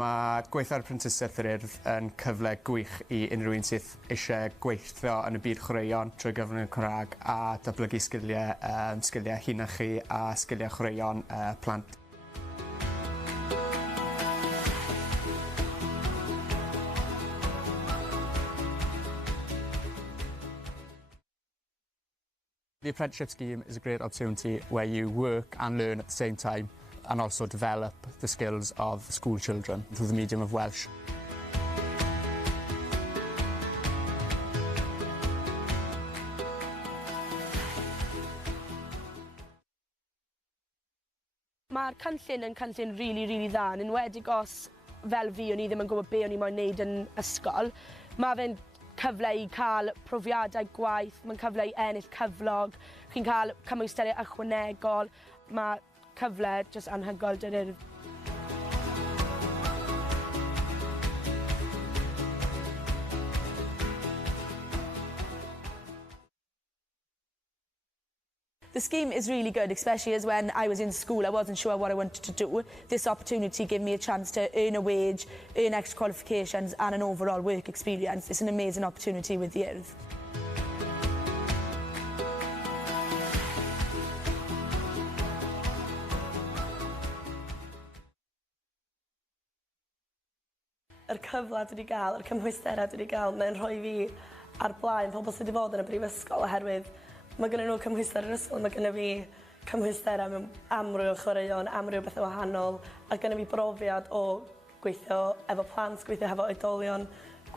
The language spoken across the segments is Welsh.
Mae gweithio ar Prentisiaeth yr Urdd yn cyfle gwych i unrhyw un sydd eisiau gweithio yn y byd chwaraeon trwy gyfrwng y Cymraeg a datblygu sgiliau hun a chi a sgiliau chwaraeon plant. The apprenticeship scheme is a great opportunity where you work and learn at the same time and also develop the skills of school children through the medium of Welsh. Mae'r cynllun yn cynllun rili dda, yn enwedig os fel fi o'n i ddim yn gwybod be o'n i moyn wneud yn ysgol. Mae fe'n cyfle i cael profiadau gwaith, mae'n cyfle i ennill cyflog, chi'n cael cymwysterau ychwanegol, mae cyfle jyst anhygoel dy'r Urdd. The scheme is really good, especially as when I was in school, I wasn't sure what I wanted to do. This opportunity gave me a chance to earn a wage, earn extra qualifications and an overall work experience. It's an amazing opportunity with the Urdd. Yr cyfle dwi wedi gael, yr cymhwysterau dwi wedi gael, mae'n rhoi fi ar blaen pobl sydd wedi bod yn y brifysgol oherwydd mae gennyn nhw cymhwyster yr ysgol, mae gennyn fi cymhwysterau mewn amryw chwaraeon, amryw bethau wahanol, a gennyn fi brofiad o gweithio efo plant, gweithio efo oedolion,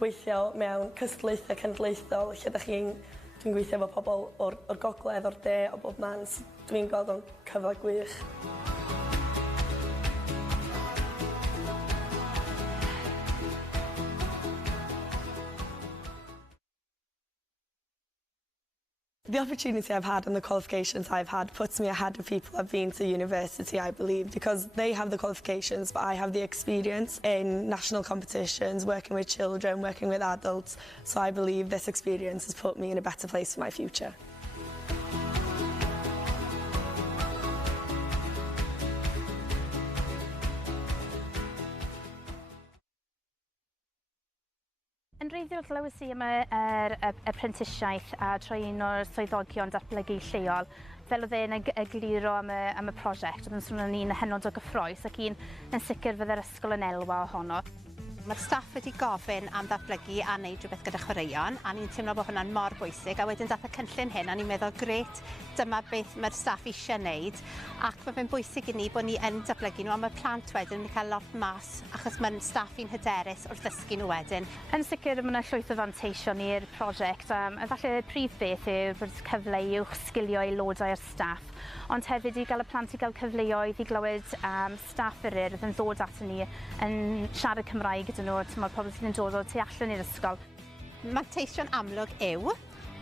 gweithio mewn cystadlaethau cenedlaethol, lle dwi'n gweithio efo pobl o'r gogledd, o'r de, o bob man. Dwi'n gweld o'n cyfle gwych. The opportunity I've had and the qualifications I've had puts me ahead of people I've been to university, I believe, because they have the qualifications, but I have the experience in national competitions, working with children, working with adults. So I believe this experience has put me in a better place for my future. Yn wreiddiol glywes i am yr apprentisiaeth a troi un o'r swyddogion datblygu lleol. Fel oedd e'n egluro am y prosiect, oedd yn swnio'n un hynod o gyffrous ac un yn sicr fydd yr ysgol yn elwa ohono. Mae'r staff wedi gofyn am ddatblygu a wneud rhywbeth gyda chwaraeon a ni'n teimlo bod hwnna'n mor bwysig a wedyn dath y cynllun hyn a ni'n meddwl gret, dyma beth mae'r staff eisiau wneud ac mae fe'n bwysig i ni bod ni yn datblygu nhw a mae plant wedyn yn cael lot mas achos mae'n staff i'n hyderus wrth ddysgu nhw wedyn. Yn sicr mae yna llwyth o fanteision i'r prosiect. Efallai y prif beth yw'r bod cyfle i uwch sgilio aelodau o'r staff, ond hefyd i gael y plant i gael cyfleoedd i glywed staff yr Urdd yn ddod ato ni yn siarad Cymraeg gyda nhw, mae'r pobl sydd yn dod o tu allan i'r ysgol. Manteision amlwg yw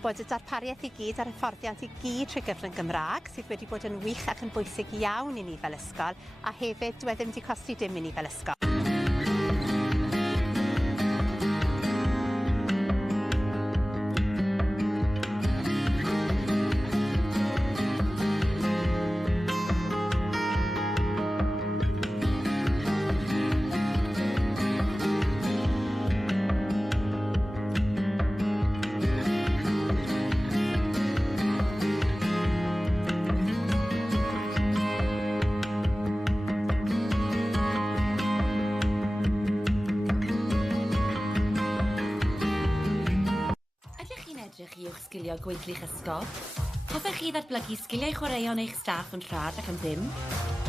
bod y darpariaeth i gyd a'r hyfforddiant i gyd trwy gyfrwng Gymraeg sydd wedi bod yn wych ac yn bwysig iawn i ni fel ysgol a hefyd dyw e ddim wedi costi dim i ni fel ysgol. I uwch sgilio gweithlu'ch ysgol? Hoffech chi ddatblygu sgiliau chwaraeon eich staff yn rhad ac am ddim?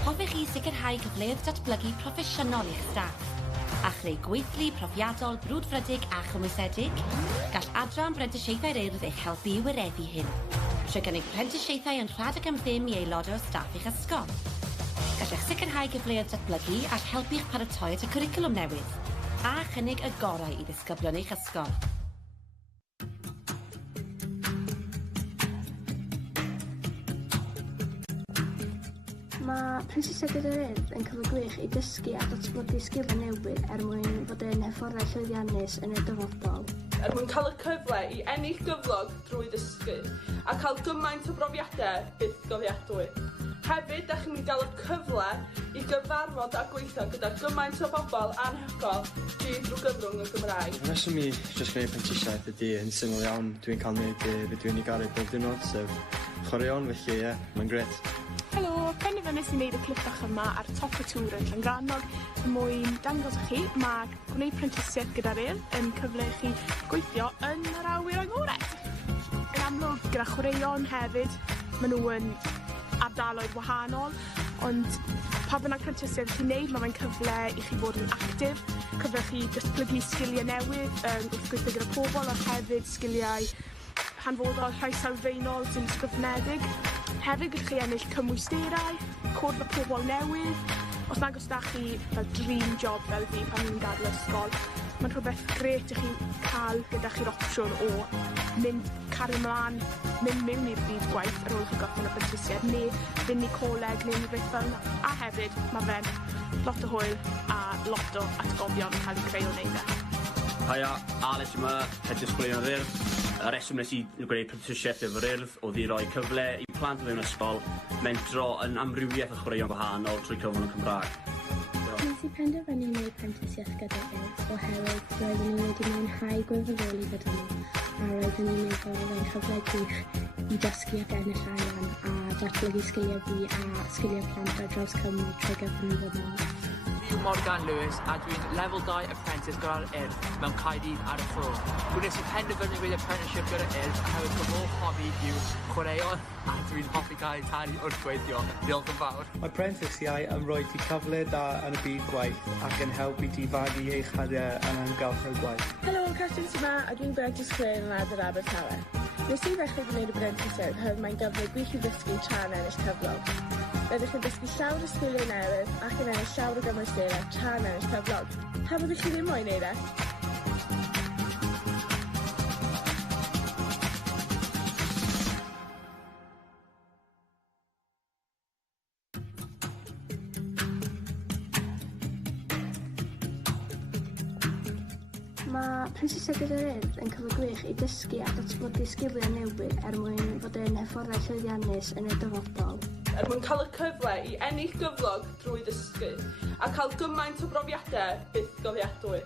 Hoffech chi sicrhau cyfleoedd datblygu proffesiynol i'ch staff? A chreu gweithlu profiadol brwdfrydig a chymwysedig? Gall Adran Brentisiaethau'r Urdd eich helpu i wyreddu hyn. Trwy gynnig prentisiaethau yn rhad ac am ddim i aelodau o staff eich ysgol. Gallech sicrhau cyfleoedd datblygu ac helpu'ch paratoi at y cwricwlwm newydd. A chynnig y gorau i ddisgyblion eich ysgol. Mae Prentisiaeth yr Urdd yn cyfle gwych i dysgu a datblygu sgiliau newydd mwyn fod yn hyfforddai llwyddiannus yn y dyfodol. Mwyn cael y cyfle i ennill gyflog drwy dysgu a cael gymaint o brofiadau byth gofiadwy. Hefyd, da chi'n cael y cyfle i gyfarfod a gweithio gyda gymaint o bobl anhygoel drwy gyfrwng y Gymraeg. Y reswm i jyst gwneud prentisiaeth ydy yn syml iawn. Dwi'n cael gwneud be dwi'n ei garu bob diwrnod, sef chwaraeon, felly mae'n gret. Helo, penderfynais i wneud y clip bach yma ar top y tŵr yn DIWRNOD mwyn dangos i chi mae gwneud prentisiaeth gyda'r Urdd yn cyfle i chi gweithio yn yr awyr agored. Yn amlwg gyda chwaraeon hefyd, maen nhw yn ardaloedd wahanol, ond pa bynnag prentisiaeth chi'n neud, mae'n cyfle i chi bod yn actif, cyfle chi datblygu sgiliau newydd, wrth gweithio gyda pobl, ond hefyd sgiliau hanfodol rhai sylfaenol sy'n ysgrifnedig. Hefyd gydych chi ennill cymwysterau, cwrdd y pobl newydd. Os nag os da chi fel dream job fel fi pan ni'n gadael ysgol, mae'n rhywbeth gret i chi cael gyda chi'r opsiwn o mynd cario mlaen, mynd mewn i'r byd gwaith ar ôl chi gorffen y prentisiaeth, neu fynd i coleg neu rhywbeth fel yna. A hefyd, mae fe'n lot o hwyl a lot o atgofion yn cael ei creu o wneud e. Haia, Alex yma, hedys chwaraeon yr Urdd. Y reswm nes i gwneud prentisiaeth efo'r Urdd oedd i roi cyfle i plant o fewn ysgol mentro yn amrywiaeth o chwaraeon gwahanol trwy cyfrwng y Cymraeg. Nes i penderfynu wneud prentisiaeth gyda'r Urdd oherwydd roeddwn i wedi mwynhau gwirfoddoli gyda nhw a roeddwn i'n meddwl oedd e'n cyfle gwych i dysgu ac ennill arian a datblygu sgiliau fi a sgiliau plant ar draws Cymru trwy gyfrwng y flynyddoedd. Dwi'n Morgan Lewis a dwi'n Level 2 Apprentice gyda'r Urdd mewn Caerdydd ar y ffro. Gwnes i penderfynu wneud apprenticeship gyda'r Urdd oherwydd fy hoff hobi yw chwaraeon a dwi'n hoffi cael ei talu wrth gweithio. Diolch yn fawr. Mae prentisiau yn rhoi ti cyfle da yn y byd gwaith ac yn helpu ti fagu eich hadiau yn amgylch gwaith. Helo, Catrin sy'n yma a dwi'n Brentys Chwer yn Adar Abertawe. Nes i ddechrau gwneud y prentisiaeth oherwydd mae'n gyfle gwych i ddysgu tra'n ennill cyflog. Rydych chi'n dysgu llawer o sgiliau newydd ac yn ennill llawer o gymwysterau tra'n ennill cyflog. Pa byddwch chi ddim moyn wneud e? Mae prentisiaeth gyda'r Urdd yn cyfle gwych i dysgu a datblygu sgiliau newydd mwyn fod yn hyfforddai llwyddiannus yn y dyfodol. Mwyn cael y cyfle i ennill gyflog drwy dysgu a cael gymaint o brofiadau byth gofiadwy.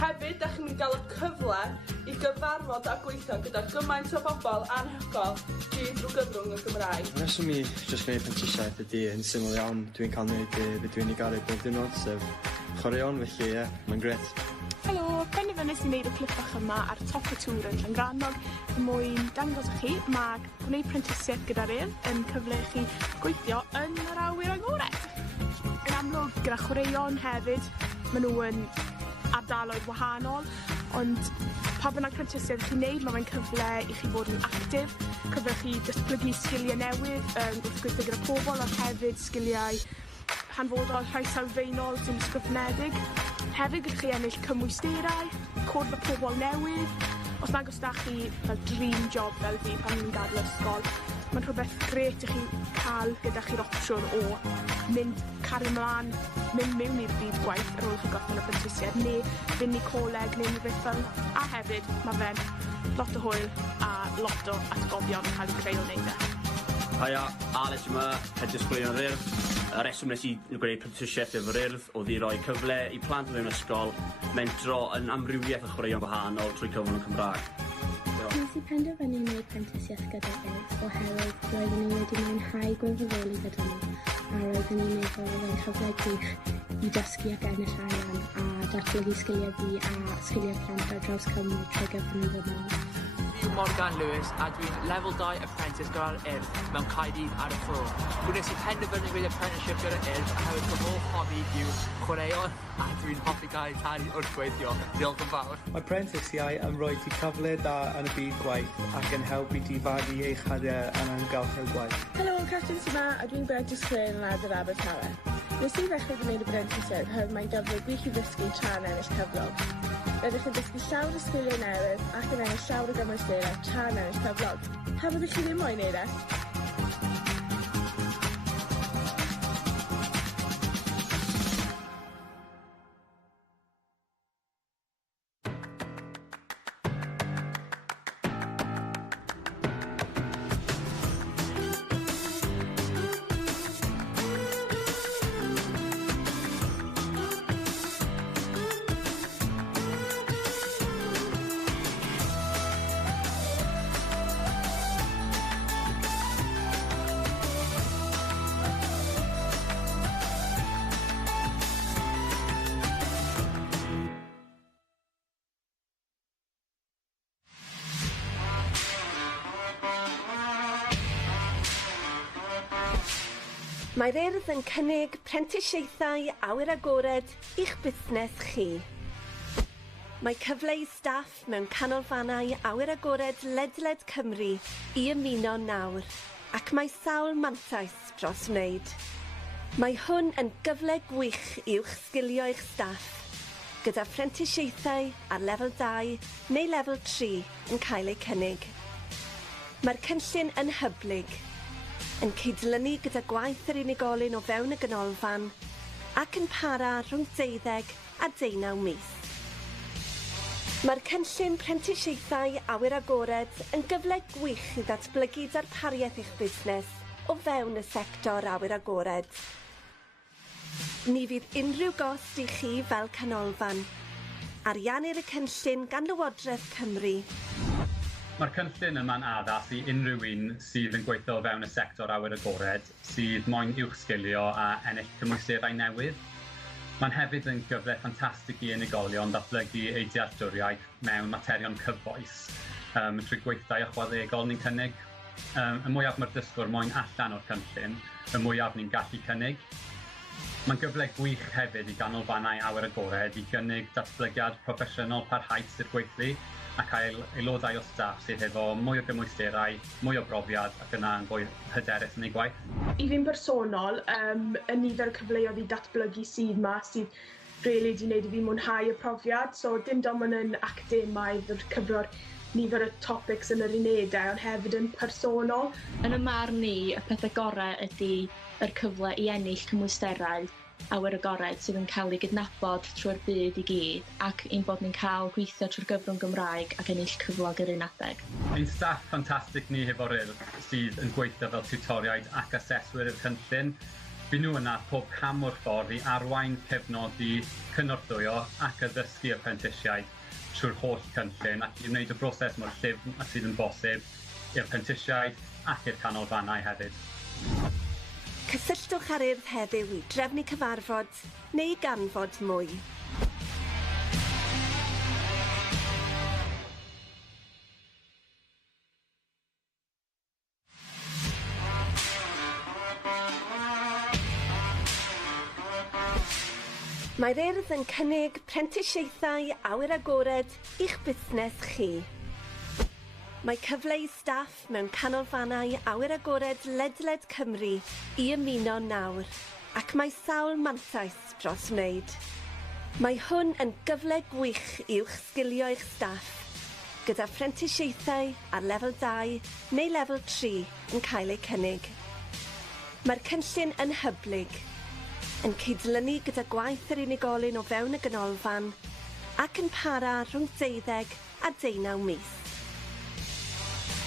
Hefyd, da chi'n cael y cyfle i gyfarfod a gweithio gyda gymaint o bobl anhygoel drwy gyfrwng y Gymraeg. Y reswm i jyst gwneud prentisiaeth ydy yn syml iawn. Dwi'n cael gwneud be dwi'n ei garu bob diwrnod, sef chwaraeon, felly mae'n gret. Helo, penderfynais i wneud y clip bach yma ar top y tŵr yn DIWRNOD mwyn dangos i chi mae gwneud prentisiaeth gyda'r Urdd yn cyfle i chi gweithio yn yr awyr agored. Yn amlwg gyda chwaraeon hefyd, maen nhw yn ardaloedd wahanol, ond pa bynnag prentisiaeth chi'n neud, mae'n cyfle i chi bod yn actif, cyfle chi datblygu sgiliau newydd, wrth gweithio gyda pobl, ond hefyd sgiliau hanfodol rhai sylfaenol sy'n ysgrifnedig. Hefyd gydych chi ennill cymwysterau, cwrdd y pobl newydd. Os nag os da chi fel dream job fel fi pan ni'n gadael ysgol, mae'n rhywbeth gret i chi cael gyda chi'r opsiwn o mynd cario mlaen, mynd mewn i'r byd gwaith ar ôl chi gorffen y prentisiaeth, neu fynd i coleg neu rhywbeth fel yna. A hefyd, mae fe'n lot o hwyl a lot o atgofion yn cael ei creu o wneud e. Haia, Alex yma, hedys chwaraeon yr Urdd. Y reswm nes i gwneud prentisiaeth efo'r Urdd oedd i roi cyfle i plant o fewn ysgol mentro yn amrywiaeth o chwaraeon gwahanol trwy cyfrwng y Cymraeg. Nes i penderfynu wneud prentisiaeth gyda'r Urdd oherwydd roeddwn i wedi mwynhau gwirfoddoli gyda nhw a roeddwn i'n meddwl oedd e'n cyfle gwych i dysgu ac ennill arian a datblygu sgiliau fi a sgiliau plant ar draws Cymru trwy gyfrwng y flynyddoedd. Dwi'n Morgan Lewis a dwi'n Level 2 Apprentice gyda'r Urdd mewn Caerdydd ar y ffro. Gwnes i penderfynu wneud apprenticeship gyda'r Urdd oherwydd fy hoff hobi yw chwaraeon a dwi'n hoffi cael ei talu wrth gweithio. Diolch yn fawr. Mae prentisiau yn rhoi ti cyfle da yn y byd gwaith ac yn helpu ti fagu eich hadiau yn amgylch gwaith. Helo, Catrin sy'n yma a dwi'n Brentys Chwer yn Adar Abertawe. Nes i ddechrau gwneud y prentisiaeth oherwydd mae'n gyfle gwych i ddysgu tra'n ennill cyflog. Rydych chi'n dysgu llawer o sgiliau newydd ac yn ennill llawer o gymwysterau tra'n ennill cyflog. Pa byddwch chi ddim moyn wneud e? Mae'r Urdd yn cynnig prentisiaethau awyr agored i'ch busnes chi. Mae cyfleu staff mewn canolfannau awyr agored ledled Cymru i ymuno nawr, ac mae sawl mantais dros wneud. Mae hwn yn gyfle gwych i'ch sgilio eich staff, gyda phrentisiaethau ar lefel 2 neu lefel 3 yn cael eu cynnig. Mae'r cynllun yn hyblyg, yn cydlynu gyda gwaith yr unigolyn o fewn y ganolfan ac yn para rhwng 12 a 19 mis. Mae'r cynllun prentisiaethau awyr agored yn gyfle gwych i ddatblygu darpariaeth eich busnes o fewn y sector awyr agored. Ni fydd unrhyw gost i chi fel canolfan. Ariannir y cynllun gan Lywodraeth Cymru. Mae'r cynllun yma'n addas i unrhyw un sydd yn gweithio o fewn y sector awyr agored, sydd moyn uwch sgilio a ennill cymwysterau newydd. Mae'n hefyd yn gyfle ffantastig i unigolion datblygu eu dealltwriaeth mewn materion cyfoes trwy gweithdai ychwanegol ni'n cynnig. Y mwyaf mae'r dysgwr moyn allan o'r cynllun, y mwyaf ni'n gallu cynnig. Mae'n gyfle gwych hefyd i ganolfannau awyr agored i gynnig datblygiad proffesiynol parhaus i'r gweithlu a cael aelodau o staff sydd efo mwy o gymwysterau, mwy o brofiad ac yna'n fwy hyderus yn ei gwaith. I fi'n personol, y nifer o cyfleoedd i datblygu sydd yma sydd rili wedi gwneud i fi mwynhau y profiad. So dim domon yn academaidd o'r cyfro'r nifer o topics yn yr unedau, ond hefyd yn personol. Yn y marn ni, y pethau gorau ydy yr cyfle i ennill cymwysterau awyr agored sydd yn cael ei gydnabod trwy'r byd i gyd, ac ein bod ni'n cael gweithio trwy'r gyfrwng Gymraeg ac ennill cyflog yr un adeg. Ein staff ffantastig ni hefo'r Urdd sydd yn gweithio fel tiwtoriaid ac aseswyr y cynllun. Fy nhw yna pob cam o'r ffordd i arwain, cefnogi, cynorthwyo ac addysgu y prentisiaid trwy'r holl cynllun ac i wneud y broses mor llyfn a sydd yn bosib i'r prentisiaid ac i'r canolfannau hefyd. Cysylltwch ar Urdd heddiw i drefnu cyfarfod neu ganfod mwy. Mae'r Urdd yn cynnig prentisiaethau awyr agored i'ch busnes chi. Mae cyfleu staff mewn canolfannau awyr agored ledled Cymru i ymuno nawr, ac mae sawl mantais dros wneud. Mae hwn yn gyfle gwych i'ch sgilio eich staff, gyda phrentisiaethau ar lefel 2 neu lefel 3 yn cael eu cynnig. Mae'r cynllun yn hyblyg, yn cydlynu gyda gwaith yr unigolyn o fewn y ganolfan ac yn para rhwng 12 a 19 mis.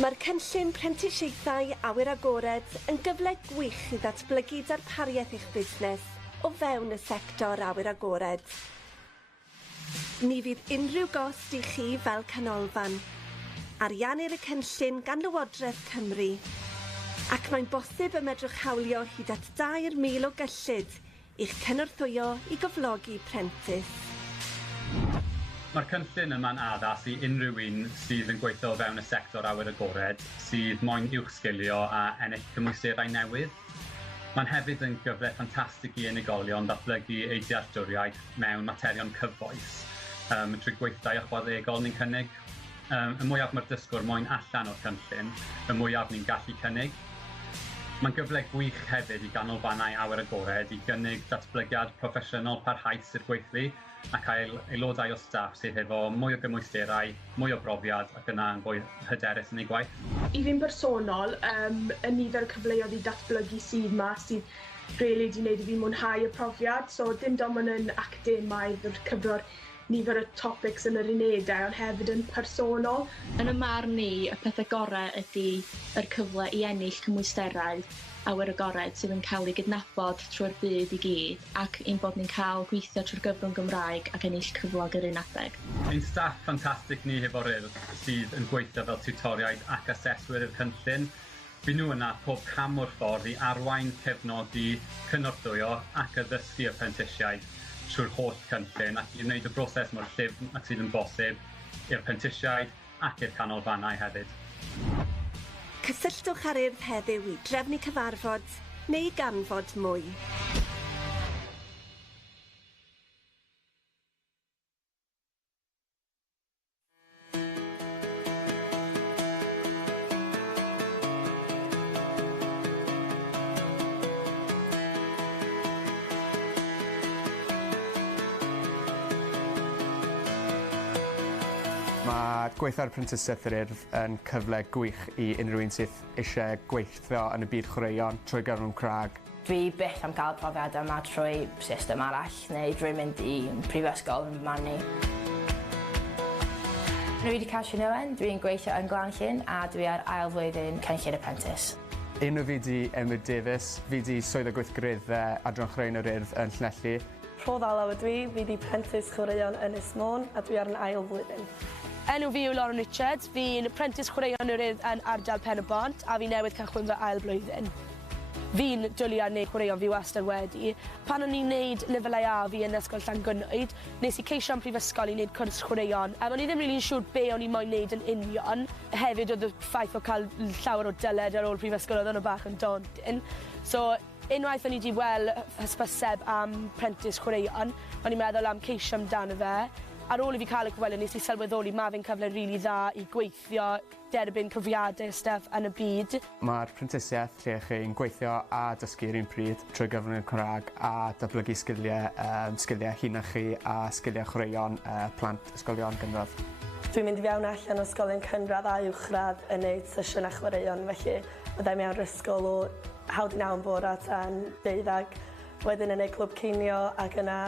Mae'r cynllun prentisiaethau awyr agored yn gyfle gwych i ddatblygu darpariaeth eich busnes o fewn y sector awyr agored. Ni fydd unrhyw gost i chi fel canolfan. Ariannir y cynllun gan Lywodraeth Cymru, ac mae'n bosib y medrwch hawlio hyd at 2,000 o gyllid i'ch cynorthwyo i gyflogi prentis. Mae'r cynllun yma'n addas i unrhyw un sydd yn gweithio o fewn y sector awyr agored, sydd moyn uwch sgilio a ennill cymwysterau newydd. Mae'n hefyd yn gyfle ffantastig i unigolion datblygu eu dealltwriaeth mewn materion cyfoes trwy gweithdai ychwanegol ni'n cynnig. Y mwyaf mae'r dysgwr moyn allan o'r cynllun, y mwyaf ni'n gallu cynnig. Mae'n gyfle gwych hefyd i ganolfannau awyr agored i gynnig datblygiad proffesiynol parhaus i'r gweithlu a cael aelodau o staff sydd efo mwy o gymwysterau, mwy o brofiad ac yna'n fwy hyderus yn ei gwaith. I fi'n personol, y nifer o cyfleoedd i datblygu sydd yma sydd rili wedi gwneud i fi mwynhau y profiad. So dim domon yn academaidd o'r cyfro'r nifer o topics yn yr unedau, ond hefyd yn personol. Yn y marn ni, y pethau gorau ydy yr cyfle i ennill cymwysterau awyr agored sydd yn cael ei gydnabod trwy'r byd i gyd, ac ein bod ni'n cael gweithio trwy'r gyfrwng Gymraeg ac ennill cyflog yr un adeg. Ein staff ffantastig ni hefo'r Urdd sydd yn gweithio fel tiwtoriaid ac aseswyr y cynllun. Fy nhw yna pob cam o'r ffordd i arwain, cefnogi, cynorthwyo ac addysgu y prentisiaid trwy'r holl cynllun ac i wneud y broses mor llyfn ac sydd yn bosib i'r prentisiaid ac i'r canolfannau hefyd. Cysylltwch ar Urdd heddiw i drefnu cyfarfod neu ganfod mwy. Mae gweithio ar Prentisiaeth yr Urdd yn cyfle gwych i unrhyw un sydd eisiau gweithio yn y byd chwaraeon trwy gyfrwng Cymraeg. Dwi byth am gael profiad yma trwy system arall neu drwy mynd i prifysgol yn Manni. Dwi wedi cael Sinewen, dwi'n gweithio yn Glanllyn a dwi ar ail flwyddyn cynllun apprentice. Enw fi di Emma Davies, fi di swydd o gweithgareddau adran chwaraeon yr Urdd yn Llanelli. Rho ddalaw ydw fi di apprentice chwaraeon yn Ysmôn a dwi ar yn ail flwyddyn. Enw fi yw Lauren Richards, fi'n apprentice chwaraeon yr Urdd yn ardal Pen y Bont a fi newydd cychwyn fy ail blwyddyn. Fi'n dwlu ar wneud chwaraeon fi wastad wedi. Pan o'n i'n neud lefelau A fi yn ysgol Llangynnoed, nes i ceisio am prifysgol i wneud cwrs chwaraeon. O'n i ddim rili'n siŵr be o'n i moyn wneud yn union. Hefyd oedd y ffaith o cael llawer o dyled ar ôl prifysgol oedd o'n bach yn daunting. So, unwaith o'n i wedi weld hysbyseb am apprentice chwaraeon, o'n i'n meddwl am ceisio amdano fe. Ar ôl i fi cael y gweld, nes i sylweddoli mae fe'n cyfle rili dda i gweithio, derbyn profiadau stuff yn y byd. Mae'r Prentisiaeth lle chi'n gweithio a dysgu'r un pryd trwy gyfrwng y Cymraeg a datblygu sgiliau hunan chi a sgiliau chwaraeon plant ysgolion gynradd. Dwi'n mynd i fewn allan o ysgolion cynradd a uwchradd yn neud sesiynau chwaraeon, felly byddai mewn ysgol o 9 yn bore tan 12, wedyn yn neud clwb cinio ac yna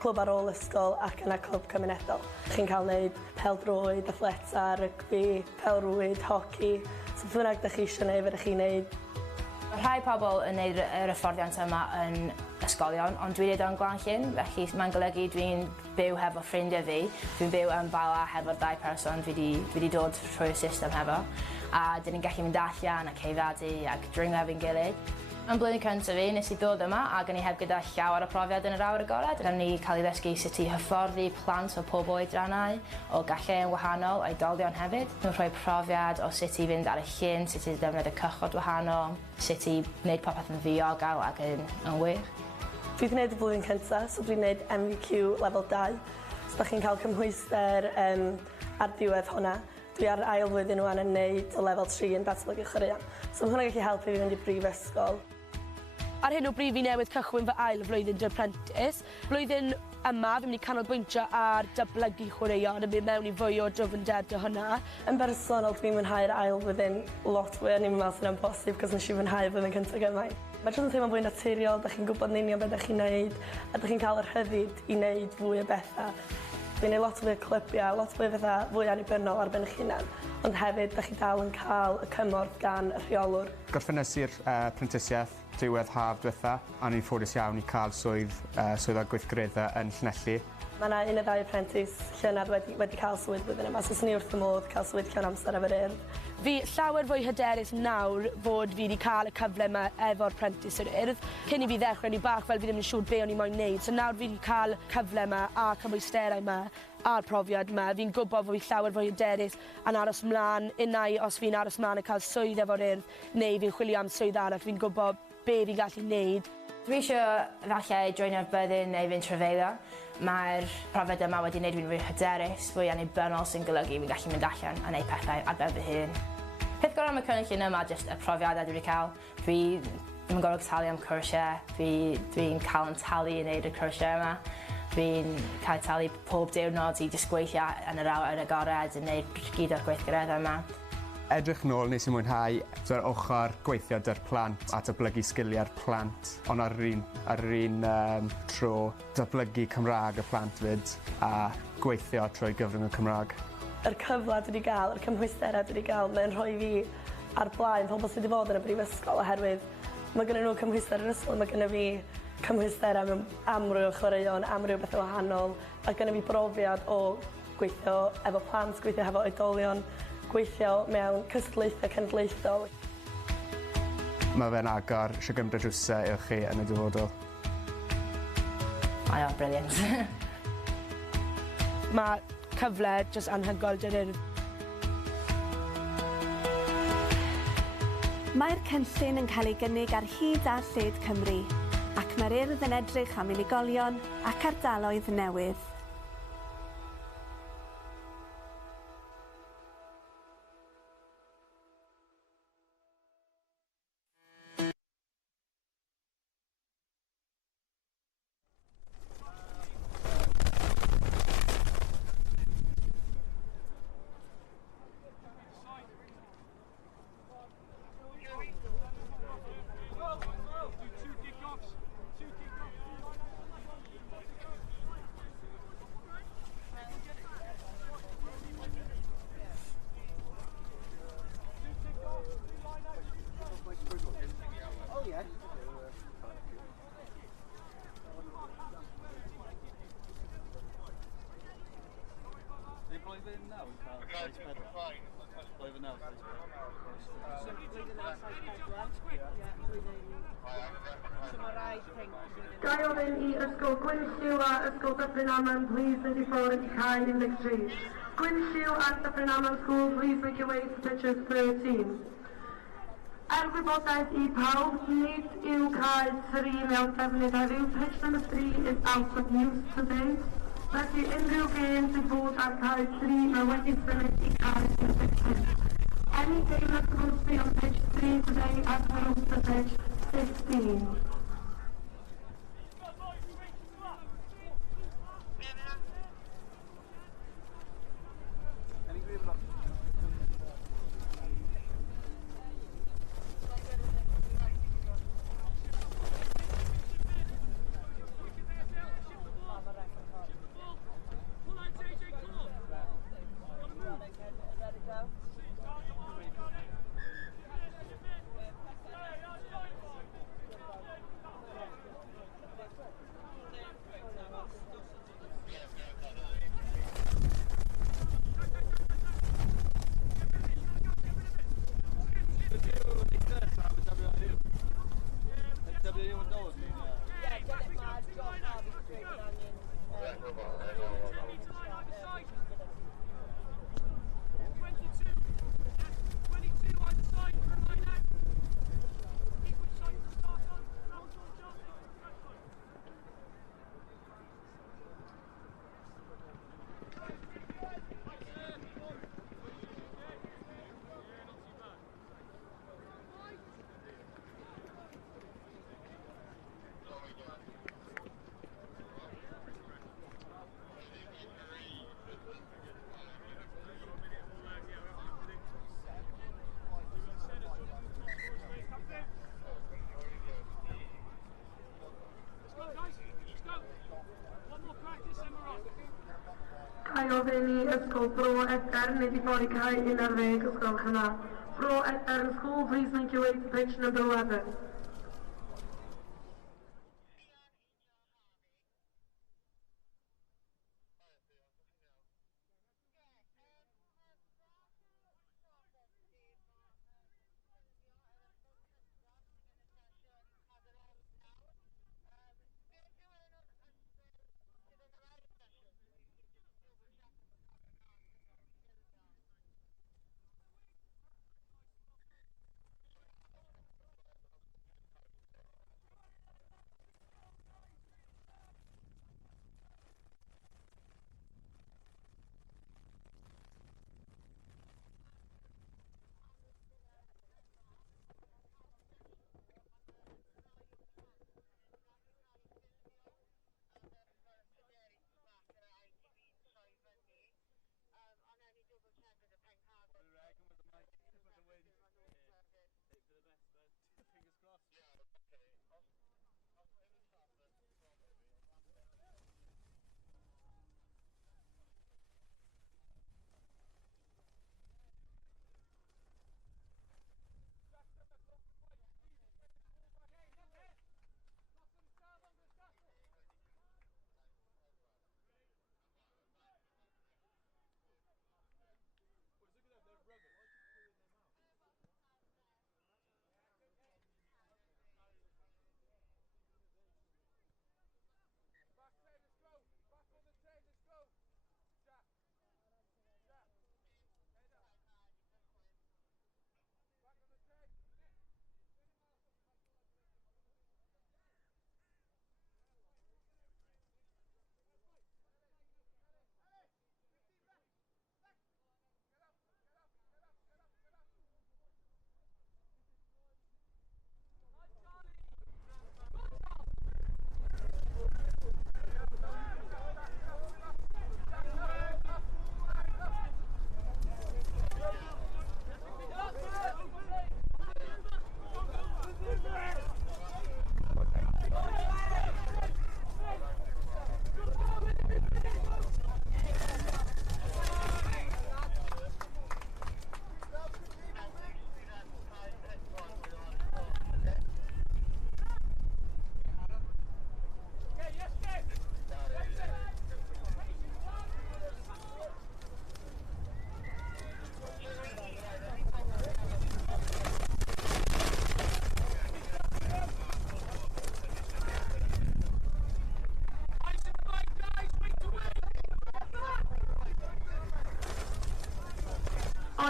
clwb ar ôl ysgol ac yna clwb cymunedol. Chi'n cael gwneud pêl-droed, athleta, rygbi, pêl-rwyd, hoci. So beth bynnag ydych chi eisiau gwneud, fyddwch chi'n gwneud. Mae rhai pobl yn gwneud yr hyfforddiant yma yn ysgolion, ond dwi'n neud o'n Glanllyn, felly mae'n golygu dwi'n byw hefo ffrindiau fi. Dwi'n byw yn Bala hefo'r 2 person fi wedi dod trwy'r system hefo. A dyn ni'n gallu mynd allan ac ceifadu ac dringo efo'n gilydd. Yn blwyddyn cyntaf fi, nes i ddod yma a gan i heb gyda llawer o profiad yn yr awyr agored. Gan ni cael ei ddysgu sut i hyfforddi plant o pob oedrannau, o gallu'n wahanol, oedolion hefyd. Nhw'n rhoi profiad o sut i fynd ar y llyn, sut i ddefnyddio cychod wahanol, sut i wneud popeth yn ddiogel ac yn wych. Dwi wedi gwneud y blwyddyn cyntaf, so dwi'n gwneud MVQ lefel 2. So da chi'n cael cymhwyster ar diwedd hwnna. Dwi ar ail flwyddyn wan yn gwneud o lefel 3 yn datblygu chwaraeon. So mae hwnna'n gallu helpu fi fynd i brifysgol. Ar hyn o bryd fi newydd cychwyn fy ail flwyddyn dy apprentice. Blwyddyn yma fi'n mynd i canolbwyntio ar datblygu chwaraeon yn mynd mewn i fwy o drafodeth dy hwnna. Yn bersonol dwi'n mwynhau'r ail flwyddyn lot fwy, o'n i'n meddwl sy'n amhosib, cos nes i mwynhau flwyddyn cyntaf gymaint. Mae jyst yn teimlo fwy naturiol, da chi'n gwybod yn union beth da chi'n neud, a da chi'n cael yr rhyddid i wneud fwy o bethau. Fi'n neud lot fwy o clybiau, lot fwy fwy annibynnol ar ben eich hunan, ond hefyd da chi dal yn cael y cymorth gan y rheolwr. Gorffenesi'r Prentisiaeth diwedd haf diwetha, a ni'n ffodus iawn i cael swydd o gweithgareddau yn Llanelli. Mae yna 1 neu 2 apprentice llynedd wedi cael swydd blwyddyn yma, so ni wrth y modd cael swydd llawn amser efo'r Urdd. Fi llawer fwy hyderus nawr fod fi wedi cael y cyfle yma efo'r apprentice yr Urdd. Cyn i fi ddechrau ni bach fel fi ddim yn siŵr be o'n i moyn wneud, so nawr fi wedi cael cyfle yma a cymwysterau yma a'r profiad yma. Fi'n gwybod fod fi llawer fwy hyderus yn aros mlaen, unai os fi'n aros mlaen a cael swydd efo'r Urdd, neu fi'n chwilio am swydd arall, fi'n gwybod be fi'n gallu wneud. Dwi eisiau falle joinio'r byddin neu fynd trefeilio. Mae'r profiad yma wedi gwneud fi'n fwy hyderus, fwy annibynnol sy'n golygu fi'n gallu mynd allan a gwneud pethau ar ben fy hun. Peth gorau am y cynllun yma jyst y profiadau dwi wedi cael. Dwi ddim yn gorfod talu am cwrsiau, dwi'n cael yn talu i wneud y cwrsiau yma. Dwi'n cael talu pob diwrnod i jyst gweithio yn yr awyr agored yn gwneud gyd o'r gweithgareddau yma. Edrych nôl nes i mwynhau yr ochr gweithio 'da'r plant a datblygu sgiliau'r plant, ond ar yr un tro datblygu Cymraeg y plant fyd a gweithio trwy gyfrwng y Cymraeg. Yr cyfle dwi wedi cael, yr cymhwysterau dwi wedi cael, mae'n rhoi fi ar blaen pobl sydd wedi bod yn y brifysgol oherwydd mae gennym nhw cymhwyster yr ysgol, mae gennym fi cymhwysterau mewn amryw o chwaraeon, amryw bethau wahanol, a gennym fi brofiad o gweithio efo plant, gweithio efo oedolion, gweithio mewn cystadlaethau cenedlaethol. Mae fe'n agor eisiau gymryd drwsau i'ch chi yn y dyfodol. Mae o'n briliant. Mae cyfle jyst anhygoel 'dy'r Urdd. Mae'r cynllun yn cael ei gynnig ar hyd a lled Cymru, ac mae'r Urdd yn edrych am unigolion ac ardaloedd newydd. Gai ofyn I ysgol Gwyn Lliw a ysgol Dyffryn Aman, please make your ffôn i cael 13. Gwyn Lliw and Dyffryn Aman School, please make your way to pitches 13. Gwybodaeth I pawb, nid yw cael 3 mewn defnydd heddiw. Pitch number 3 is out of use today. Felly unrhyw gêm sydd bod ar cael 3 mae wedi symud I cael 15. Any game that's supposed to be on pitch 3 today has moved to pitch 15. Gai ofyn I ysgol Bro Edern, nid I fod I cael 11 ysgol yna. Bro Edern School, please make your way to pitch number 11.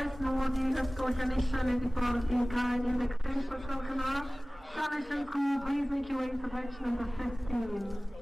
oes nod i ysgolion eisiau mynd I ffordd I cael 15 os gwelwch yn dda. Challenge crew, please make your way to pitch number 15.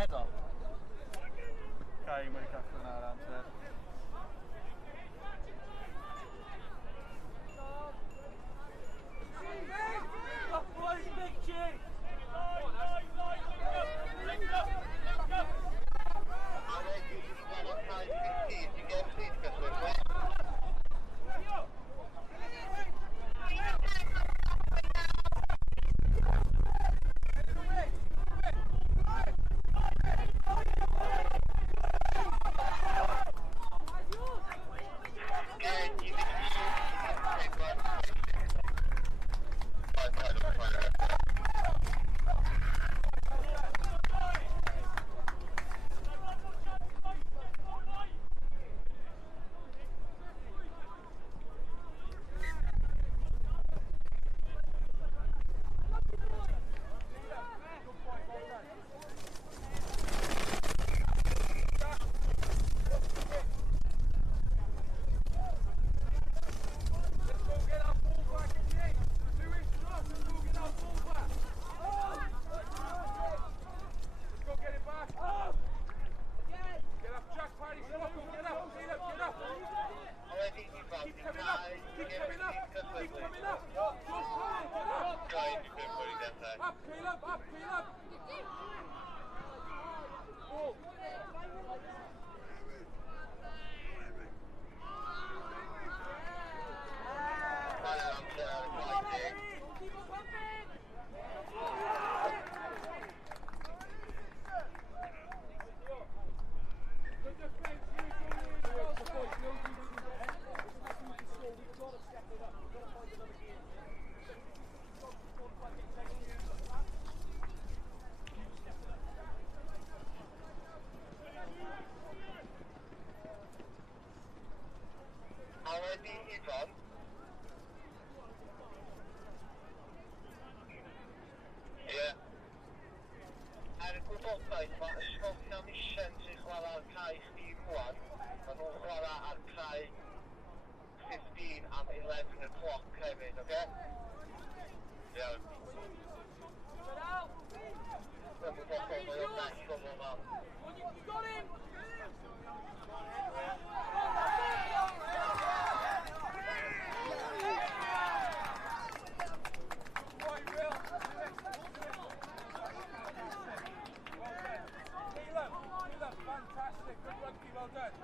Edo. Cai mae gallwn ar amser. Ifan. Ie. Gwybodaeth, mae ysgolion Mission sy'n chwarae ar cae chdi rwan. Mae nhw'n chwarae ar cae 15 am 11 o'clock hefyd, oce? Iawn. Dwi'n gwybod bod o'n bell o'n yma. You got him! Fantastic, good rugby, well done.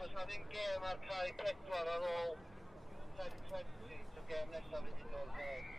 Cos mae ddim gêm ar cae 4 ar ôl 10-20, so gêm nesaf wedi dod dod.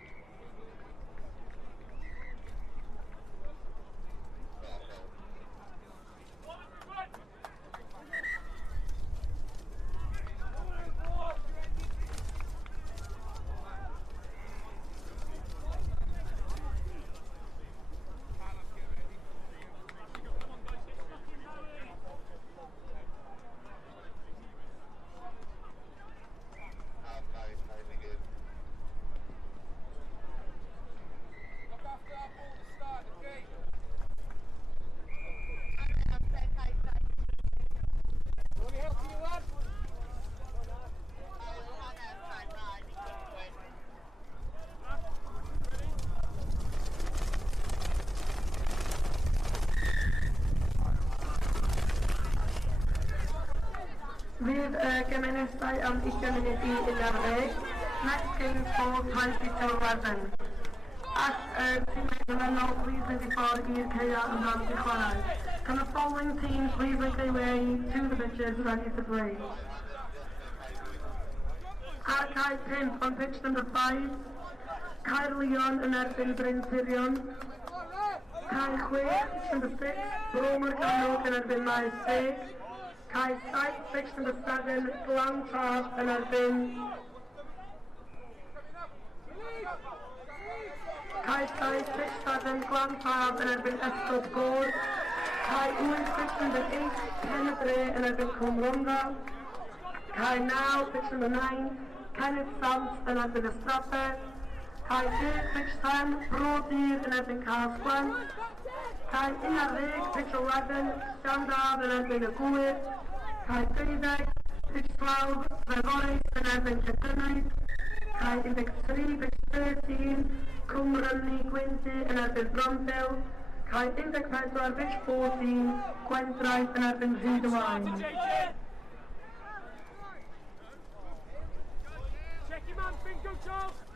Fydd gymunedau am 20 munud i 11. Next game for 20 to 11. All teammates yn ymwneud, please mynd I ffwrdd i'r ceia yn rhan I chwarae. Can the following teams please make their way to the pitches ready to play? Ar cae 5 on pitch number 5, Caer Leon yn erbyn Bryn Tirion. Cae 6, pitch number 6, Bromer Ganog yn erbyn Maes Seg. Cae 7, pitch number 7, Glan Traf yn erbyn Cae 7, pitch 7, Glan Traf yn erbyn Esgob Gôr. Cae 8, pitch number 8, Penebre yn erbyn Cwm Rhondda. Cae 9, pitch number 9, Kenneth Sant yn erbyn Ystrabau. Cae 10, pitch 10, Brodyr yn erbyn Cars Gwent. Cae 11, pitch 11, Llandaf yn erbyn y Gwyr. Cae 12, pitch 12, Treforys yn erbyn Cydynwyd. Cae 13, pitch 13, Cwm Rynni Gwynty yn erbyn Bromdale. Cae 14, pitch 14, Gwendraeth yn erbyn Rhyd-y-Waun. Check your man, bingo, Charles!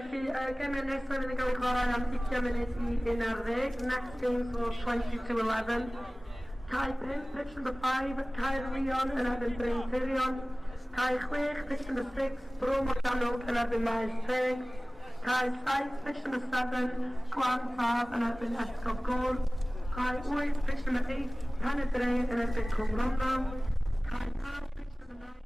Felly, gemau nesaf fydd yn cael ei chwarae am 20 munud I 11. Next games was 20-11. Cai 5, pitch number 5, Cai Rion yn erbyn Bryn Tirion. Cai 6, pitch number 6, Bro Morganog yn erbyn Maes Teg. Cai 7, pitch number 7, Gwan Taf yn erbyn Esgob Gôr. Cai 8, pitch number 8, Penedre yn erbyn Cwm Rhondda. Cai 9, pitch number 9,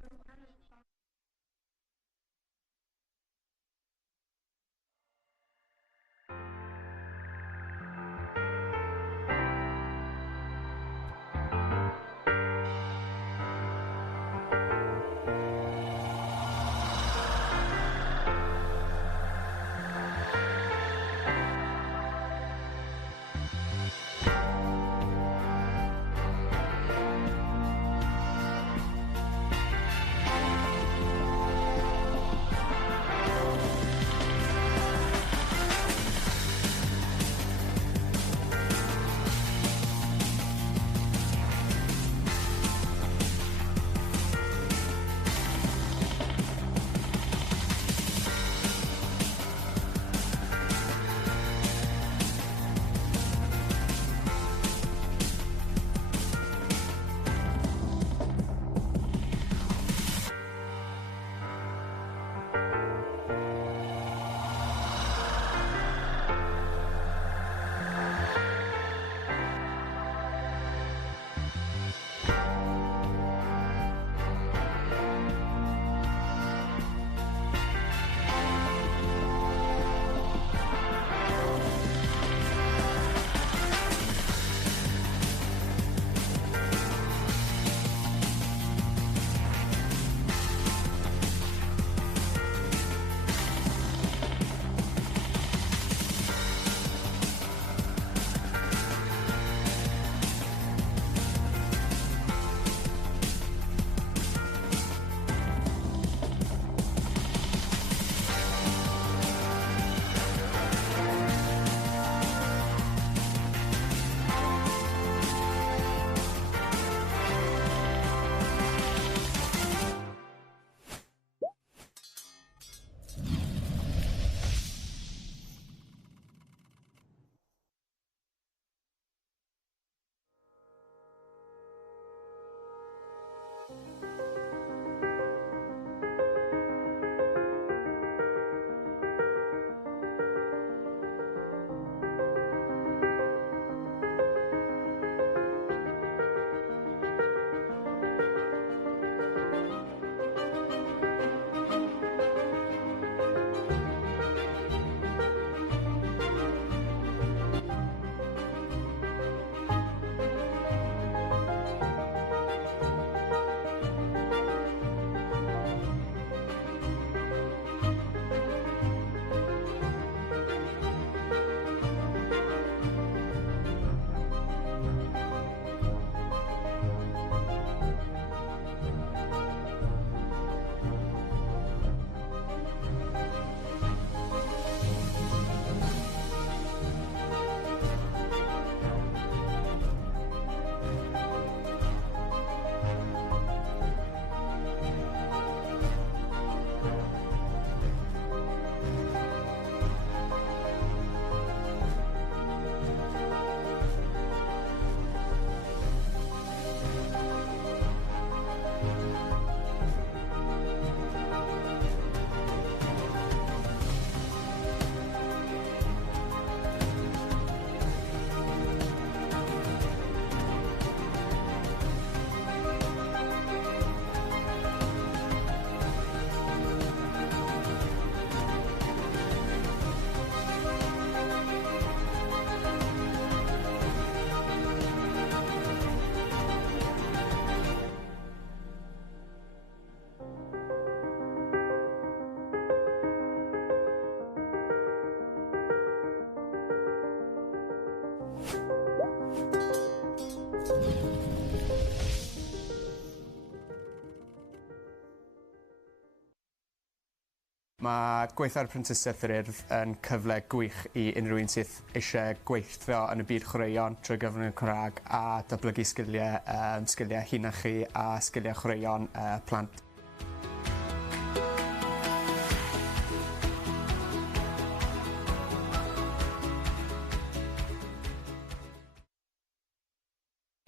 Mae gweithio ar prentisiaeth yr Urdd yn cyfle gwych i unrhyw un sydd eisiau gweithio yn y byd chwaraeon trwy gyfrwng y Cymraeg a datblygu sgiliau hunachu a sgiliau chwaraeon plant.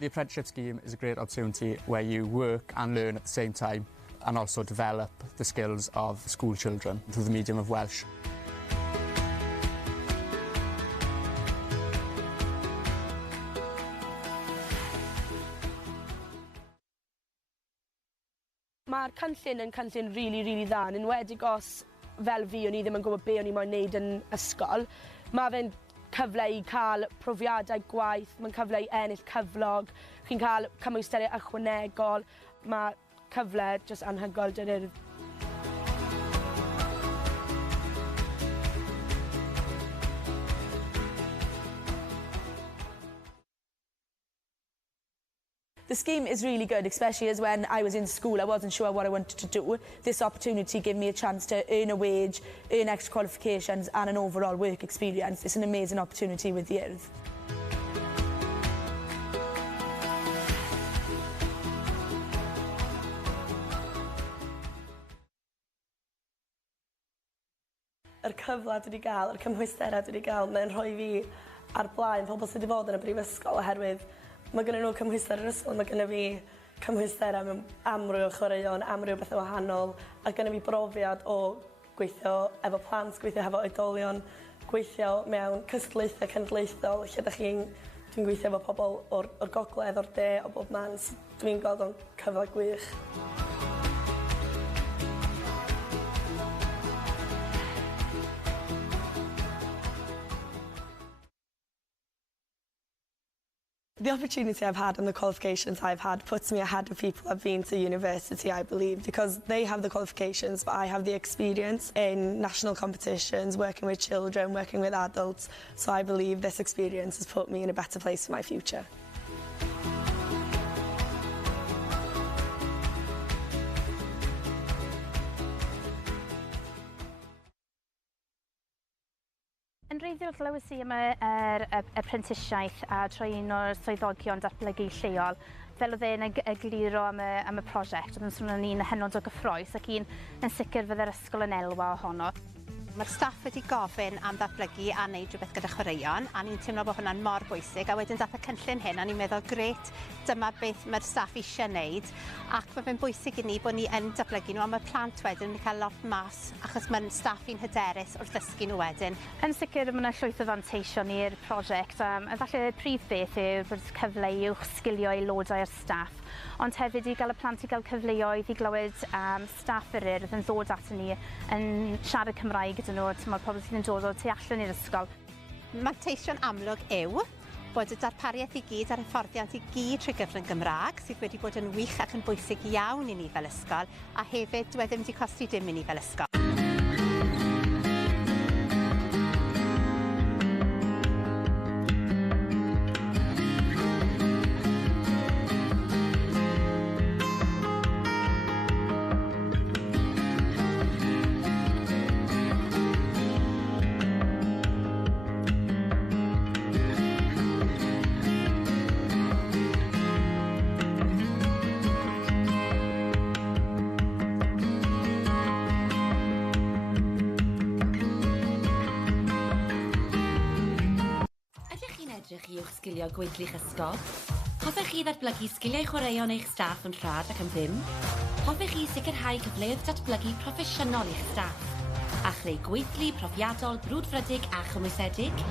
The apprenticeship scheme is a great opportunity where you work and learn at the same time and also develop the skills of school children through the medium of Welsh. Mae'r cynllun yn cynllun really dda, yn enwedig os fel fi o'n i ddim yn gwybod be o'n i moyn wneud yn ysgol. Mae fe'n cyfle i cael profiadau gwaith, mae'n cyfle i ennill cyflog, chi'n cael cymwysteriau ychwanegol, mae cyfle jyst anhygoel dy'r Urdd. The scheme is really good, especially as when I was in school, I wasn't sure what I wanted to do. This opportunity gave me a chance to earn a wage, earn extra qualifications and an overall work experience. It's an amazing opportunity with the Urdd. Yr cyfle dwi wedi cael, yr cymhwysterau dwi wedi cael, mae'n rhoi fi ar blaen pobl sydd wedi bod yn y brifysgol oherwydd mae gennyn nhw cymhwyster yr ysgol, mae gennyn fi cymhwysterau mewn amryw o chwaraeon, amryw o bethau wahanol, a gennyn fi brofiad o gweithio efo plant, gweithio efo oedolion, gweithio mewn cystadlaethau cenedlaethol, lle dwi'n gweithio efo pobl o'r gogledd, o'r de, o bob man. Dwi'n gweld o'n cyfle gwych. The opportunity I've had and the qualifications I've had puts me ahead of people who've been to university, I believe, because they have the qualifications, but I have the experience in national competitions, working with children, working with adults. So I believe this experience has put me in a better place for my future. Yn wreiddiol glywys i am yr apprenticeshiaeth a troi un o'r swyddogion datblygu lleol. Fel oedd e'n egluro am y prosiect, oedd yn swnio'n un hynod o gyffrous ac un yn sicr fydd yr ysgol yn elwa ohono. Mae'r staff wedi gofyn am ddatblygu a wneud rhywbeth gyda chwaraeon, a ni'n teimlo bod hwnna'n mor bwysig, a wedyn dath y cynllun hyn, a ni'n meddwl, gret, dyma beth mae'r staff eisiau wneud, ac mae fe'n bwysig i ni bod ni yn datblygu nhw, a mae'r plant wedyn yn cael lot mas, achos mae'n staff i'n hyderus wrth ddysgu nhw wedyn. Yn sicr, mae yna llwyth o fanteision i'r prosiect, efallai y prif beth yw'r bod cyfle i uwch sgilio aelodau'r staff, ond hefyd i gael y plant i gael cyfleoedd i glywed staff yr Urdd yn ddod ato ni yn siarad Cymraeg gyda nhw, mae'r pobl sydd yn dod o tu allan i'r ysgol. Manteision amlwg yw bod y darpariaeth i gyd a'r hyfforddiant i gyd trwy gyfrwng Gymraeg sydd wedi bod yn wych ac yn bwysig iawn i ni fel ysgol, a hefyd dwi ddim wedi costi dim i ni fel ysgol. Edrych i uwch sgilio gweithlu'ch ysgol? Hoffech chi ddatblygu sgiliau chwaraeon eich staff yn rhad ac yn ddim? Hoffech chi sicrhau cyfleoedd datblygu proffesiynol i'ch staff? A chreu gweithlu profiadol brwdfrydig a chymwysedig?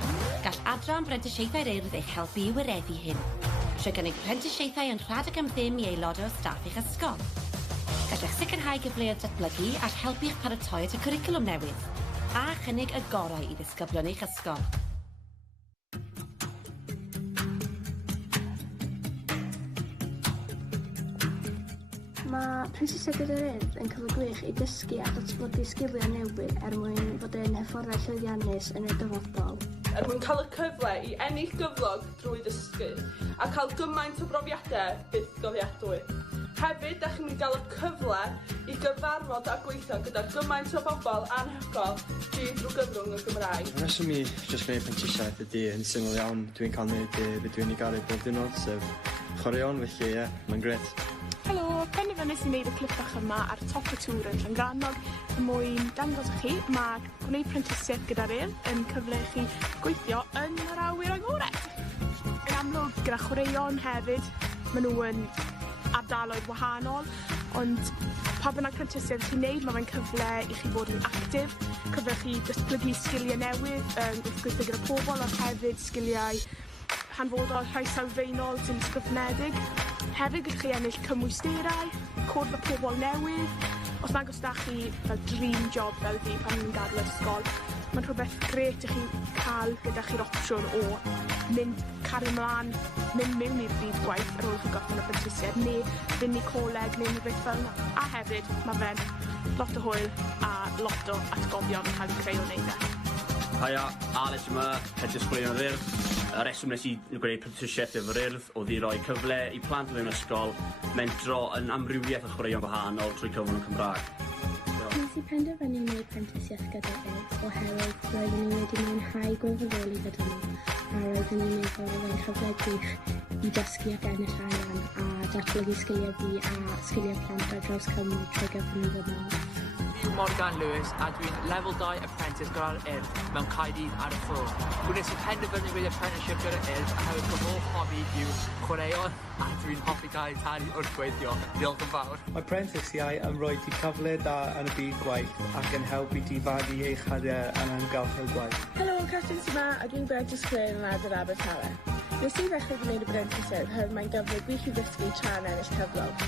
Gall Adran Brentisiaethau'r Urdd eich helpu i wireddu hyn. Trwy gynnig prentisiaethau yn rhad ac yn ddim i aelodau o staff eich ysgol. Gallech sicrhau cyfleoedd datblygu all helpu eich paratoi at y cwricwlwm newydd. A chynnig y gorau i ddisgyblion eich ysgol. Mae Prentisiaeth gyda'r Urdd yn cyfle gwych i dysgu a datblygu sgiliau newydd mwyn bod yn hyfforddau llwyddiannus yn y dyfodol. Mwyn cael y cyfle i ennill gyflog drwy dysgu a cael gymaint o brofiadau byth gofiadwy. Hefyd, da chi'n cael y cyfle i gyfarfod a gweithio gyda gymaint o bobl anhygoel drwy gyfrwng y Gymraeg. Y reswm i jyst gwneud prentisiaeth ydy yn syml iawn. Dwi'n cael gwneud be dwi'n ei garu bob diwrnod, sef chwaraeon, felly mae'n gret. Helo, penderfynais i wneud y clip bach yma ar top y tŵr yn Llangrannog mwyn dangos i chi mae gwneud prentisiaeth gyda'r Urdd yn cyfle i chi gweithio yn yr awyr agored. Yn amlwg gyda chwaraeon hefyd, maen nhw yn ardaloedd wahanol, ond pa bynnag prentisiaid chi'n neud, mae fe'n cyfle i chi fod yn actif, cyfle chi datblygu sgiliau newydd, gweithio gyda pobl, ond hefyd sgiliau hanfodol rhai sylfaenol sy'n ysgrifnedig. Hefyd gallwch chi ennill cymwysterau, cwrdd â pobl newydd. Os nag os da chi fel dream job fel fi pan ni'n gadael ysgol, mae'n rhywbeth gret i chi cael gyda chi'r opsiwn o cario ymlaen, mynd mewn i'r byd gwaith ar ôl chi gorffen y prentisiaid, neu fynd i coleg neu rhywbeth fel yna. A hefyd, mae fe'n lot o hwyl a lot o atgofion yn cael eu creu o wneud e. Haia, Alex yma, hedys chwaraeon yr Urdd. Y reswm nes i gwneud prentisiaeth efo'r Urdd oedd i roi cyfle i plant mewn ysgol mentro yn amrywiaeth o chwaraeon gwahanol trwy cyfrwng y Cymraeg. Nes i penderfynu wneud prentisiaeth gyda Urdd oherwydd roeddwn i wedi mwynhau gwirfoddoli gyda nhw a roeddwn i'n meddwl oedd e'n cyfle gwych i dysgu ac ennill arian a datblygu sgiliau fi a sgiliau plant ar draws Cymru trwy gyfrwng y Gymraeg. Morgan Lewis a dwi'n Level 2 Apprentice gyda'r Urdd mewn Caerdydd ar y ffwr. Gwnes i penderfynu wneud apprenticeship gyda'r Urdd a hefyd fy hoff hobi yw chwaraeon a dwi'n hoffi gael talu wrth gweithio. Diolch yn fawr. Mae prentisiau yn rhoi ti cyfle da yn y byd gwaith ac yn helpu ti fagu eich hadiau yn amgylchedd gwaith. Helo, Catrin yma a dwi'n Brentys Chwyn yn Adar Abertawe. Nes i ddechrau gwneud y brentisiaid oherwydd mae'n gyfle gwych i ddysgu tra'n ennill cyflog.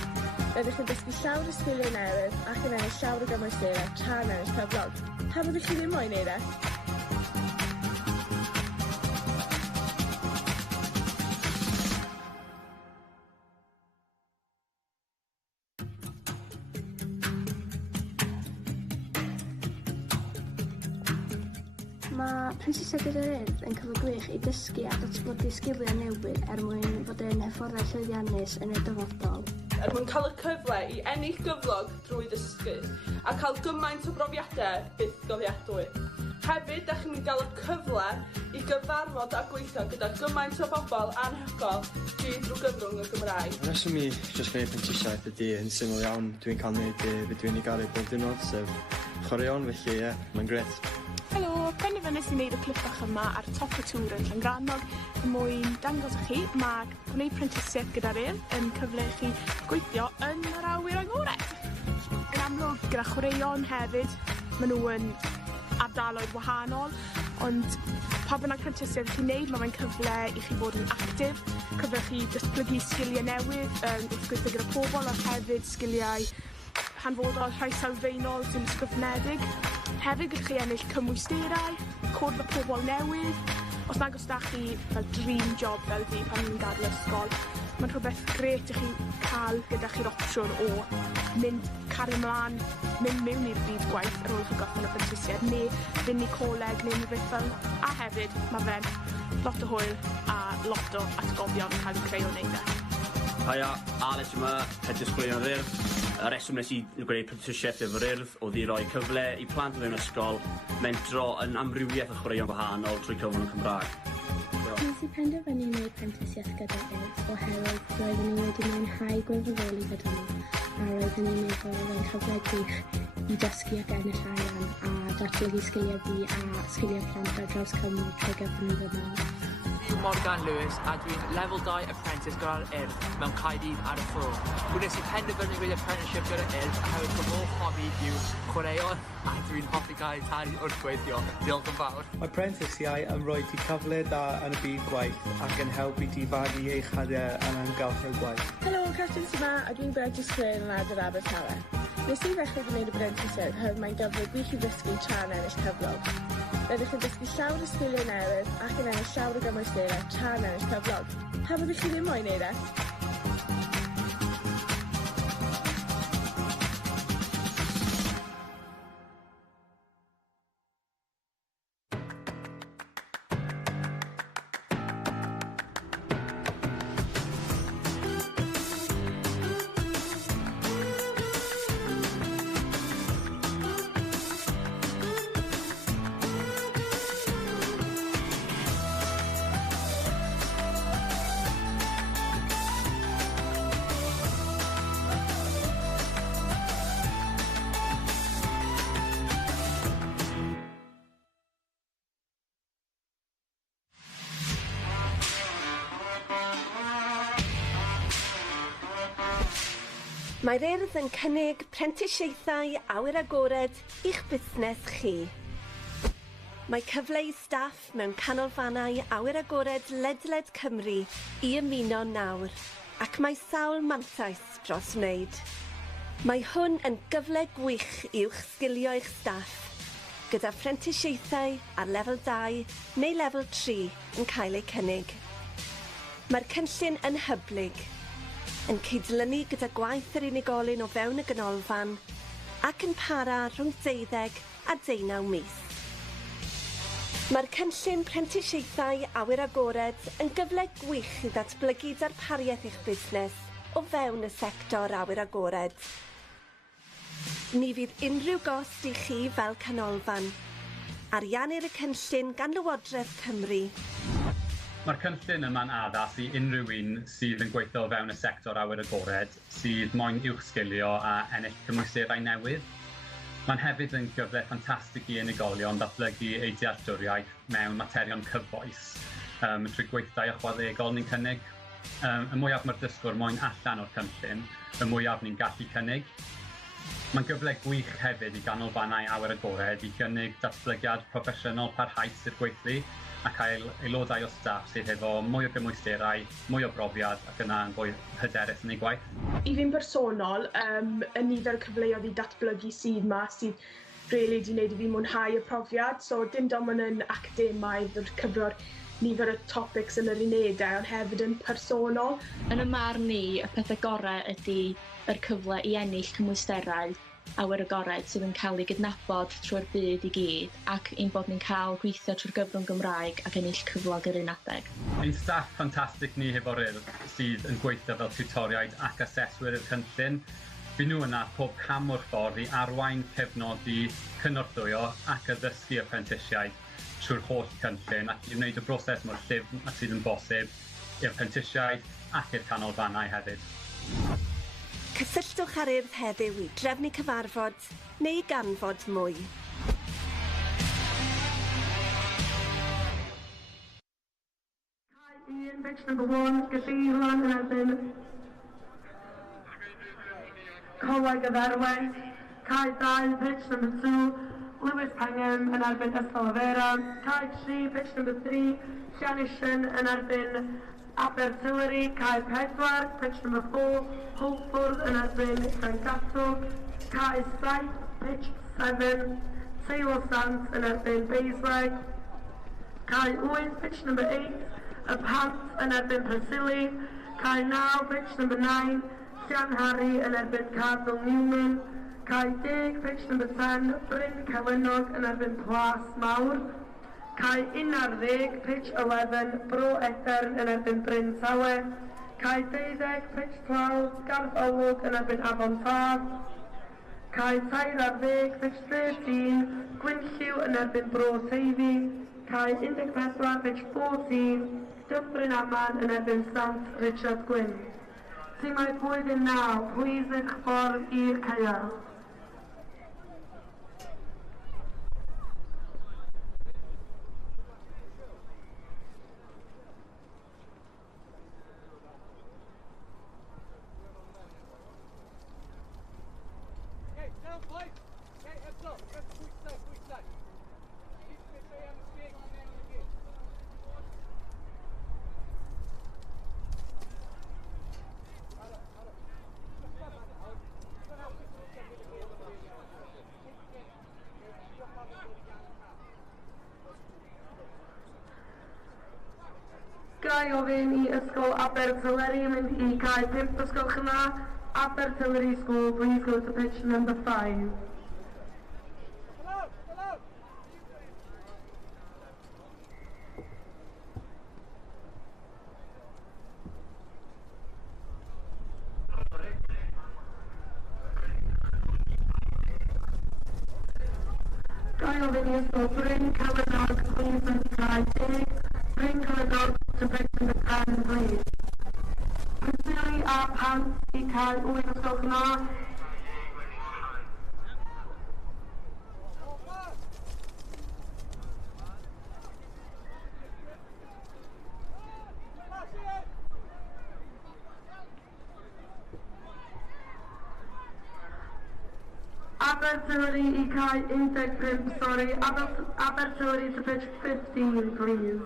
Rydych chi'n dysgu llawer o sgiliau newydd ac yn ennill llawer o gymwysterau tra'n ennill cyflog. Pa byddwch chi ddim moyn wneud e? Mae prentisiaid gyda'r Urdd yn cyfle gwych i dysgu a datblygu sgiliau newydd mwyn fod yn hyfforddau llwyddiannus yn y dyfodol. Mwyn cael y cyfle i ennill gyflog drwy ddysgu a cael gymaint o brofiadau byth gofiadwy. Hefyd, da chi'n cael y cyfle i gyfarfod a gweithio gyda gymaint o bobl anhygoel drwy gyfrwng y Gymraeg. Y reswm i jyst gwneud prentisiaeth ydy yn syml iawn. Dwi'n cael gwneud beth dwi'n ei garu bob diwrnod, sef chwaraeon, felly mae'n gret. Helo, penderfynais i wneud y clip bach yma ar top y tŵr yn Llangrannog mwyn dangos i chi mae gwneud prentisiaeth gyda'r Urdd yn cyfle i chi gweithio yn yr awyr agored. Yn amlwg gyda chwaraeon hefyd, maen nhw yn ardaloedd wahanol, ond pa bynnag prentisiaid chi'n neud, mae fe'n cyfle i chi fod yn actif, cyfle chi datblygu sgiliau newydd, gweithio gyda pobl a hefyd sgiliau hanfodol rhai sylfaenol sy'n ysgrifnedig. Hefyd gallwch chi ennill cymwysterau, cwrdd â pobl newydd. Os nag os da chi fel dream job fel fi pan ni'n gadael ysgol, mae'n rhywbeth gret i chi cael gyda chi'r opsiwn o cario ymlaen, mynd mewn i'r byd gwaith ar ôl chi gorffen y prentisiaid, neu fynd i coleg neu rhywbeth fel yna. A hefyd, mae fe'n lot o hwyl a lot o atgofion yn cael eu creu o wneud e. Haia, Alex yma, hedys chwaraeon yr Urdd. Y reswm nes i gwneud prentisiaeth efo'r Urdd oedd i roi cyfle i plant mewn ysgol mentro yn amrywiaeth o chwaraeon gwahanol trwy cyfrwng y Cymraeg. Nes i penderfynu wneud prentisiaeth gyda Urdd oherwydd roeddwn i wedi mwynhau gwirfoddoli gyda nhw a roeddwn i'n meddwl oedd e'n cyfle gwych i dysgu ac ennill arian a datblygu sgiliau fi a sgiliau plant ar draws Cymru trwy gyfrwng y Gymraeg. Morgan Lewis a dwi'n Level 2 Apprentice gyda'r Urdd mewn Caerdydd ar y ffwr. Gwnes i penderfynu wneud apprenticeship gyda'r Urdd a hefyd fy hoff hobi yw chwaraeon a dwi'n hoffi gael talu wrth gweithio. Diolch yn fawr. Mae prentisiau yn rhoi ti cyfle da yn y byd gwaith ac yn helpu ti fagu eich hadiau yn amgylchedd gwaith. Helo, Catrin yma a dwi'n Brentys Chwyn yn Adar Abertawe. Nes i ddechrau gwneud y brentisiaid oherwydd mae'n gyfle gwych i ddysgu tra'n ennill cyflog. Rydych chi'n dysgu llawer o sgiliau newydd ac yn ennill llawer o gymwysterau tra'n ennill cyflog. Pa byddwch chi ddim moyn wneud e? Mae'r Urdd yn cynnig prentisiaethau awyr agored i'ch busnes chi. Mae cyfleu staff mewn canolfannau awyr agored ledled Cymru i ymuno nawr, ac mae sawl mantais dros wneud. Mae hwn yn gyfle gwych i'ch sgilio eich staff, gyda phrentisiaethau ar lefel 2 neu lefel 3 yn cael eu cynnig. Mae'r cynllun yn hyblyg, yn cydlynu gyda gwaith yr unigolyn o fewn y ganolfan ac yn para rhwng 12 a 19 mis. Mae'r cynllun prentisiaethau awyr agored yn gyfle gwych i ddatblygu darpariaeth eich busnes o fewn y sector awyr agored. Ni fydd unrhyw gost i chi fel canolfan. Ariannir y cynllun gan Lywodraeth Cymru. Mae'r cynllun yma'n addas i unrhyw un sydd yn gweithio o fewn y sector awyr agored, sydd moyn uwch sgilio a ennill cymwysterau newydd. Mae'n hefyd yn gyfle ffantastig i unigolion datblygu eu dealltwriaeth mewn materion cyfoes trwy gweithdai ychwanegol ni'n cynnig. Y mwyaf mae'r dysgwr moyn allan o'r cynllun, y mwyaf ni'n gallu cynnig. Mae'n gyfle gwych hefyd i ganolfannau awyr agored i gynnig datblygiad proffesiynol parhaus i'r gweithlu a cael aelodau o staff sydd efo mwy o gymwysterau, mwy o brofiad ac yna yn fwy hyderus yn ei gwaith. I fi'n personol, y nifer o cyfleoedd i datblygu sydd yma sydd rili wedi gwneud i fi mwynhau y profiad. So dim dim ond yn academaidd wrth cyfro'r nifer o topics yn yr unedau, ond hefyd yn personol. Yn y marn ni, y pethau gorau ydy yr cyfle i ennill cymwysterau awyr agored sydd yn cael ei gydnabod trwy'r byd i gyd, ac ein bod ni'n cael gweithio trwy'r gyfrwng Gymraeg ac ennill cyflog yr un adeg. Ein staff ffantastig ni hefo'r Urdd sydd yn gweithio fel tiwtoriaid ac aseswyr y cynllun. Fy nhw yna pob cam o'r ffordd i arwain, cefnodi, cynorthwyo ac addysgu apprentisiaid trwy'r holl cynllun ac i wneud y broses mor llyfn sydd yn bosib i'r apprentisiaid ac i'r canolfannau hefyd. Cysylltwch ar Urdd heddiw i drefnu cyfarfod neu ganfod mwy. Pitch number 1, Gadeiron yn erbyn Coleg Yferwen. Cai 2, pitch number 2, Lewis Pengham yn erbyn Ystalafera. Cai 3, pitch number 3, Sianishan yn erbyn Abertillery. Cai 4, pitch number 4, Holford yn erbyn Llanghatwg. Cai 7, pitch 7, Taylor Sant yn erbyn Beisleg. Cai 8, pitch number 8, y Pant yn erbyn Presili. Cai 9, pitch number 9, Sian Harry yn erbyn Cardinal Newman. Cai 10, pitch number 10, Bryn Celynnog yn erbyn Plas Mawr. Cai 11, pitch 11, Bro Edern yn erbyn Bryn Tawe. Cai 12, pitch 12, Garth Olwg yn erbyn Afon Taf. Cai 13, pitch 13, Gwynlliw yn erbyn Bro Teifi. Cai 14, pitch 14, Dyfryn Aman yn erbyn Sant Richard Gwyn. Tîmau blwyddyn 9, please eich ffordd i'r caeau. Gai ofyn i ysgol Abertillery mynd i cae 5 ysgolch yma. Abertillery School, please go to pitch number 5. Gai ofyn i ysgol Bryn Celynnog, please mynd i cae 10. Bryn Celynnog to pitch number 10, please. Presili a Pant i cael 8 ysgolch yma. Abertillery i cae 15, sorry. Abertillery to pitch 15, please.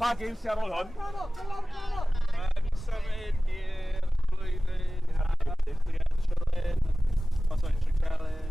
Pa gêm sy'n ar ôl hwn? Fi'n symud i'r blwyddyn Trylin, Trylin.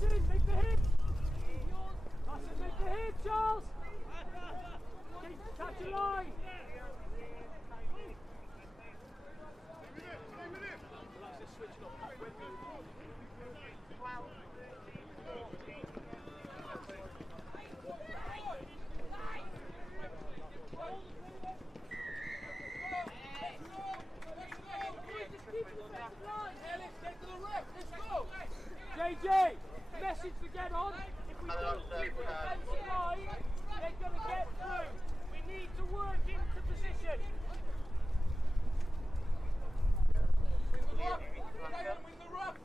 Make the hit! That's it, make the hit, Charles! Catch a line! JJ, message to get on. If we don't keep the defensive line, they're going to get through. We need to work into position. Win the rock. Win the rock.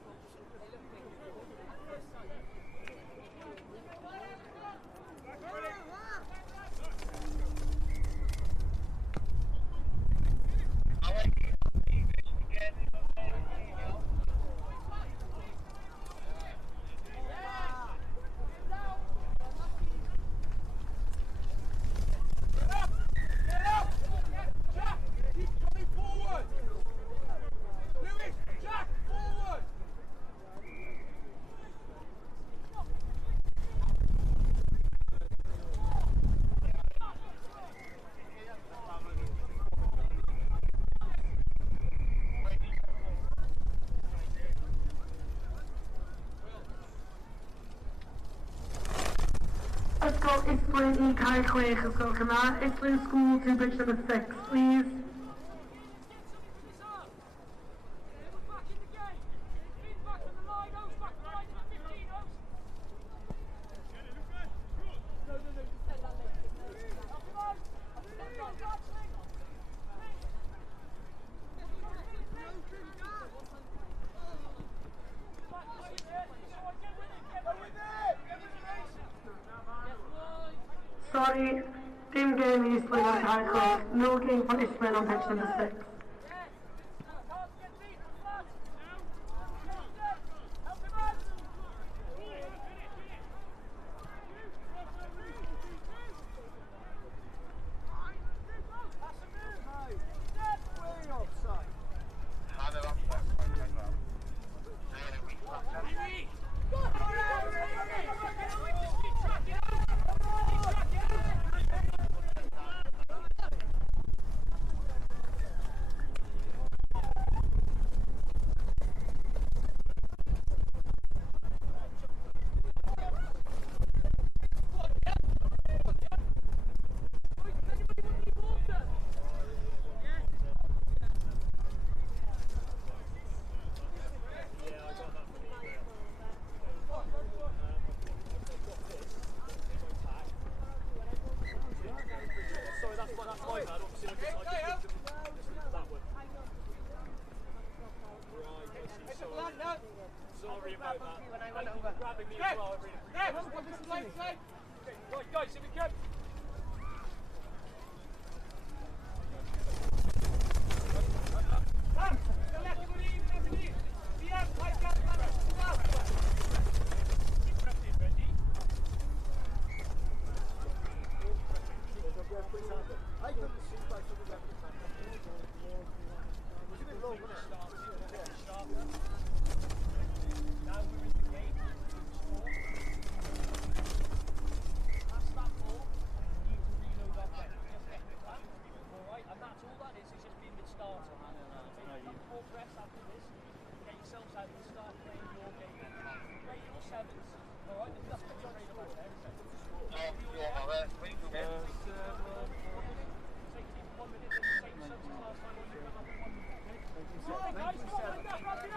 Ysgol Islwyn I cael 6 ysgol yma. Islwyn School to bridge number 6, please. Sorry, team game Eastland on high clock. No game for Eastland on pitch number 6. Sorry about that. Thank you for grabbing me as well. Right, guys, here we go.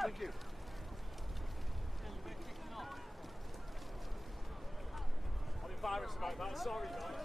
Thank you. I'm embarrassed about that, sorry guys.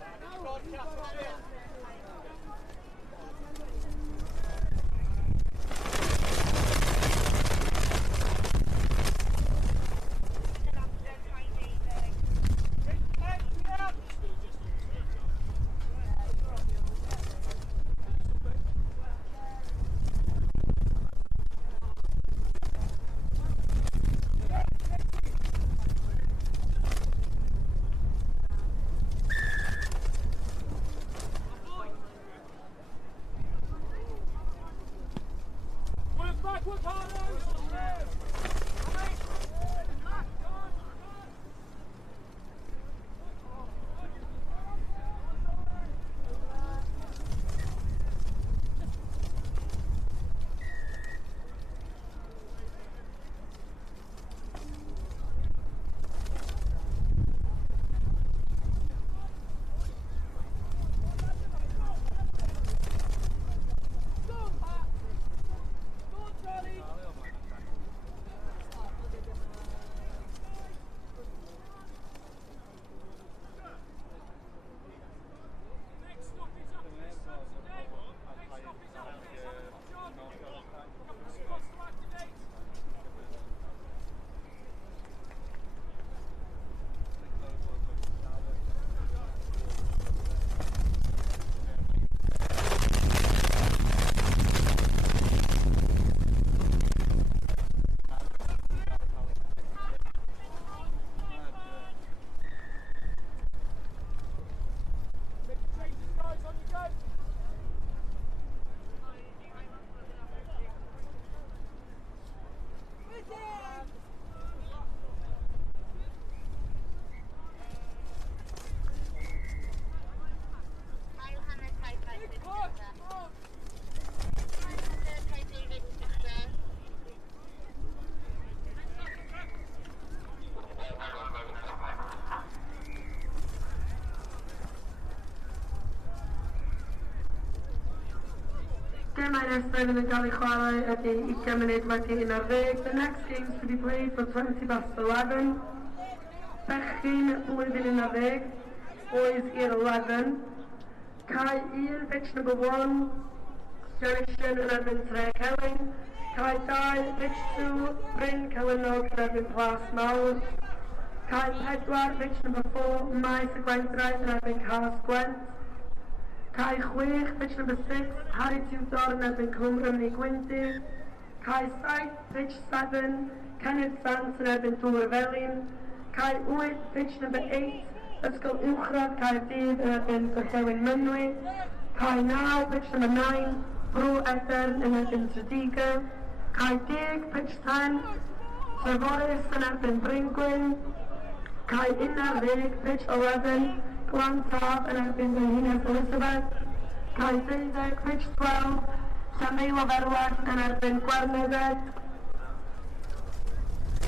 gemau nesaf yn cael ei chwarae ydy 20 munud wedi 11. The next games to be played from 20 past 11. Bechgyn blwyddyn 11, boys year 11. Cai 1, pitch number 1, Jonathan yn erbyn Tre Celyn. Cai 2, pitch 2, Bryn Celynnog yn erbyn Plas Mawr. Cai 4, pitch number 4, Maes y Gwendraeth yn erbyn Cas Gwent. Cai 6, pitch number 6, Harry Tudor yn erbyn Cwm Rymni Gwyndyr. Cai 7, pitch 7, Kenneth Sant yn erbyn Dŵr Felin. Cai 8, pitch number 8, Ysgol Uwchradd Caerdydd yn erbyn Gorllewin Mynwy. Cai 9, pitch number 9, Bro Edern yn erbyn Tredigr. Cai 10, pitch 10, Treforys yn erbyn Bryngwyn. Cai 11, pitch 11, Glantaf yn erbyn Frenhines Elizabeth. Cai 12, pitch 12, Llanfail o Ferwell yn erbyn Gwernefed.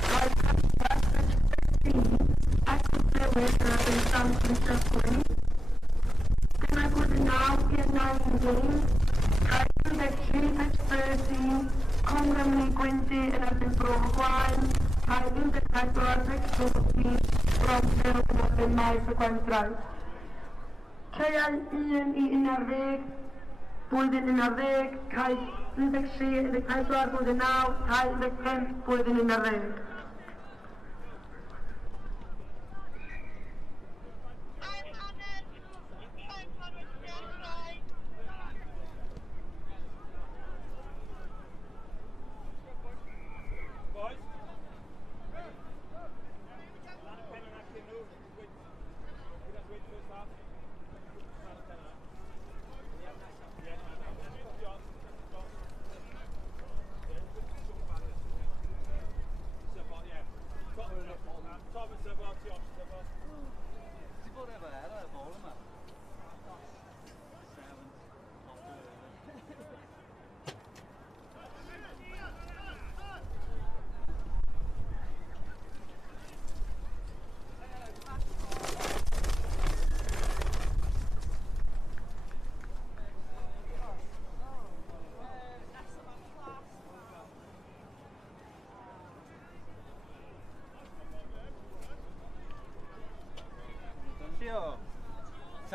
Cai 13, pitch 15, Eglwys Newydd yn erbyn Sant Richard Gwyn. Dyma blwyddyn 9 i'r 9 games. Cai 13, pitch 13, Cwm Rymni Gwyndyr yn erbyn Bro Gwaun. Cai 14, pitch 14, Bronfil yn erbyn Maes y Gwendraeth. Ceiau 1 i 11, blwyddyn 11, Cai 13, 14, blwyddyn 9, Cai 15, blwyddyn 11.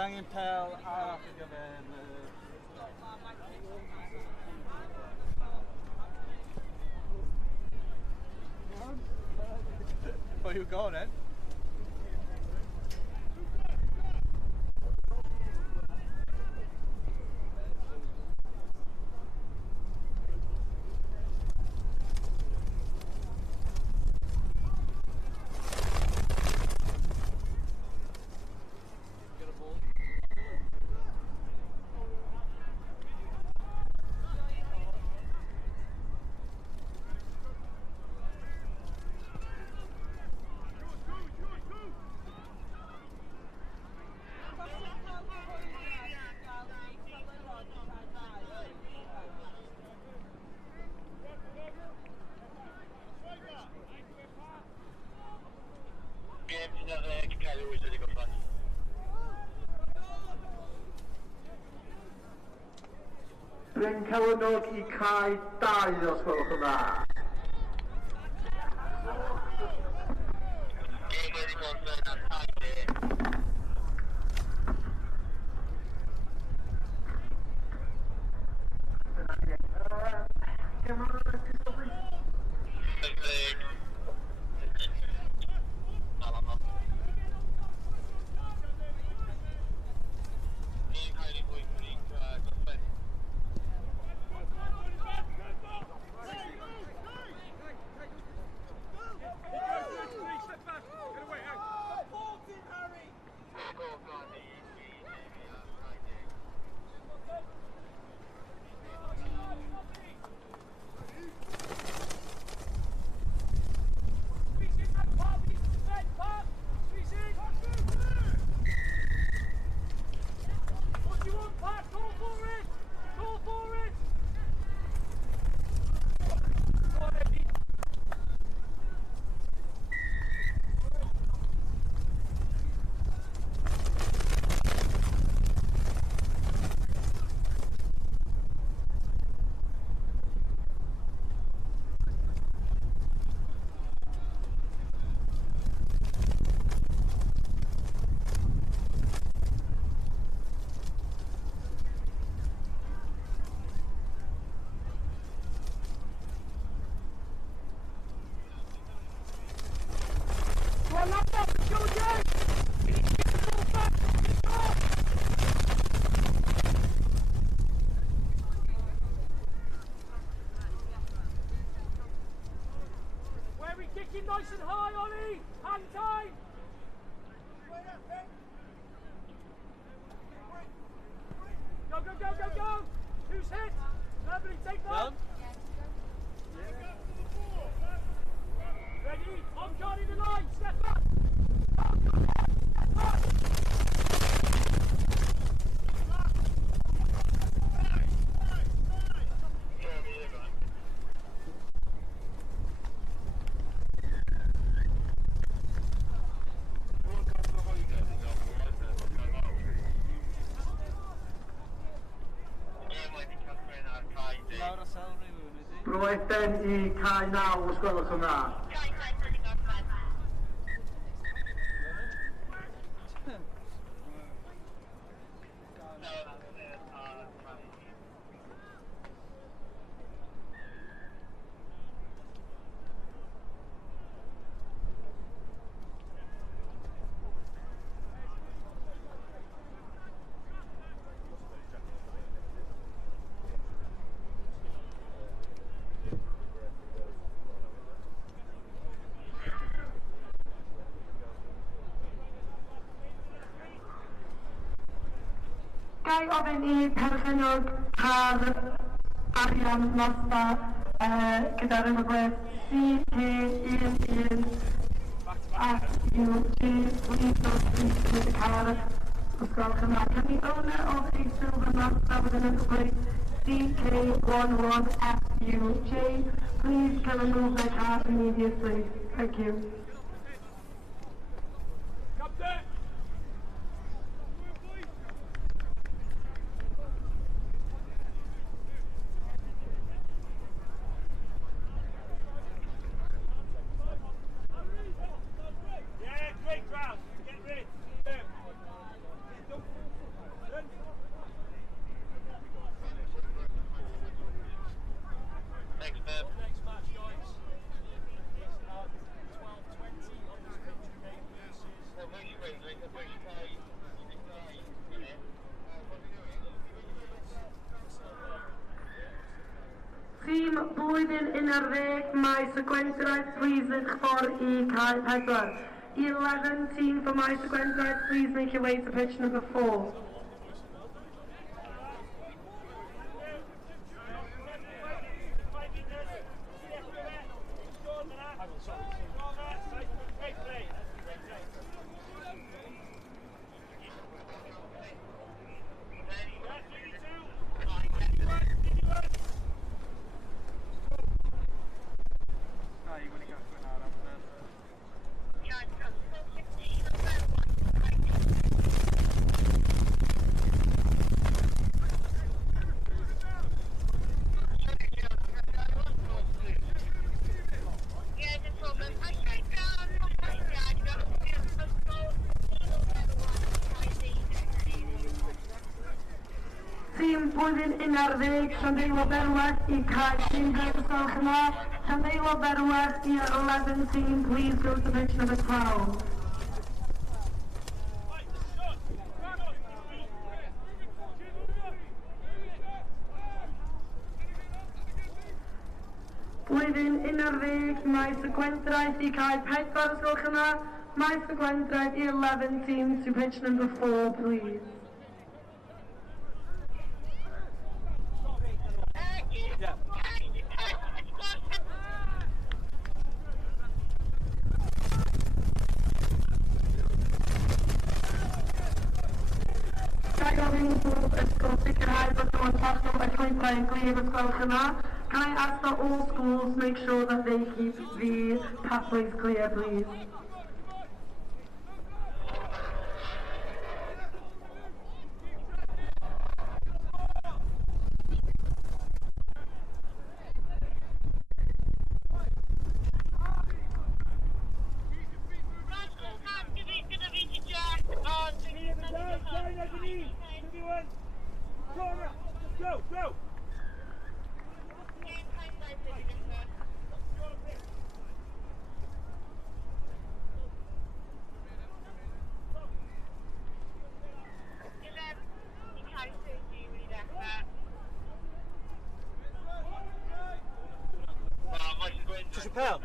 Angen pel arall ar gyfer Where you going then? Bryn Celynnog I Cai 2 os gwelwch yn dda. Kick it nice and high, Ollie. Hang time. Go, go, go, go, go. Who's hit? Lovely, take that. Ready? On guard in the line. Step up. On your left. Step up. Rwyden I cae 9 os gwelwch yn dda. Gai ofyn I perchenog car arian Mazda gyda'r ymwybeth CK11 FUG. Please don't speak to the car. Os gwelwch yn dda. Can the owner of a silver Mazda with an ymwybeth CK11 FUG please come and move their car immediately? Thank you. Captain! Tîm blwyddyn 11, maes y gwendraeth, please newch ffordd I cae 4. 11 team for maes y gwendraeth, please make your way to pitch number 4. Tîm blwyddyn 11, Llandeilo Berwerth I cae 5 gwelwch yma. Llandeilo Berwerth I 11 team, please go to pitch number 12. Blwyddyn 11, maes y gwendraeth I cae 4 os gwelwch yma. Maes y gwendraeth I 11 team to pitch number 4, please. Can I ask that all schools make sure that they keep the pathways clear, please? Go, go! Chappelle.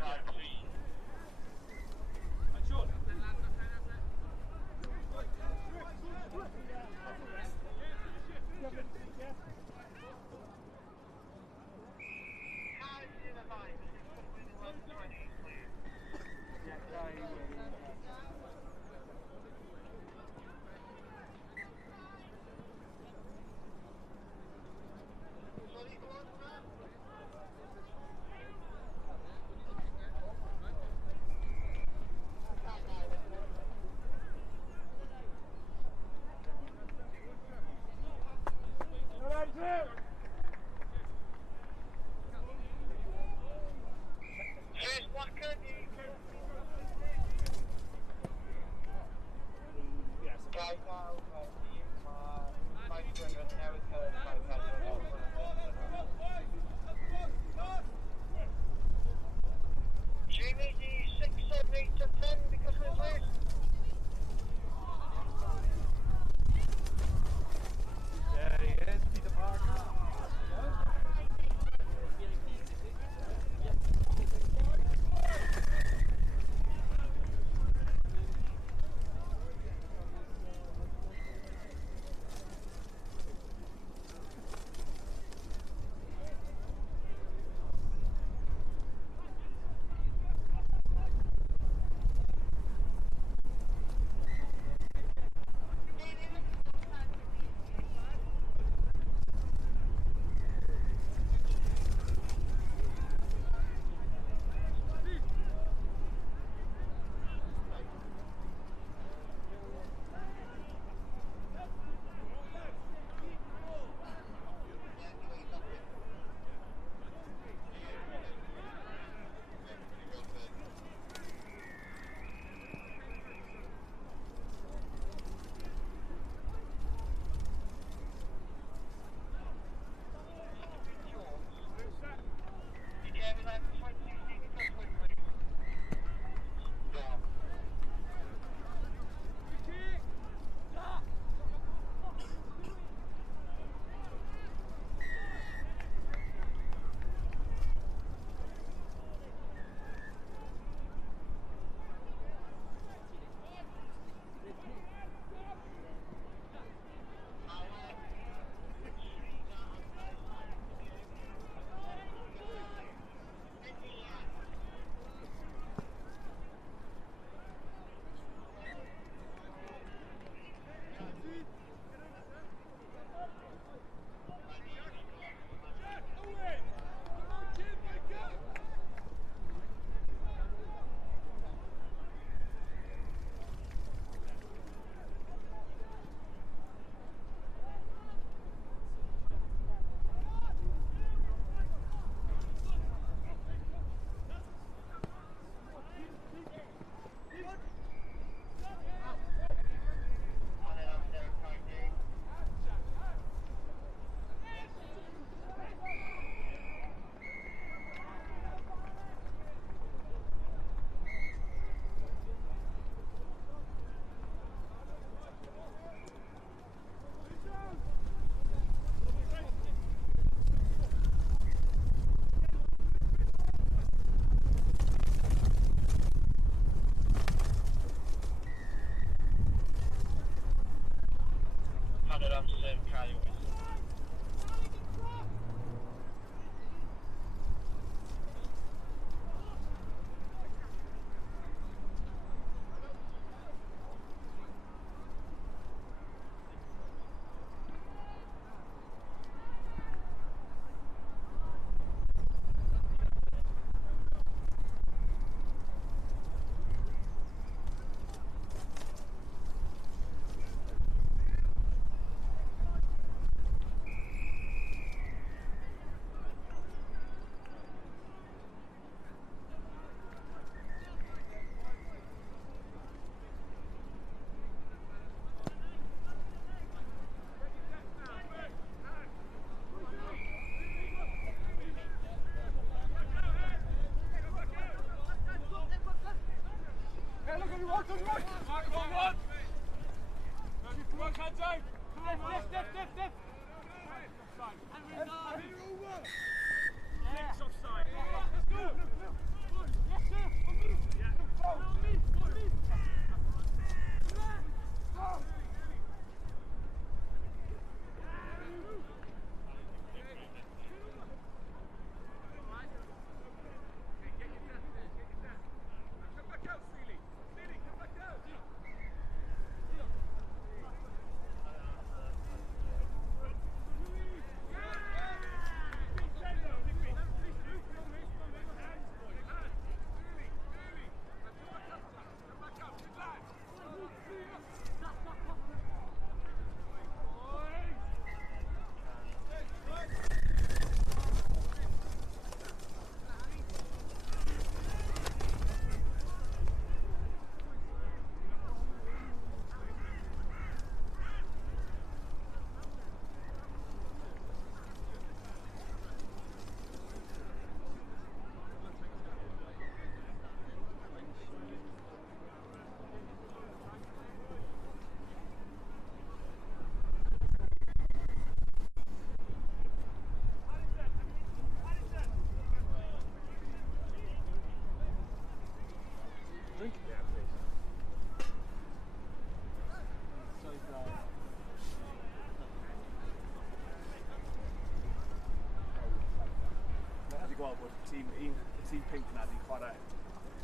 gweld bod tîm pink na di chwarae.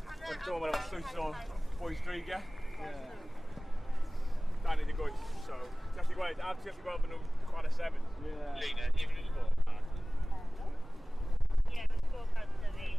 Dwi'n meddwl bod llwyth o boys dreigiau. Da ni di gwyd, so ti'n gallu gweld bod nhw'n chwarae sevens. Leina, even yn sgôr. Ie, yn sgôr card da fi.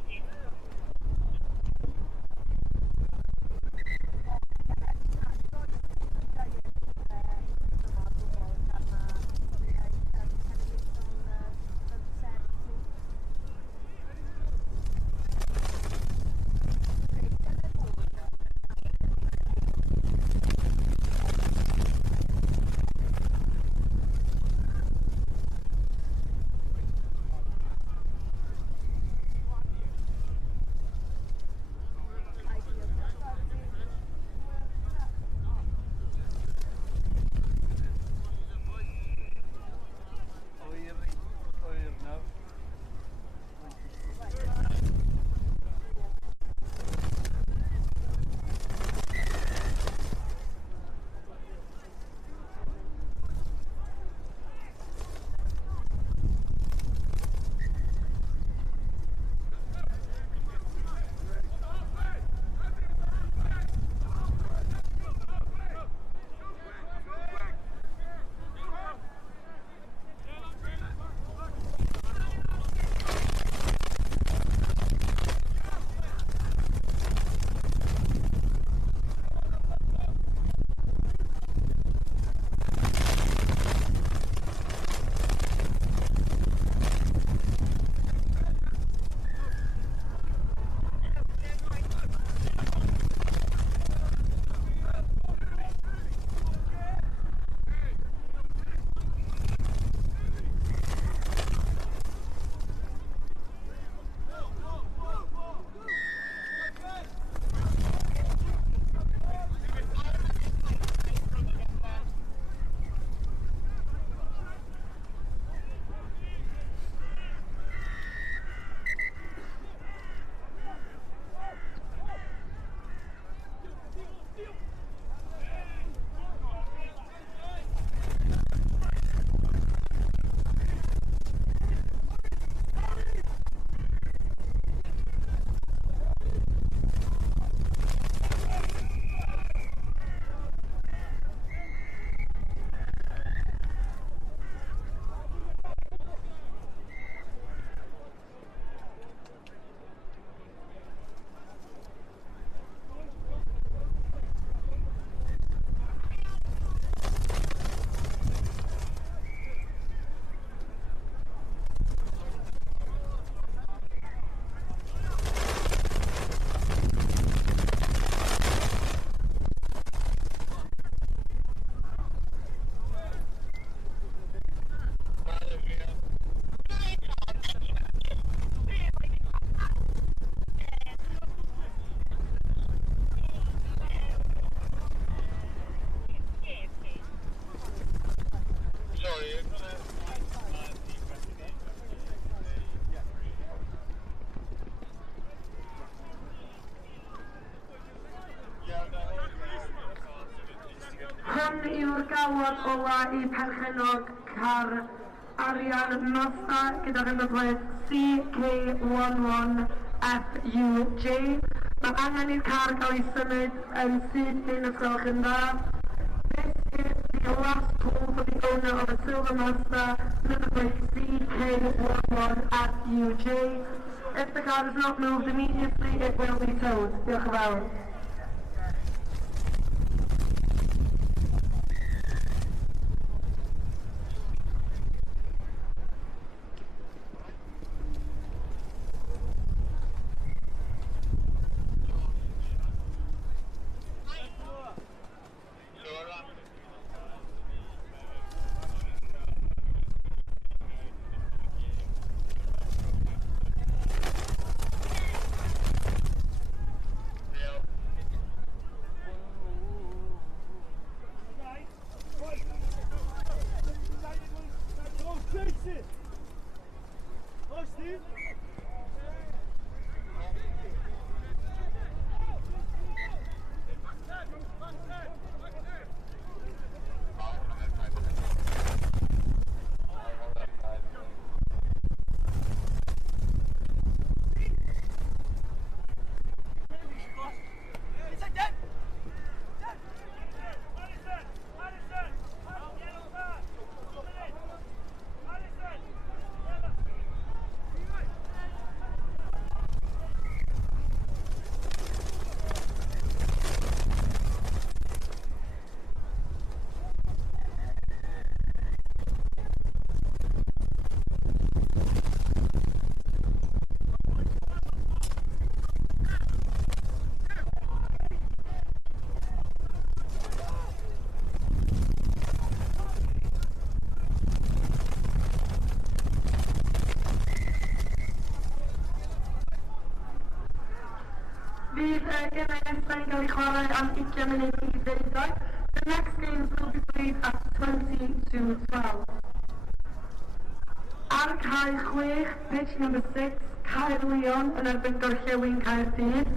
gawod ola I perchenog car arian Mazda gyda'r ymwybwyr CK11FUJ. Mae angen i'r car gael ei symud yn sydd ein os gwelwch yn dda. This is the last call for the owner of a silver Mazda, number plate CK11FUJ. If the car is not moved immediately, it will be towed. Diolch yn fawr. Bydd gemau nesaf yn cael ei chwarae am 20 munud I 12. The next games will be played at 20 to 12. Ar cae 6, pitch number 6, Caer Leon yn erbyn Gorllewin Caerdydd.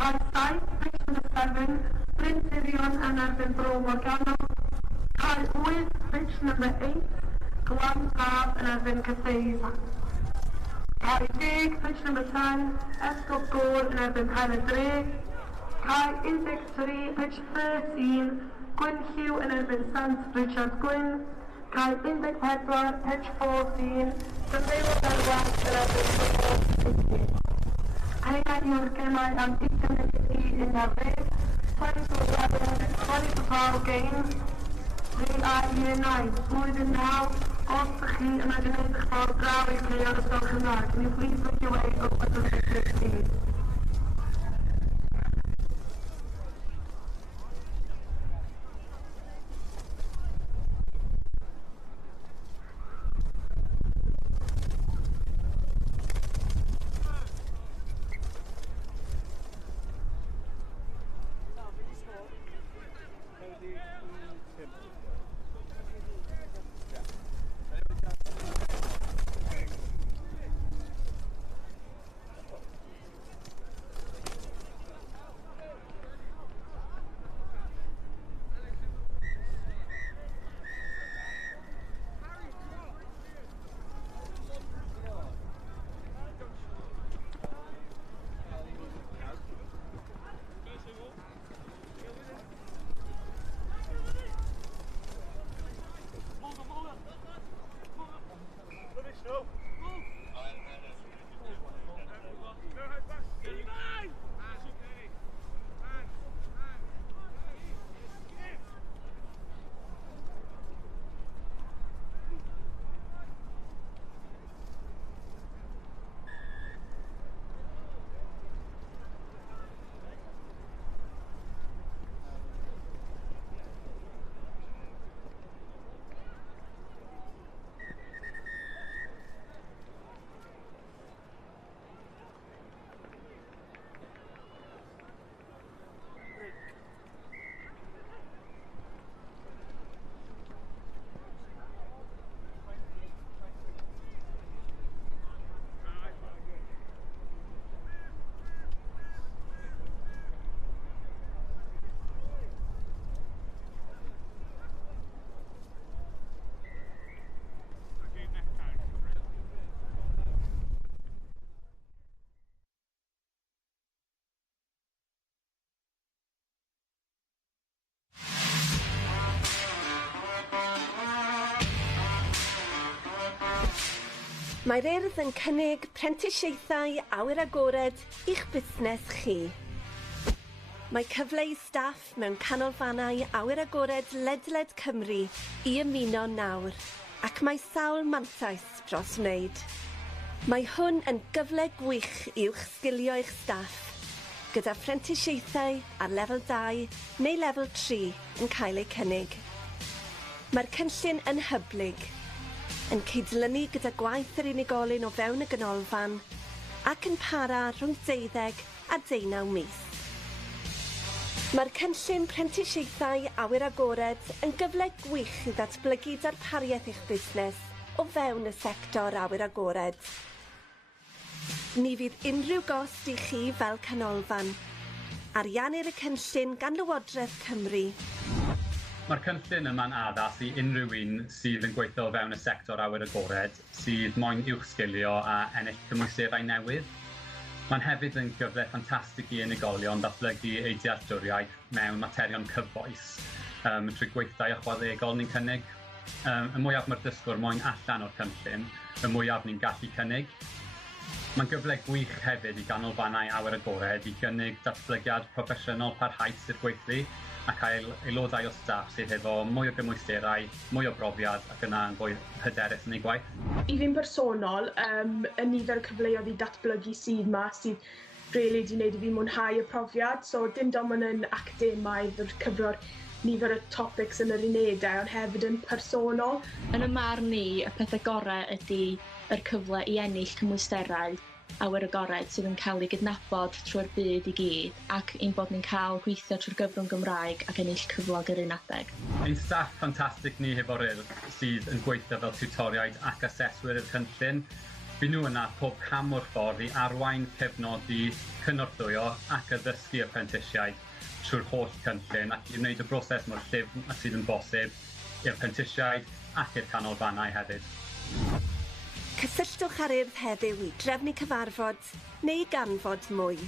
Cae 7, pitch number 7, Bryn Tirion yn erbyn Bro Morgannwg. Cae 8, pitch number 8, Glan Taf yn erbyn Caerdydd. Cae 10, pitch number 10, Esgob Gôr yn erbyn Caerdydd. Cae 13, pitch 13, Gwyn Hugh yn erbyn Sant Richard Gwyn. Cae 14, pitch 14, Gymreig Derwas yn erbyn Gwyn. Heina yw'r gemau am 20 munud I 11, 20 to 11, 20 to 12 games. Fi a Year 9, blwyddyn 9, os ydych chi yn mynd eich ffordd draw I chi ar ysgol Cymraeg, can you please make your way up at the 16? Mae'r Urdd yn cynnig prentisiaethau awyr agored i'ch busnes chi. Mae cyfle i staff mewn canolfannau awyr agored ledled Cymru i ymuno nawr, ac mae sawl mantais dros wneud. Mae hwn yn gyfle gwych i'ch sgilio eich staff, gyda phrentisiaethau ar lefel 2 neu lefel 3 yn cael eu cynnig. Mae'r cynllun yn hyblyg, yn cydlynu gyda gwaith yr unigolyn o fewn y ganolfan ac yn para rhwng 12 a 19 mis. Mae'r cynllun prentisiaethau awyr agored yn gyfle gwych i ddatblygu darpariaeth eich busnes o fewn y sector awyr agored. Ni fydd unrhyw gost i chi fel canolfan. Ariannir y cynllun gan Lywodraeth Cymru. Mae'r cynllun yma'n addas i unrhyw un sydd yn gweithio fewn y sector awyr agored, sydd moyn uwch sgilio a ennill cymwysterau newydd. Mae'n hefyd yn gyfle ffantastig i unigolion datblygu eu dealltwriaeth mewn materion cyfoes, trwy gweithdai ychwanegol ni'n cynnig. Y mwyaf mae'r dysgwr moyn allan o'r cynllun, y mwyaf ni'n gallu cynnig. Mae'n gyfle gwych hefyd i ganolfannau awyr agored i gynnig datblygiad proffesiynol parhaus i'r gweithlu, a cael aelodau o staff sydd efo mwy o gymwysterau, mwy o brofiad ac yna yn fwy hyderus yn ei gwaith. I fi'n personol, y nifer cyfleoedd i datblygu sydd yma sydd rili wedi gwneud i fi mwynhau y profiad. So dim dim ond yn academaidd o'r cyfro'r nifer y topics yn yr unedau, ond hefyd yn personol. Yn y marn ni, y pethau gorau ydy yr cyfle i ennill cymwysterau awyr agored sydd yn cael ei gydnabod trwy'r byd i gyd, ac ein bod ni'n cael gweithio trwy'r gyfrwng Gymraeg ac ennill cyflog yr un adeg. Ein staff ffantastig ni hefo'r Urdd sydd yn gweithio fel tiwtoriaid ac aseswyr y cynllun. Bydd nhw yna pob cam o'r ffordd i arwain, cefnogi, cynorthwyo ac addysgu apprentisiaid trwy'r holl cynllun ac i wneud y broses mor llyfn a sydd yn bosib i'r apprentisiaid ac i'r canolfannau hefyd. Cysylltwch ar Urdd heddiw i drefnu cyfarfod neu ganfod mwy.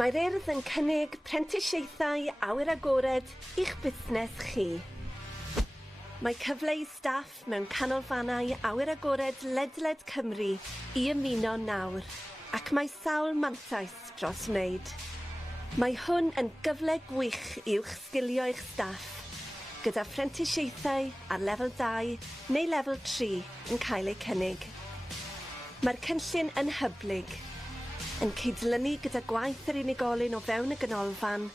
Mae'r Urdd yn cynnig prentisiaethau awyr agored i'ch busnes chi. Mae cyfle i staff mewn canolfannau awyr agored ledled Cymru i ymuno nawr, ac mae sawl mantais dros wneud. Mae hwn yn gyfle gwych i'ch sgilio eich staff, gyda phrentisiaethau ar lefel 2 neu lefel 3 yn cael eu cynnig. Mae'r cynllun yn hyblyg, yn cydlynu gyda gwaith yr unigolyn o fewn y ganolfan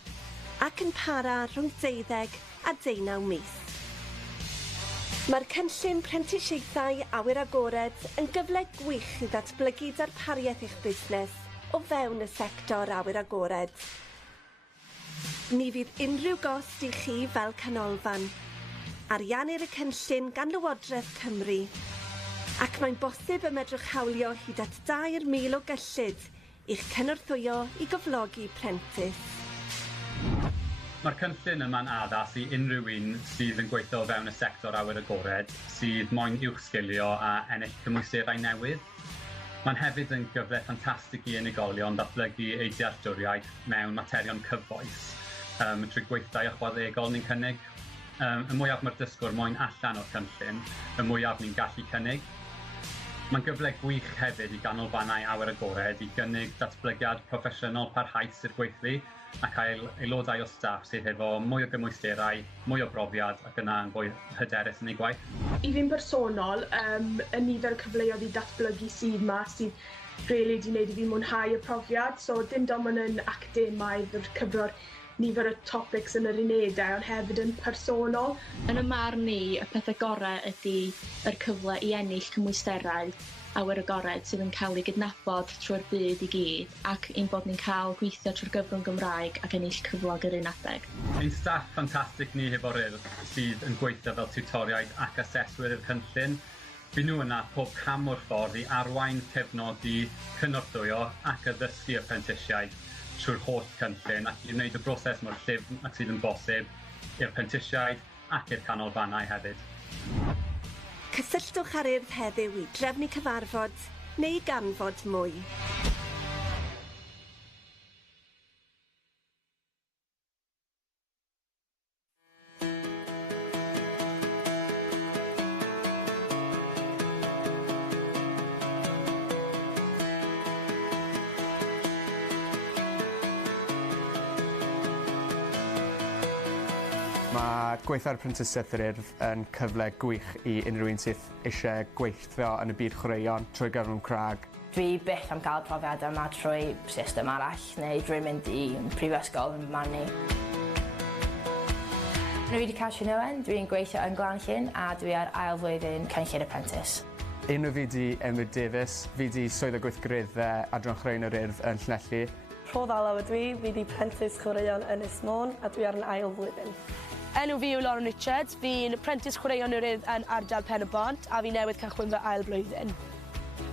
ac yn para rhwng 12 a 19 mis. Mae'r cynllun prentisiaethau awyr agored yn gyfle gwych i ddatblygu darpariaeth eich busnes o fewn y sector awyr agored. Ni fydd unrhyw gost i chi fel canolfan. Ariannir y cynllun gan Lywodraeth Cymru, ac mae'n bosib y medrwch hawlio hyd at 2,000 o gyllid i'ch cynorthwyo i gyflogi prentis. Mae'r cynllun yma'n addas i unrhyw un sydd yn gweithio fewn y sector awyr agored, sydd moyn uwch sgilio a ennill cymwysterau newydd. Mae'n hefyd yn gyfle ffantastig i unigolion datblygu eu dealltwriaeth mewn materion cyfoes, trwy gweithdai ychwanegol ni'n cynnig. Y mwyaf mae'r dysgwr moyn allan o'r cynllun, y mwyaf ni'n gallu cynnig. Mae'n gyfle gwych hefyd i ganolfannau awyr agored i gynnig datblygiad proffesiynol parhaus i'r gweithlu, a cael aelodau o staff sydd efo mwy o gymwysterau, mwy o brofiad ac yna yn fwy hyderus yn ei gwaith. I fi'n personol, y nifer cyfleoedd i datblygu sydd yma sydd rili wedi gwneud i fi mwynhau y profiad. So dim dim ond yn academaidd o'r cyfro'r nifer y topics yn yr unedau, ond hefyd yn personol. Yn y marn ni, y pethau gorau ydy yr cyfle i ennill cymwysterau awyr agored sydd yn cael ei gydnabod trwy'r byd i gyd, ac ein bod ni'n cael gweithio trwy'r gyfrwng Gymraeg ac ennill cyflog yr un adeg. Ein staff ffantastig ni hefo'r Urdd sydd yn gweithio fel tiwtoriaid ac aseswyr y cynllun. Bydd nhw yna pob cam o'r ffordd i arwain, cefnogi, cynorthwyo ac addysgu apprentisiaid trwy'r holl cynllun ac i wneud y broses mor llyfn ac sydd yn bosib i'r apprentisiaid ac i'r canolfannau hefyd. Cysylltwch ar Urdd heddiw i drefnu cyfarfod neu ganfod mwy. Mae gweithio ar Prentisiaeth yr Urdd yn cyfle gwych I unrhyw un sydd eisiau gweithio yn y byd chwaraeon trwy gyfrwng Cymraeg. Dwi byth am cael profiad yma trwy system arall neu drwy mynd I prifysgol yn man ni. Dwi wedi cael Sian Owen, dwi'n gweithio yn Glanllyn a dwi ar ail flwyddyn cynllun apprentice. Enw fi di Emryd Davies, fi di swydd o gweithgareddau adran chwaraeon yr Urdd yn Llanelli. Rho ddalaw ydw I, fi di prentys chwaraeon yn Ysmôn a dwi ar yn ail flwyddyn. Enw fi yw Lauren Richards, fi'n apprentice chwaraeon yr Urdd yn ardal Pen y Bont a fi newydd cychwyn fy ail blwyddyn.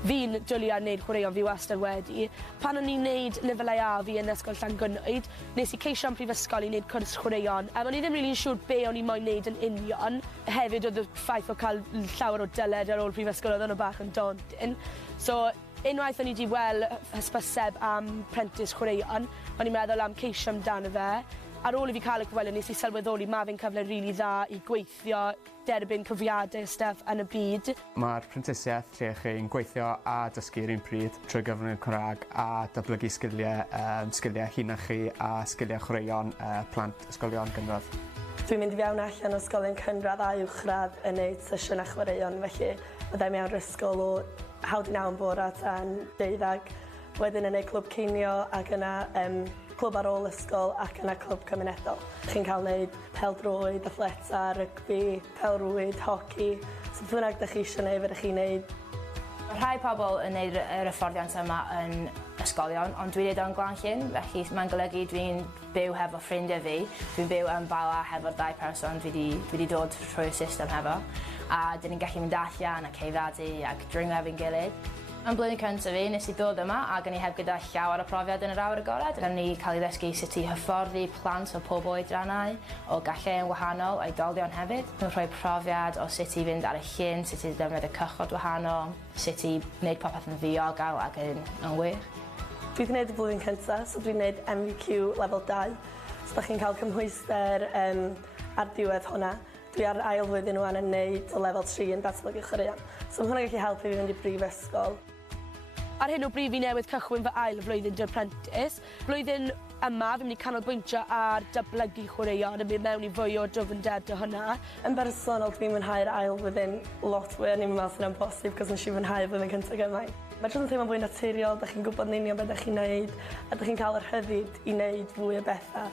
Fi'n dwlu ar wneud chwaraeon fi wastad wedi. Pan o'n i'n wneud lefelau A fi yn ysgol Llangynnoed, nes I ceisio am prifysgol I wneud cwrs chwaraeon. O'n I ddim rili'n siŵr be o'n I moyn wneud yn union. Hefyd oedd y ffaith o cael llawer o dyled ar ôl prifysgol oedd o'n bach yn daunting. So, unwaith o'n I wedi weld hysbyseb am prentys chwaraeon, o'n i'n meddwl am ceisio amdano fe. Ar ôl I fi cael y cyfweliad, nes I sylweddoli mae fe'n cyfle rili dda I gweithio, derbyn cyfriadau stuff yn y byd. Mae'r prentisiaeth lle chi'n gweithio a dysgu'r un pryd trwy gyfrwng y Cymraeg a datblygu sgiliau hunan chi a sgiliau chwaraeon plant ysgolion gynradd. Dwi'n mynd I fewn allan o ysgolion cynradd a uwchradd yn gwneud sesiynau chwaraeon, felly byddai mewn ysgol o 9 yn bore tan 12. Wedyn yn gwneud clwb cinio ac yna clwb ar ôl ysgol ac yna clwb cymunedol. Chi'n cael gwneud pêl-droed, athleta, rygbi, pêl-rwyd, hoci. So beth bynnag ydych chi eisiau gwneud, fyddwch chi'n gwneud. Rhai pobl yn gwneud yr hyfforddiant yma yn ysgolion, ond dwi'n gwneud o'n Glanllyn, felly mae'n golygu dwi'n byw hefo ffrindiau fi. Dwi'n byw yn Bala hefo'r 2 person dwi wedi dod trwy'r system hefo. A dyn ni'n gallu mynd allan a ceifadu ac dringo efo'n gilydd. Yn blwyddyn cyntaf fi, nes I dod yma ac o'n I heb gyda llawer o profiad yn yr awyr agored. Gan ni cael ei ddysgu sut I hyfforddi plant o pob oedrannau, o galle'n wahanol, oedolion hefyd. Nhw'n rhoi profiad o sut I fynd ar y llyn, sut I defnyddio cychod wahanol, sut I wneud popeth yn ddiogel ac yn wych. Dwi wedi gwneud y blwyddyn cyntaf, so dwi'n gwneud MVQ lefel 2. So da chi'n cael cymhwyster ar diwedd hwnna. Dwi ar ail flwyddyn nhw yn gwneud o lefel 3 yn datblygu chwaraeon. So mae hwnna'n gallu helpu fi fynd I brifysgol. Ar hyn o bryd fi newydd cychwyn fy ail flwyddyn dy apprentice. Blwyddyn yma fi'n mynd I canolbwyntio ar datblygu chwaraeon a mynd mewn I fwy o dyfnder dy hwnna. Yn bersonol dwi'n mwynhau'r ail flwyddyn lot fwy, o'n i'n meddwl sy'n amhosib cos nes I fwynhau flwyddyn cyntaf gymaint. Mae jyst yn teimlo'n fwy naturiol, da chi'n gwybod yn union beth da chi'n neud a da chi'n cael yr rhyddid I neud fwy o bethau.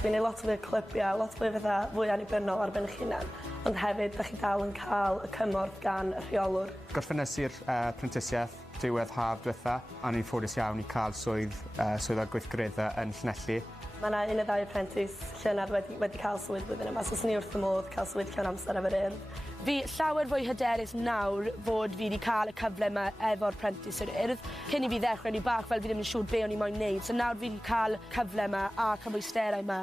Dwi'n neud lot fwy o clybiau, lot fwy o bethau fwy annibynnol ar ben eich hunan, ond hefyd da chi dal yn cael y cymorth gan y rheolwr. Gorffennes i'r prentisiaeth diwedd haf diwetha a ni'n ffodus iawn I cael swydd o gweithgareddau yn Llanelli. Mae yna 1 neu 2 apprentice llynedd wedi cael swydd blwyddyn yma, so swn I wrth y modd cael swydd llawn amser efo'r Urdd. Fi llawer fwy hyderus nawr fod fi wedi cael y cyfle yma efo'r apprentice yr Urdd. Cyn I fi ddechrau ni bach fel fi ddim yn siŵr be o'n I moyn wneud, so nawr fi wedi cael cyfle yma a cymwysterau yma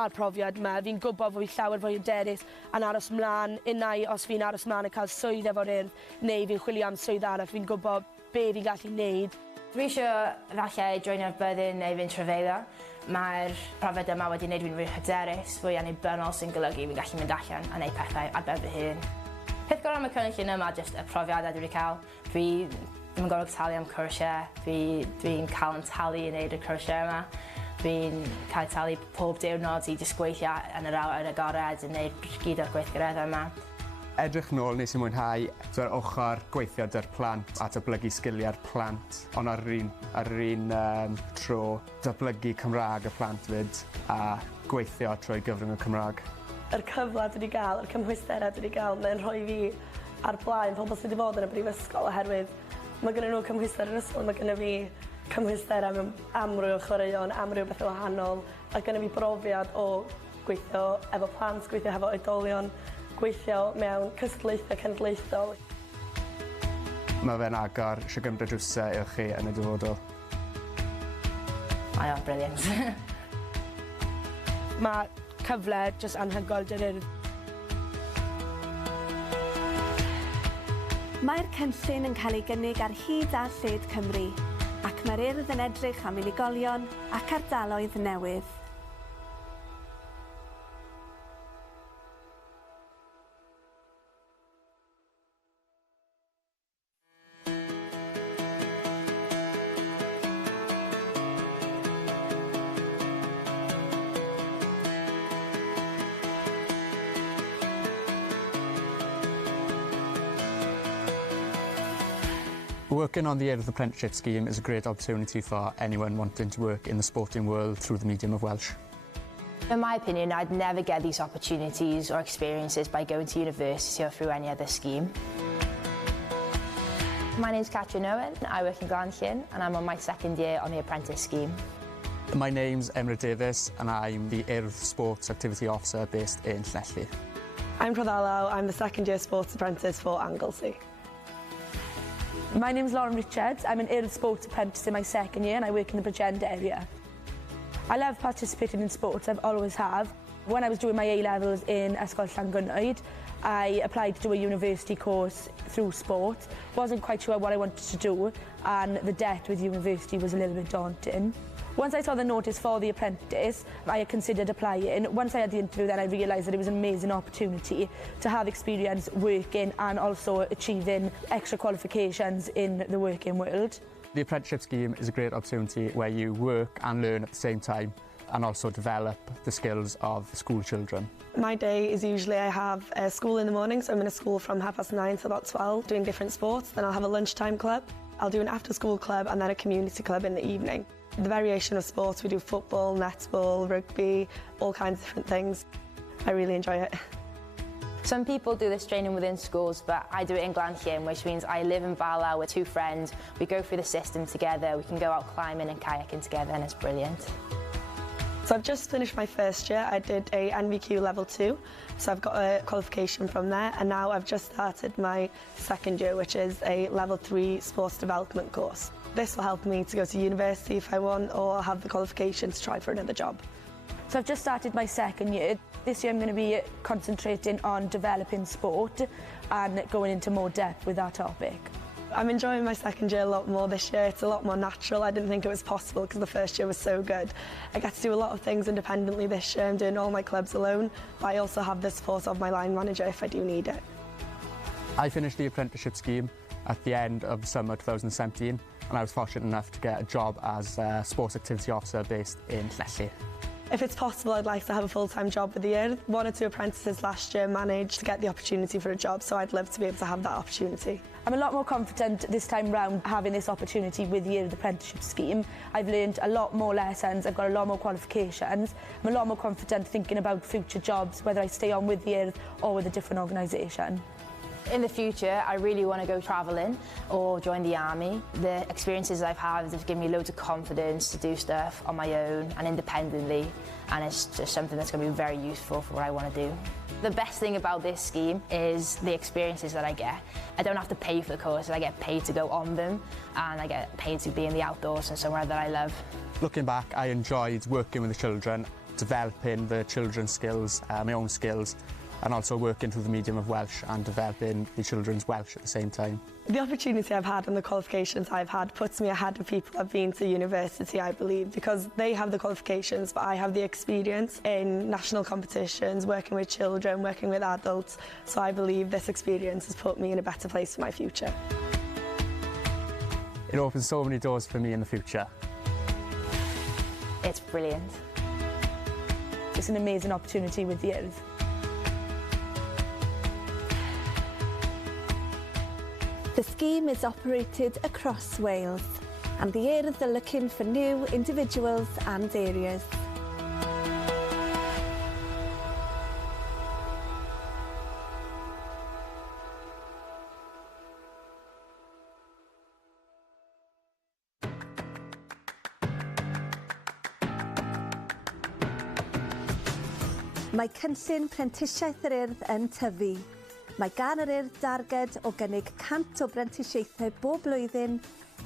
a'r profiad yma. Fi'n gwybod fod fi llawer fwy hyderus yn aros mlaen, unai os fi'n aros mlaen a cael swydd efo'r Urdd, neu fi'n chwilio am swydd arall, fi'n gwybod be fi'n gallu wneud. Dwi eisiau falle joinio'r byddin neu fynd trefeilio. Mae'r profiad yma wedi gwneud fi'n fwy hyderus, fwy annibynnol sy'n golygu fi'n gallu mynd allan a gwneud pethau ar ben fy hun. Peth gorau am y cynllun yma jyst y profiadau dwi wedi cael. Dwi ddim yn gorfod talu am cwrsiau, dwi'n cael yn talu I wneud y cwrsiau yma. Dwi'n cael talu pob diwrnod I jyst gweithio yn yr awyr agored yn gwneud gyd o'r gweithgareddau yma. Edrych nôl nes I mwynhau yr ochr gweithio 'da'r plant a datblygu sgiliau'r plant, ond ar yr un tro datblygu Cymraeg y plant fyd a gweithio trwy gyfrwng y Cymraeg. Yr cyfle dwi wedi gael, yr cymhwysterau dwi wedi gael, mae'n rhoi fi ar blaen pobl sydd wedi bod yn y brifysgol oherwydd mae gennyn nhw cymhwyster yr ysgol, mae gennyn fi cymhwysterau mewn amryw o chwaraeon, amryw o bethau wahanol a gennyn fi brofiad o gweithio efo plant, gweithio efo oedolion, gweithio mewn cystadlaethau cenedlaethol. Mae fe'n agor eisiau gymryd drwsau i'ch chi yn y dyfodol. Mae o'n brilliant. Mae cyfle jyst anhygoel dy'r Urdd. Mae'r cynllun yn cael ei gynnig ar hyd a lled Cymru, ac mae'r Urdd yn edrych am unigolion ac ardaloedd newydd. Working on the Urdd apprenticeship scheme is a great opportunity for anyone wanting to work in the sporting world through the medium of Welsh. In my opinion, I'd never get these opportunities or experiences by going to university or through any other scheme. My name's Catherine Owen, I work in Glanllyn and I'm on my second year on the apprentice scheme. My name's Urdd Davies and I'm the Urdd Sports Activity Officer based in Llanelli. I'm Prodhallow, I'm the second year sports apprentice for Anglesey. My name's Lauren Richards. I'm an Urdd Sports apprentice in my second year and I work in the Bridgend area. I love participating in sports, I've always have. When I was doing my A-levels in Ysgol Llangwynnoed, I applied to do a university course through sport. Wasn't quite sure what I wanted to do and the debt with university was a little bit daunting. Once I saw the notice for the apprentice, I considered applying. Once I had the interview, then I realised that it was an amazing opportunity to have experience working and also achieving extra qualifications in the working world. The apprenticeship scheme is a great opportunity where you work and learn at the same time and also develop the skills of school children. My day is usually I have school in the morning, so I'm in a school from 9:30 to about 12 doing different sports. Then I'll have a lunchtime club. I'll do an after-school club and then a community club in the evening. The variation of sports, we do football, netball, rugby, all kinds of different things. I really enjoy it. Some people do this training within schools, but I do it in Glanllyn, which means I live in Bala with two friends. We go through the system together, we can go out climbing and kayaking together, and it's brilliant. So I've just finished my first year. I did a NVQ level 2, so I've got a qualification from there, and now I've just started my second year, which is a level 3 sports development course. This will help me to go to university if I want, or have the qualification to try for another job. So I've just started my second year. This year I'm going to be concentrating on developing sport and going into more depth with that topic. I'm enjoying my second year a lot more this year. It's a lot more natural. I didn't think it was possible because the first year was so good. I get to do a lot of things independently this year. I'm doing all my clubs alone, but I also have the support of my line manager if I do need it. I finished the apprenticeship scheme at the end of summer 2017 and I was fortunate enough to get a job as a sports activity officer based in Llanelli. If it's possible, I'd like to have a full-time job with the Urdd. 1 or 2 apprentices last year managed to get the opportunity for a job, so I'd love to be able to have that opportunity. I'm a lot more confident this time round having this opportunity with the Urdd apprenticeship scheme. I've learned a lot more lessons, I've got a lot more qualifications. I'm a lot more confident thinking about future jobs, whether I stay on with the Urdd or with a different organisation. In the future, I really want to go travelling or join the army. The experiences I've had have given me loads of confidence to do stuff on my own and independently, and it's just something that's going to be very useful for what I want to do. The best thing about this scheme is the experiences that I get. I don't have to pay for the courses, I get paid to go on them, and I get paid to be in the outdoors and somewhere that I love. Looking back, I enjoyed working with the children, developing the children's skills, my own skills, and also working through the medium of Welsh and developing the children's Welsh at the same time. The opportunity I've had and the qualifications I've had puts me ahead of people who've been to university, I believe, because they have the qualifications, but I have the experience in national competitions, working with children, working with adults, so I believe this experience has put me in a better place for my future. It opens so many doors for me in the future. It's brilliant. It's an amazing opportunity with the Urdd. The scheme is operated across Wales, and the Urdd are looking for new individuals and areas. Mae cynllun prentisiaeth yr Urdd yn tyfu. Mae gan yr Urdd darged o gynnig 100 o brentisiaethau bob blwyddyn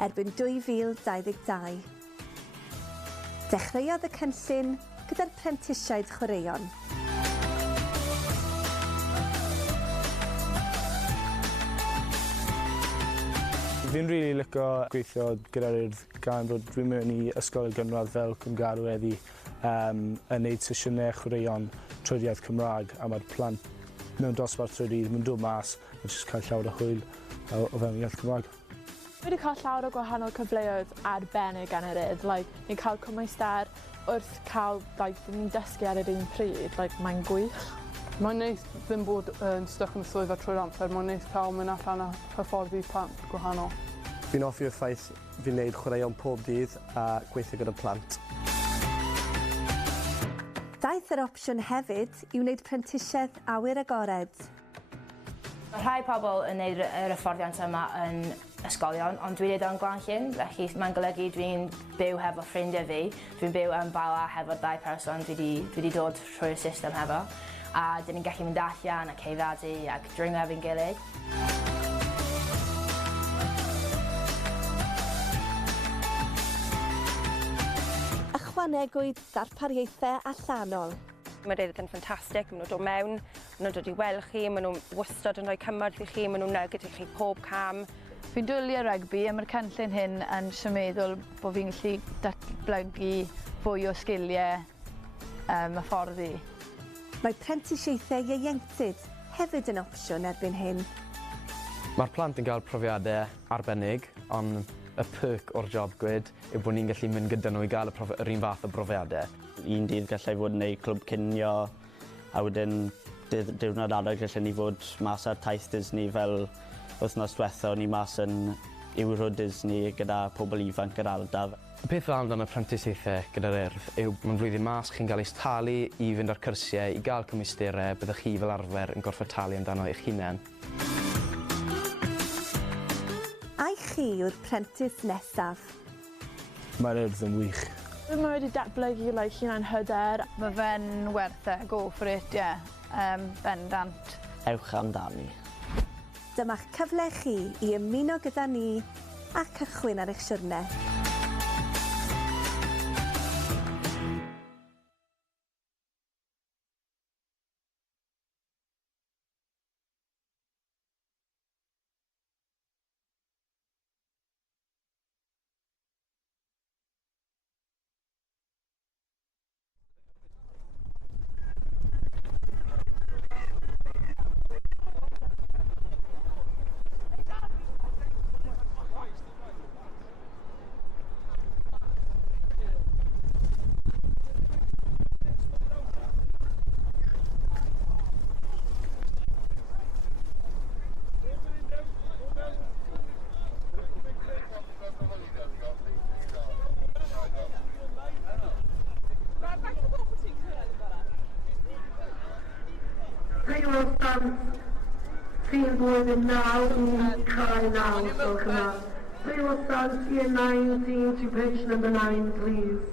erbyn 2022. Dechreuodd y cynllun gyda'r prentisiaid chwaraeon. Fi'n rili licio gweithio gyda'r Urdd gan bod dwi'n mewn i ysgol gynradd fel cymgarw heddi yn neud sesiynau chwaraeon trwy'r iaith Cymraeg a mae'r plant mewn dosbarth trwy'r dydd yn dod mas a jyst cael llawer o hwyl o fewn iaith Cymraeg. Dwi wedi cael llawer o gwahanol cyfleoedd arbennig gan yr Urdd. Ni'n cael cymwystar wrth cael ni'n dysgu ar yr un pryd. Mae'n gwych. Mae'n neis ddim bod yn stuck yn y swyddfa trwy'r amser. Mae'n neis cael mynd allan a hyfforddi plant gwahanol. Fi'n offi'r ffaith fi'n gwneud chwaraeon pob dydd a gweithio gyda plant. Daeth yr opsiwn hefyd i wneud prentisiaeth awyr agored. Mae rhai pobl yn gwneud yr hyfforddiant yma yn ysgolion, ond dwi'n neud o'n Glanllyn, felly mae'n golygu dwi'n byw hefo ffrindiau fi. Dwi'n byw yn Bala hefo 2 person dwi wedi dod trwy'r system hefo. A dyn ni'n gallu mynd allan a ceifadu ac dringo efo'n gilydd. Ychwanegwyd darpariaethau allanol. Mae'r Urdd yn ffantastig, maen nhw'n dod mewn, maen nhw'n dod i weld chi, maen nhw'n wastad yn rhoi cymorth i chi, maen nhw'n nygyd i chi pob cam. Fi'n dwlu rygbi a mae'r cynllun hyn yn symeddwl bod fi'n gallu datblygu fwy o sgiliau hyfforddi. Mae prentisiaethau ieuenctid hefyd yn opsiwn erbyn hyn. Mae'r plant yn cael profiadau arbennig, ond y perk o'r job gwyd yw bod ni'n gallu mynd gyda nhw i gael yr un fath o brofiadau. Un dydd gallai fod yn gwneud clwb cinio, a wedyn diwrnod arall gallai ni fod mas ar taith Disney fel wythnos diwethaf o'n ni mas yn Urdd Disney gyda pobl ifanc yr ardal. Y peth dda amdano prentisiaethau gyda'r Urdd yw mae'n flwyddyn mas chi'n cael eich talu i fynd ar cyrsiau, i gael cymwysterau, byddwch chi fel arfer yn gorfod talu amdano eich hunain. A'i chi yw'r prentis nesaf? Mae'r Urdd yn wych. Mae wedi datblygu hunan hyder. Mae fe'n werth e, go for it, bendant. Ewch amdani. Dyma'ch cyfle chi i ymuno gyda ni a cychwyn ar eich siwrne. Fi'n blwyddyn 9 i cael 9, so yma. Please will stand year 19 to pitch number 9, please.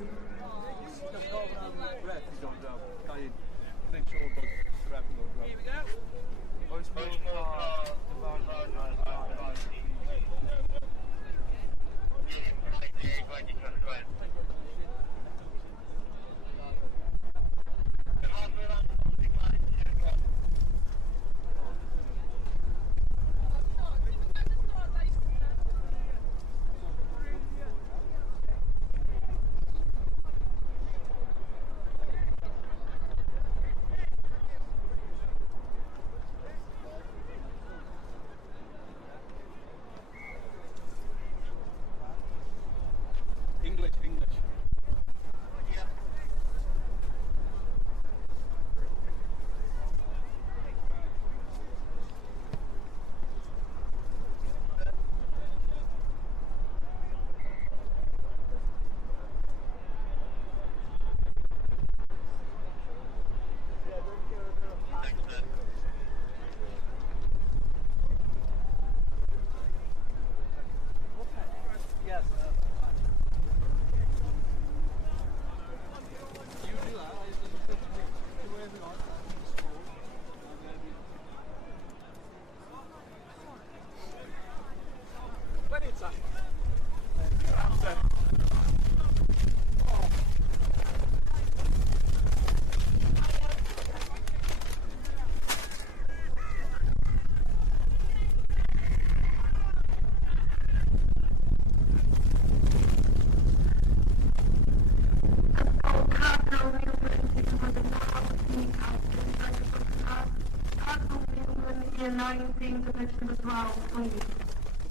year 19 to pitch number 12, please.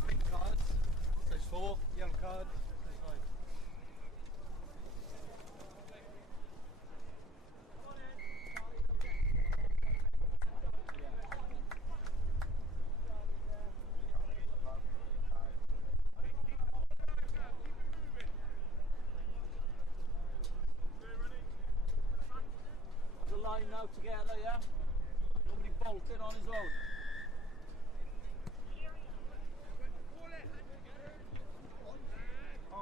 Pink cards. Stage 4, yellow card. Stage 5. The line now together, yeah? Nobody bolting on his own.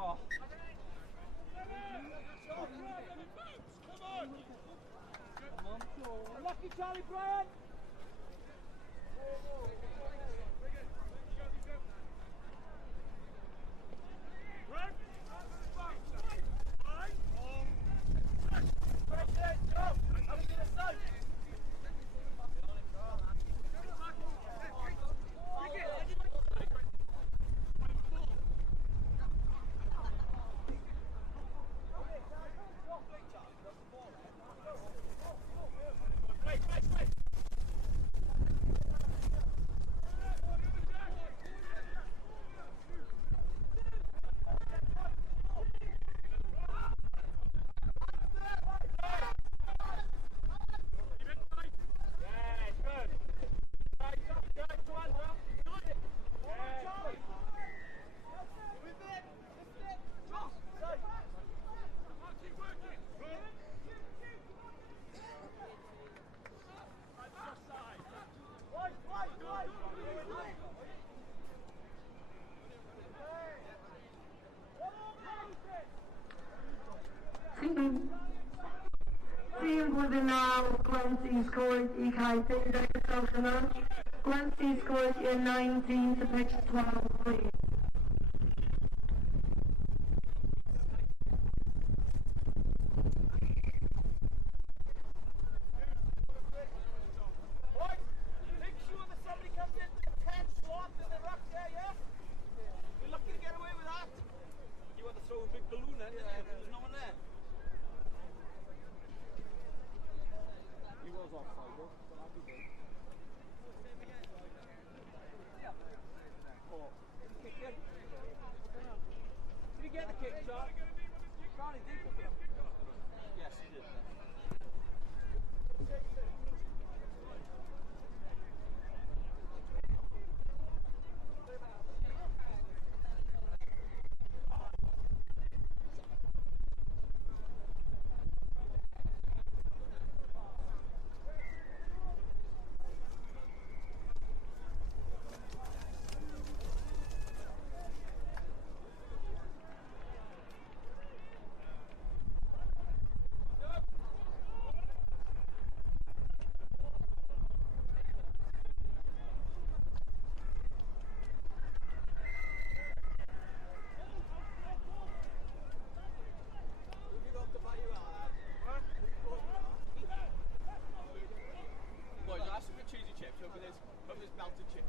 Oh. Come on. Lucky Charlie Bryan! Tîm blwyddyn naw, Gwenty scored I cael 30 ysgol yna. Gwenty scored year 19 to pitch 12, please. Make sure that somebody comes in to 10 slot in the ruck there, yeah? We're lucky to get away with that. You want to throw a big balloon in, there's no one there. He was offside though, so that'd be good. Oh, kick in. Did he get the kick, John? Ronnie, did he kick it? Yes, he did. Boys, I'll ask you for cheesy chips over this melted chicken.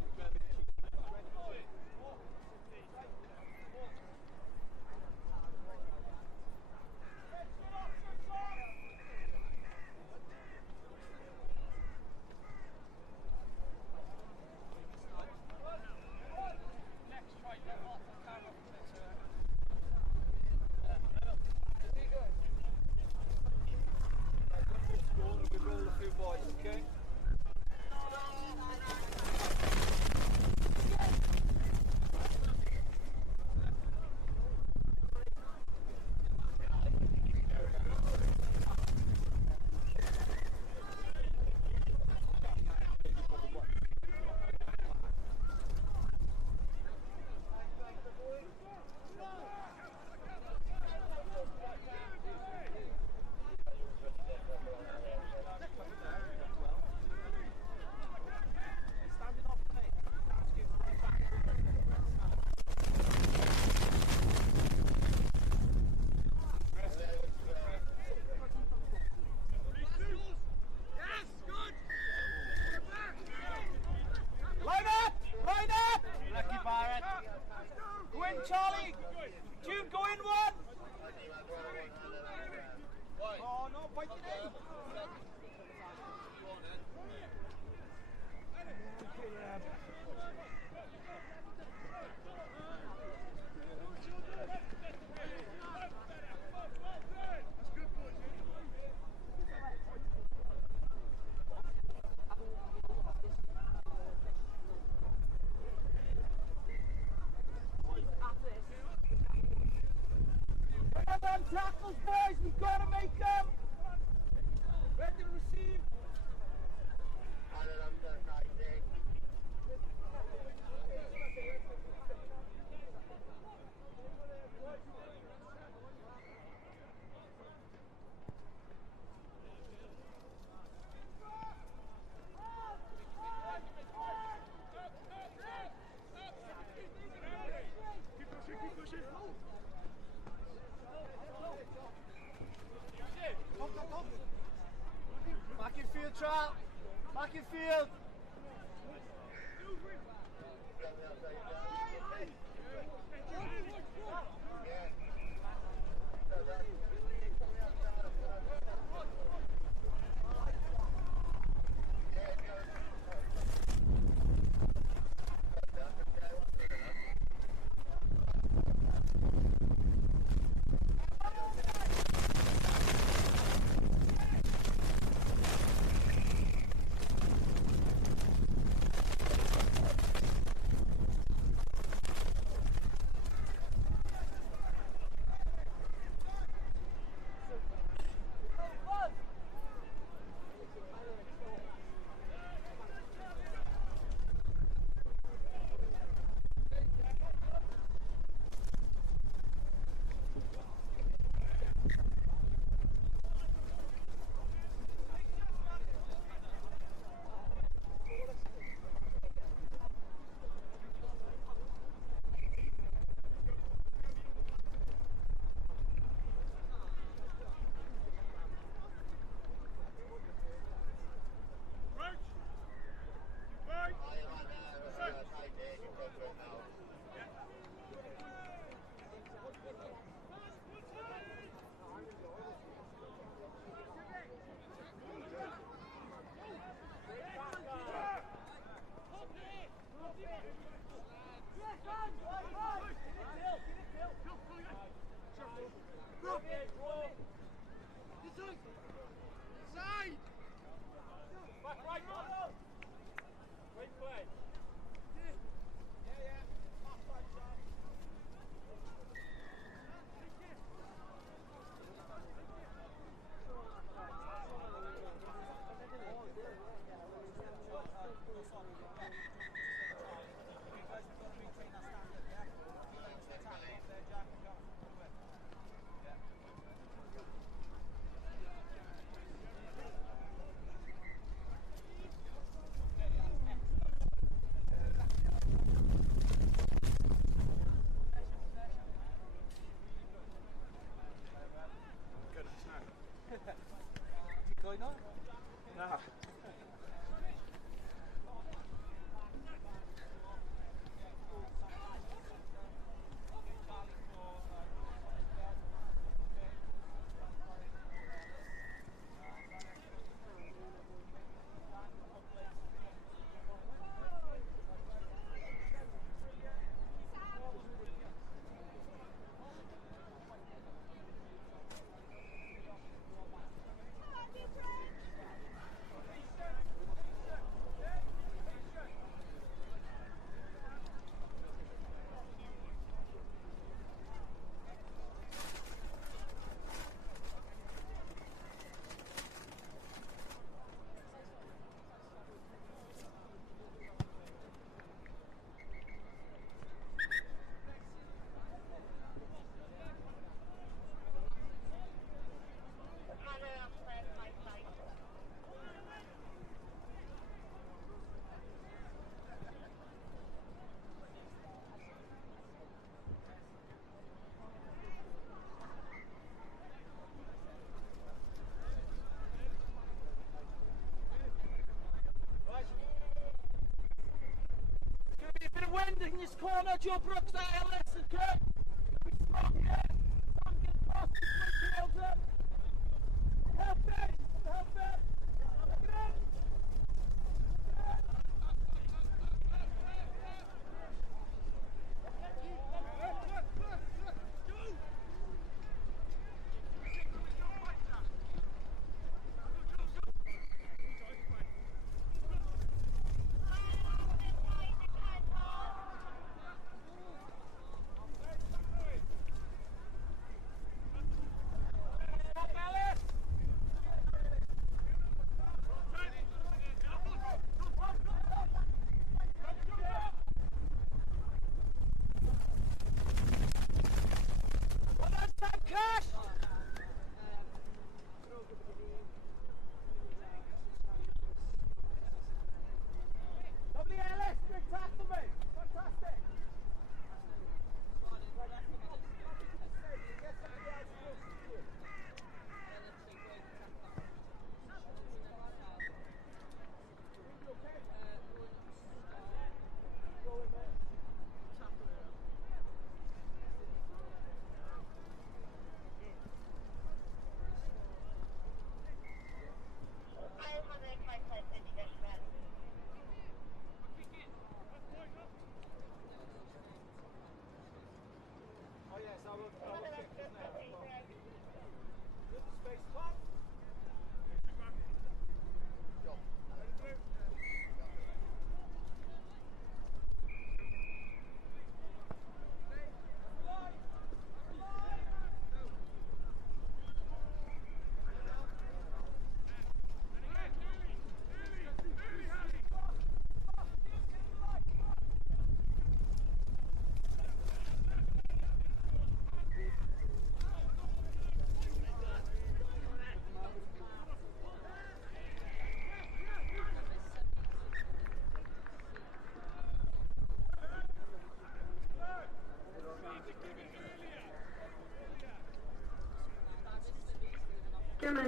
Okay? Go in, Charlie! June, go in one! Oh, no, bite it in! Tackles, boys, we've got to make them. Ready to receive. Keep pushing. Back in field, trap. Back in field. Wind in this corner, Joe Brooks, Ellis, okay? Be strong, yeah? Strong, get across the field up. Help it! Help it! Look at it!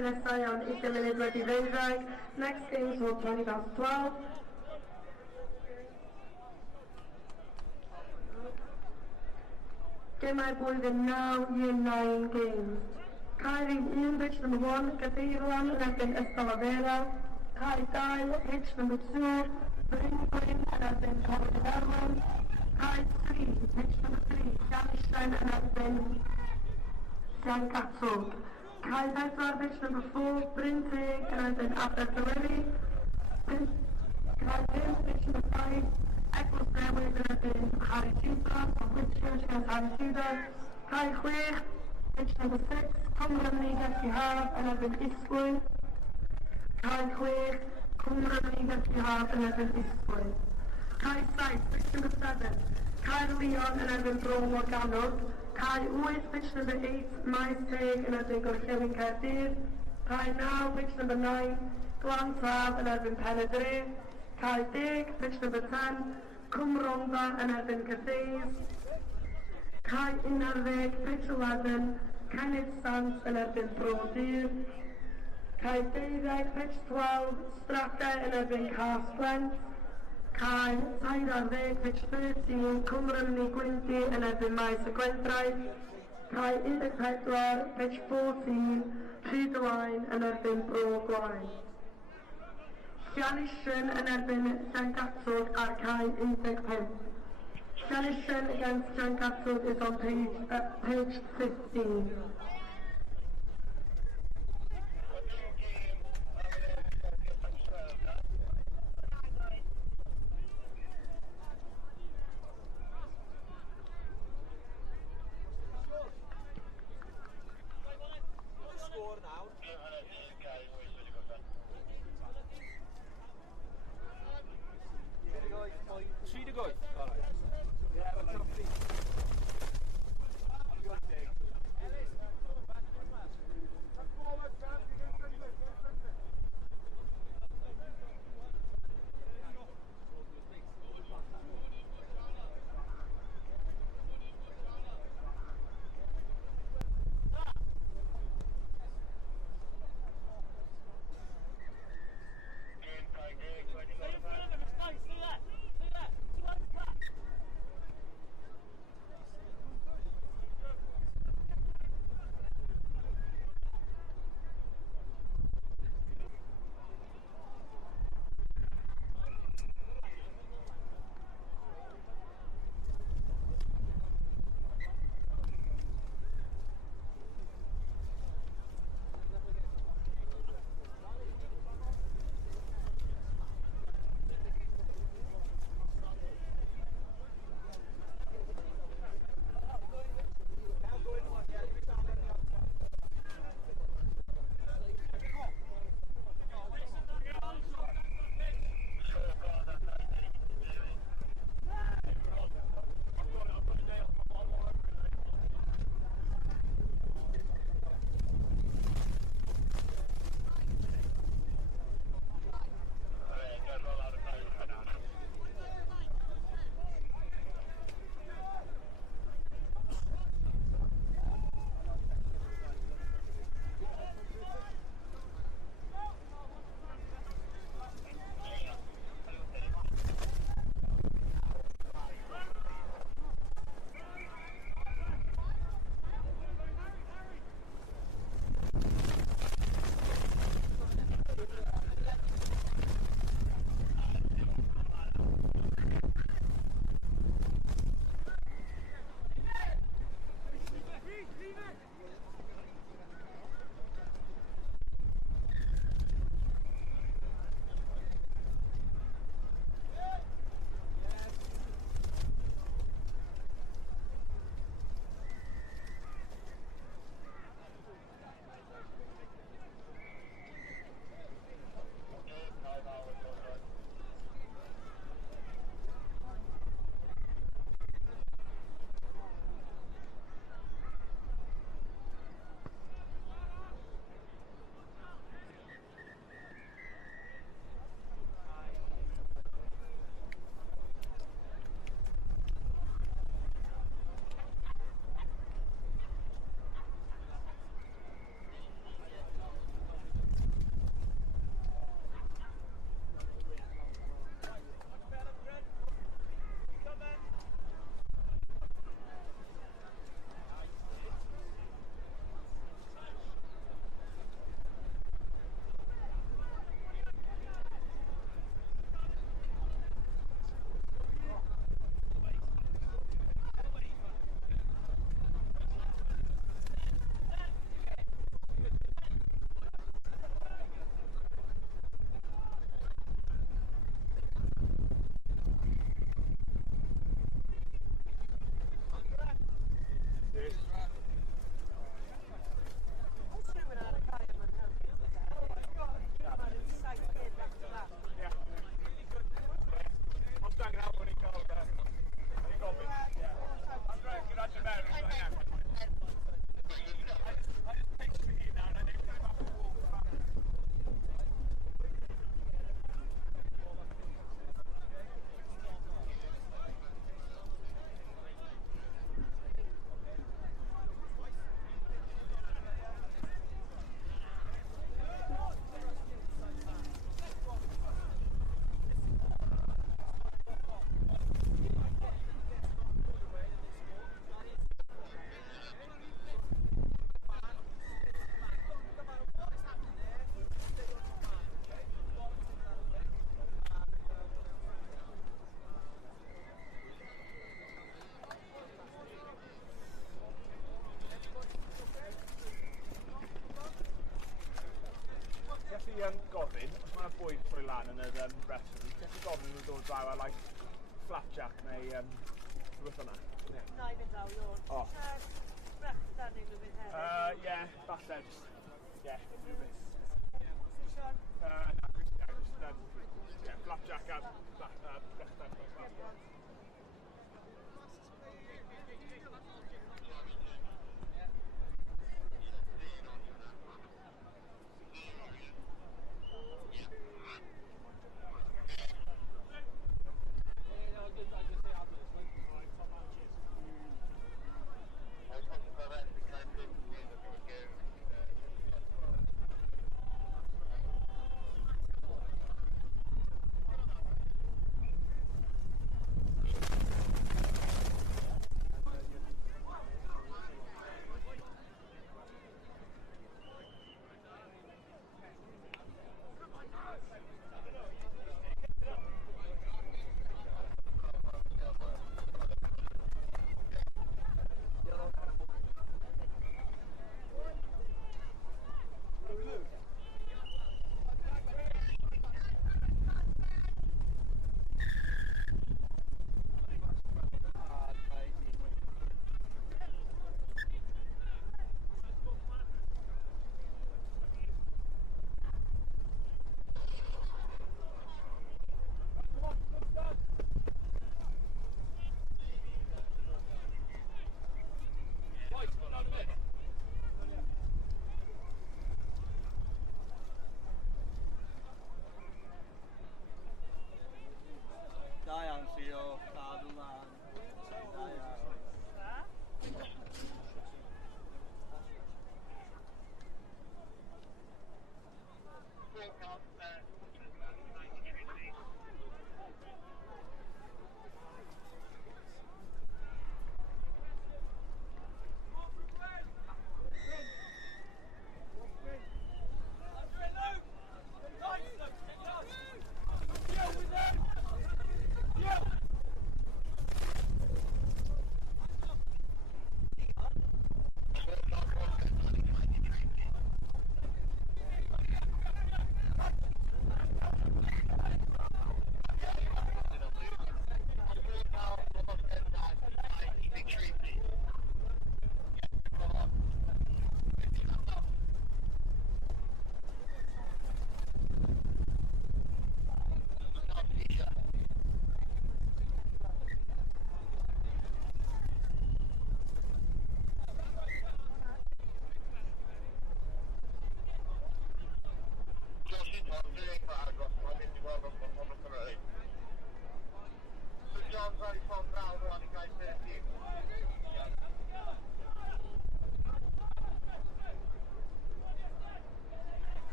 nesau am 20 munud wedi ddeuddeg. Next games will 12. Gemau blwyddyn 9, Year 9 Games. Caer 1, pitch number 1, Gadeirwan yn erbyn Ystafafera. Caer 2, pitch number 2, Brynglyn yn erbyn Coed Iwerddon. Caer 3, pitch number 3, Llanisten yn erbyn Llangatwg. Caer 4, pitch number 4, Brynteg yn erbyn Aberdyleri. Caer 5, pitch number 5, Eglwys Newydd yn erbyn Harry Tudor, o Whitchurch against Harry Tudor. Caer 6, pitch number 6, Cwmrymni Gwerthu Haf yn erbyn Isgwyn. Caer 6, Cwmrymni Gwerthu Haf yn erbyn Isgwyn. Caer 7, pitch number 7, Caer Leon yn erbyn Bro Morgannwg. Caer 8, pitch number 8, Maes Teg yn erbyn Gorllewin Caerdydd. Caer 9, pitch number 9, Glan Taf yn erbyn Penedre. Caer 10, pitch number 10, Cwm Rhondda yn erbyn Caerdydd. Caer 11, pitch 11, Cennydd Sant yn erbyn Brodyr. Caer 12, pitch 12, Strate yn erbyn Cas Gwent. Caer 13, pitch 13, Cwmrymni Gwyndy yn erbyn Maes y Gwendraeth. Caer 14, pitch 14, Rhydwain yn erbyn Bro Gwaun. Llanisten yn erbyn Llangatwg ar cae 15. Llanisten against Llangatwg is on page 15. gallu gofyn, os mae'n bwyd trwy lan yn y restaurant, gallu gofyn nhw dod draw a like flapjack neu rhywbeth yna. Na i fynd draw, Iwan. O. Brechda neu rhywbeth hefyd? Ie, falle, just, ie, rhywbeth. Sean? Na, just, flapjack a brechda. Da iawn, Llio. Cadw mlaen. Da iawn.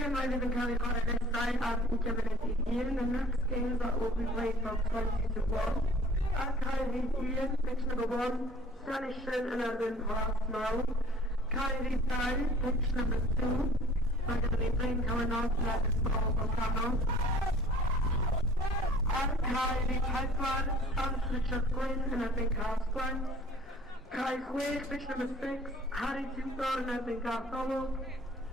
Gemau fydd yn cael ei chwarae nesau ar i gymuned 1. The next games that will be played from 20 to 1. Ar Caerdydd 1, pitch number 1, Stanishan yn erbyn Portsmouth. Caerdydd 2, pitch number 2. Mae gyda ni Blaine Cowenod yn erbyn Bol Volcano. Ar Caerdydd 4, Sant Richard Gwyn yn erbyn Carsgwent. Cae 6, pitch number 6, Harry Tudor yn erbyn Gartholwg.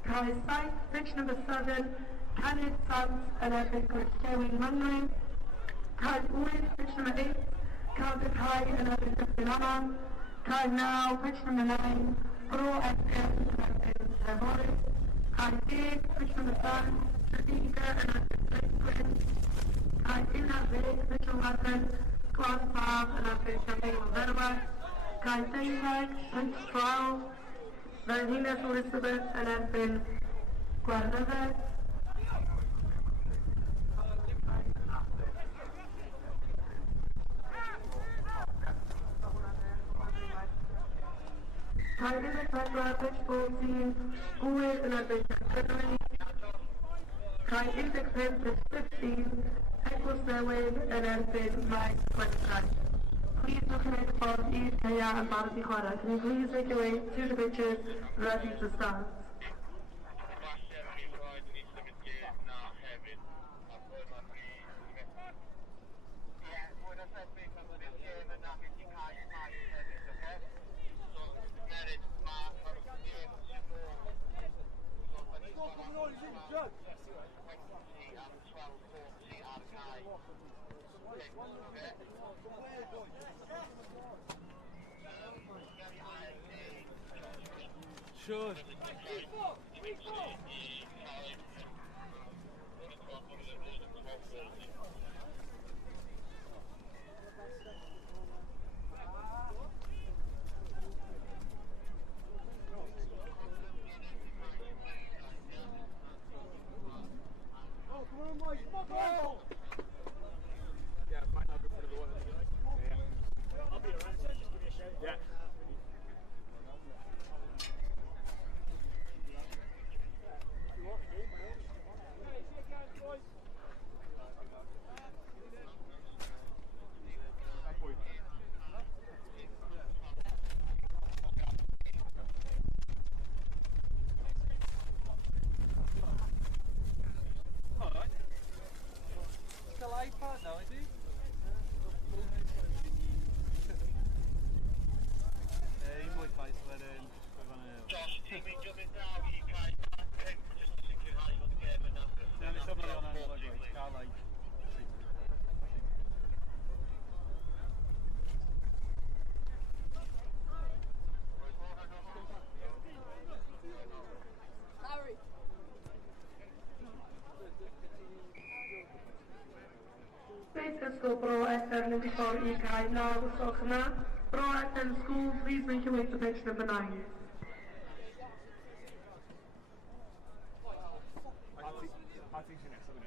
Cae 7, pitch number 7, Kenneth Sant yn erbyn Gwrthewin Mynwy. Cae 8, pitch number 8, Cardiff High yn erbyn Dyffryn Aman. Cae 9, pitch number 9, Bro FM yn erbyn Treforys. Cae 10, pitch number 10, Tredigga yn erbyn Blaengwyn. Cae 11, pitch number 11, Glasfab yn erbyn Llanfair o Ferwach. Cae 12, pitch 12, Frenhines Elizabeth yn erbyn Gwarnyddes. Cae 14, pitch 14, Gwyr yn erbyn Caerfyrddin. Cae 15, pitch 15, Eglwys Newydd yn erbyn Maes Gwentraeth. Please look at the ffordd i'r caea yn barod I chwarae. Can you please make your way to the pitches ready to start? Sure. Oh, come on, boys, come on! Yeah, it might not be pretty good. Yeah. I'll be around, so just give me a shout. Yeah. You want me? Brifysgol Bro FM 94 i cael naw os yna. Bro FM School, please make your way to pitch number 9. I think she next to the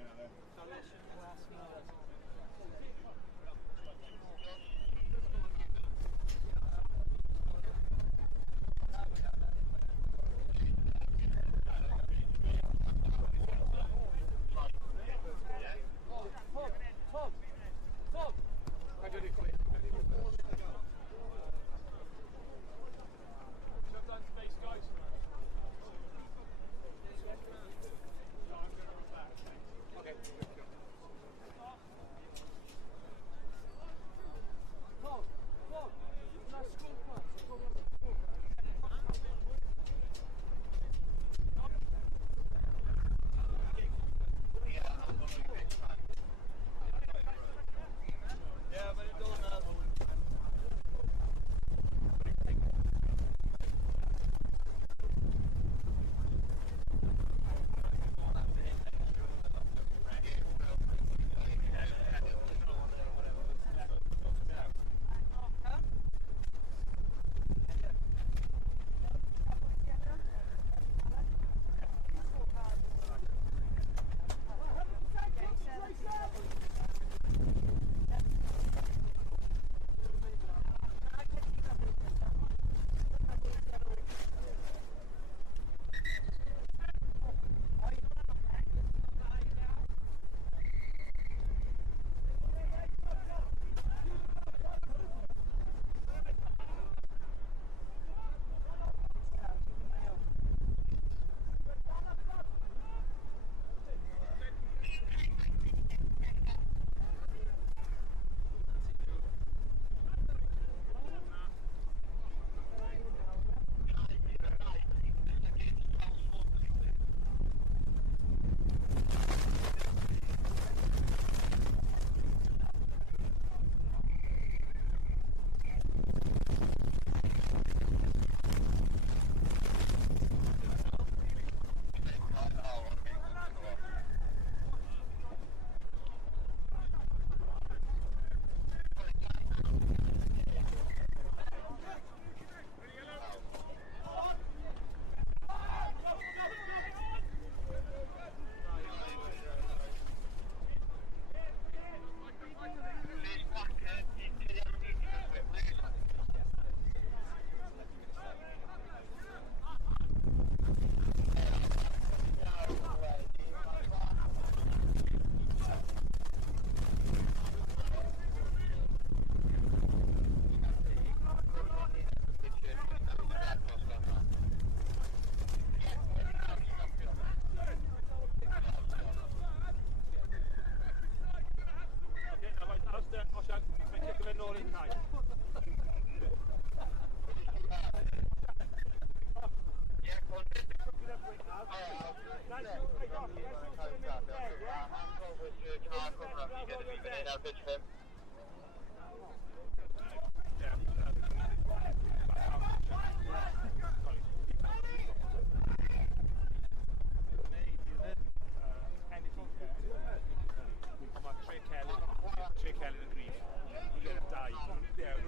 there.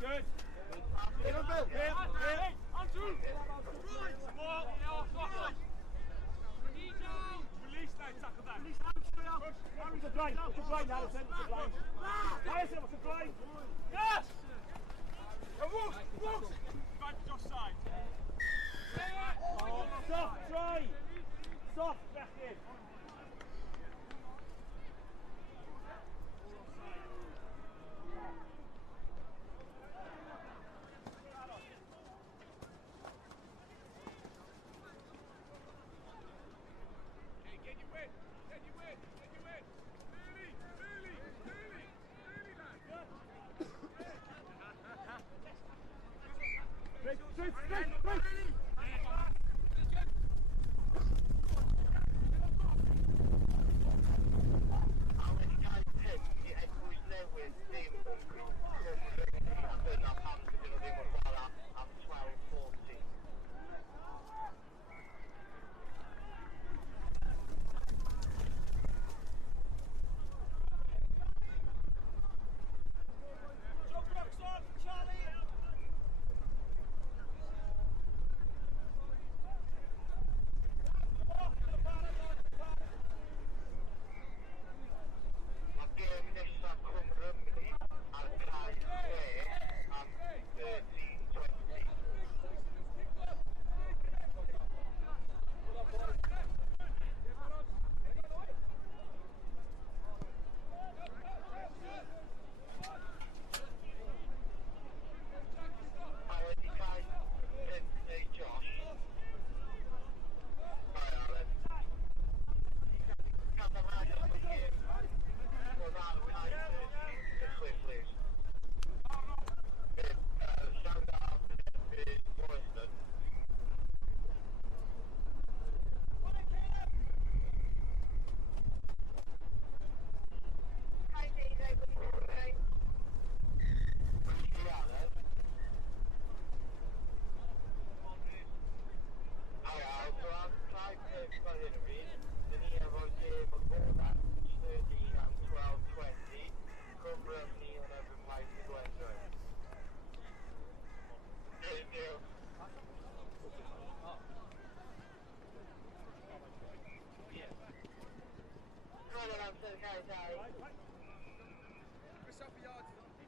good. Bill, Andrew. Small. Release now, tackle that. Push. To blind, Alison. To blind. Alison, what's the blind? Yes! And walk. Back to your side. Oh, soft, try. Soft, back in.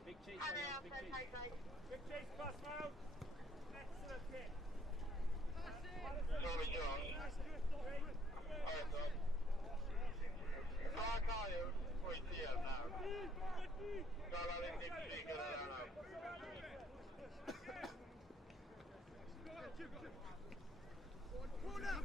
Big chase, big chase, pass now. Excellent hit. Sorry, John. Alright, John. Mark Iron, point here now. Go on in, Nick, figure that out. Corner!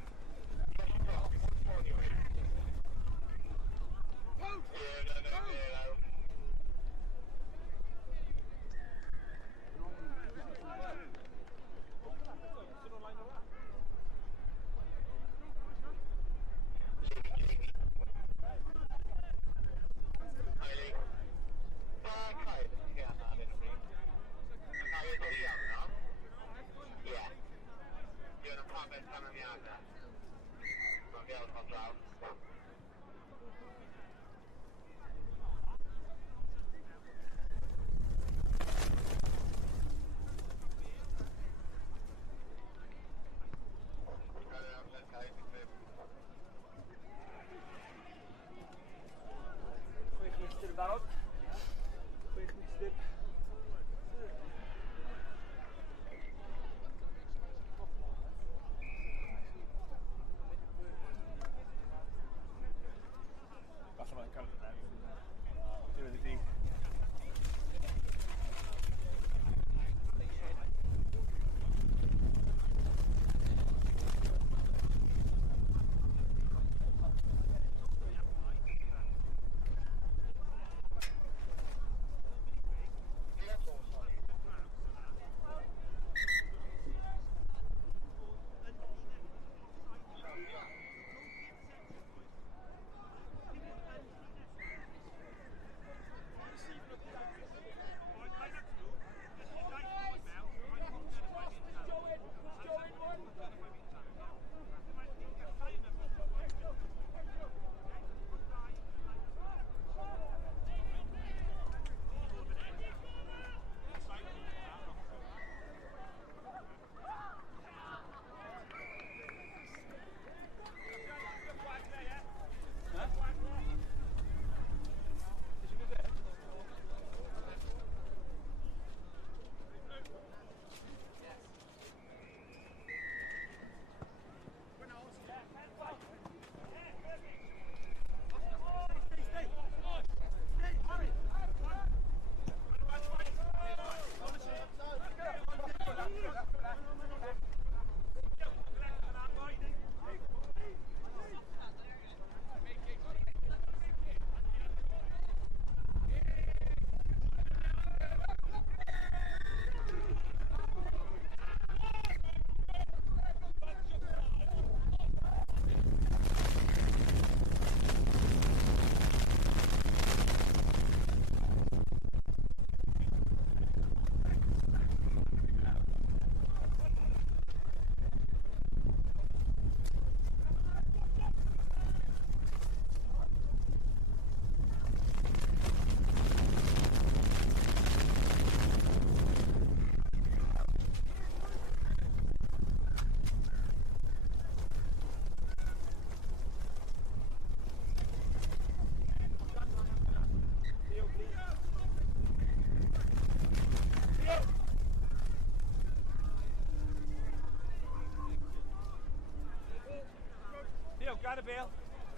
Theo, guard the bail.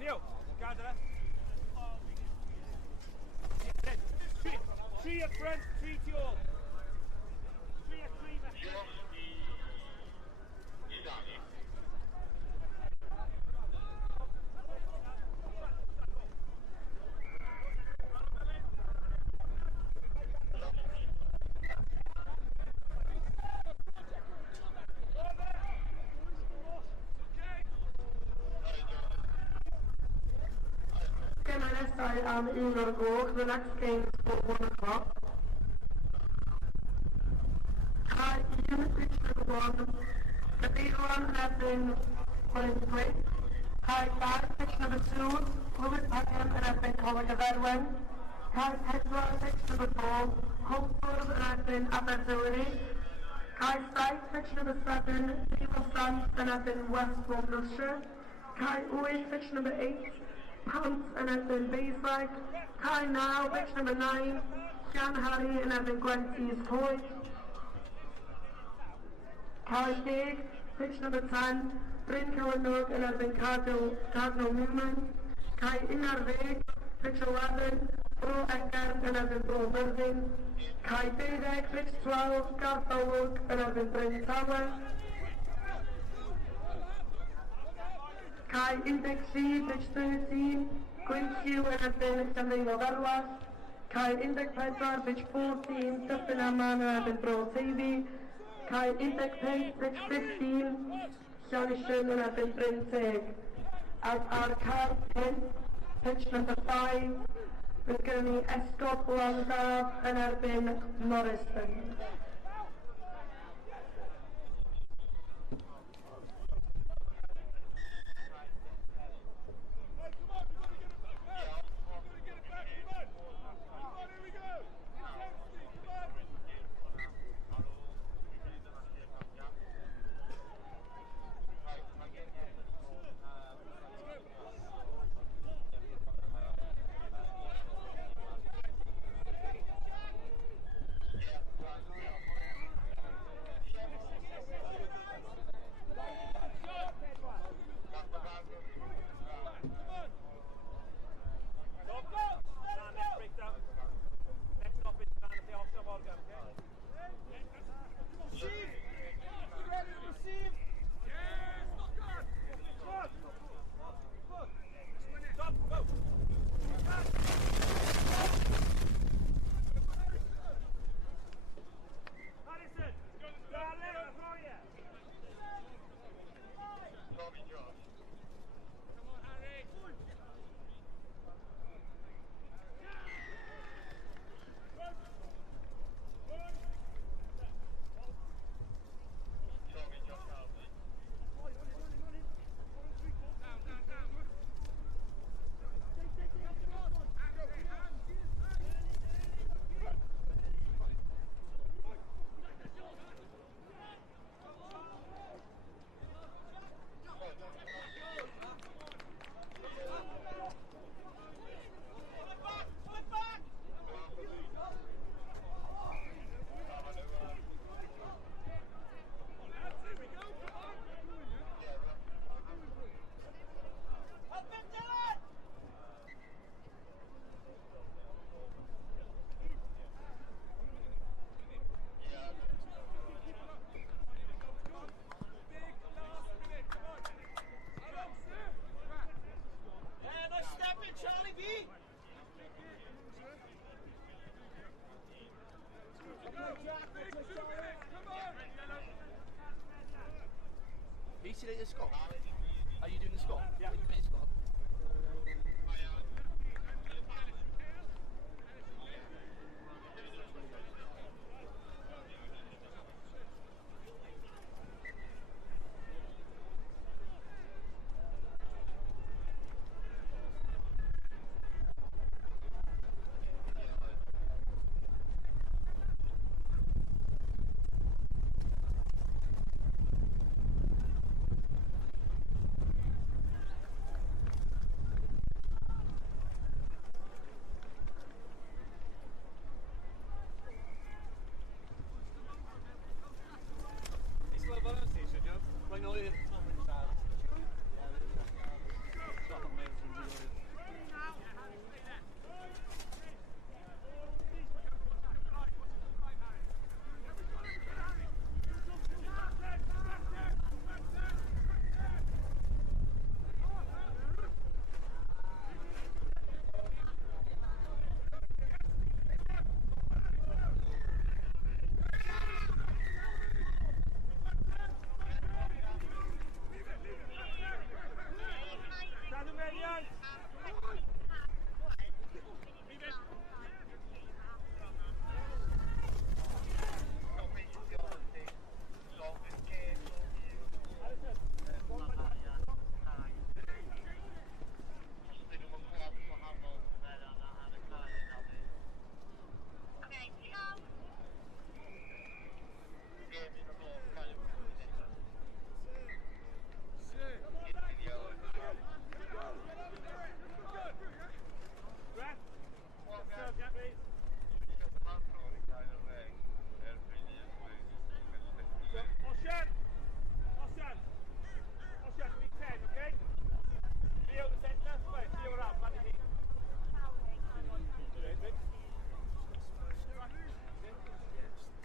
Theo, guard her. Three up front, three to all. Three up three back. Am 1 o'r gloch, the next game is for 1 o'clock. Cai unit pitch number 1, Cadeiron yn erbyn Gwynfryd. Cai 2 pitch number 2, Lewis Peckham yn erbyn Coleg Aberwen. Cai 4 pitch number 4, Hwlbwrdd yn erbyn Aberteifi. Cai 7 pitch number 7, Nico Sant yn erbyn West Bromwellshire. Cai 8 pitch number 8, Pants yn erbyn Beislag. Cai 9, pitch number 9, Sian Harry yn erbyn Gwenty's Hoyd. Cai 10, pitch number 10, Bryn Cywynog yn erbyn Cardinal Newman. Cai 11, pitch 11, Bro Eckert yn erbyn Bro Fyrddin. Cai 12, pitch 12, Garth Olwg yn erbyn Bryn Tawe. Cai 13, pitch 13, Gwyn Hugh yn erbyn Llandeilo Ferwas. Cai 14, pitch 14, Dyffryn Aman yn erbyn Bro Teifi. Cai 15, pitch 15, Llanisian yn erbyn Bryn Teg. Ar cai 10, pitch number 5, bydd gen ni Esgob Landaf yn erbyn Morriston. He's sitting in the score. Are you doing the score? Yeah. Score.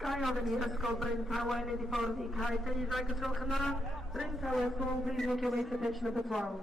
Gai ofyn i ysgol Bryn Tawe nid i ffordd i cael deuddeg y tro yna. Bryn Tawe, small, please make your way to pitch number 12.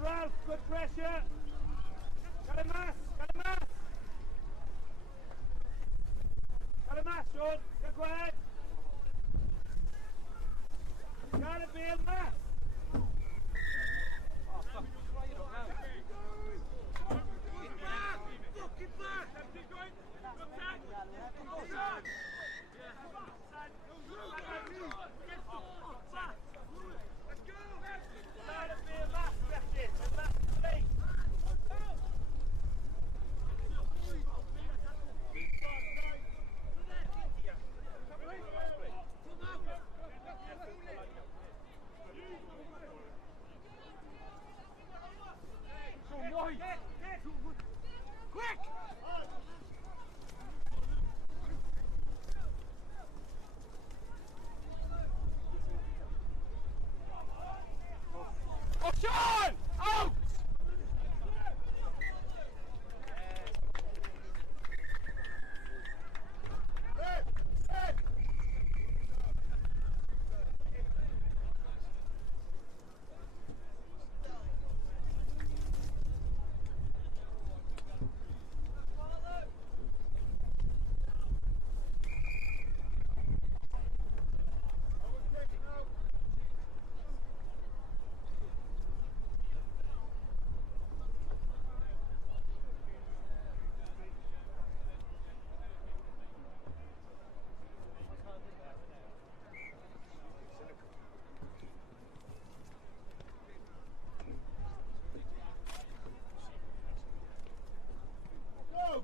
Ralph, good pressure. Got a mass, got a mass. Got a mass, Sean. Go ahead. Got to be a mass. Oh, fuck. Fucking back. Keep going. Good tag. Let's go. Got to be a mass. Quick! Oh, Sean! Out!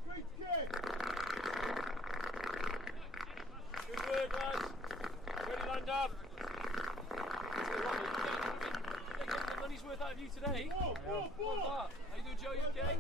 Great kick! Good work, lads. Ready lined up. Did they get the money's worth out of you today? Whoa. How you doing, Joe? You okay?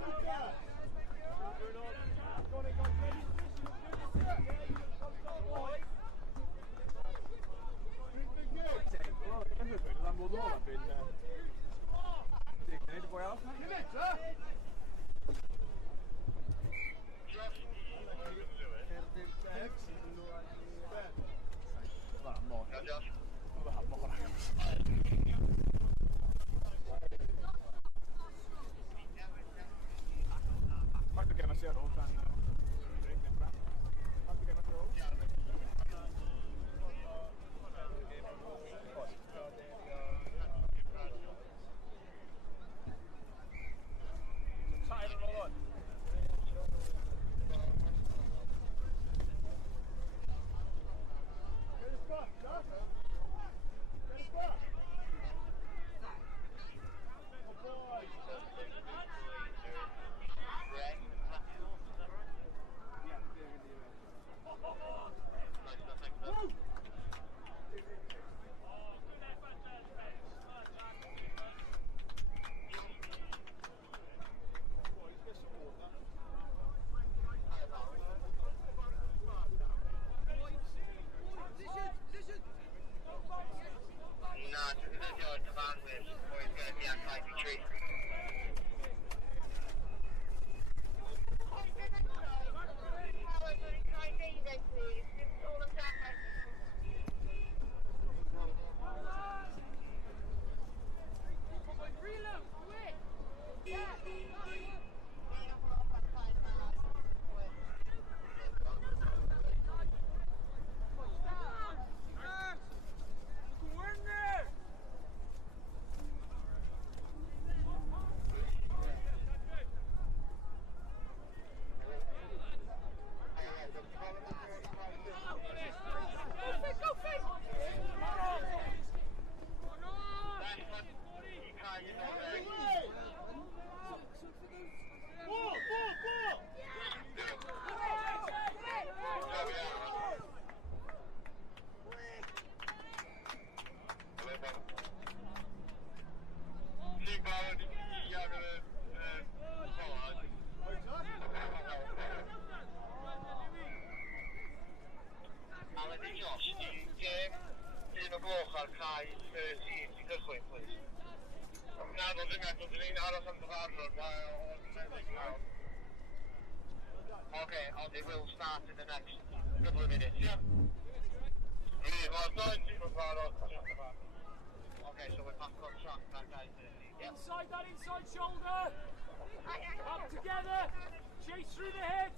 meddwl dim eto, dyn ni'n aros am DIWRNOD, o'n meddyg nawr. Okay, they will start in the next couple of minutes, yeah? Really, well, 19 for Barod. Okay, so we're back on track, that guy. Yeah. Inside that inside shoulder. Up together. Chase through the head.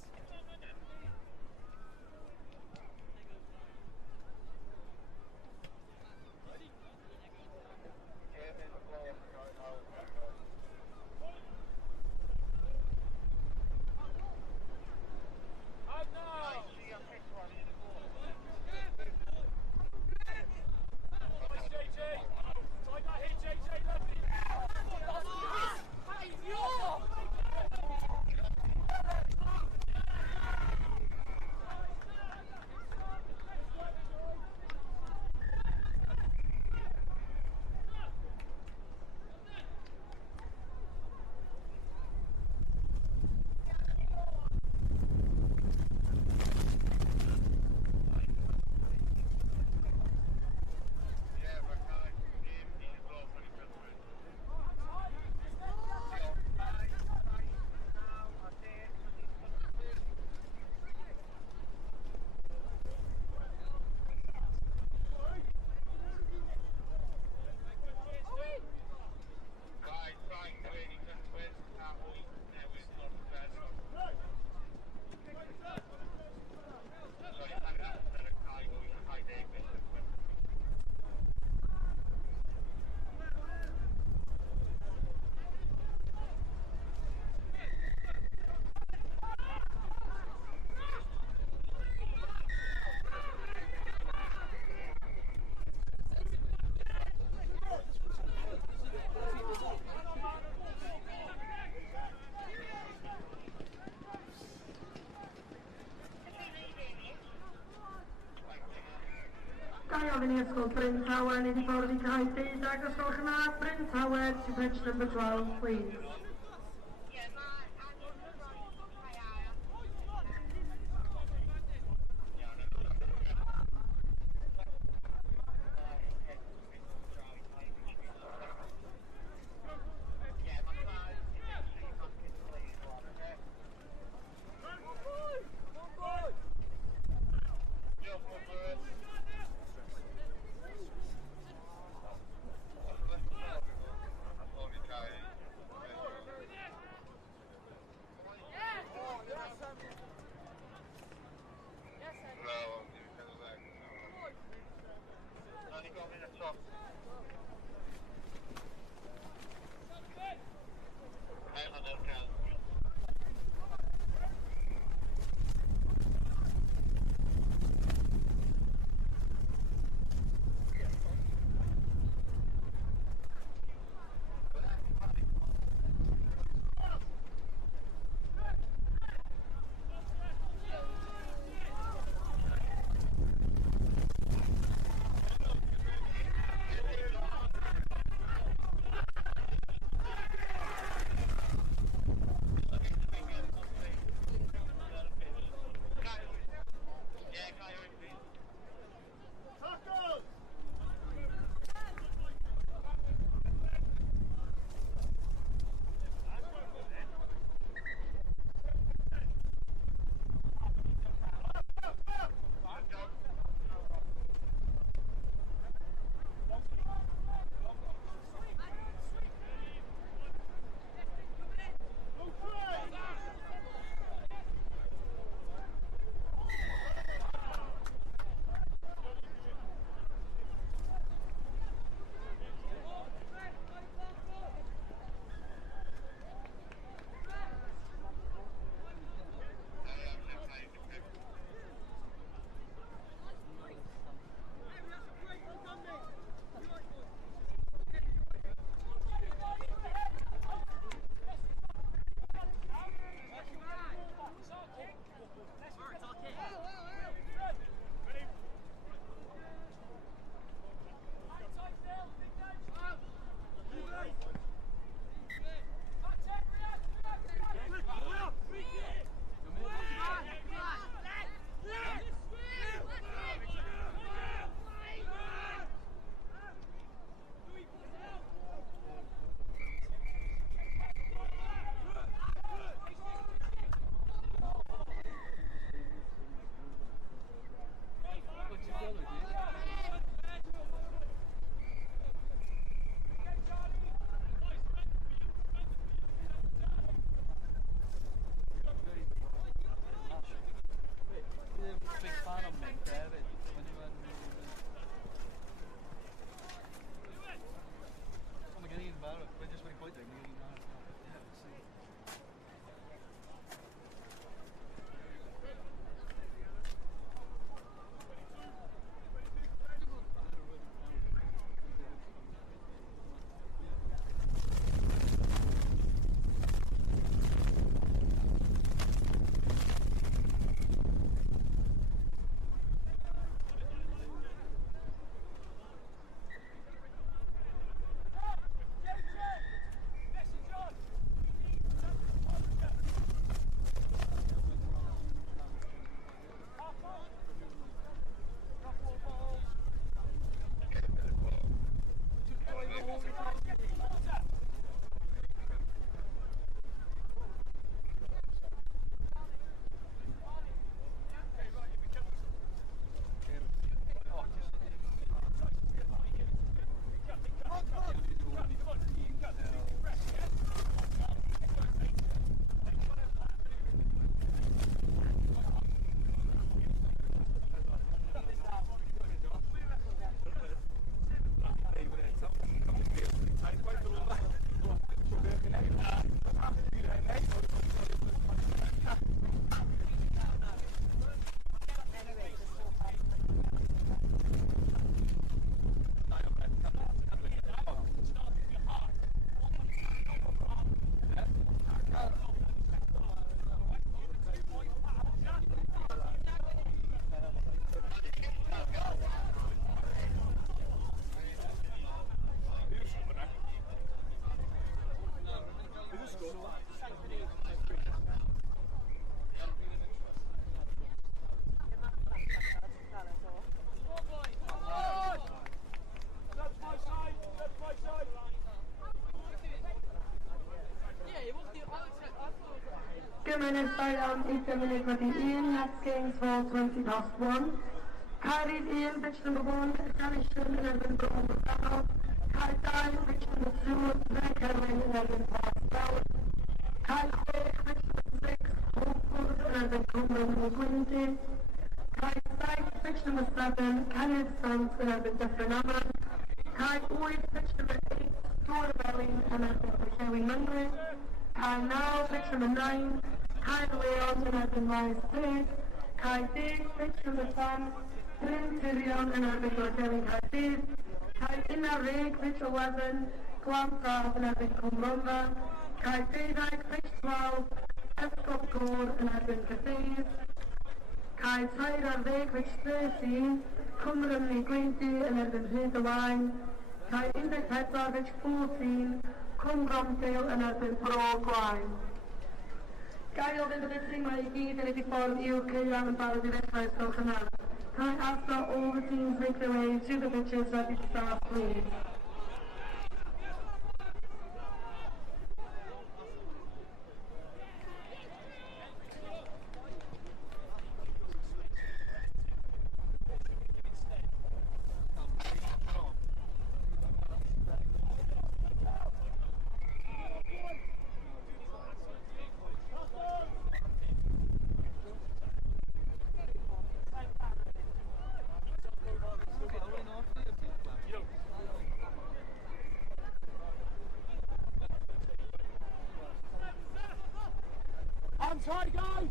Gai ofyn i ysgol Bryn Tawen i ddiffordd i Caerdydd ac os gwelwch yn dda, Bryn Tawen to pitch number 12, please. Minister iawn 20 munud wedi 1, Nets Kings fod 20 past 1. Caerdydd 1, pitch number 1, Galician yn erbyn Bro Morgannol. Caer 2, pitch number 2, Ray Kerwin yn erbyn Plas Fawr. Caer 6, pitch number 6, Hopeford yn erbyn Cwmryn yn Gwyndy. Caer 7, pitch number 7, Cennydd Sant yn erbyn Dyffryn Aman. Caer 8, pitch number 8, Dŵr Felin yn erbyn Pwllhewin Myngry. Caer 9, pitch number 9, Caer Leon yn erbyn Maes Teg. Caer 10, pitch number 10, Bryn Tirion yn erbyn Gorgelin Caerdydd. Caer 11, pitch 11, Glanfawdd yn erbyn Cwmronfa. Caer 12, pitch 12, Esgob Gôr yn erbyn Caerdydd. Caer 13, pitch 13, Cwmryn yn Gwyndy yn erbyn Rhyd y Wain. Caer 14, pitch 14, Cwmrondale yn erbyn Bro Gwaun. Gael o fynd y bit mae I gyd yn ei ffordd i'w ceilian yn barod I ddechrau ysgolch yna. Can I ask that all the teams make their way to the pitches ready to start, please? Hands high, guys!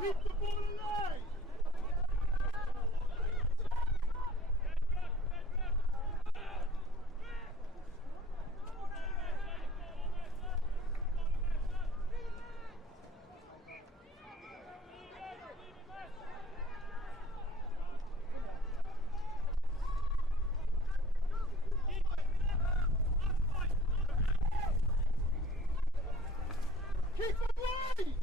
Keep the ball alive! Keep them alive!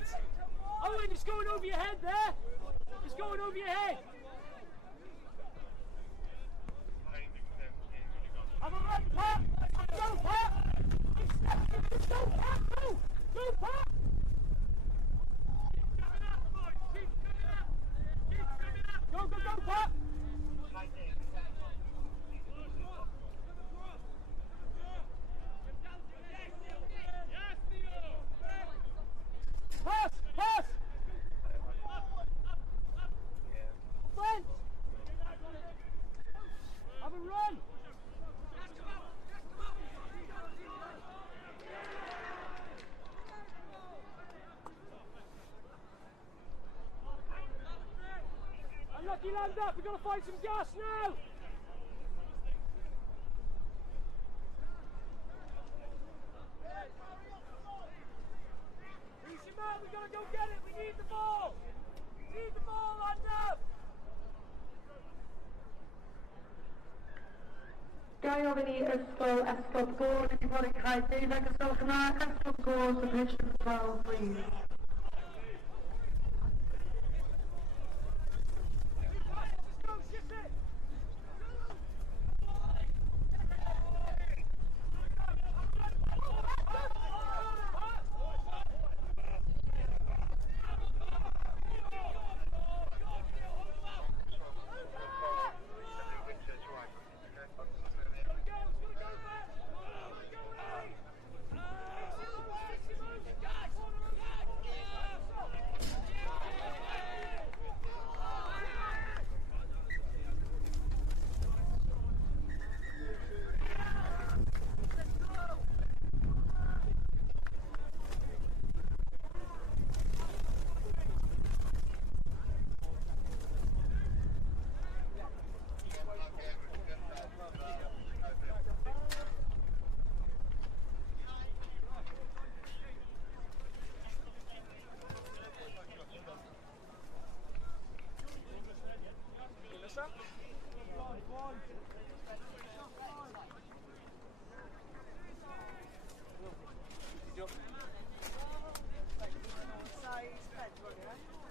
right! Owen, it's going over your head there! It's going over your head! Have a run, Pat! Go, Pat! Go, Pat! Go! Go, Pat! Go, go, go, Pat! Pass! Pass! French! Have a run! Unlucky, land up, we've got to find some gas now! Easy man, we've got to go get it, we need the ball! Need the ball, land up! Gai ofyn i ysgol Esgob Gôr wedi bod yn cael deuddeg ysgol Gymraeg Esgob Gôr submission 12, please.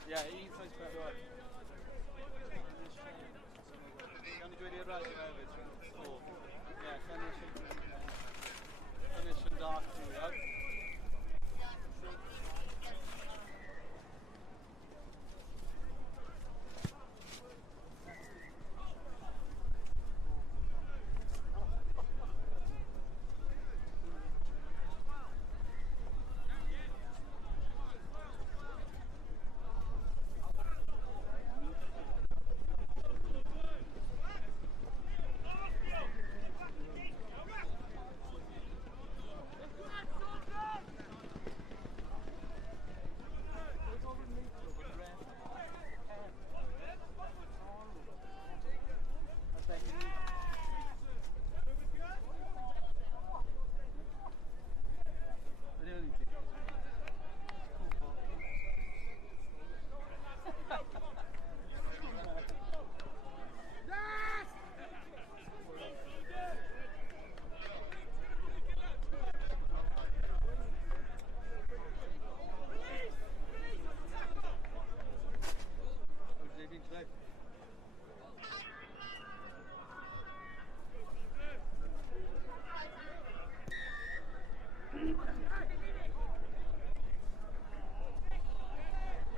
Yeah, un size pedwar. Gawn ni dweud i'r radio hefyd. Yeah, finish yn dark too, yeah?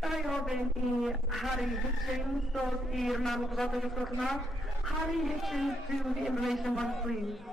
Gai ofyn i Harry Hitchings dod i'r man gwybodaeth ysgol Cymraeg. Harry Hitchings to the information box, please.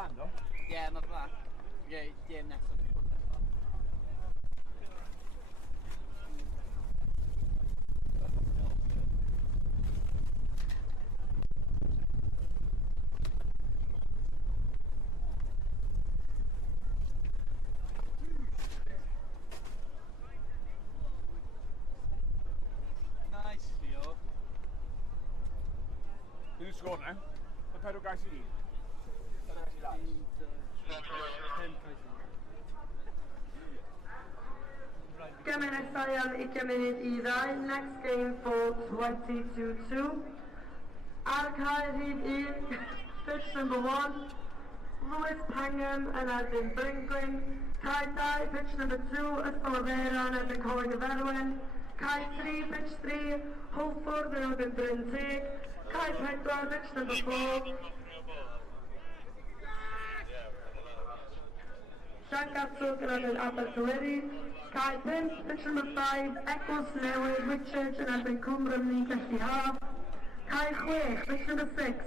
lan, do? Ie, mae flan. Ie, gêm nesaf. Nice. Diolch. Who's scored now? The pedal guy see. Gymunedau am 20 munud I ddau. Next game for 22-2. Ar cael rhif 1, pitch number 1. Lewis Pangham yn erbyn Bringwyn. Cae 2, pitch number 2, Ystolafera yn erbyn Coleg y Ferwyn. Cae 3, pitch 3, Holford yn erbyn Bryn Teg. Cae 4, pitch number 4. Sian Gatswg yn erbyn Abertwyri. Cae 5, pitch number 5, Eccles Newydd Richards yn erbyn Cwm Rymni Gelli Haf. Cae 6, pitch number 6,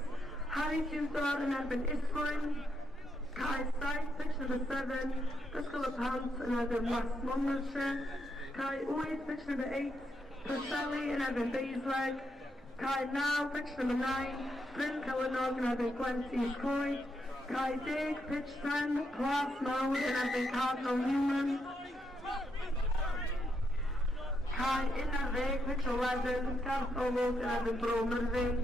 Harry Tudor yn erbyn Isfwyn. Cae 7, pitch number 7, Ysgol y Pant yn erbyn West Monmouthshire. Cae 8, pitch number 8, Pwrseli yn erbyn Beisleg. Cae 9, pitch number 9, Bryn Cylynog yn erbyn Gwent East Coed. Cae 10, pitch 10, Plas Mawr yn erbyn Cardinal Newman. Cae 11, pitch 11, Garth Olwg yn erbyn Bro Myrddin.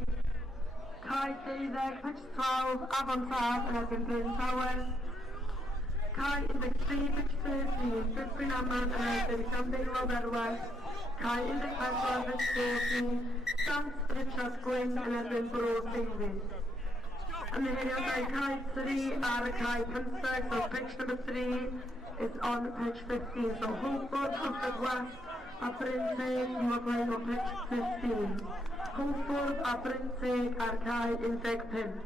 Cae 12, pitch 12, Afon Taf yn erbyn Bryn Tawen. Cae 13, pitch 13, Dyffryn Aman yn erbyn Llandeilo Ferwes. Cae 14, pitch 14, Sant Richard Gwyn yn erbyn Bro Davies. Ymddiheuriadau cae 3 ar y cae 15, so pitch number 3 is on pitch 15. So Holford, Clifford West, a Bryn Teg, you are playing on pitch 15. Holford a Bryn Teg ar cae 15.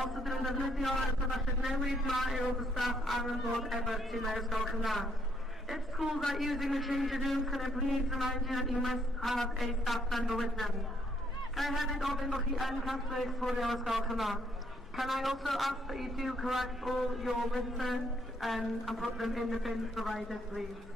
Os ydyn nhw'n defnyddio y stafelloedd newydd mae aelod o staff ar yn bod efo'r tîm ar ysgol Cymraeg. If schools are using the changing rooms, can I please remind you that you must have a staff member with them. Ga I hefyd ofyn bod chi yn casglu eich ffwrdd ysgol Cymraeg. Can I also ask that you do collect all your litter and put them in the bins provided, please?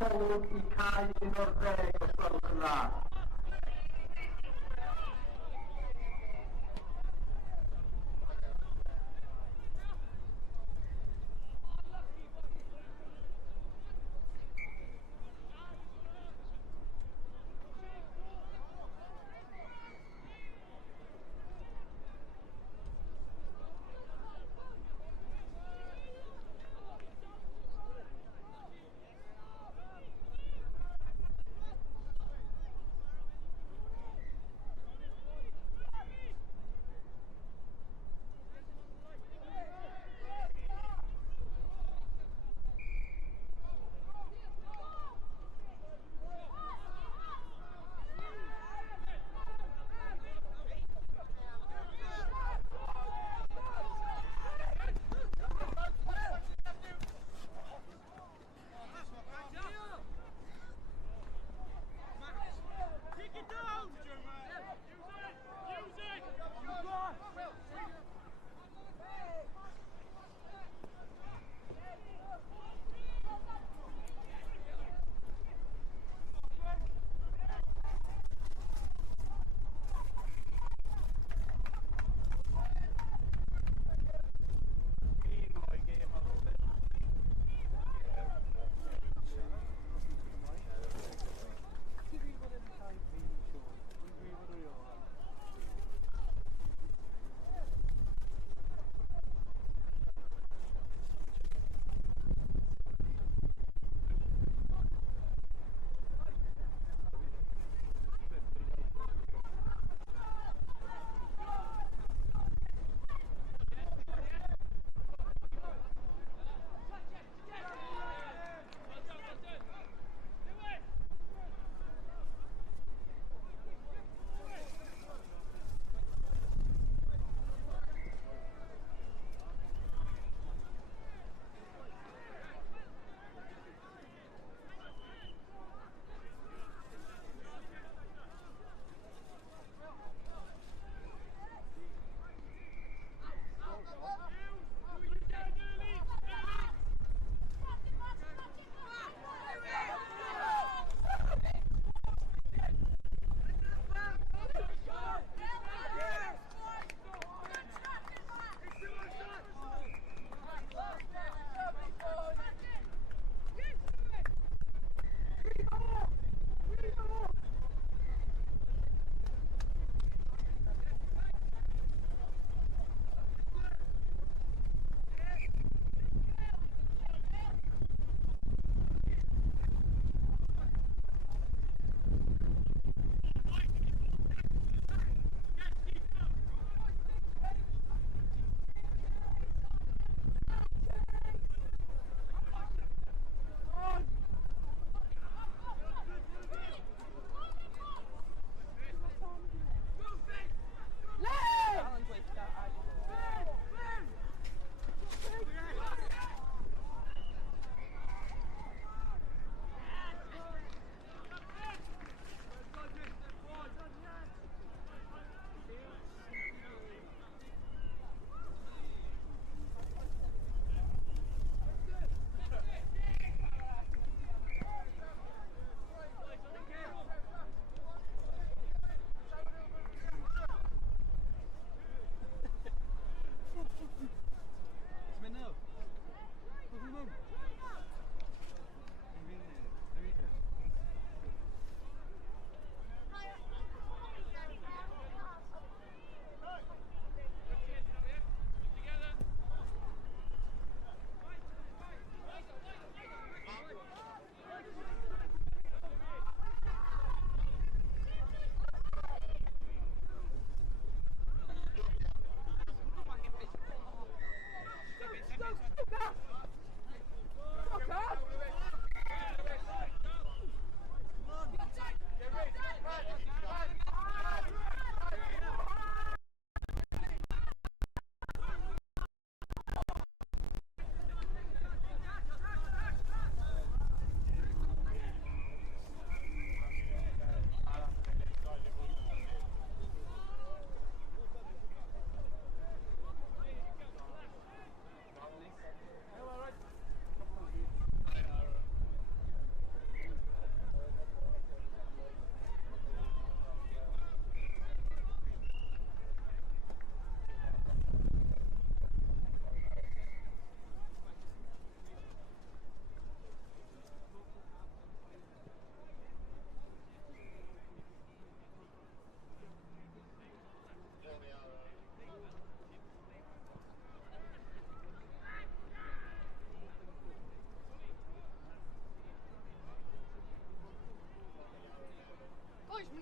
golwg I cael 11 os gwelwch yn dda.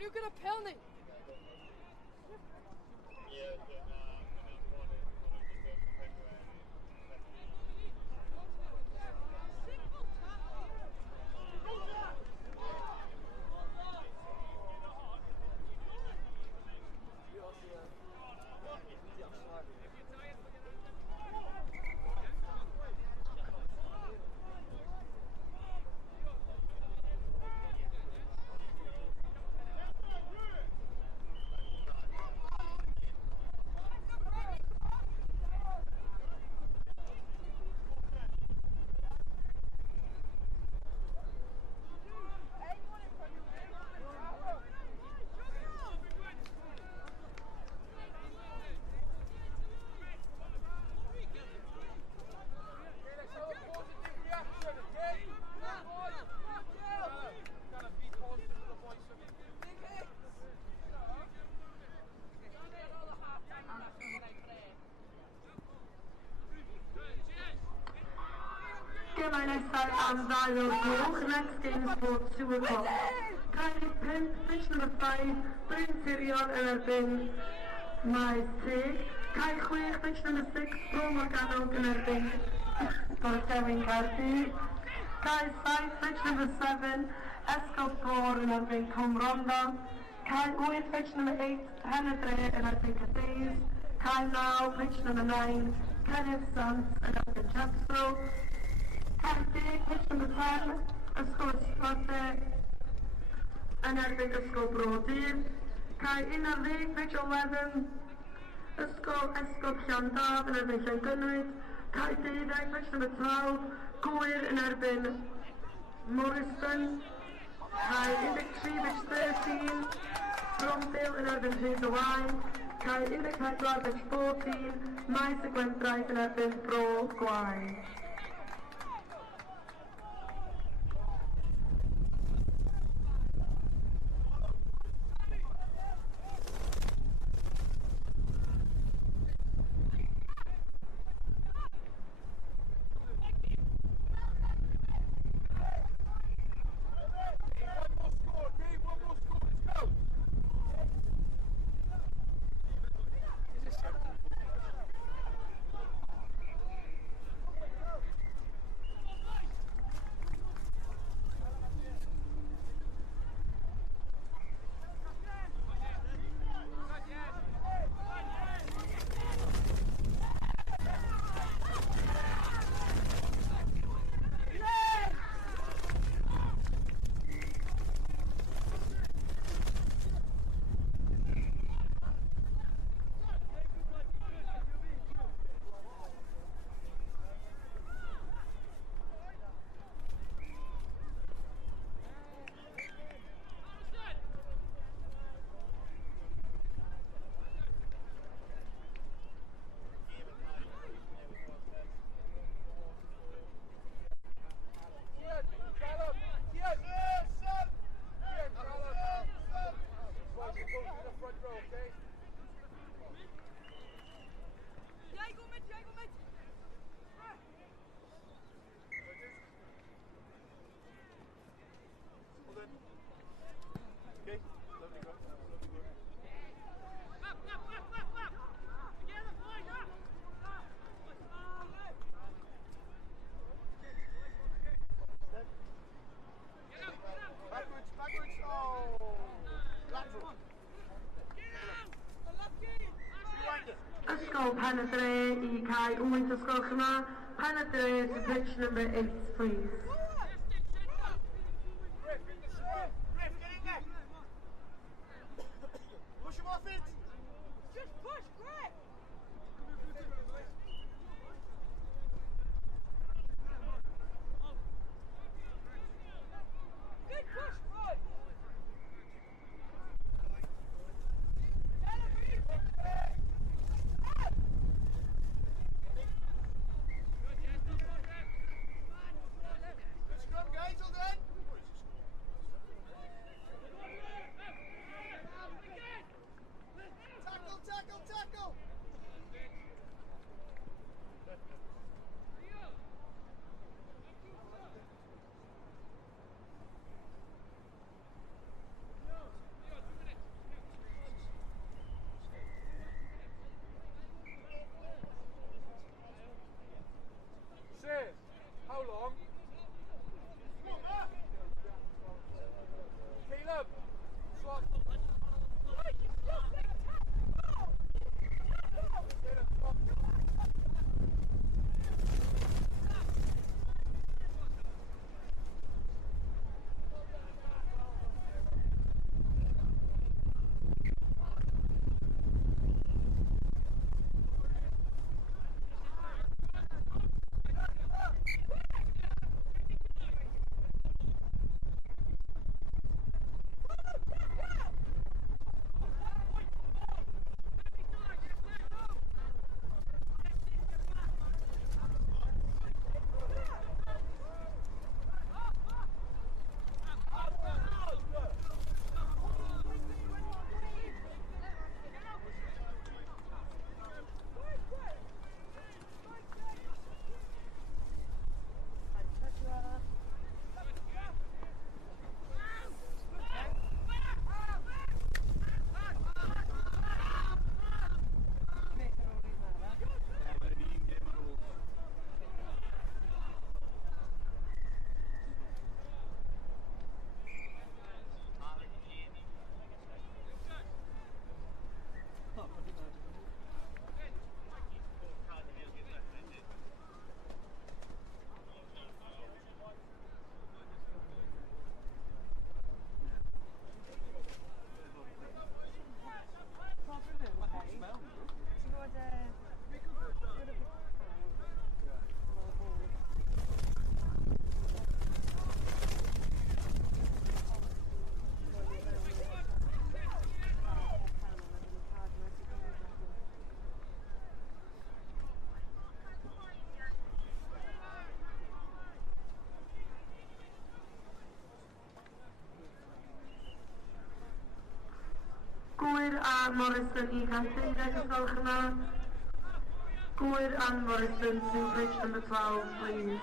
You gyda pel ni? Gemau nesaf am 2 o'r gloch. Next game is for 2 o'clock. Cael 5, pitch number 5, Bryn Tirion yn erbyn Maes Teg. Cael 6, pitch number 6, Bro Morganog yn erbyn Gorllewin Caerdydd. Cael 5, pitch number 7, Esgob Gor yn erbyn Cwmrondo. Cael 8, pitch number 8, Henedre yn erbyn Caerdydd. Cael 9, pitch number 9, Kenneth Sant yn erbyn Chepstow. Caerdydd, pitch number 10, Ysgol Ysgolde yn erbyn Ysgol Brodyr. Cael 11, pitch 11, Ysgol Esgob Llandaf yn erbyn Llangynwyd. Cael 12, pitch number 12, Gwyr yn erbyn Morriston. Cael 13, pitch 13, Bromdale yn erbyn Rhyd o Wain. Cael 14, pitch 14, Maes y Gwendraeth yn erbyn Bro Gwaun. Ysgol Penedre I cael 8 ysgolch yma. Penedre to pitch number 8, please. Push him off it! Just push, Greg! Good push, Roy! Morrison I cael 30 os gwelwch yma. Gwyr Ann Morrison to bridge number 12, please.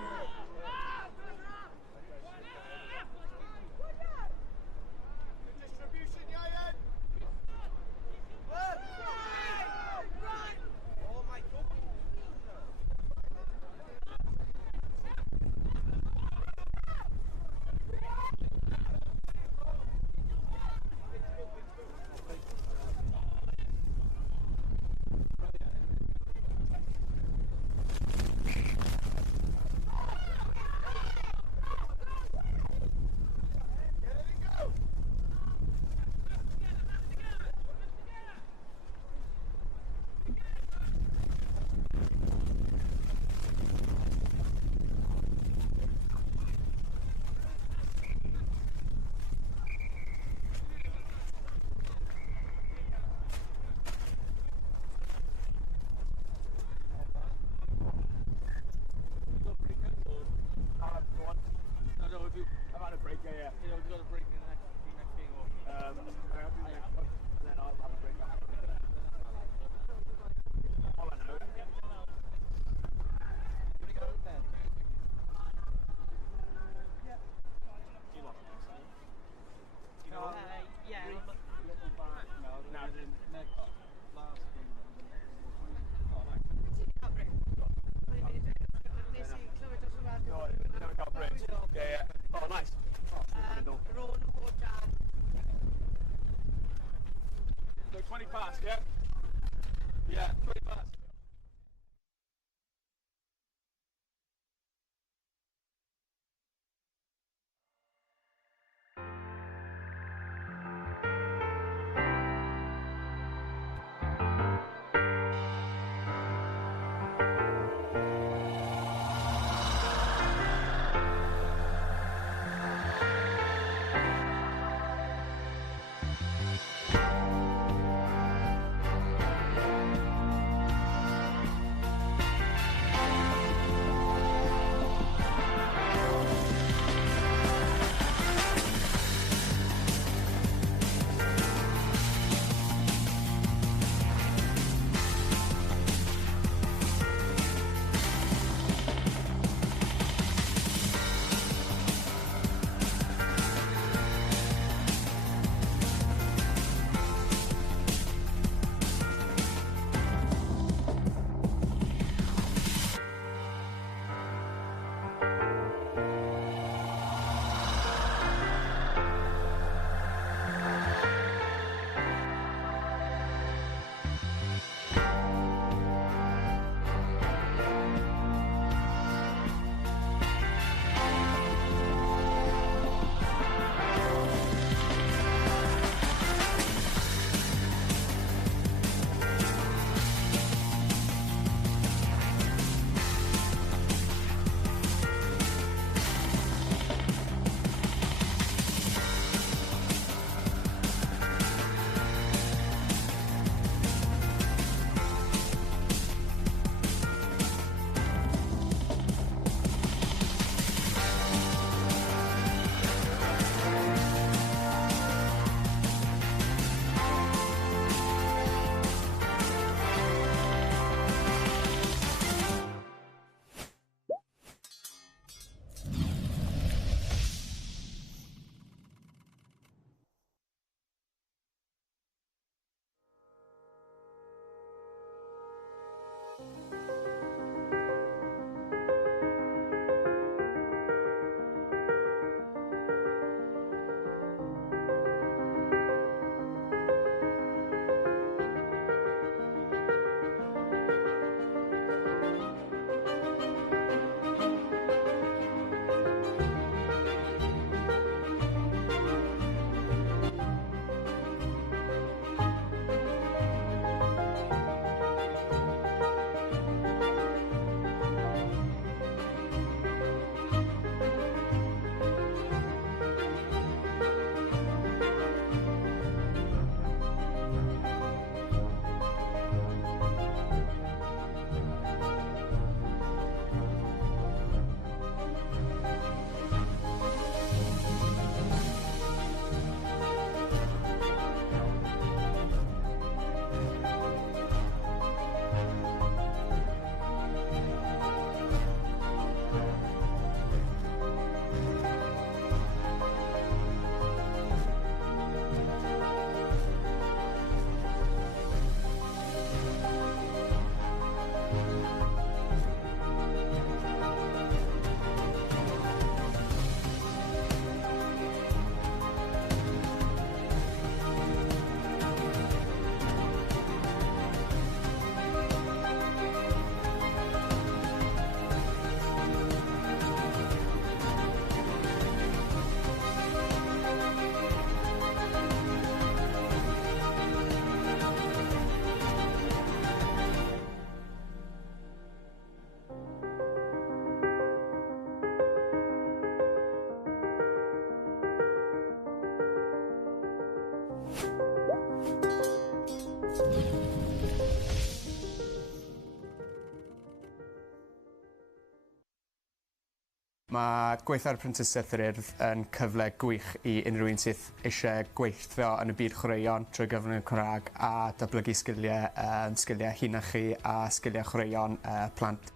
Mae gweithio ar Prentisiaeth yr Urdd yn cyfle gwych i unrhyw un sydd eisiau gweithio yn y byd chwaraeon trwy gyfrwng y Cymraeg a datblygu sgiliau hunachu a sgiliau chwaraeon plant.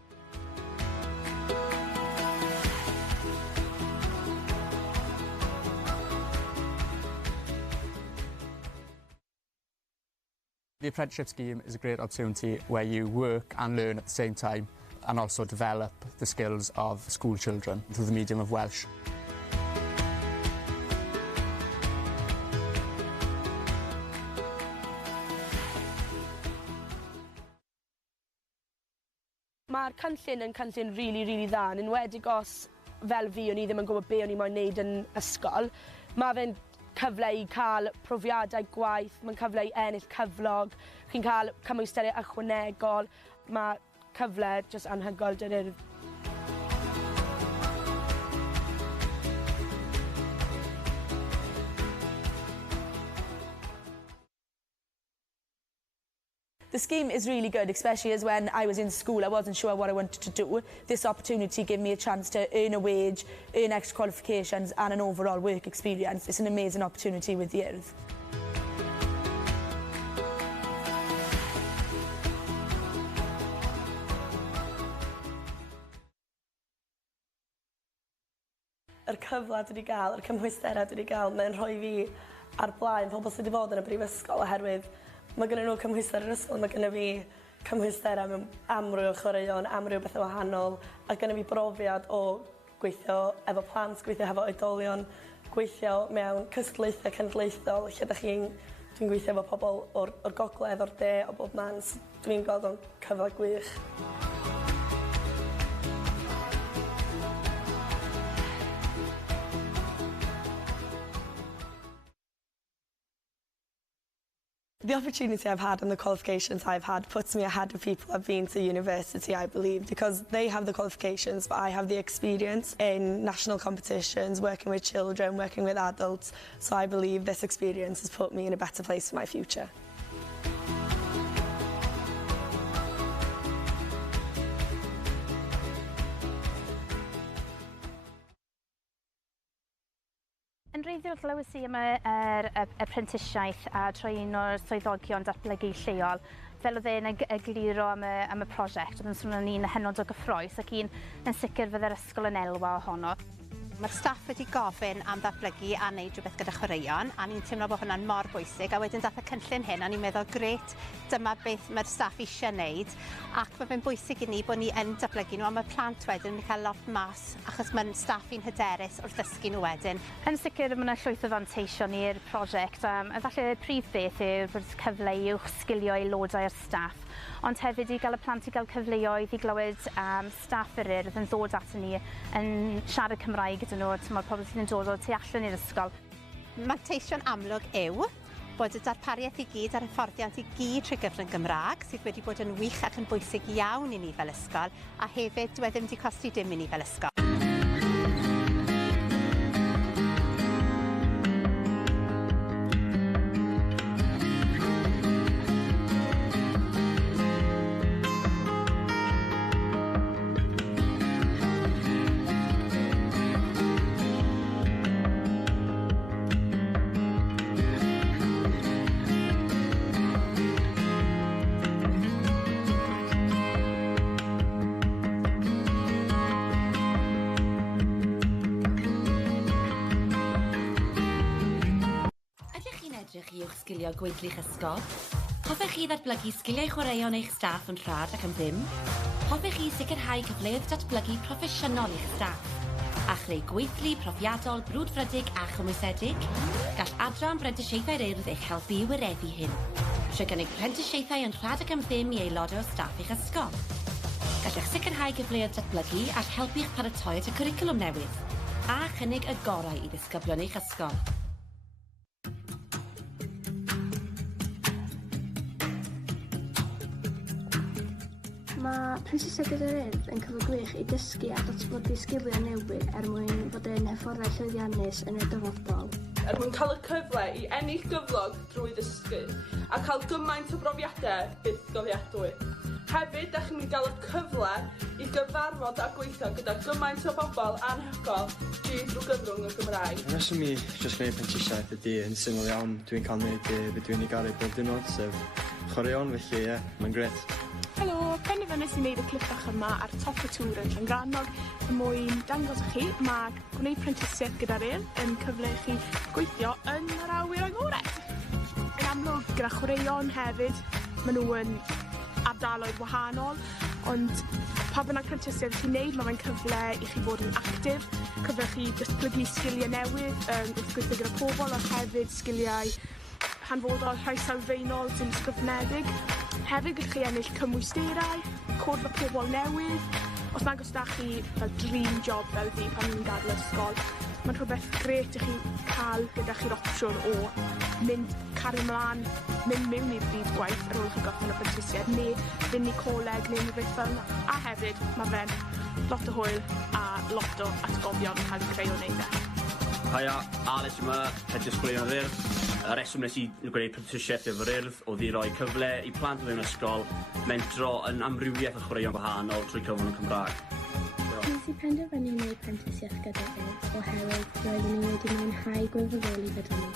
The apprenticeship scheme is a great opportunity where you work and learn at the same time and also develop the skills of school children through the medium of Welsh. Mae'r cynllun yn cynllun really dda, yn enwedig os fel fi o'n i ddim yn gwybod be o'n i moyn wneud yn ysgol. Mae fe'n cyfle i cael profiadau gwaith, mae'n cyfle i ennill cyflog, chi'n cael cymwysteriau ychwanegol, mae cyfle jyst anhygoel dy'r Urdd. The scheme is really good, especially as when I was in school, I wasn't sure what I wanted to do. This opportunity gave me a chance to earn a wage, earn extra qualifications and an overall work experience. It's an amazing opportunity with the Urdd. Yr cyfle dwi wedi gael, yr cymhwysterau dwi wedi gael, mae'n rhoi fi ar blaen pobl sydd wedi bod yn y brifysgol oherwydd mae gennyn nhw cymhwyster yr ysgol, mae gennyn fi cymhwysterau mewn amryw chwaraeon, amryw bethau wahanol, a gennyn fi brofiad o gweithio efo plant, gweithio efo oedolion, gweithio mewn cystadlaethau cenedlaethol, lle dwi'n gweithio efo pobl o'r gogledd, o'r de, o bob man. Dwi'n gweld o'n cyfle gwych. The opportunity I've had and the qualifications I've had puts me ahead of people I've been to university, I believe, because they have the qualifications, but I have the experience in national competitions, working with children, working with adults. So I believe this experience has put me in a better place for my future. Yn wreiddiol glywes i am yr apprenticesiaeth a troi un o'r swyddogion datblygu lleol fel oedd e'n egluro am y prosiect. Oedd yn swnio'n un hynod o gyffrous ac un yn sicr fydd yr ysgol yn elwa ohono. Mae'r staff wedi gofyn am ddatblygu a wneud rhywbeth gyda chwaraeon a ni'n teimlo bod hwnna'n mor bwysig a wedyn dath y cynllun hyn a ni'n meddwl gret, dyma beth mae'r staff eisiau wneud ac mae fe'n bwysig i ni bod ni yn datblygu nhw a mae'r plant wedyn yn cael lot mas achos mae'n staff i'n hyderus wrth ddysgu nhw wedyn. Yn sicr mae yna llwyth o fanteision i'r prosiect efallai y prif beth yw'r bod cyfle i uwch sgilio aelodau'r staff ond hefyd i gael y plant i gael cyfleoedd i glywed staff yr Urdd yn ddod ato ni yn siarad Cymraeg gyda nhw, mae'r pobl sydd yn dod o tu allan i'r ysgol. Manteision amlwg yw bod y darpariaeth i gyd a'r hyfforddiant i gyd trwy gyfrwng Gymraeg sydd wedi bod yn wych ac yn bwysig iawn i ni fel ysgol a hefyd dyw e ddim wedi costi dim i ni fel ysgol. Edrych i uwch sgilio gweithlu'ch ysgol? Hoffech chi ddatblygu sgiliau chwaraeon eich staff yn rhad ac yn ddim? Hoffech chi sicrhau cyfleoedd datblygu proffesiynol i'ch staff? A chreu gweithlu profiadol brwdfrydig a chymwysedig? Gall adran brentisiaethau'r Urdd eich helpu i wireddu hyn. Trwy gynnig prentisiaethau yn rhad ac yn ddim i aelodau o staff eich ysgol. Gallech sicrhau cyfleoedd datblygu ac helpu'ch paratoi at y cwricwlwm newydd. A chynnig y gorau i ddisgyblion eich ysgol. Mae Prentisiaeth yr Urdd yn cyfle gwych i dysgu a datblygu sgiliau newydd mwyn fod yn hyfforddai llwyddiannus yn y dyfodol. mwyn cael y cyfle i ennill gyflog drwy ddysgu a cael gymaint o brofiadau byth gofiadwy. Hefyd, ydych chi'n cael y cyfle i gyfarfod a gweithio gyda gymaint o bobl anhygoel drwy gyfrwng y Gymraeg. Yn reswm i jyst gwneud prentisiaeth ydy yn syml iawn. Dwi'n cael gwneud beth dwi'n ei garu bob diwrnod, sef chwaraeon, felly ie, mae'n gret. Helo, penderfynais i wneud y clip bach yma ar top y tŵr yn Llangrannog mwyn dangos i chi mae gwneud prentisiaeth gyda'r yn cyfle i chi gweithio yn yr awyr agored. Yn amlwg gyda chwaraeon hefyd, maen nhw yn ardaloedd wahanol, ond pa bynnag prentisiaeth chi'n neud, mae'n cyfle i chi fod yn actif, cyfle i chi datblygu sgiliau newydd wrth gweithio gyda pobl, ond hefyd sgiliau hanfodol rhai sylfaenol sy'n ysgrifnedig. Hefyd gallwch chi ennill cymwysterau, cwrdd â pobl newydd. Os nag os da chi fel dream job fel fi pan ni'n gadael ysgol, mae'n rhywbeth gret i chi cael gyda chi'r opsiwn o mynd cario mlaen, mynd mewn i'r byd gwaith ar ôl chi gorffen y prentisiaeth, neu fynd i coleg neu rhywbeth fel yna. A hefyd, mae fe'n lot o hwyl a lot o atgofion cael eu creu o wneud e. Haia, Alex yma, head disgwylion yr Urdd. Y reswm nes i gwneud prentisiaeth efo'r Urdd oedd i roi cyfle i plant mewn ysgol mentro yn amrywiaeth o chwaraeon gwahanol trwy cyfrwng y Cymraeg. Nes i penderfynu wneud prentisiaeth gyda'r Urdd oherwydd roeddwn i wedi mwynhau gwirfoddoli gyda nhw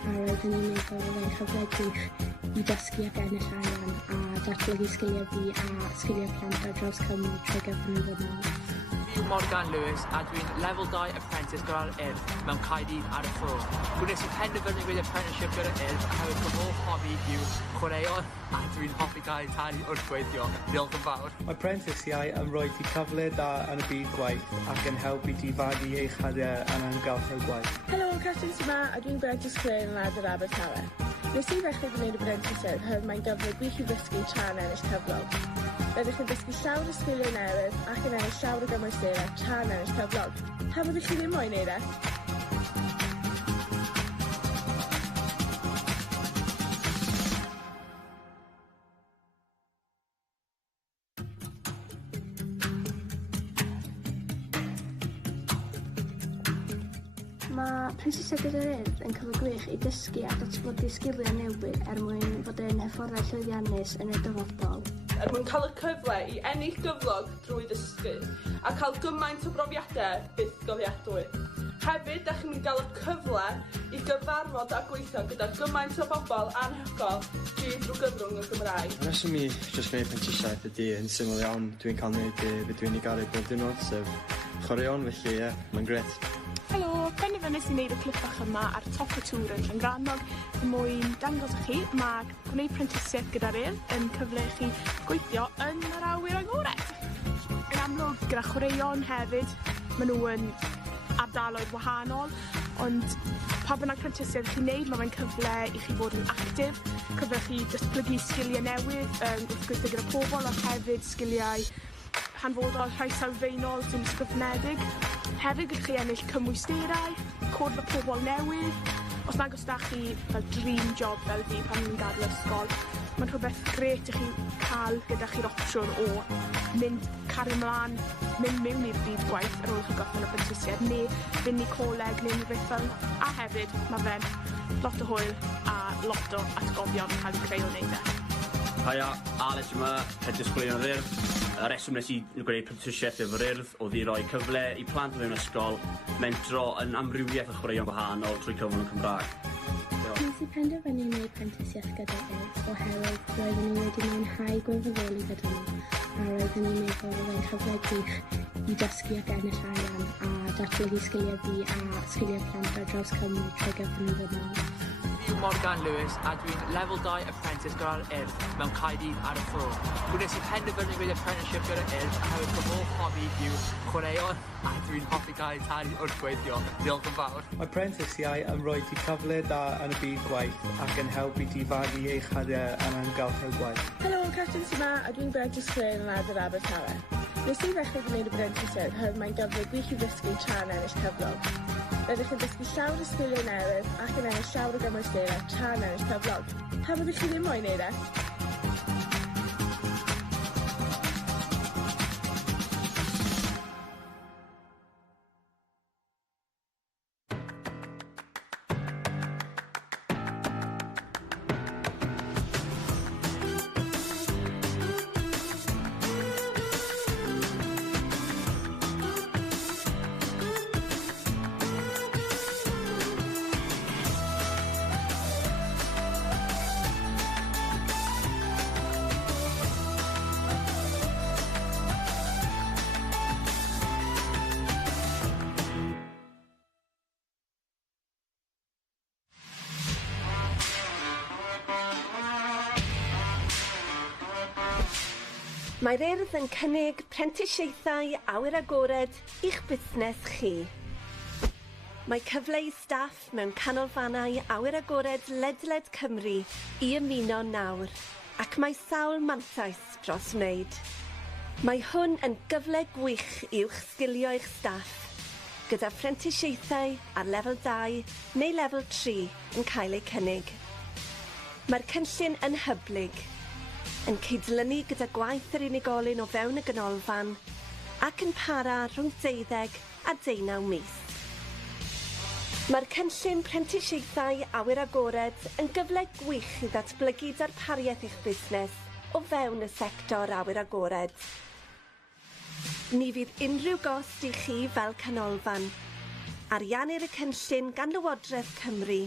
a roeddwn i'n meddwl fe'n cyfle gwych i dysgu ac ennill arian a datblygu sgiliau fi a sgiliau plant ar draws Cymru trwy gyfrwng y ddwrnod. Fi'n Morgan Lewis a dwi'n Level 2 Apprentice gyda'r Urdd mewn Caerdydd ar y ffro. Gwnes i penderfynu gwneud apprenticeship gyda'r Urdd oherwydd fy hoff hobi yw chwaraeon a dwi'n hoffi cael talu wrth gweithio. Diolch yn fawr. Mae prentisiau yn rhoi ti cyfle da yn y byd gwaith ac yn helpu ti fagu eich hadiau yn angalchel gwaith. Helo, Catrin sy'n yma a dwi'n Brent Ysglein yn Adar Abertawe. Nes i ddechrau gwneud y prentisiaeth oherwydd mae'n gyfle gwych i ddysgu tra'n ennill cyflog. Rydych chi'n dysgu llawer o sgiliau newydd ac yn ennill llawer o gymwysterau tra'n ennill cyflog. Pam ydych chi ddim moyn wneud e? Mae prentisiaeth gyda'r Urdd yn cyfle gwych i dysgu a datblygu sgiliau newydd mwyn fod yn hyfforddai llwyddiannus yn y dyfodol. Mwyn cael y cyfle i ennill gyflog drwy ddysgu a cael gymaint o brofiadau byth gofiadwy. Hefyd, ydych chi'n cael y cyfle i gyfarfod a gweithio gyda gymaint o bobl anhygoel drwy gyfrwng y Gymraeg. Yn reswm i jyst gwneud prentisiaeth ydy yn syml iawn. Dwi'n cael gwneud beth dwi'n ei garu bob diwrnod, sef chwaraeon, felly ie, mae'n gret. Helo, penderfynais i wneud y clip bach yma ar top y tŵr yn Llangrannog mwyn dangos i chi mae gwneud prentisiaeth gyda'r Urdd yn cyfle i chi gweithio yn yr awyr agored. Yn amlwg gyda chwaraeon hefyd, maen nhw yn ardaloedd wahanol, ond pa bynnag prentisiaeth chi'n neud, mae'n cyfle i chi fod yn actif, cyfle i chi datblygu sgiliau newydd wrth gweithio gyda pobl, ond hefyd sgiliau hanfodol rhai sylfaenol sy'n ysgrifnedig. Hefyd gallwch chi ennill cymwysterau, cwrdd â pobl newydd. Os nag os da chi fel dream job fel fi pan ni'n gadael ysgol, mae'n rhywbeth gret i chi cael gyda chi'r opsiwn o mynd cario mlaen, mynd mewn i'r byd gwaith ar ôl chi gorffen y prentisiaeth, neu fynd i coleg neu rhywbeth fel yna. A hefyd, mae fe'n lot o hwyl a lot o atgofion cael eu creu o wneud e. Haia, Alex yma, head disgwylion yr Urdd. Y reswm nes i gwneud prentisiaeth efo'r Urdd oedd i roi cyfle i plant mewn ysgol mentro yn amrywiaeth o chwaraeon gwahanol trwy cyfrwng y Cymraeg. Nes i penderfynu wneud prentisiaeth gyda'r Urdd oherwydd roeddwn i wedi mwynhau gwirfoddoli gyda nhw a roeddwn i'n meddwl fe'n cyfle gwych i dysgu ac ennill arian a datblygu sgiliau fi a sgiliau plant ar draws Cymru trwy gyfrwng y ddwrnod. Fi'n Morgan Lewis a dwi'n Level 2 Apprentice gyda'r Urdd mewn Caerdydd ar y ffro. Gwnes i penderfynu gwneud apprenticeship gyda'r Urdd oherwydd fy hoff hobi yw chwaraeon a dwi'n hoffi cael talu wrth gweithio. Diolch yn fawr. Mae prentisiau yn rhoi ti cyfle da yn y byd gwaith ac yn helpu ti fagu eich hadiau yn angalchel gwaith. Helo, Catrin sy'n yma a dwi'n Brent Ysglein yn Adar Abertawe. Nes i ddechrau gwneud y prentisiaeth oherwydd mae'n gyfle gwych i ddysgu tra'n ennill cyflog. Rydych chi'n dysgu llawer o sgiliau newydd ac yn ennill llawer o gymwysterau tra'n ennill cyflog. Pam ydych chi ddim moyn wneud e? Mae'r Urdd yn cynnig prentisiaethau awyr agored i'ch busnes chi. Mae cyfle i staff mewn canolfannau awyr agored ledled Cymru i ymuno nawr, ac mae sawl mantais dros wneud. Mae hwn yn gyfle gwych i'ch sgilio eich staff, gyda phrentisiaethau ar lefel 2 neu lefel 3 yn cael eu cynnig. Mae'r cynllun yn hyblyg, yn cydlynu gyda gwaith yr unigolyn o fewn y ganolfan ac yn para rhwng 12 a 19 mis. Mae'r cynllun prentisiaethau awyr agored yn gyfle gwych i ddatblygu darpariaeth eich busnes o fewn y sector awyr agored. Ni fydd unrhyw gost i chi fel canolfan. Ariannir y cynllun gan Lywodraeth Cymru.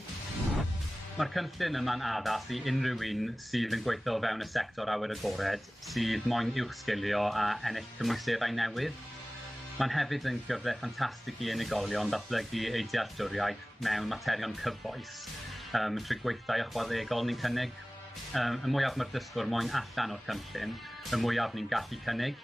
Mae'r cynllun yma'n addas i unrhyw un sydd yn gweithio o fewn y sector awyr agored, sydd moyn uwch sgilio a ennill cymwysterau newydd. Mae'n hefyd yn gyfle ffantastig i unigolion datblygu eu dealltwriaeth mewn materion cyfoes, trwy gweithdai ychwanegol ni'n cynnig. Y mwyaf mae'r dysgwr moyn allan o'r cynllun, y mwyaf ni'n gallu cynnig.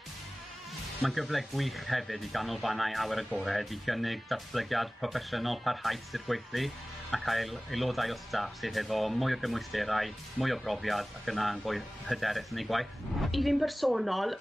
Mae'n gyfle gwych hefyd i ganolfannau awyr agored i gynnig datblygiad proffesiynol parhaus i'r gweithlu a cael aelodau o staff sydd efo mwy o gymwysterau, mwy o brofiad ac yna yn fwy hyderus yn ei gwaith. I fi'n bersonol,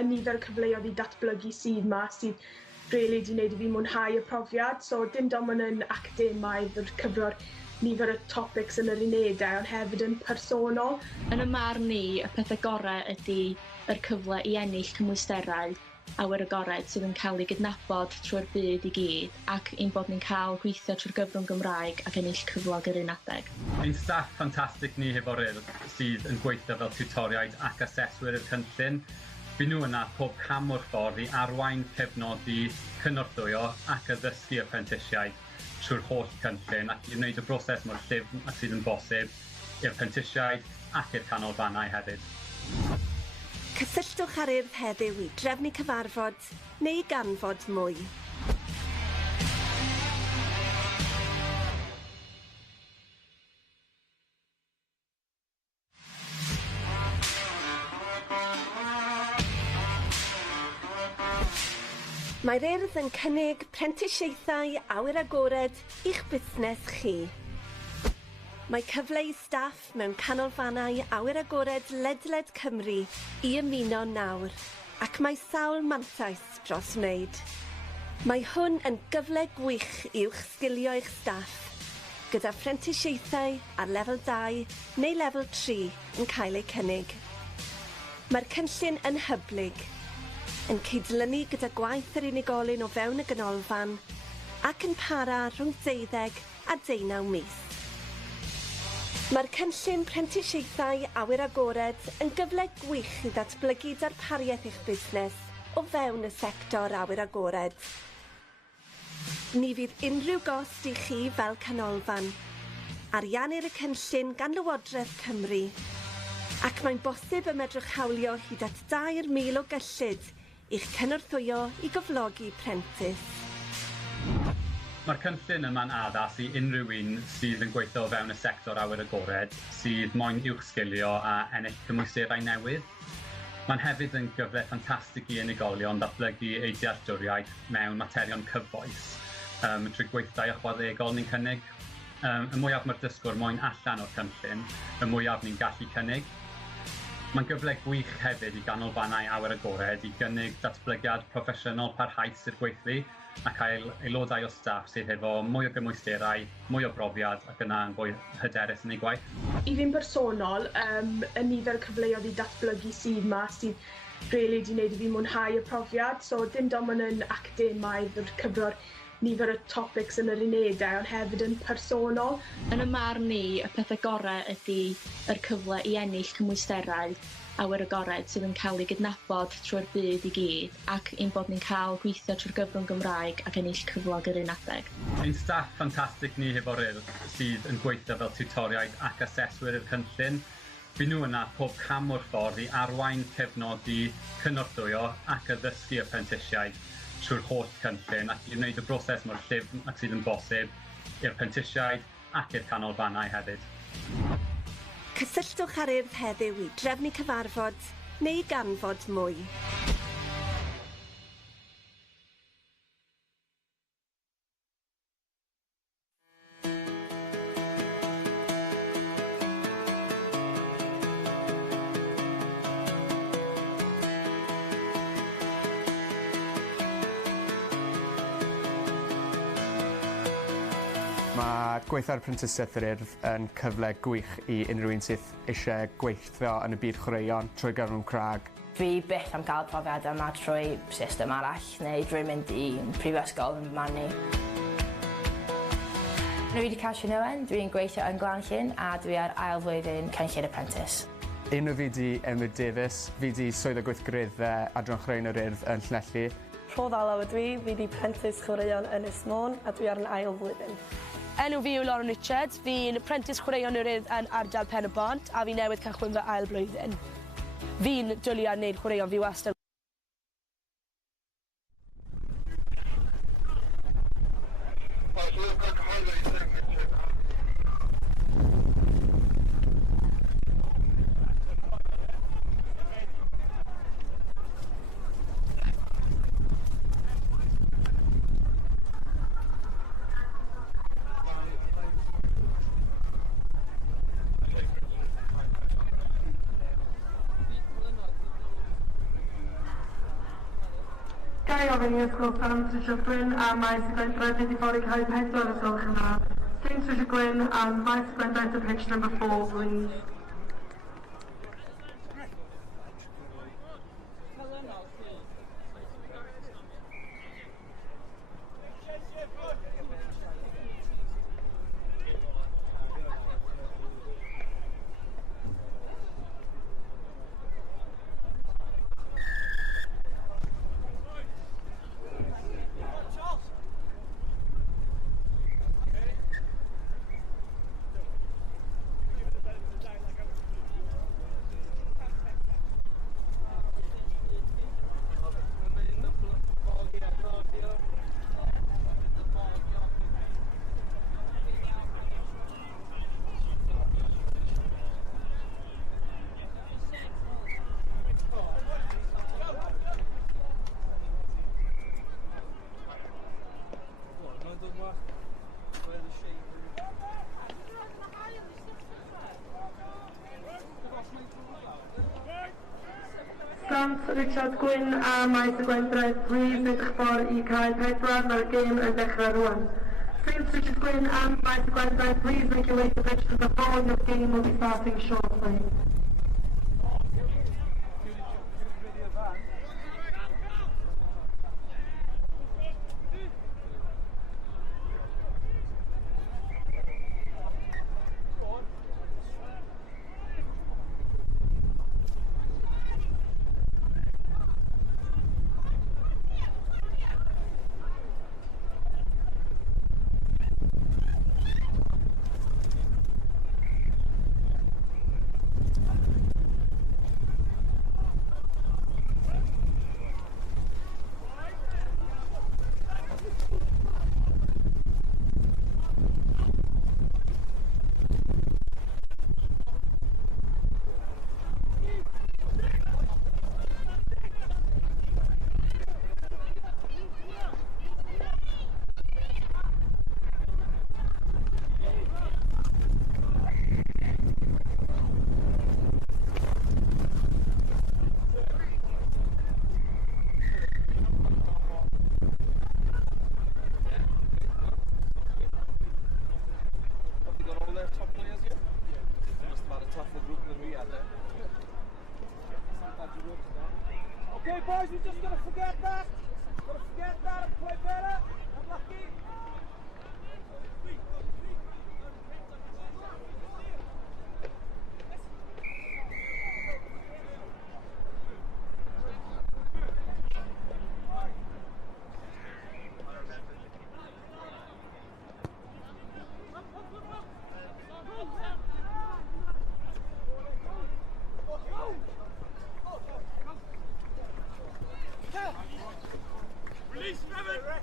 y nifer cyfleoedd i datblygu sydd yma sydd rili wedi gwneud i fi mwynhau y profiad. So dim dim ond yn academaidd o'r cyfro'r nifer y topics yn yr unedau, ond hefyd yn personol. Yn y marn ni, y pethau gorau ydy yr cyfle i ennill cymwysterau awyr agored sydd yn cael ei gydnabod trwy'r byd i gyd, ac ein bod ni'n cael gweithio trwy'r gyfrwng Gymraeg ac ennill cyflog yr un adeg. Ein staff ffantastig ni hefo'r Urdd sydd yn gweithio fel tiwtoriaid ac aseswyr y cynllun. Bydd nhw yna pob cam o'r ffordd i arwain, cefnogi, cynorthwyo ac addysgu y prentisiaid trwy'r holl cynllun ac i wneud y broses mor llyfn ac sydd yn bosib i'r prentisiaid ac i'r canolfannau hefyd. Cysylltwch ar Urdd heddiw i drefnu cyfarfod neu ganfod mwy. Mae'r Urdd yn cynnig prentisiaethau awyr agored i'ch busnes chi. Mae cyfle i staff mewn canolfannau awyr agored ledled Cymru i ymuno nawr, ac mae sawl mantais dros wneud. Mae hwn yn gyfle gwych i'ch sgilio eich staff, gyda phrentisiaethau ar lefel 2 neu lefel 3 yn cael eu cynnig. Mae'r cynllun yn hyblyg, yn cydlynu gyda gwaith yr unigolyn o fewn y ganolfan ac yn para rhwng 12 a 19 mis. Mae'r cynllun prentisiaethau awyr agored yn gyfle gwych i ddatblygu darpariaeth eich busnes o fewn y sector awyr agored. Ni fydd unrhyw gost i chi fel canolfan. Ariannir y cynllun gan Lywodraeth Cymru, ac mae'n bosib ymedrwch hawlio hyd at 2,000 o gyllid i'ch cynorthwyo i gyflogi prentis. Mae'r cynllun yma'n addas i unrhyw un sydd yn gweithio o fewn y sector awyr agored, sydd moyn uwch sgilio a ennill cymwysterau newydd. Mae'n hefyd yn gyfle ffantastig i unigolion datblygu eu dealltwriaeth mewn materion cyfoes, trwy gweithdai ychwanegol ni'n cynnig. Y mwyaf mae'r dysgwr moyn allan o'r cynllun, y mwyaf ni'n gallu cynnig. Mae'n gyfle gwych hefyd i ganolfannau awyr agored i gynnig datblygiad proffesiynol parhaus i'r gweithlu a cael aelodau o staff sydd efo mwy o gymwysterau, mwy o brofiad ac yna yn fwy hyderus yn ei gwaith. I fi'n bersonol, y nifer cyfleoedd i datblygu sydd yma sydd rili wedi gwneud i fi mwynhau y profiad. So dim dim ond yn academaidd o'r cyfro'r nifer y topics yn yr unedau, ond hefyd yn personol. Yn y marn ni, y pethau gorau ydy yr cyfle i ennill cymwysterau awyr agored sydd yn cael ei gydnabod trwy'r byd i gyd, ac ein bod ni'n cael gweithio trwy'r gyfrwng Gymraeg ac ennill cyflog yr un adeg. Ein staff ffantastig ni hefo'r Urdd sydd yn gweithio fel tiwtoriaid ac aseswyr y cynllun. Bydd nhw yna pob cam o'r ffordd i arwain, cefnogi, cynorthwyo ac addysgu y prentisiaid trwy'r holl cynllun ac i wneud y broses mor llyfn ac sydd yn bosib i'r prentisiaid ac i'r canolfannau hefyd. Cysylltwch ar Urdd heddiw i drefnu cyfarfod neu ganfod mwy. Mae gweithio'r prentisiaeth yr Urdd yn cyfle gwych i unrhyw un sydd eisiau gweithio yn y byd chwaraeon trwy gyfrwng Cymraeg. Fi byth am cael profiad yma trwy system arall neu drwy mynd i prifysgol yn man ni. Fi wedi cael Llyn, dwi'n gweithio yn Glanllyn a dwi ar ail flwyddyn cynllun apprentice. Enw fi di Emyr Davies, fi di swydd o gweithgareddau adran chwaraeon yr Urdd yn Llanelli. Rhodd Alaw ydw i, fi di prentys chwaraeon yn Ysmôn a dwi ar yn ail flwyddyn. Enw fi yw Lauren Richards, fi'n apprentice chwaraeon yr Urdd yn ardal Pen y Bont a fi newydd cychwyn fy ail blwyddyn. Fi'n dwlu ar wneud chwaraeon, fi wastad. Gai ofyn i ysgol Sam Trisha Gwyn a maes y gwendraeth wedi ffordd i cael 4 os gwelwch yn dda. Sam Trisha Gwyn and maes y gwendraeth of pitch number 4, please. Sant Richard Gwyn a maes y gwendraeth, please edrych ffordd i cael 4, mae'r gêm yn dechrau rwan. Sant Richard Gwyn and maes y gwendraeth, please make your way to pitch number 4, your game will be starting shortly. Okay, boys, we're just going to forget that. Got to forget that and play better. Unlucky. Release, Trevor!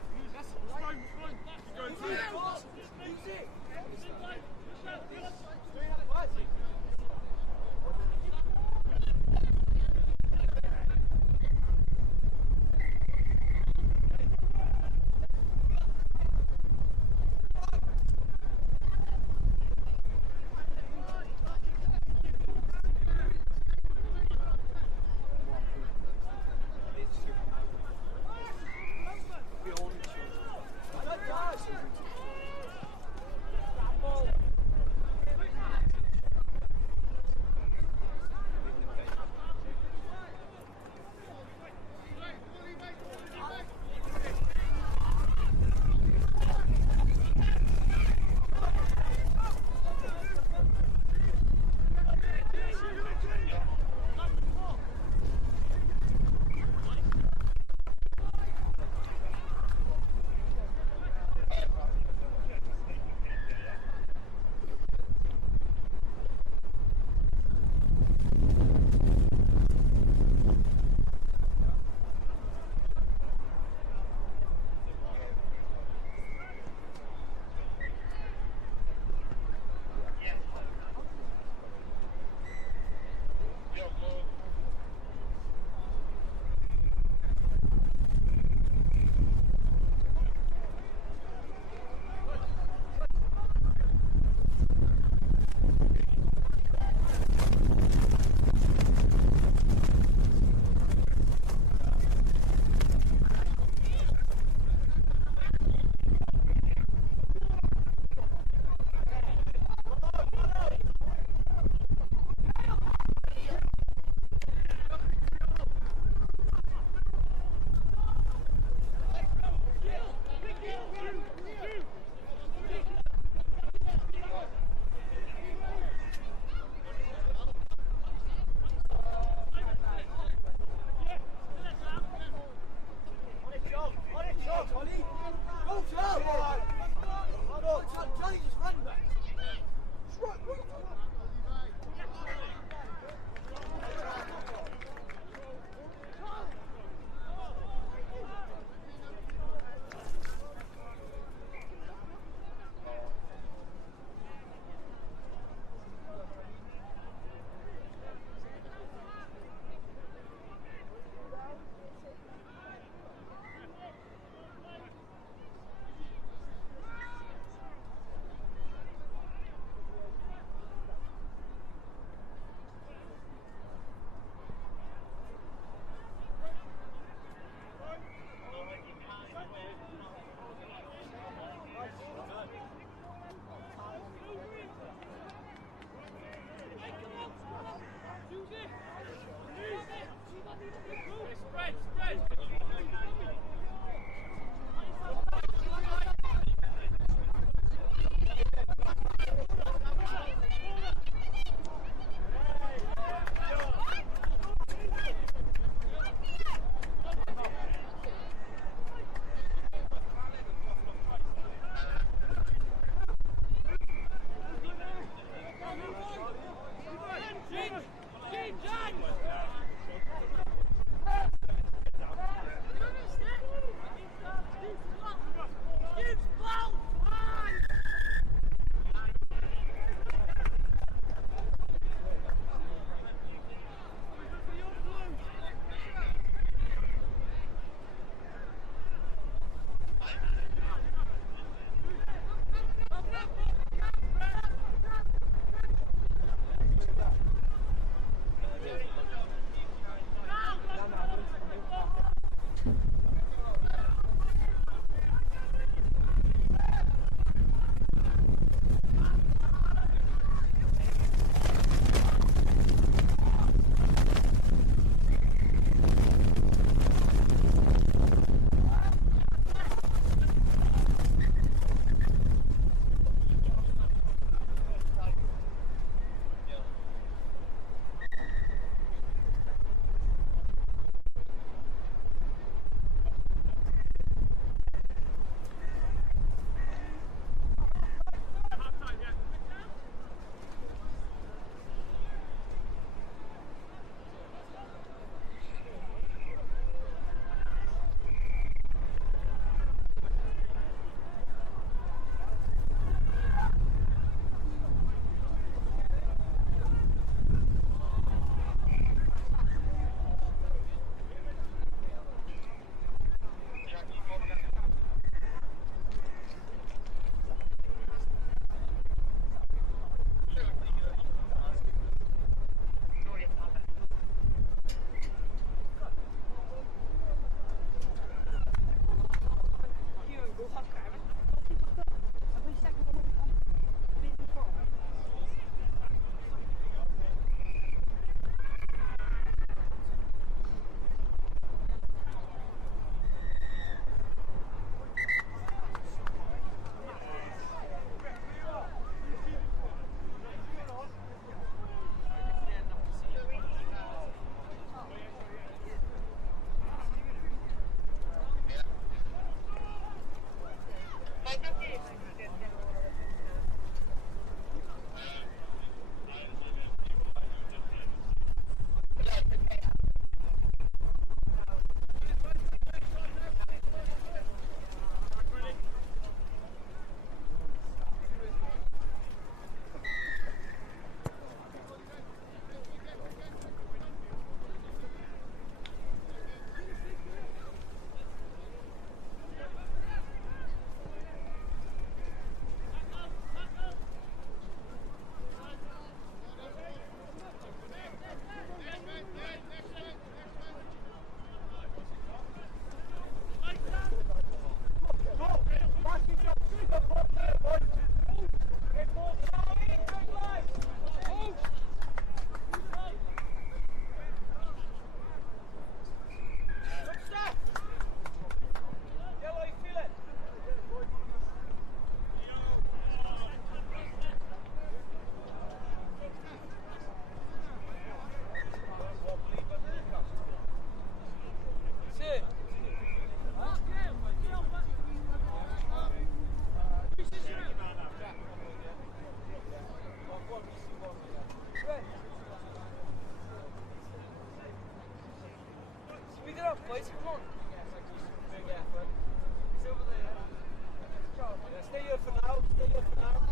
boys, come on. Big effort. It's over there. Yeah, stay here for now. Stay here for now.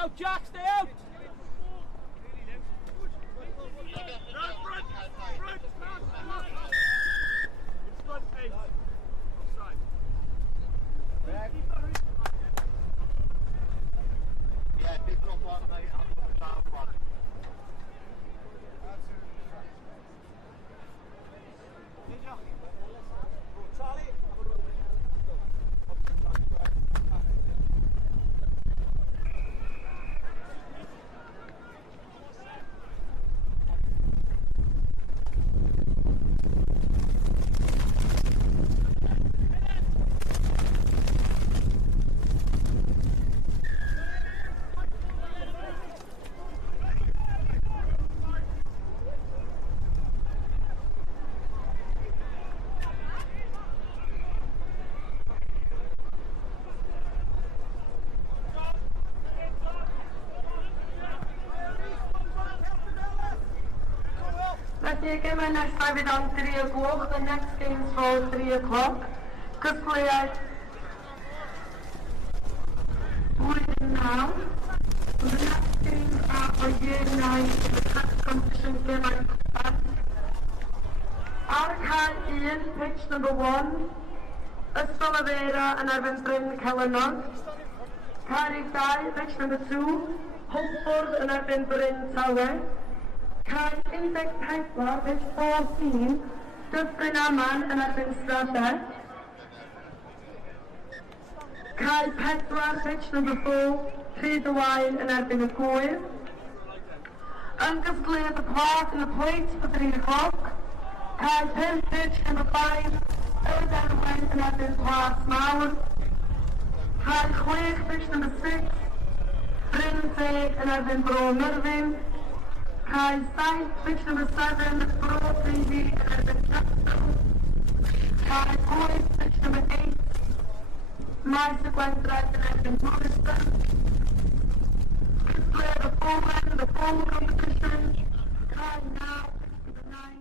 out, Jack, stay out! It's front face. Offside. Yeah, big drop one, mate. Up on the down one. Felly, gemau nesaf fydd am 3 o gloch. The next game's for 3 o'clock. Cysgliad blwyddyn 9. The next games are for year 9 in the tax competition gemau cwpan. Ar cael 1, pitch number 1. Ysgol y Fera yn erbyn Bryn Celynnog. Cael 2, pitch number 2. Hwmffordd yn erbyn Bryn Tawe. Cael 14, pitch 14. Dyffryn Aman yn erbyn Stradell. Cael 4, pitch number 4. Rhyd y Wain yn erbyn y Gwyl. Yn gysglydd y plas yn y plate for 3 o'clock. Cael 5, pitch number 5. Urdd yn erbyn plas mawr. Cael 6, pitch number 6. Bryn Teg yn erbyn Bro Myrddin. Cael 7, pitch number 7. Bro Pridi yn erbyn Capsule. Cael 8, pitch number 8. Maes y Gwendraeth yn erbyn Morrison. Cysgliad y Foreman, the formal competition. Cael 9, number 9.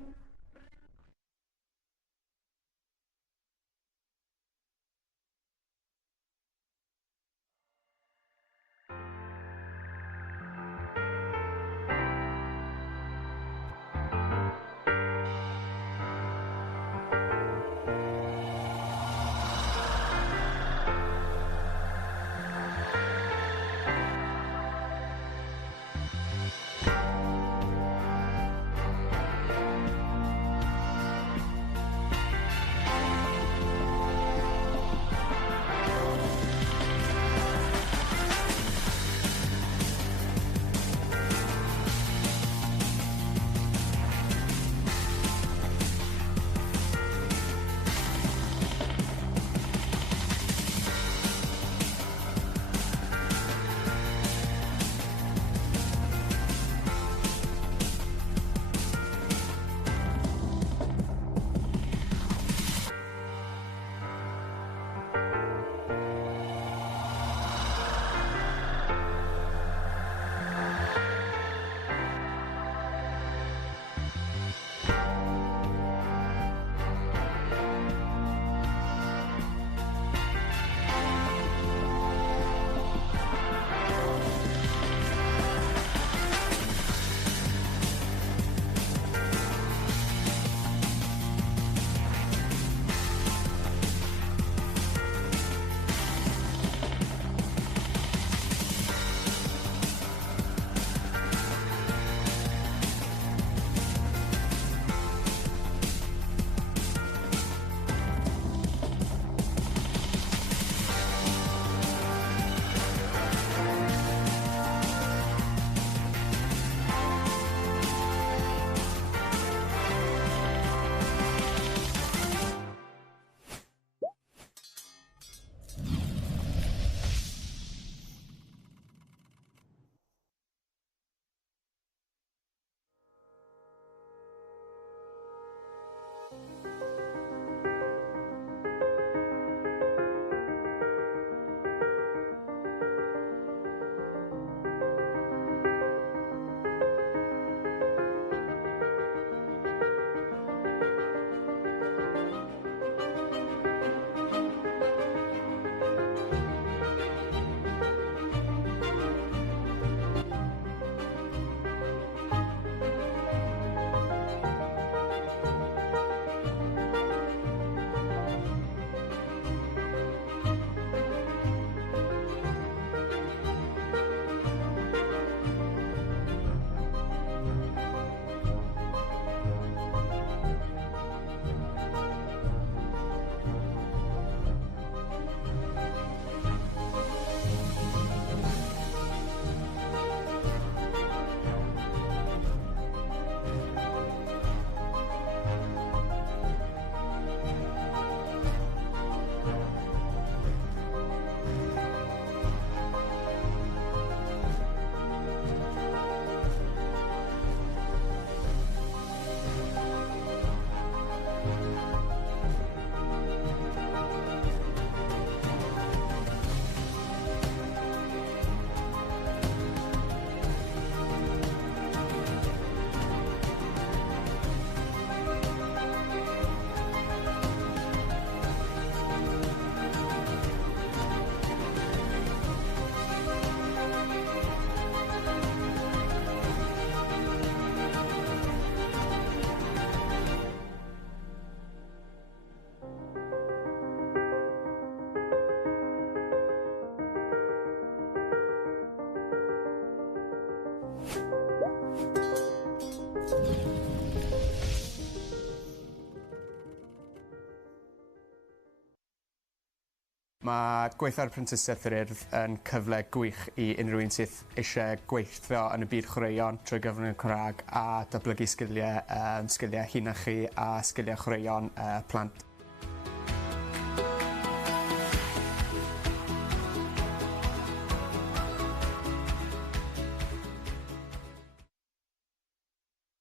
Mae gweithio ar Prentisiaeth yr Urdd yn cyfle gwych i unrhyw un sydd eisiau gweithio yn y byd chwaraeon trwy gyfrwng y Cymraeg a datblygu sgiliau hunachu a sgiliau chwaraeon plant.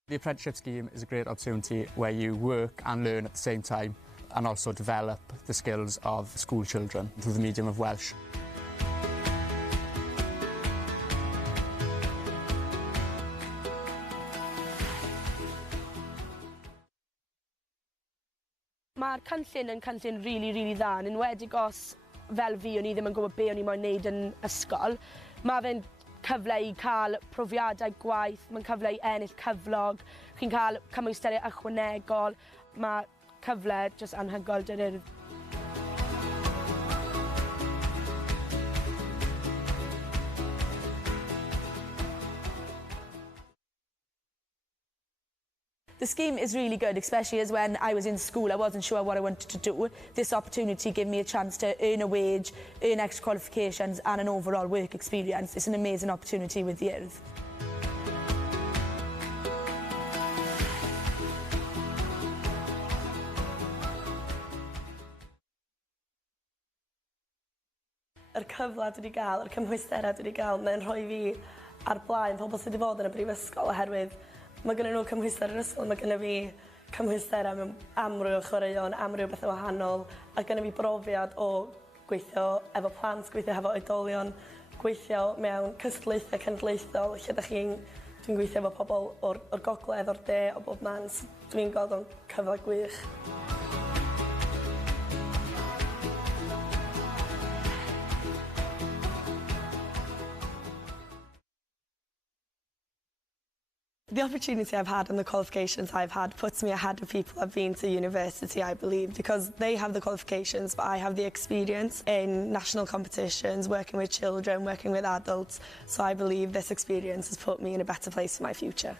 The apprenticeship scheme is a great opportunity where you work and learn at the same time and also develop the skills of school children through the medium of Welsh. Mae'r cynllun yn cynllun really dda, yn enwedig os fel fi o'n i ddim yn gwybod be o'n i moyn wneud yn ysgol. Mae fe'n cyfle i cael profiadau gwaith, mae'n cyfle i ennill cyflog, chi'n cael cymwysteriau ychwanegol, mae cyfle jyst anhygoel dy'r Urdd. The scheme is really good, especially as when I was in school, I wasn't sure what I wanted to do. This opportunity gave me a chance to earn a wage, earn extra qualifications and an overall work experience. It's an amazing opportunity with the Urdd. Yr cyfle dwi wedi gael, yr cymhwysterau dwi wedi gael, mae'n rhoi fi ar blaen pobl sydd wedi bod yn y brifysgol oherwydd mae gennym nhw cymhwyster yr ysgol, mae gennym fi cymhwysterau mewn amryw o chwaraeon, amryw o bethau wahanol, a gennym fi brofiad o gweithio efo plant, gweithio efo oedolion, gweithio mewn cystadlaethau cenedlaethol, lle dwi'n gweithio efo pobl o'r gogledd, o'r de, o bob man. Dwi'n gweld o'n cyfle gwych. The opportunity I've had and the qualifications I've had puts me ahead of people who've been to university, I believe, because they have the qualifications, but I have the experience in national competitions, working with children, working with adults. So I believe this experience has put me in a better place for my future.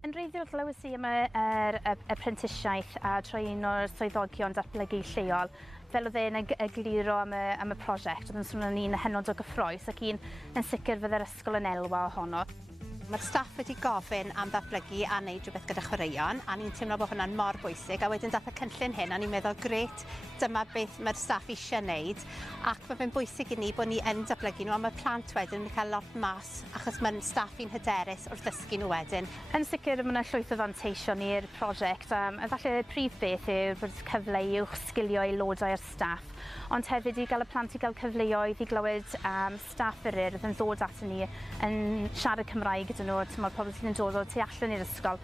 Yn wreiddiol glywys i am yr apprenticesiaeth a troi un o'r swyddogion datblygu lleol. Fel oedd e'n egluro am y prosiect, oedd yn swnio'n un hynod o gyffrous ac un yn sicr fydd yr ysgol yn elwa ohono. Mae'r staff wedi gofyn am ddatblygu a wneud rhywbeth gyda chwaraeon, a ni'n teimlo bod hwnna'n mor bwysig, a wedyn dath y cynllun hyn, a ni'n meddwl, gret, dyma beth mae'r staff eisiau wneud, ac mae fe'n bwysig i ni bod ni yn datblygu nhw, a mae'r plant wedyn yn cael lot mas, achos mae'n staff i'n hyderus wrth ddysgu nhw wedyn. Yn sicr, mae yna llwyth o fanteision i'r prosiect, a falle y prif beth yw'r bod cyfle i uwch sgilio aelodau'r staff, ond hefyd i gael y plant i gael cyfleoedd i glywed staff yr Urdd yn ddod at ni yn siarad Cymraeg gyda nhw, mae'r pobl sydd yn dod o tu allan i'r ysgol.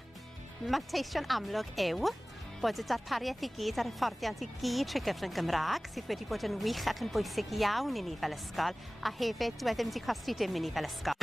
Manteision amlwg yw bod y darpariaeth i gyd a'r hyfforddiant i gyd trwy gyfrwng Gymraeg sydd wedi bod yn wych ac yn bwysig iawn i ni fel ysgol, a hefyd dwi ddim wedi costi dim i ni fel ysgol.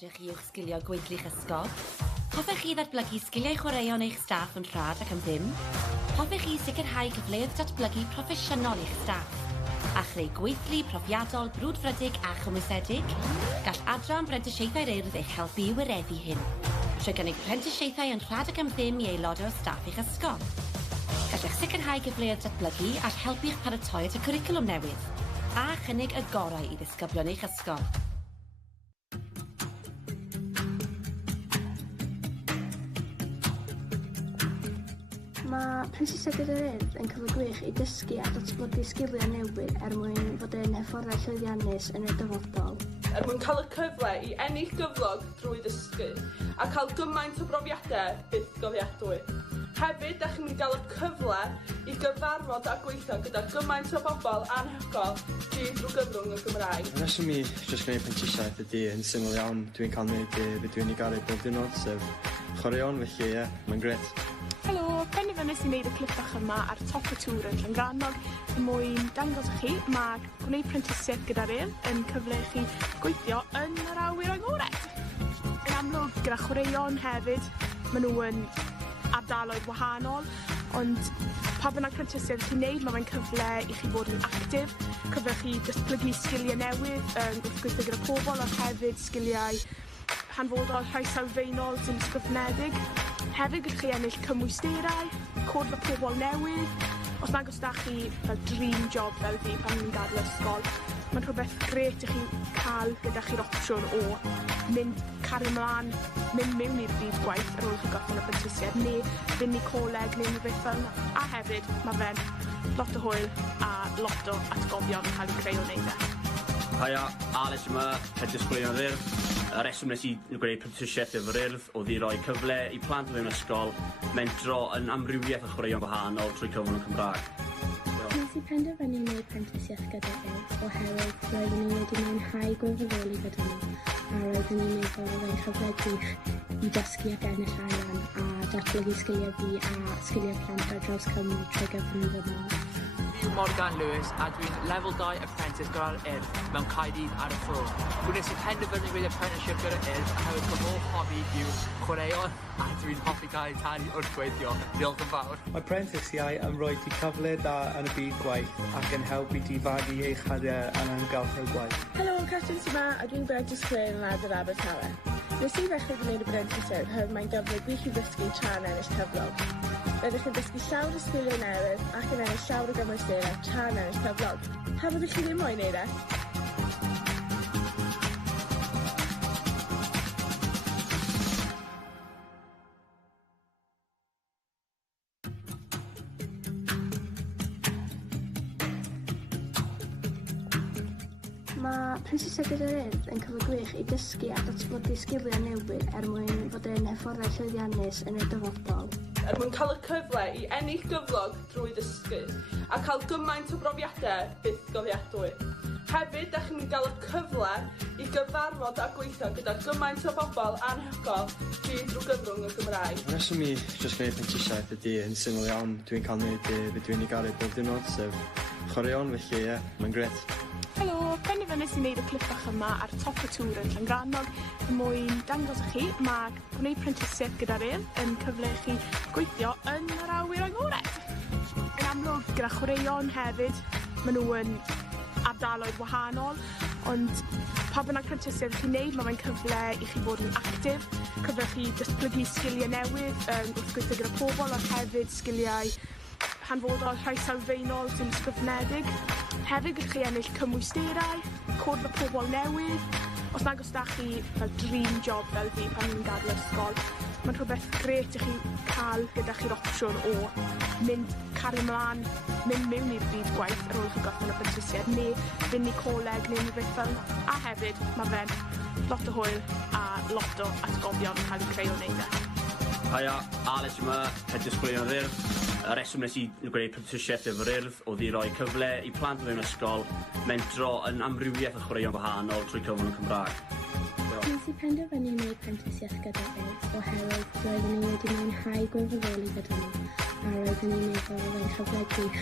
Edrych i uwch sgilio gweithlu'ch ysgol? Hoffech chi ddatblygu sgiliau chwaraeon eich staff yn rhad ac am ddim? Hoffech chi sicrhau cyfleoedd datblygu proffesiynol i'ch staff? A chreu gweithlu profiadol, brwdfrydig a chymwysedig? Gall Adran Brentisiaethau'r Urdd eich helpu i wyreddu hyn, trwy gynnig prentisiaethau yn rhad ac am ddim i aelodau o staff eich ysgol. Gallech sicrhau cyfleoedd datblygu all helpu eich paratoi at y cwricwlwm newydd, a chynnig y gorau i ddisgyblion eich ysgol. Mae Prentisiaeth yr Urdd yn cyfle gwych i dysgu a datblygu sgiliau newydd mwyn fod yn hyfforddai llwyddiannus yn y dyfodol. mwyn cael y cyfle i ennill gyflog drwy ddysgu a cael gymaint o brofiadau byth gofiadwy. Hefyd, ydych chi'n mynd i gael y cyfle i gyfarfod a gweithio gyda gymaint o bobl anhygoel drwy gyfrwng y Gymraeg. Y reswm I jyst gwneud prentisiaeth ydy yn syml iawn. Dwi'n cael gwneud beth dwi'n ei garu bob diwrnod, sef chwaraeon, felly ie, mae'n gret. Helo, penderfynais i wneud y clip bach yma ar top y tŵr yn Llangrannog mwyn dangos i chi mae gwneud prentisiaeth gyda'r yn cyfle i chi gweithio yn yr awyr agored. Yn amlwg gyda chwaraeon hefyd, maen nhw yn ardaloedd wahanol, ond pa bynnag prentisiaeth chi'n neud, mae'n cyfle i chi bod yn actif, cyfle chi datblygu sgiliau newydd wrth gweithio gyda pobl, ond hefyd sgiliau hanfodol rhai sylfaenol sy'n ysgrifnedig. Hefyd gallwch chi ennill cymwysterau, cwrdd â pobl newydd. Os nag os da chi fel dream job fel fi pan ni'n gadael ysgol, mae'n rhywbeth gret i chi cael gyda chi'r opsiwn o mynd cario mlaen, mynd mewn i'r byd gwaith ar ôl chi gorffen y prentisiaeth, neu fynd i coleg neu rhywbeth fel yna. A hefyd, mae fe'n lot o hwyl a lot o atgofion yn cael ei creu o wneud e. Haia, Alex yma, head disgwylion yr Urdd. Y reswm nes I gwneud prentisiaeth efo'r Urdd oedd I roi cyfle I plant o fewn ysgol mentro yn amrywiaeth o chwaraeon gwahanol trwy cyfrwng y Cymraeg. Nes I penderfynu wneud prentisiaeth gyda Urdd oherwydd roeddwn I wedi mwynhau gwirfoddoli gyda nhw a roeddwn i'n meddwl fe'n cyfle gwych I dysgu ac ennill arian a datblygu sgiliau fi a sgiliau plant ar draws Cymru trwy gyfrwng y Gymraeg. Fi'n Morgan Lewis a dwi'n Level 2 Apprentice gyda'r Urdd mewn Caerdydd ar y ffro. Gwnes I penderfynu wneud apprenticeship gyda'r Urdd oherwydd fy hoff hobi yw chwaraeon a dwi'n hoffi cael ei talu wrth gweithio. Diolch yn fawr. Mae prentisiau yn rhoi ti cyfle da yn y byd gwaith ac yn helpu ti fagu eich hadiau yn ymgylch gwaith. Helo, Catrin sy'n yma a dwi'n Brent Disglair yn Lad yr Abertawe. Nes I ddechrau gwneud y prentisiaeth oherwydd mae'n gyfle gwych I ddysgu tra'n ennill cyflog. Rydych chi'n dysgu llawer o sgiliau newydd ac yn ennill llawer o gymwysterau tra'n ennill cyflog. Pa fyddwch chi ddim moyn wneud e? Mae prentisiaeth gyda'r Urdd yn cyfle gwych I dysgu a datblygu sgiliau newydd mwyn fod yn hyfforddai llwyddiannus yn y dyfodol. Mwyn cael y cyfle I ennill gyflog drwy ddysgu a cael gymaint o brofiadau byth gofiadwy. Hefyd, ydych chi'n mynd i gael y cyfle I gyfarfod a gweithio gyda gymaint o bobl anhygoel drwy gyfrwng y Gymraeg. Y reswm I jyst gwneud prentisiaeth ydy yn syml iawn. Dwi'n cael gwneud beth dwi'n ei garu bob diwrnod, sef chwaraeon, felly ie, mae'n gret. Helo, penderfynais I wneud y clip bach yma ar top y tŵr yn Llangrannog mwyn dangos i chi mae gwneud prentisiaeth gyda'r Urdd yn cyfle I chi gweithio yn yr awyr agored. Yn amlwg gyda chwaraeon hefyd, maen nhw yn ardaloedd wahanol, ond pa bynnag prentisiaeth chi'n neud, mae'n cyfle I chi bod yn actif, cyfle chi datblygu sgiliau newydd wrth gweithio gyda pobl, ond hefyd sgiliau hanfodol rhai sylfaenol sy'n ysgrifnedig. Hefyd gallwch chi ennill cymwysterau, cwrdd â pobl newydd. Os nag os da chi fel dream job fel fi pan ni'n gadael ysgol, mae'n rhywbeth gret I chi cael gyda chi'r opsiwn o mynd cario mlaen, mynd mewn i'r byd gwaith ar ôl chi gorffen y prentisiaeth, neu fynd I coleg neu rhywbeth fel yna. A hefyd, mae fe'n lot o hwyl a lot o atgofion yn cael ei creu o wneud e. Haia, Alex yma, head disgwylion yr Urdd. Y reswm nes I gwneud prentisiaeth efo'r Urdd oedd I roi cyfle I plant o fewn ysgol mentro yn amrywiaeth o chwaraeon gwahanol trwy cyfrwng y Cymraeg. Nes I penderfynu wneud prentisiaeth gyda Urdd oherwydd roeddwn I wedi mwynhau gwirfoddoli gyda nhw a roeddwn i'n meddwl fe'n cyfle gwych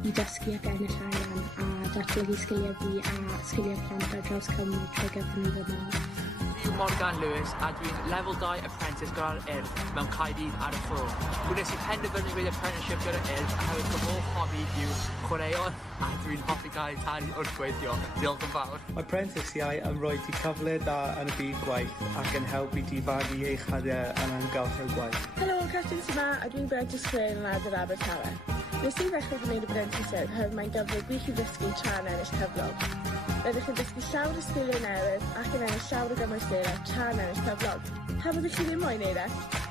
I dysgu ac ennill arian a datblygu sgiliau fi a sgiliau plant ar draws Cymru trwy gyfrwng y Gymraeg. Fi'n Morgan Lewis a dwi'n Level 2 Apprentice gyda'r Urdd mewn Caerdydd ar y ffro. Gwnes I penderfynu wneud apprenticeship gyda'r Urdd oherwydd fy hoff hobi yw chwaraeon a dwi'n hoffi cael ei talu wrth gweithio. Diolch yn fawr. Mae prentisiau yn rhoi ti cyfle da yn y byd gwaith ac yn helpu ti fagu eich hadiau yn ymgylch gwaith. Helo, Catrin sy'n yma a dwi'n Brent Disglair yn Lad yr Abertawe. Nes I ddechrau gwneud y prentisiaeth oherwydd mae'n gyfle gwych I ddysgu tra'n ennill cyflog. Rydych chi'n dysgu llawer o sgiliau newydd ac yn ennill llawer o gymwysterau tra'n ennill cyflog. Pa fyddwch chi ddim moyn wneud e?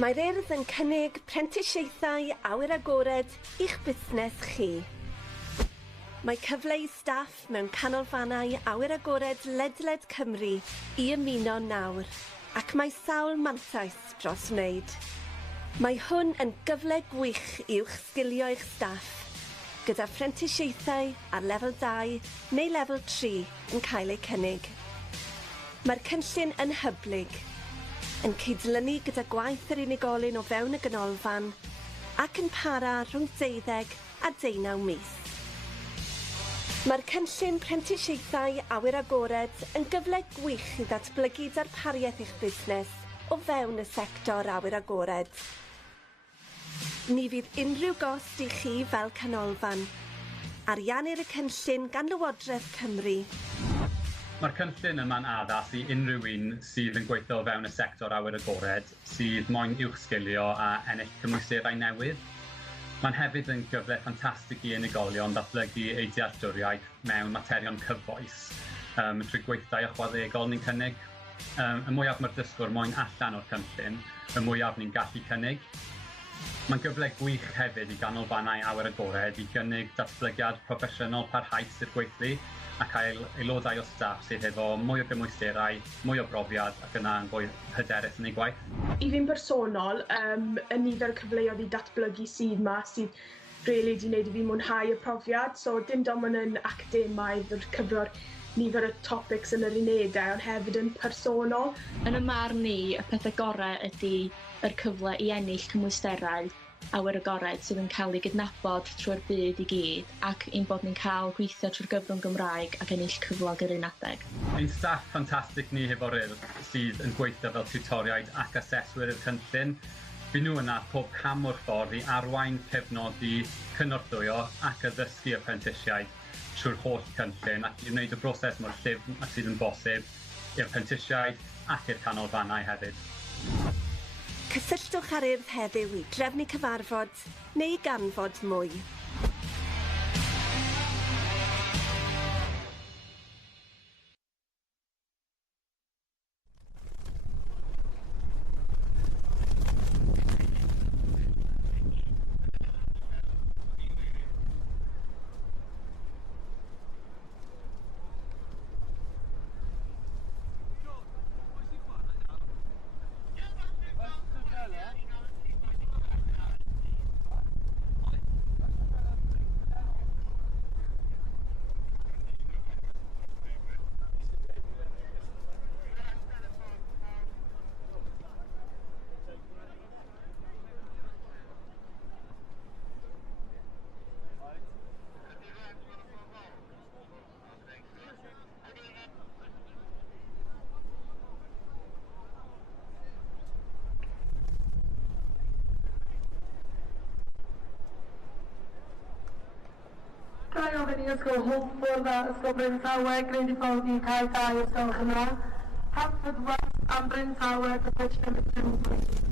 Mae'r Urdd yn cynnig prentisiaethau awyr agored i'ch busnes chi. Mae cyfle i staff mewn canolfannau awyr agored ledled Cymru i ymuno nawr, ac mae sawl mantais dros wneud. Mae hwn yn gyfle gwych i'ch sgilio eich staff, gyda phrentisiaethau ar lefel 2 neu lefel 3 yn cael eu cynnig. Mae'r cynllun yn hyblyg, yn cydlynu gyda gwaith yr unigolyn o fewn y ganolfan ac yn para rhwng 12 a 19 mis. Mae'r cynllun prentisiaethau awyr agored yn gyfle gwych i ddatblygu darpariaeth eich busnes o fewn y sector awyr agored. Ni fydd unrhyw gost i chi fel canolfan. Ariannir y cynllun gan Lywodraeth Cymru. Mae'r cynllun yma'n addas i unrhyw un sydd yn gweithio o fewn y sector awyr agored, sydd moyn uwchsgilio a ennill cymwysterau newydd. Mae'n hefyd yn gyfle ffantastig i unigolion ddatblygu eu dealltwriaeth mewn materion cyfoes trwy gweithdai ychwanegol ni'n cynnig. Y mwyaf mae'r dysgwr moyn allan o'r cynllun, y mwyaf ni'n gallu cynnig. Mae'n gyfle gwych hefyd i ganolfannau awyr agored i gynnig datblygiad proffesiynol parhaus i'r gweithlu a cael aelodau o staff sydd efo mwy o gymwysterau, mwy o brofiad ac yna yn fwy hyderus yn ei gwaith. I fi'n personol, y nifer cyfleoedd i datblygu sydd yma sydd rili wedi gwneud i fi mwynhau y profiad. So dim ond yn academaidd yr cyflwr nifer y topics yn yr unedau, ond hefyd yn personol. Yn y marn ni, y pethau gorau ydy yr cyfle i ennill cymwysterau awyr agored sydd yn cael ei gydnabod trwy'r byd i gyd, ac ein bod ni'n cael gweithio trwy'r gyfrwng Gymraeg ac ennill cyflog yr un adeg. Ein staff ffantastig ni hefo'r Urdd sydd yn gweithio fel tiwtoriaid ac aseswyr y cynllun. Fy nhw yna pob cam o'r ffordd i arwain, cefnodi, cynorthwyo ac addysgu apprentisiaid trwy'r holl cynllun ac i wneud y broses mor llyfn a sydd yn bosib i'r apprentisiaid ac i'r canolfannau hefyd. Cysylltwch ar Urdd heddiw i drefnu cyfarfod neu ganfod mwy. Gai ofyn i ysgol Hwlffordd a ysgol Bryn Tawe, gwneud i ffawd i cael 2 ysgol yma. Hampford West am Bryn Tawe, Division number 2, please.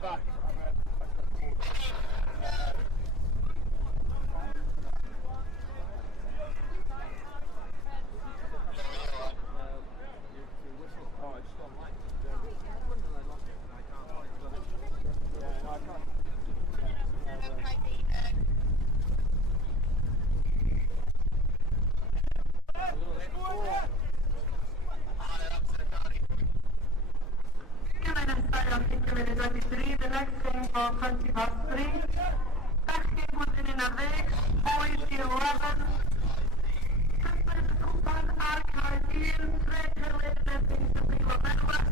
back. The next game for 20 past 3. Bechgyn wedyn 11, boys i 11. Cyfnod y cwpan ar cael 1, Fred Helen yn erbyn Symbeilo Ferwach.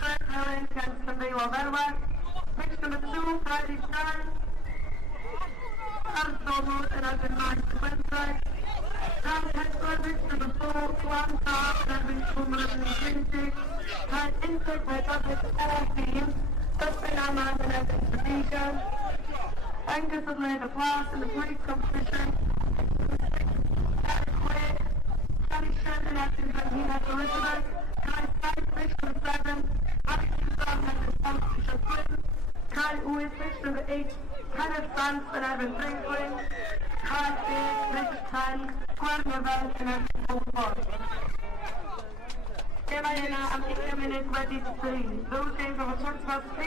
Fred Helen gan Symbeilo Ferwach. Match number 2, Friday Sky. Arddonod yn erbyn Maes y Gwendraeth. Cael pedwar, match number 4, Gwan Tar yn erbyn Cwmr yn Ynglyndig. Cael Integ pedwar, all teams. Dustin Amman and Evan Sabika. Angus has led the class in the police competition. Eric Quaid, Danny Shenton has been Vanina Elizabeth. Kai Stipe, fish number 7. Alex Susan has been sponsorship twins. Kai Uwe, fish number 8. Kenneth Sands and Evan Franklin. Kai Faith, fish 10. Gwen Novell and Evan Holford. Gemma yna am 20 munud wedi 3. Those games are 20 past 3,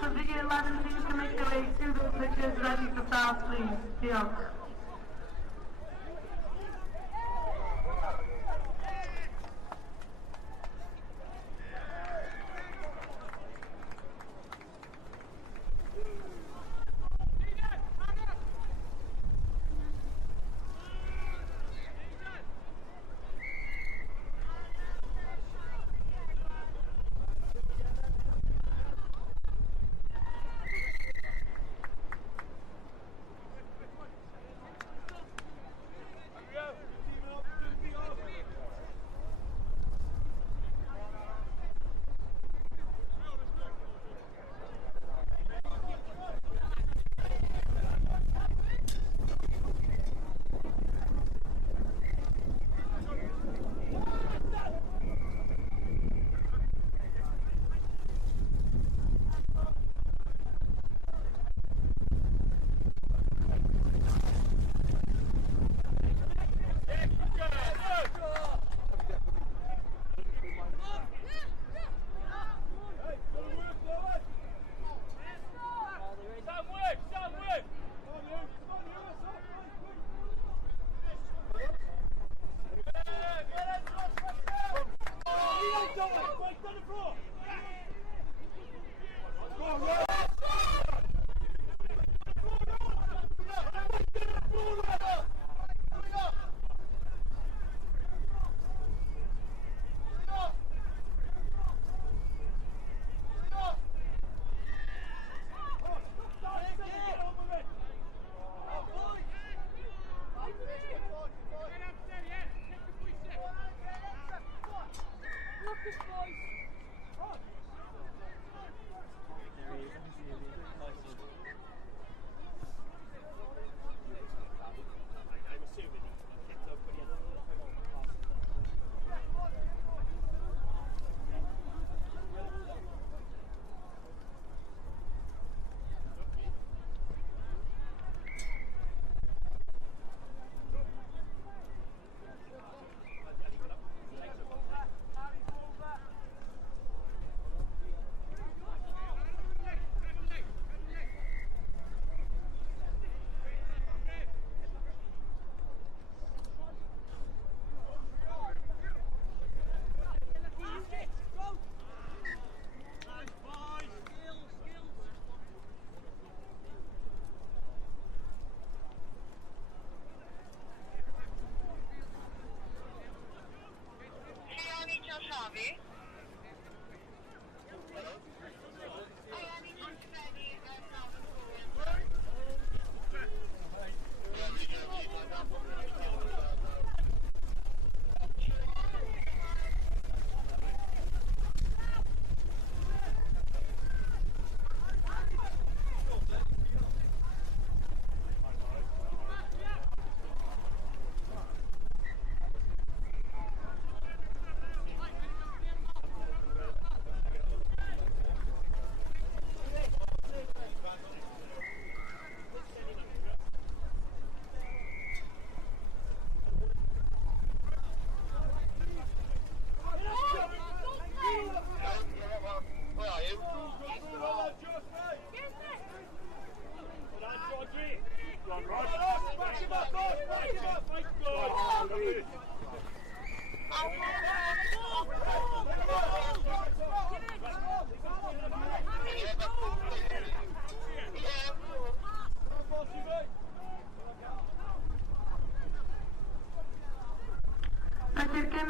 so the 11 teams to make their way to those pitches ready to start, please. Diolch.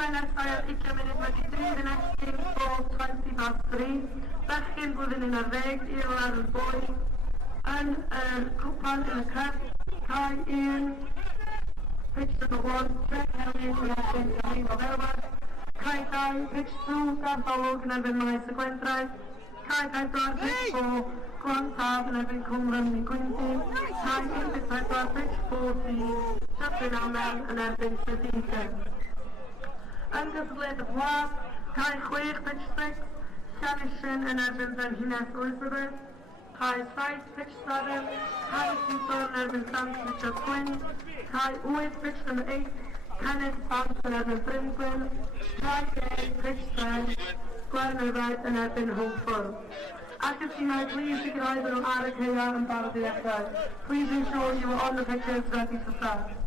Cae nesau ar 20 munud wedi 3 the next game ball 3:20. Bechgyn blwyddyn 11 i ar y boi. Yn y cwpan yn y cup, cae 1. Pitch number 1, Trek Helyn yn erbyn Elin o Ferwad. Cae 2, pitch 2, Garbolwg yn erbyn Maes y Gwendraeth. Cae 4, pitch 4, Gwan Tab yn erbyn Cwmryn i Gwynti. Cae 1, pitch 14, Dyffryn Amel yn erbyn Sydigen. Yn gyfled y plas, cae 6, pitch 6, Llanysyn yn erbyn Frenhines Elizabeth. Cae 7, pitch 7, Harry Cooper yn erbyn Sant Richard Gwyn. Cae 8, pitch number 8, Kenneth Sant yn erbyn Brynglyn. Cae 10, pitch 10, Gwernyfed yn erbyn Hwlffordd. Ac if you may please take your eyes on Ara Caear and barod i ddechrau. Please ensure you are on the pitches ready to start.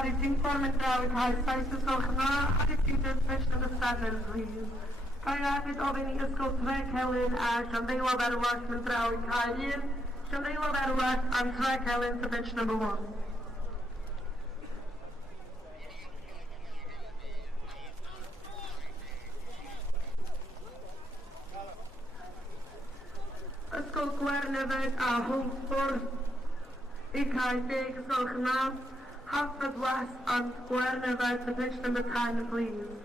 Harry Tinkform yn draw i cael saith ysgol yna, Harry Tinkform pitch number 7, please. Cael hefyd ofyn i ysgol Trek Helyn a Llandeilo Ferwach yn draw i cael 1, Llandeilo Ferwach and Trek Helyn to pitch number 1. Ysgol Gwernyfed a Hwlffordd i cael 10 ysgol yna. Halford West and Gwernyfed to pitch number 10, please.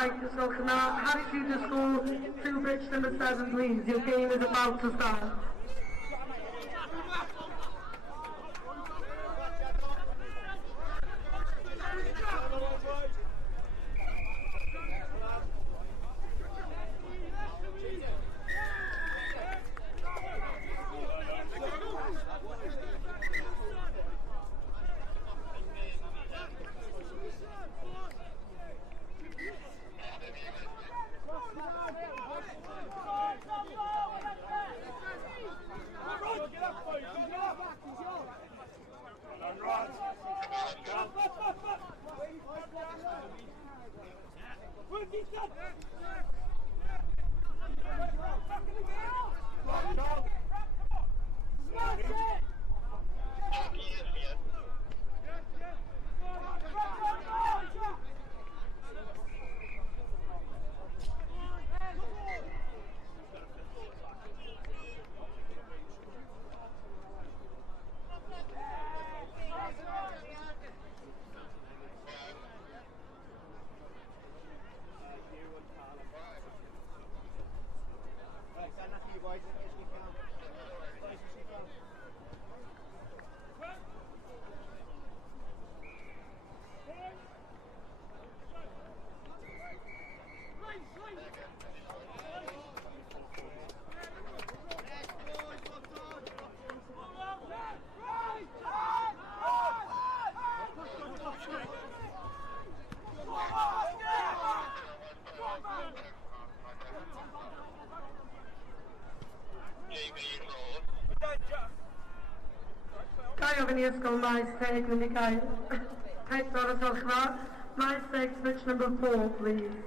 Thank you, so can Harry Tudor School to bridge number 7, please. Your game is about to start. Ga i ofyn i ysgol maes teg mynd i gael pedwar o sylchfa. Maes teg switch number 4, please.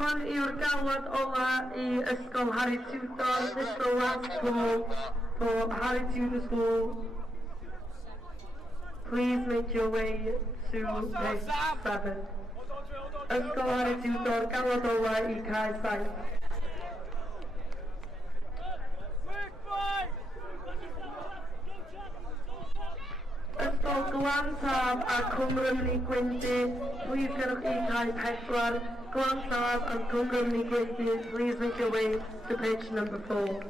Hon yw'r galwad ola I ysgol Harry Tudor. This is the last call for Harry Tudor School. Please make your way to page 7. Ysgol Harry Tudor, galwad ola I cae 7. Ysgol Glantaf a Cwmrymni Gwyndy, please gewch chi cae 4. Glantaf and Cwmrymni Gwyndy, please make your way to page number 4.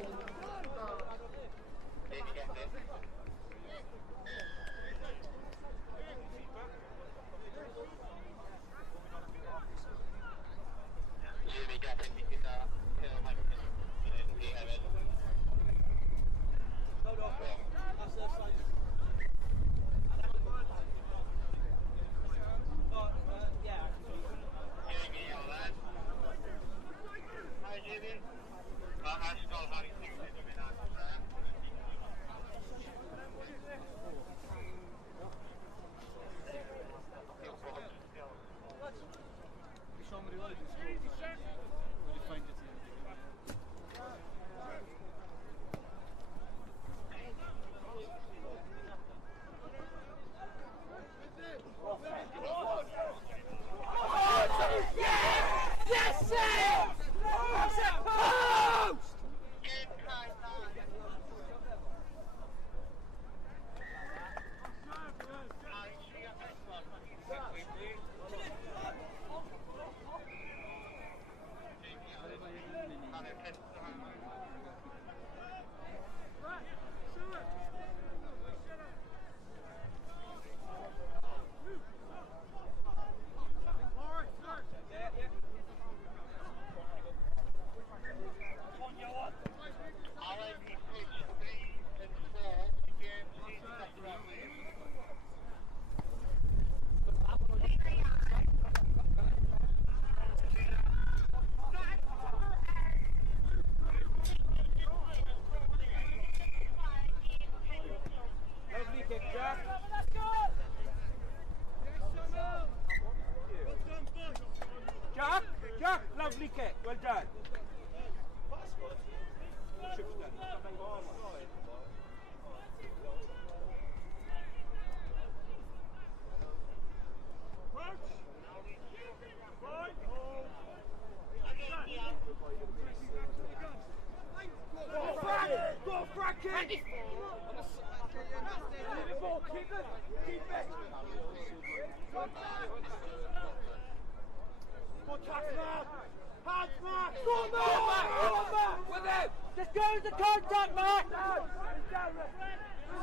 Let's go into contact, Max!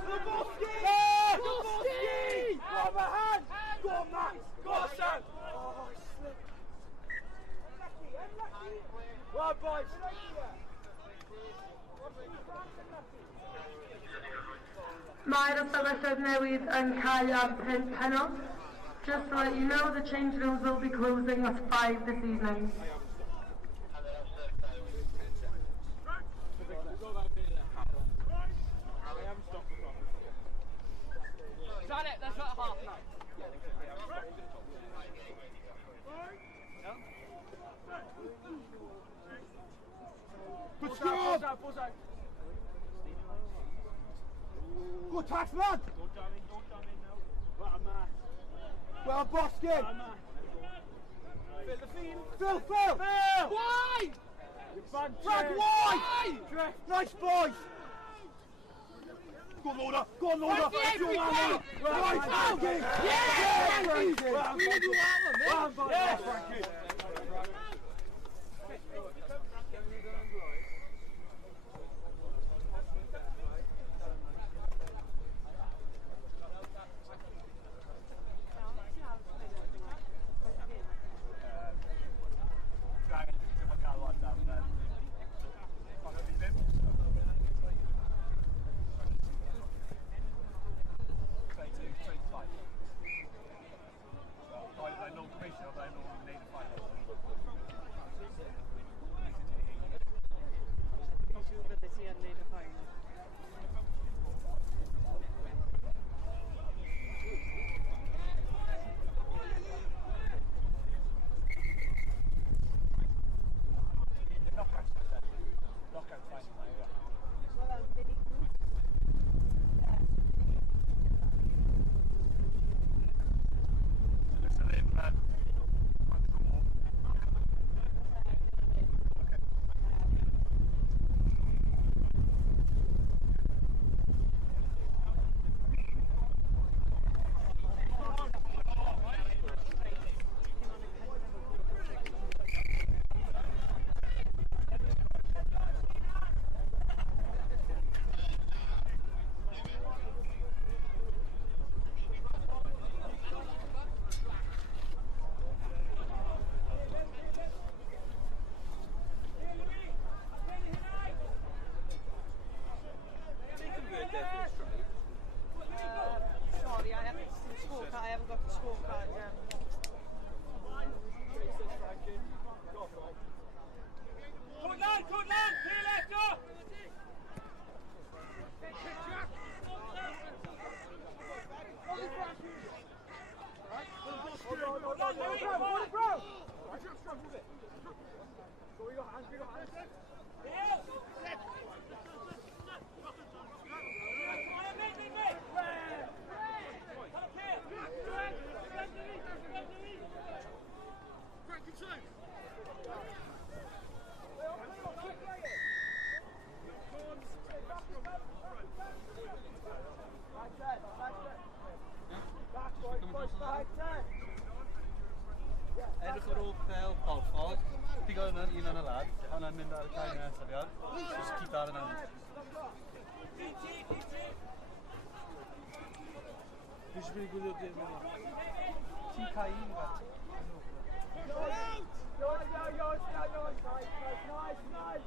Lebowski! Go on, my hand! Go on, Max! Go on, Sam! Oh, slip. Well, boys. Mae'r ystafelloedd newydd yn cael am 5 pennod. Just to let you know, the change rooms will be closing at 5 this evening. Got it, that's not half now. Good score! Good tax, man! Don't jam in now. Well, Matt. Well, Boskin! Fill the field. Phil! Why? Brad, why? Nice boys! Go on, Loader! Go on, Loader! Right, Frankie! Yeah! Frankie! Well, Frankie! Edrych ar ôl fel Polfod, digon un yn y lad, hwnna'n mynd ar y cae nes afiad, just keep that in hand. Who's really good at doing that? Ti'n cae un bat. Nice.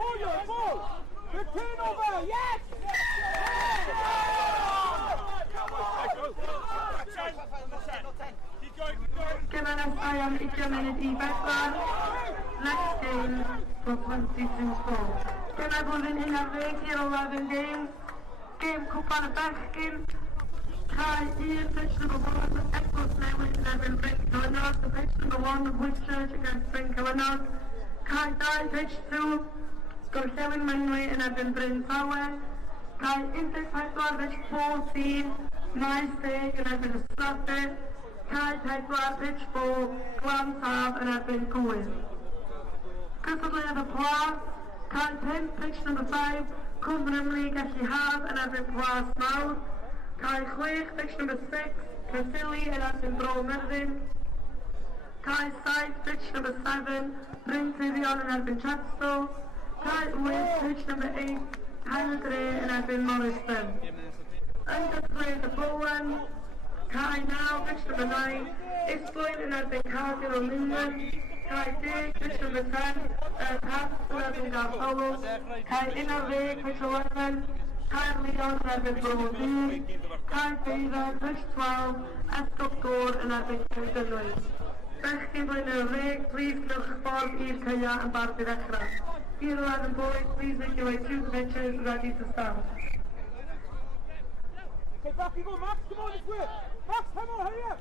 The turnover, yes! Gymenesau am 20 munud I 4. Next game for 22-4. Dyma blwyddyn 11 i'r 11 games. Game cwpan y bechgyn. Cai 1, pitch number 1, Eglwys Newydd yn erbyn Bryn Cyfynod. The pitch number 1 of Whitchurch against Bryn Cyfynod. Cai 2, pitch 2. Gorllewin Mynwy yn erbyn Bryn Tawe. Cai 14, pitch 14. Maes Deg yn erbyn Ystradau. Cai 4, pitch 4. Glan Taf yn erbyn Gwyn. Cystadleuodd y Plas. Cai 5, pitch number 5. Cwm Brymlu gallu haf yn erbyn Plas Mawr. Cai 6, pitch number 6. Casili yn erbyn Bro Myrddin. Cai 7, pitch number 7. Bryn Tyddion yn erbyn Chepstow. Cai 8, pitch number 8. Hael Dre yn erbyn Morriston. Underplayed the Bowen. Cai 9, pitch number 9. Isbwyn yn erbyn Cardiff o Lindon. Cai 10, pitch number 10. Caps yn erbyn Gartholo. Cai 11, pitch 11. Cai Leon yn erbyn Bro Dyn. Cai 12, pitch 12. Esgob Gôr yn erbyn Cymdynwydd. Bechgyn blwyddyn 10, please gwnewch eich ffordd i'r caia yn barod i ddechrau. Year 11 boys, please make your way to the pitches, ready to start. Okay, back you go, Max, come on this way. Max, come on, hurry up.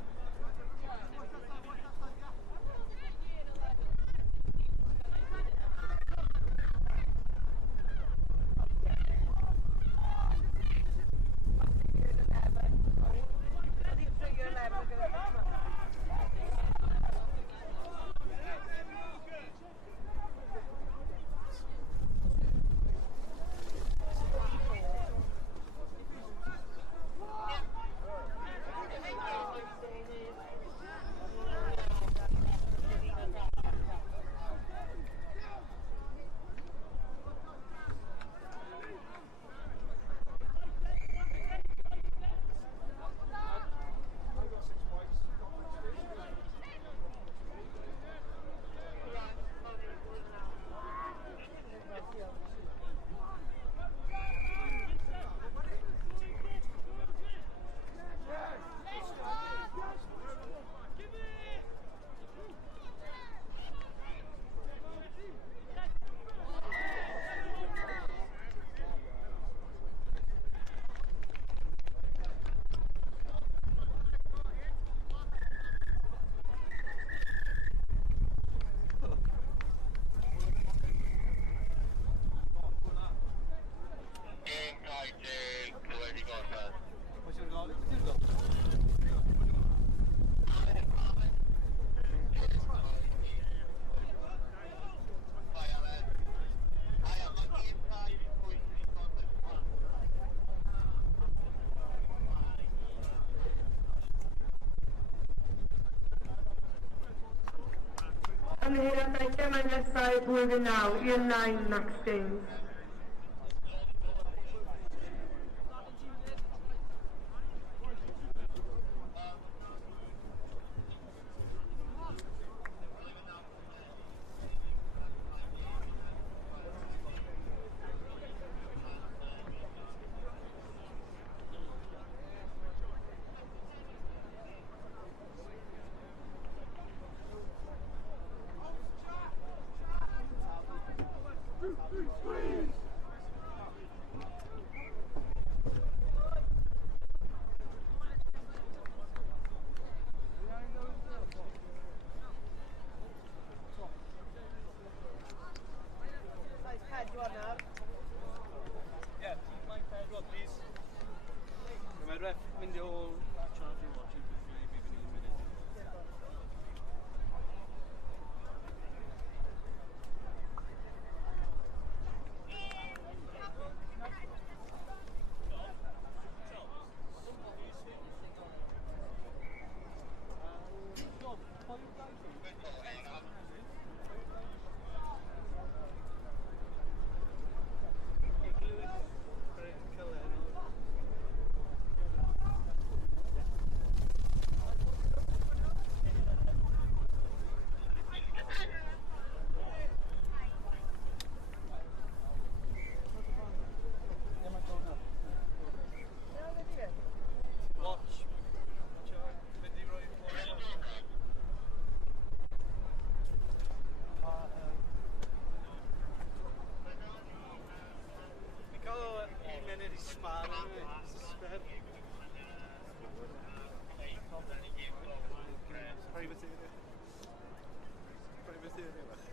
Ymddiheuriadau gemau nesau blwyddyn 9, Year 9 next games. private area. Private area bach.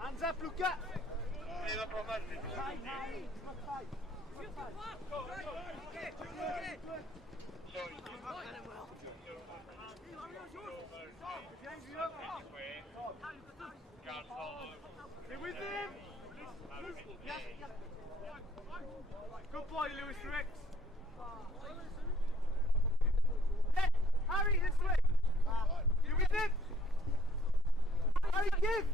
Hands up, Luca! Sorry. Good boy, Lewis Ricks. Hey, Harry, this way. You with it? Harry, give.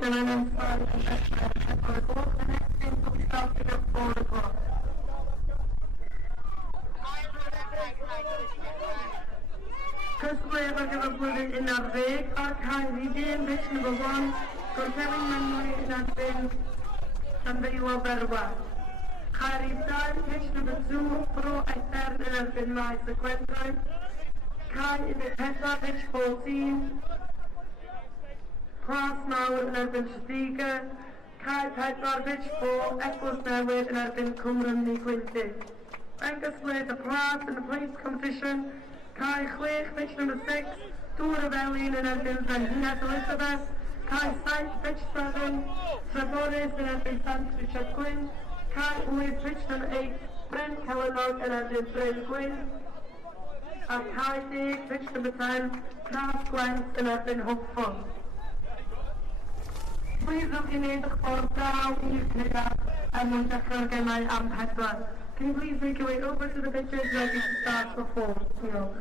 Gyda'n ymwneud yn dechrau 4 o'r gloch. The next game will be starting at 4 o'clock. Cysglef ar gyfer blwyddyn 11 ar cael Rydyn, pitch number 1, gorllewin Menwy yn erbyn Llanfeilo Berwa. Cael Rhif 2, pitch number 2, Bro Ethern yn erbyn Maes y Gwendrau. Cael 14, pitch 14, Plas Mawr yn erbyn Tredigau. Cael 4, pitch 4, Eglwys Newydd yn erbyn Cwmrynni Gwyndydd. Cysglef y Plas in the police competition. Cael 6, pitch number 6, Dŵr y Felin yn erbyn Frenhines Elizabeth. Cael 7, pitch 7, Treforys yn erbyn Sant Richard Gwyn. Cael 8, pitch number 8, Bryn Celenog yn erbyn Bryn Gwyn. A cael 10, pitch number 10, Cas Gwent yn erbyn Hwpffordd. Pliswch i wneud eich ffordd draw i'r cnegau mwyn dechrau'r gemau am 4. Can you please make your way over to the pitches ready to start for 4? Diolch.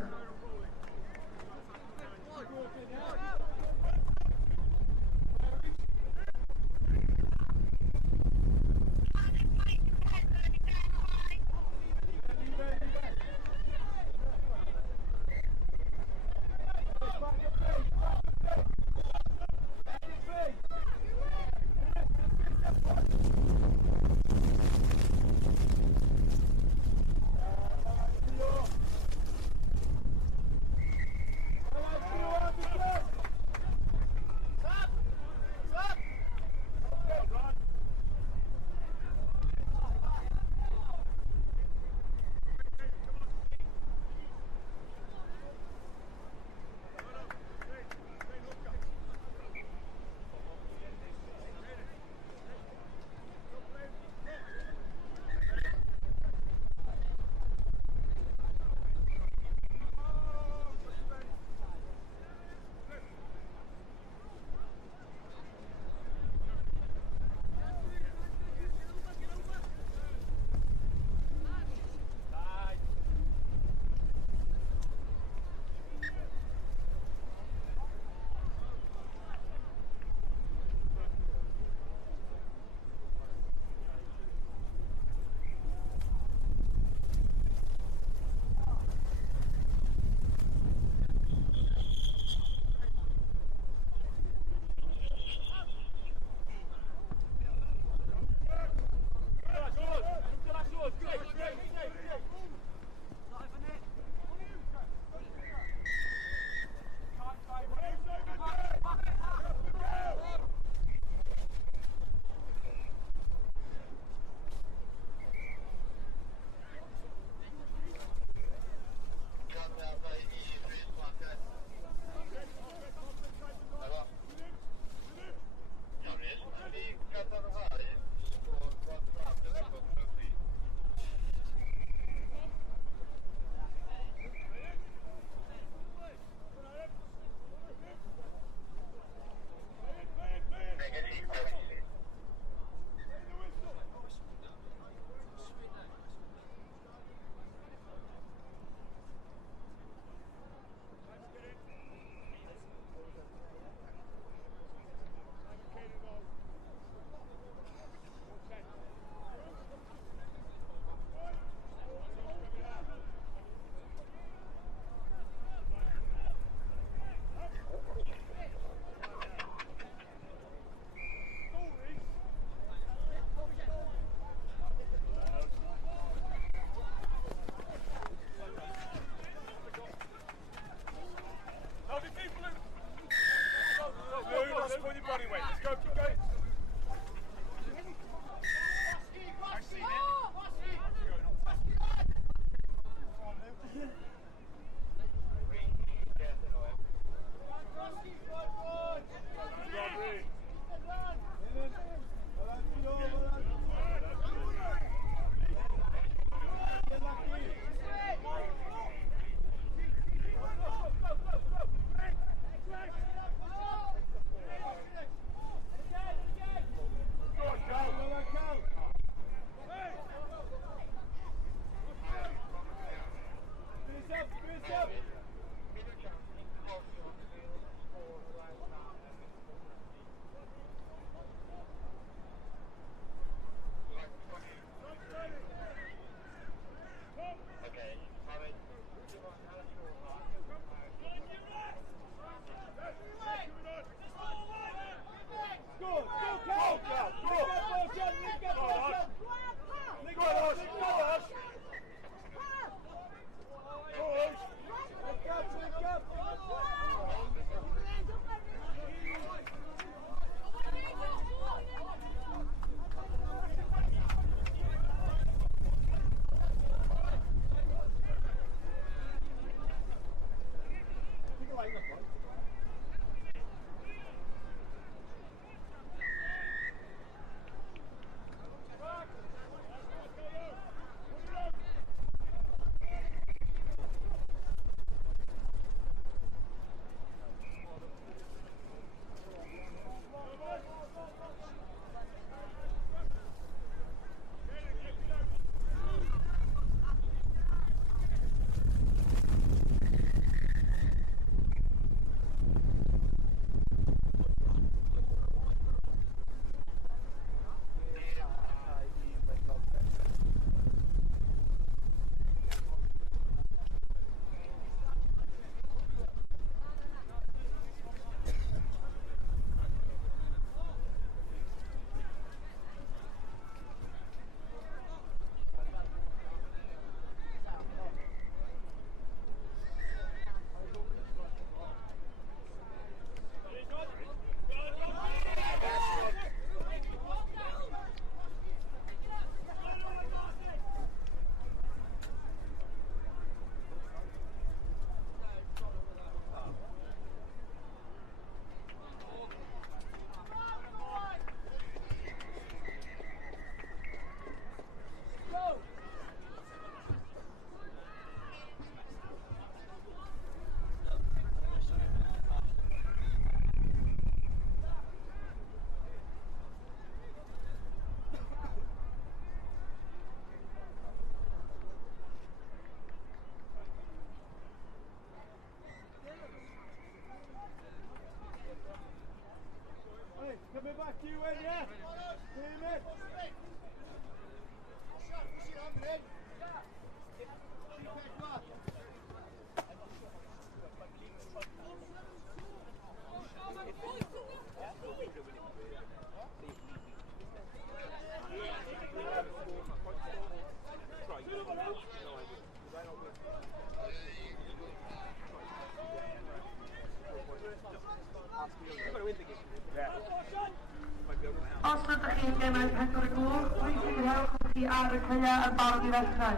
Os ydych chi'n gemau 4 gloch, please sicrhewch bod chi ar y caeau yn barod i ddechrau.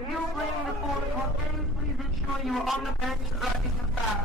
If you are playing the 4 o'clock game, please ensure you are on the pitch ready to start.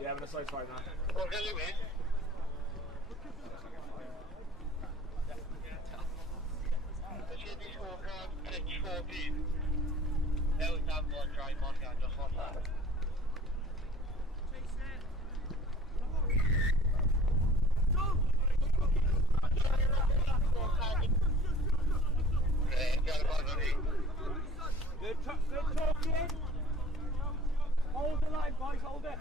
Yeah, having a safe right now. Okay, Louis. Pitch 14. There was that one drive on guy, just one that. They're talking. Hold the line, boys, hold it.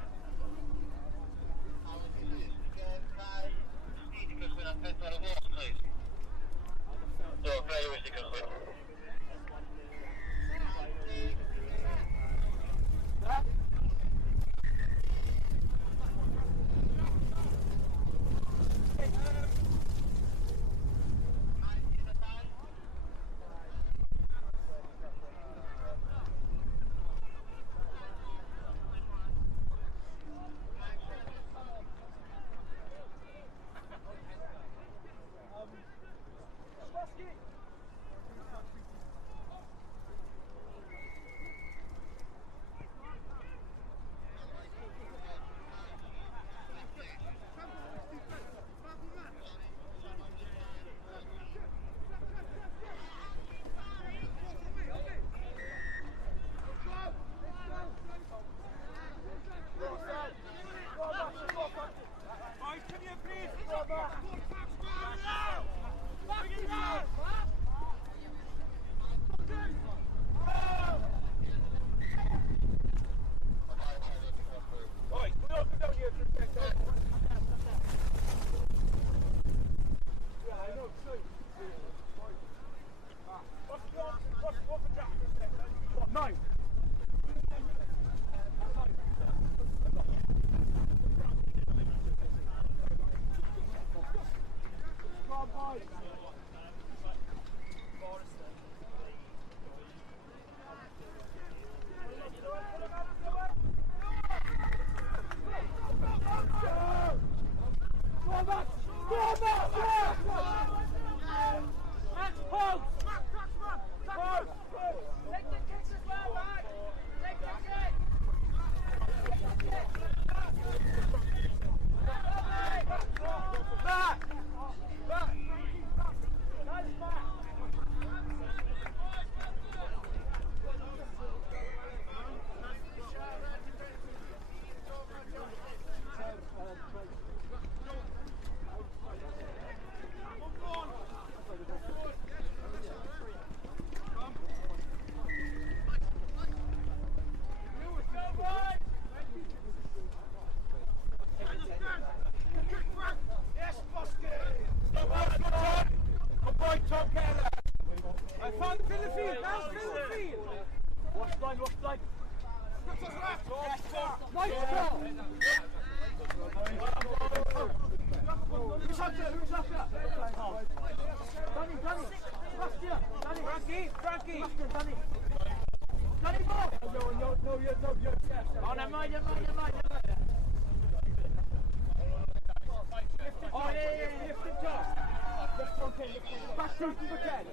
Fill the field, now fill the field. Watch line. Nice ball. Who's after? Danny. Frankie. Danny, ball. No, you're. Oh, never mind. Oh, yeah, lift it up. Back to the 10.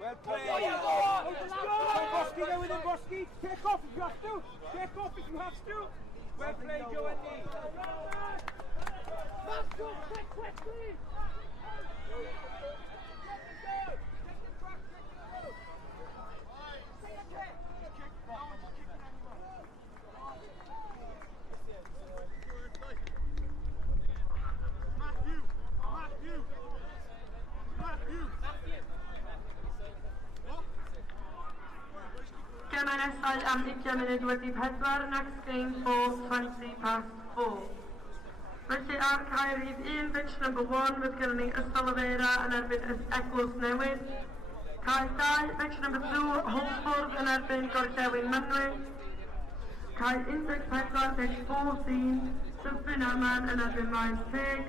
Well played. Bosky, go with him, Bosky. Take off if you have to. Well played, Joe and Lee. Quickly. Gymenesau am 20 munud wedi 4, next game for 20 past 4. Felly ar cael rhif 1, pitch number 1, fydd gyda ni Ystolofeira yn erbyn Eglwys Newydd. Cael 2, pitch number 2, Holford yn erbyn Gorllewin Mynwy. Cael 14, pitch 14, Dyffryn Aman yn erbyn Maes Teg.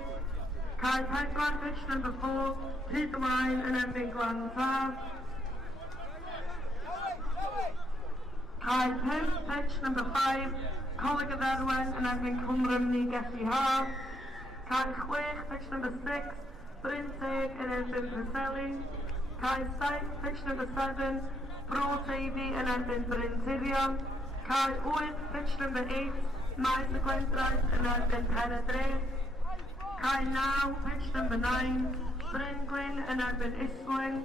Cael 4, pitch number 4, Rhydwain yn erbyn Glan Taf. Cael 5, pitch number 5, Coleg y Dderwen yn erbyn Cwmrymni Gelli Haf. Cael 6, pitch number 6, Bryn Teg yn erbyn Preseli. Cael 7, pitch number 7, Bro Teifi yn erbyn Bryn Tirion. Cael 8, pitch number 8, Maes y Gwendraeth yn erbyn Peredres. Cael 9, pitch number 9, Bryn Gwyn yn erbyn Islwyn.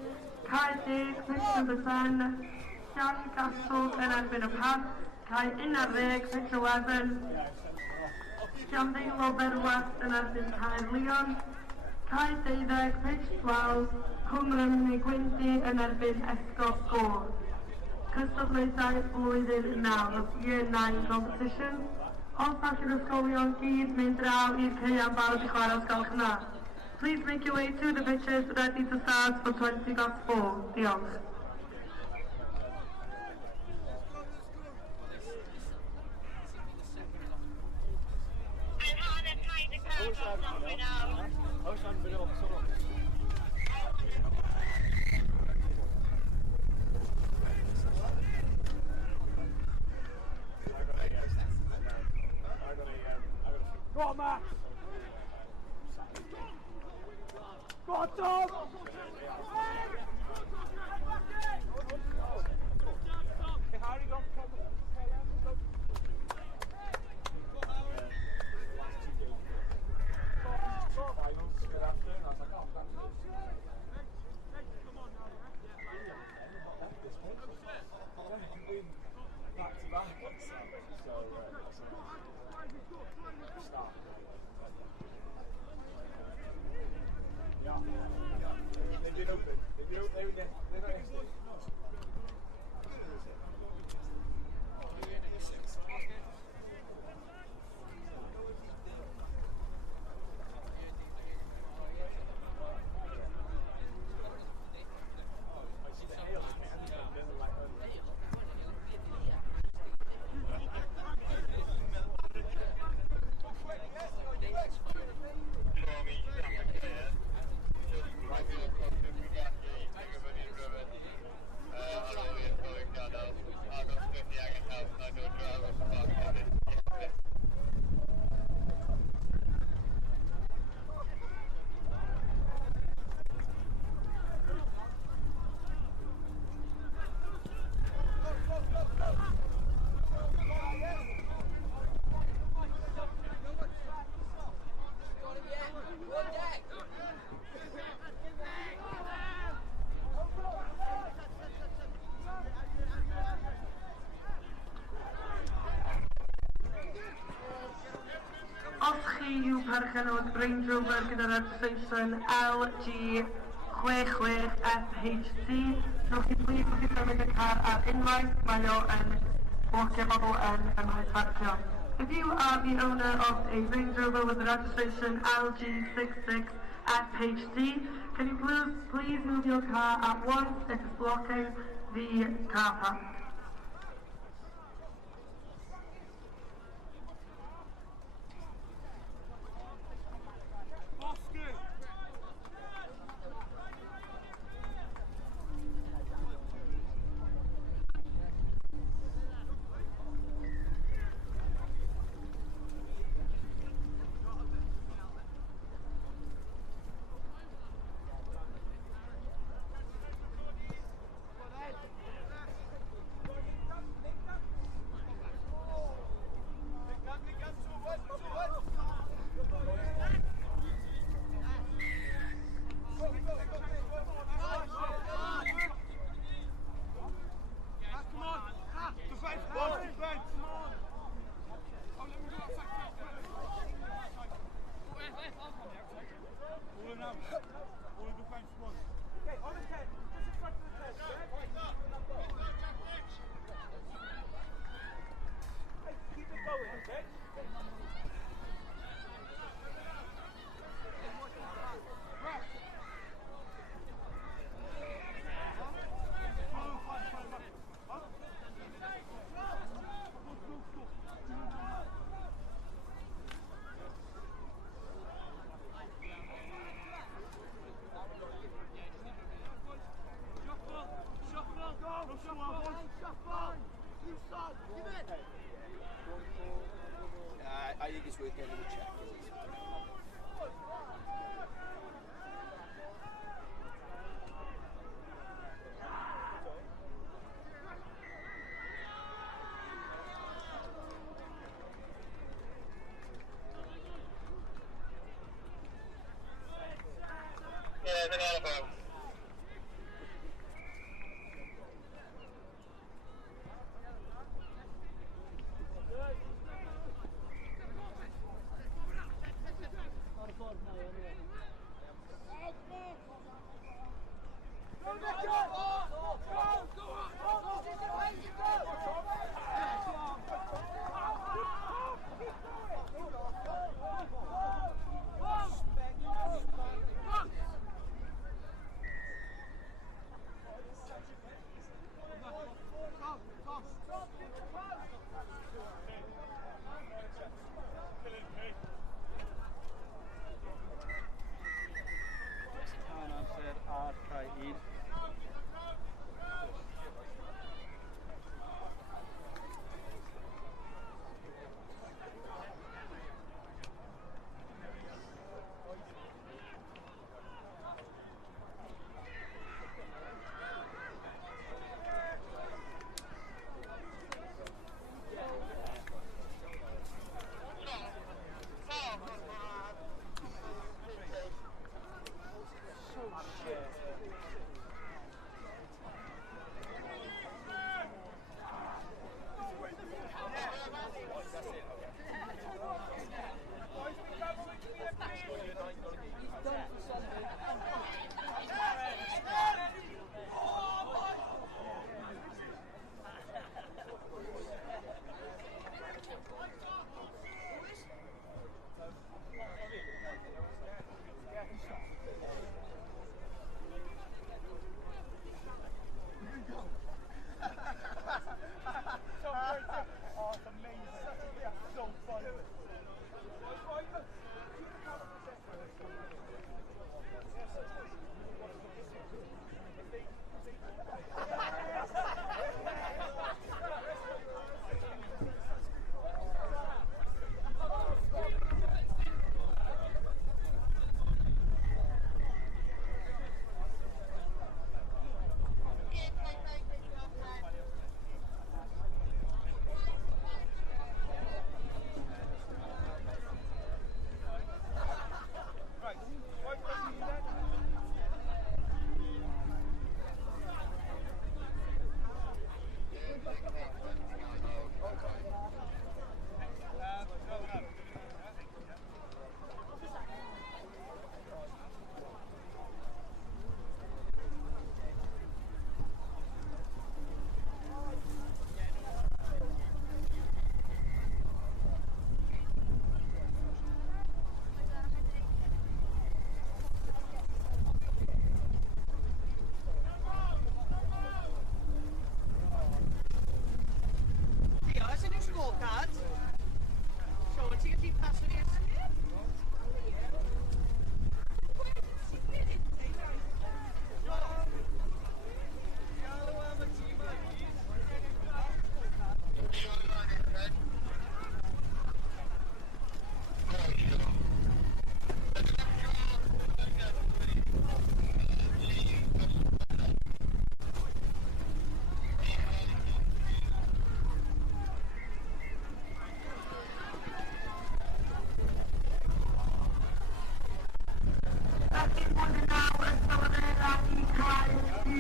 Cael 10, pitch number 10, Llan Gasol yn erbyn y Pant. Cael 11, pitch 11, Llandeilo Berwas yn erbyn Caer Leon. Cael 12, pitch 12, Cwmrymni Gwyndy yn erbyn Esgob Gôr. Cystadlaethau blwyddyn 9, year 9 competition. Os all yr ysgolion gyd mynd draw i'r caeau barod i chwarae os gwelwch yn dda. Please make your way to the pitches ready to start for 20 past 4. Diolch. Go on, Tom! Hey, Harry, go. Os chi yw perchenod Range Rover gyda'r registration LG66FHC, newch chi plis chi symud y car ar unwaith, mae o yn blocio bobl yn ymwneud parcio. If you are the owner of a Range Rover with the registration LG66FHC, can you please move your car at once? It is blocking the car park. I think it's worth getting a check.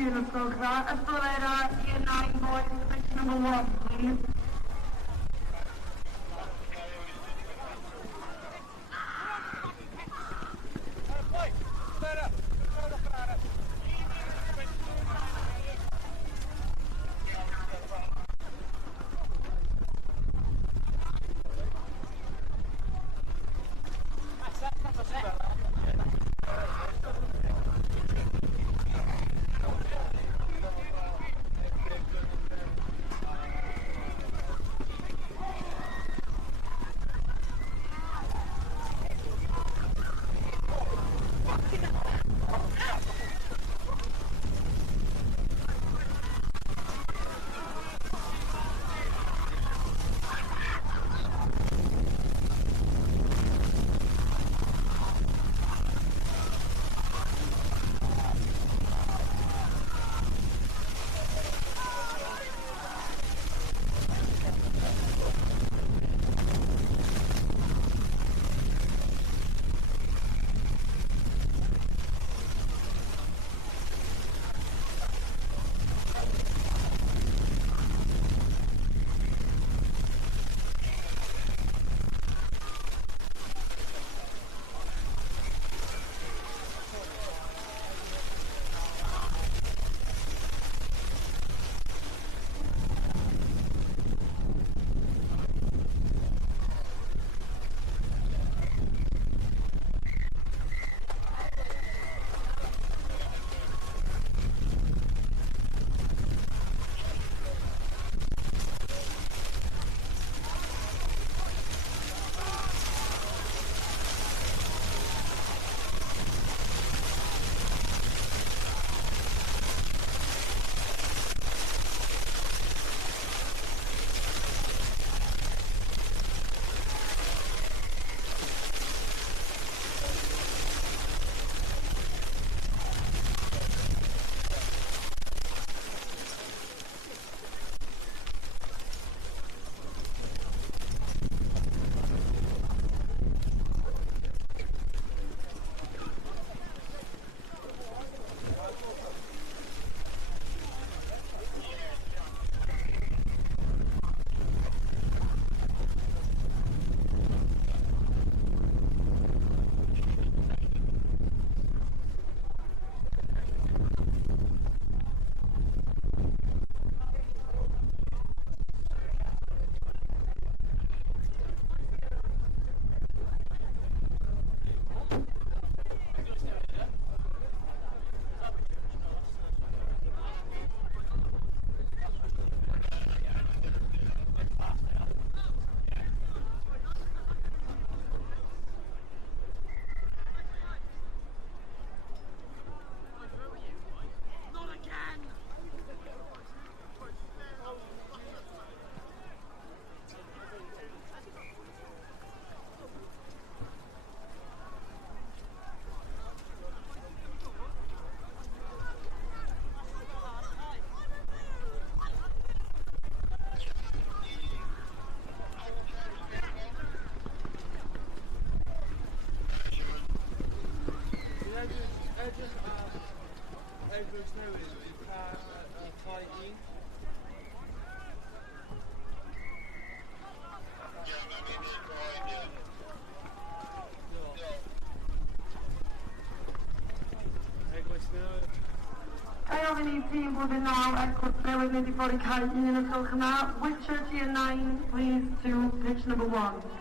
yn ysgol gyda. Ystolera Year 9 boys, pitch number 1, please. ofyn i'r tîm blwyddyn naw cwrs newydd mynd i ffwrdd i cael un o'r ffilch yma. Whicher Tier 9, please, to pitch number 1.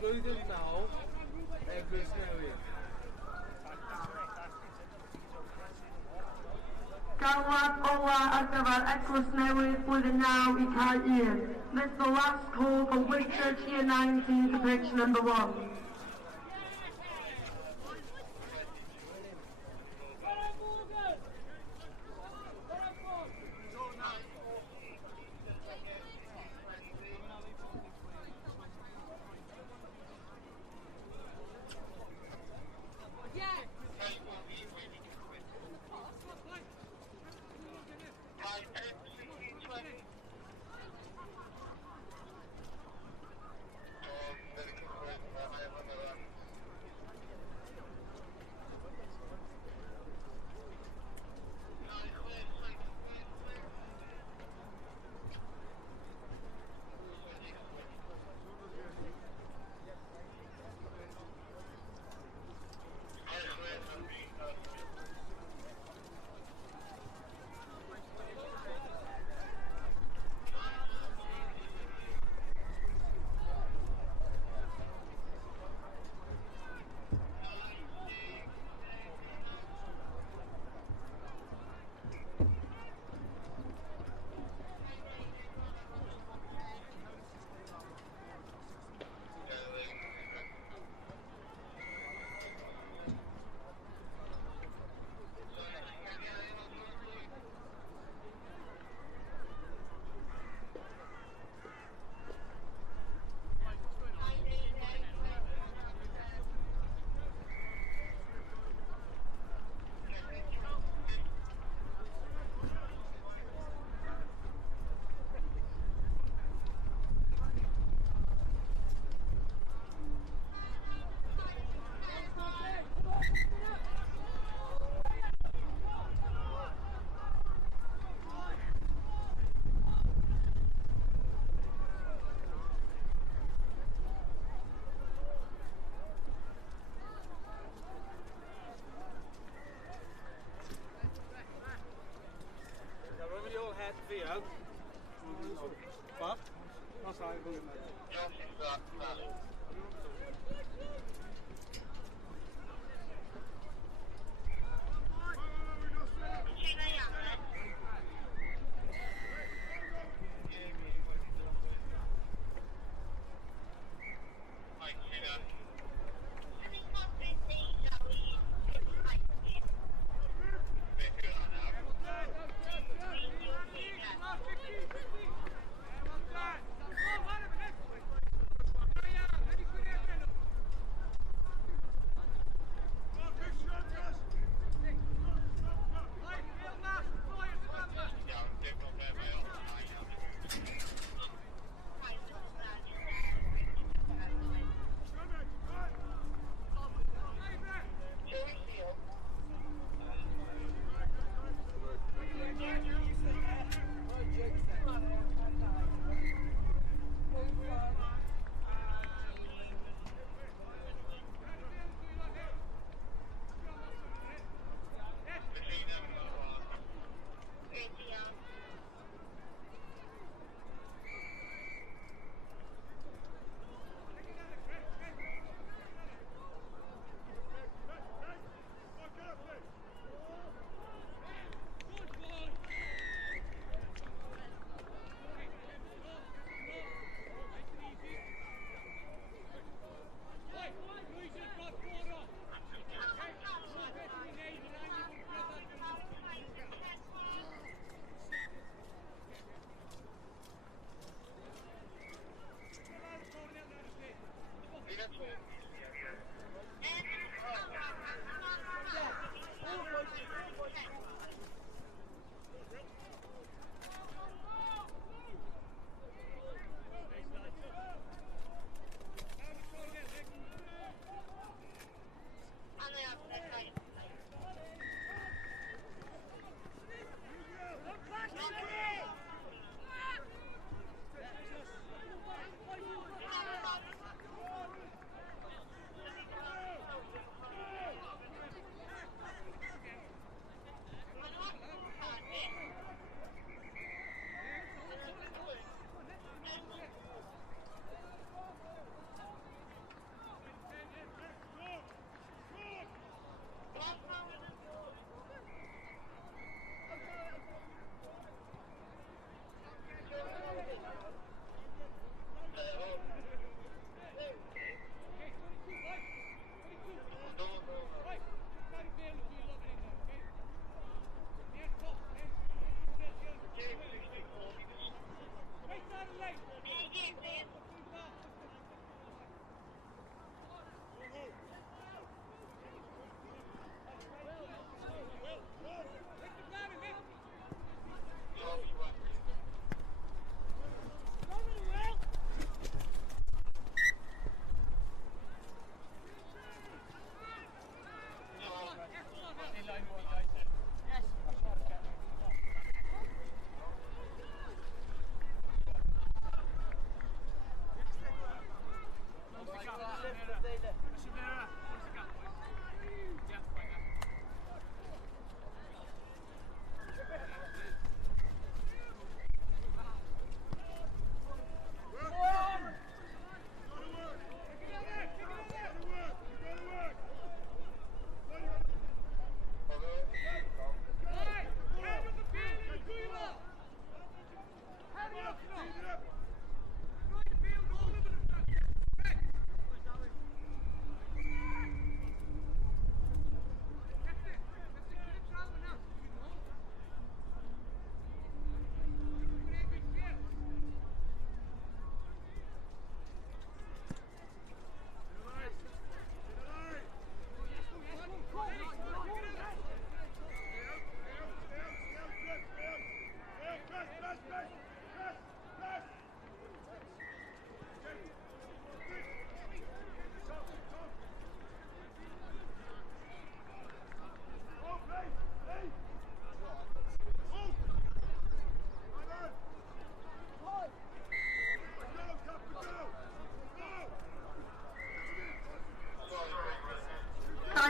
Blwyddyn naw, Eglwys Newydd. Galwad ola ar gyfer Eglwys Newydd blwyddyn naw I cael 1. This is the last call for Whitchurch Year 19 to pitch number 1.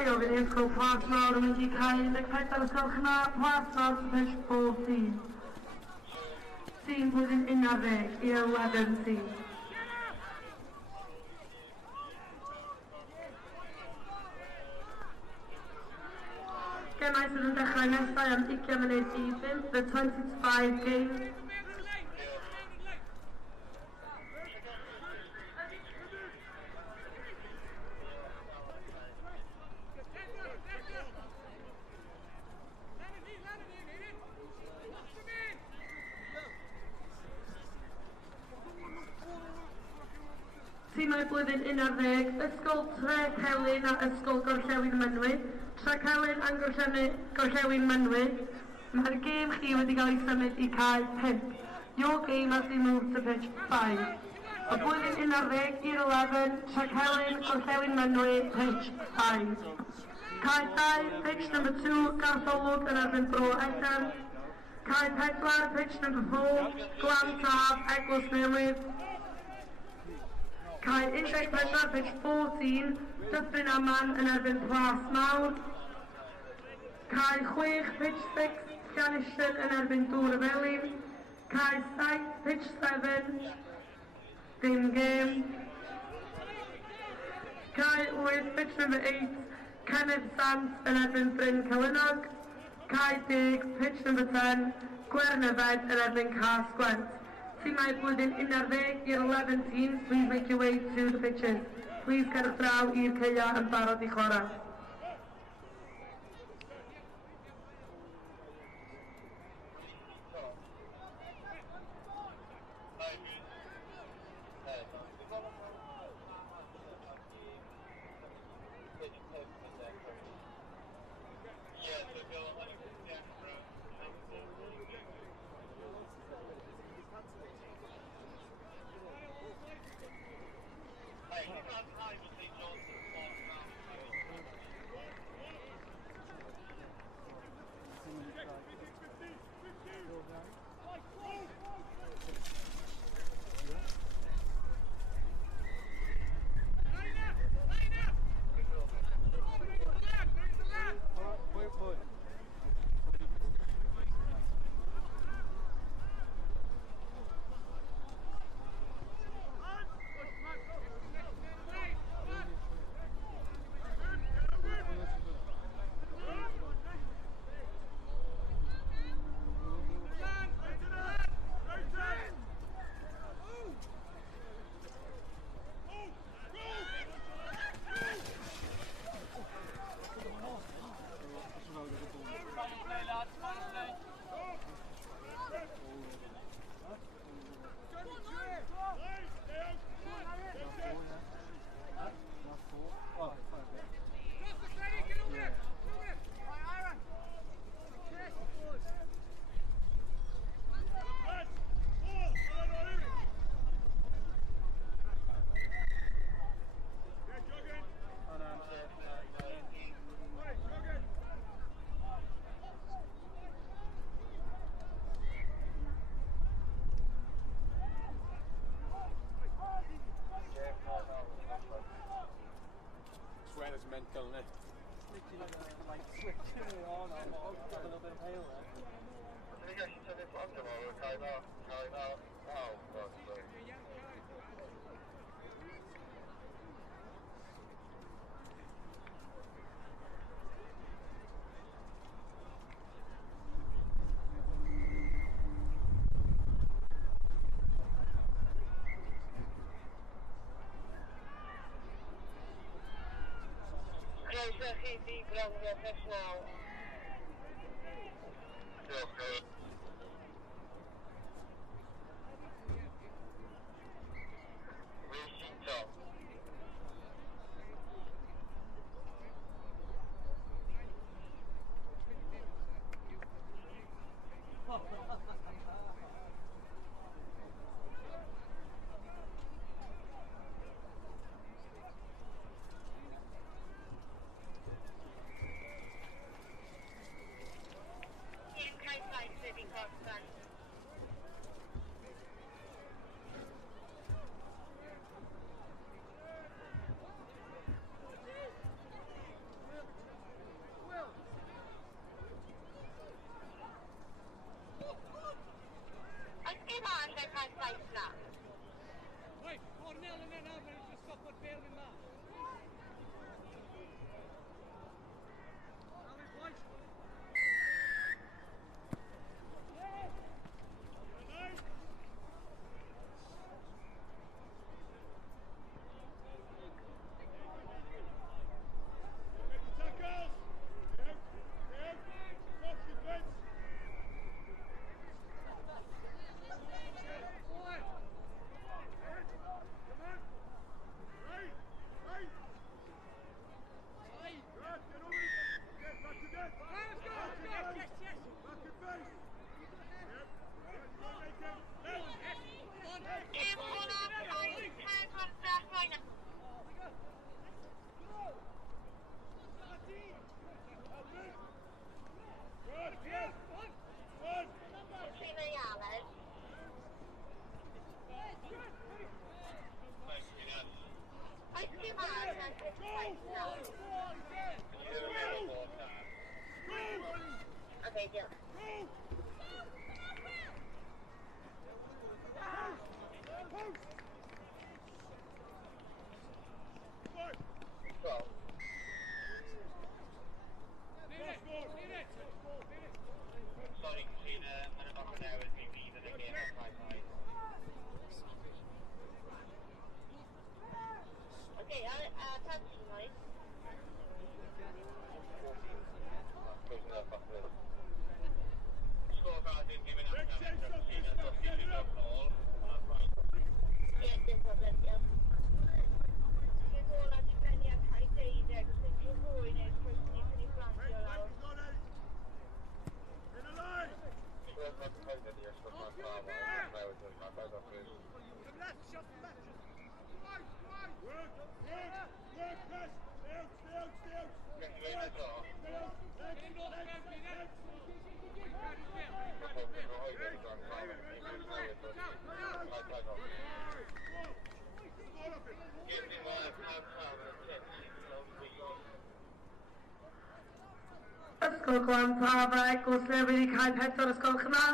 o fydd ysgol Plas Mawr yn mynd i cael 14 ysgol chna Plas Mawr pitch 14. Tîm blwyddyn 11 i 11 tîm. Gemau sydd yn dechrau nesau am 20 munud i 5, the 25 game. Tîmau blwyddyn 11, Ysgol Tre Celyn a Ysgol Gorllewin Mynwydd. Tre Celyn a Gorllewin Mynwydd. Mae'r gêm chi wedi cael ei symud i cael 5. Your game has been moved to pitch 5. Y blwyddyn 11 i'r 11, Tre Celyn, Gorllewin Mynwydd, pitch 5. Cae 2, pitch number 2, Gartholwg yn erbyn Bro Eitham. Cae 4, pitch number 4, Glan Taf, Eglwys Newydd. Cae 14, pitch 14, Dyffryn Aman yn erbyn Plas Mawr. Cae 6, pitch 6, Llanishton yn erbyn Dŵr y Felin. Cae 7, pitch 7, dim game. Cae 8, pitch number 8, Kenneth Sant yn erbyn Bryn Cywynog. Cae 10, pitch number 10, Gwernefed yn erbyn Cas Gwent. Tîmau blwyddyn 11 i'r 11 teams, please make your way to the pitches. Please cerwch draw i'r ceia yn barod i chwarae. Mental, isn't it? Like switching it on and off, a little bit of hail there. I think I should turn this on tomorrow, time out. Oh, God, sorry. Croeso chi di gronio personal. Diolch. Racing Tom. staff. Right, 4-0 and then now, but just stop what bail in that. Okay, deal. Sorry, Christina, I'm not going to have anything either again on my side. Okay, attention, right? Scorecard didn't give enough time to Christina, so she did not call. Yes, no problem, yeah. Dwi'n gwybod na dwi'n penni am cael deuddeg, os ydych chi'n fwy neu'r person i'n penni blancio lawr. Ysgol Glantaf a Eglwys Newydd i cael pedwar ysgol yma.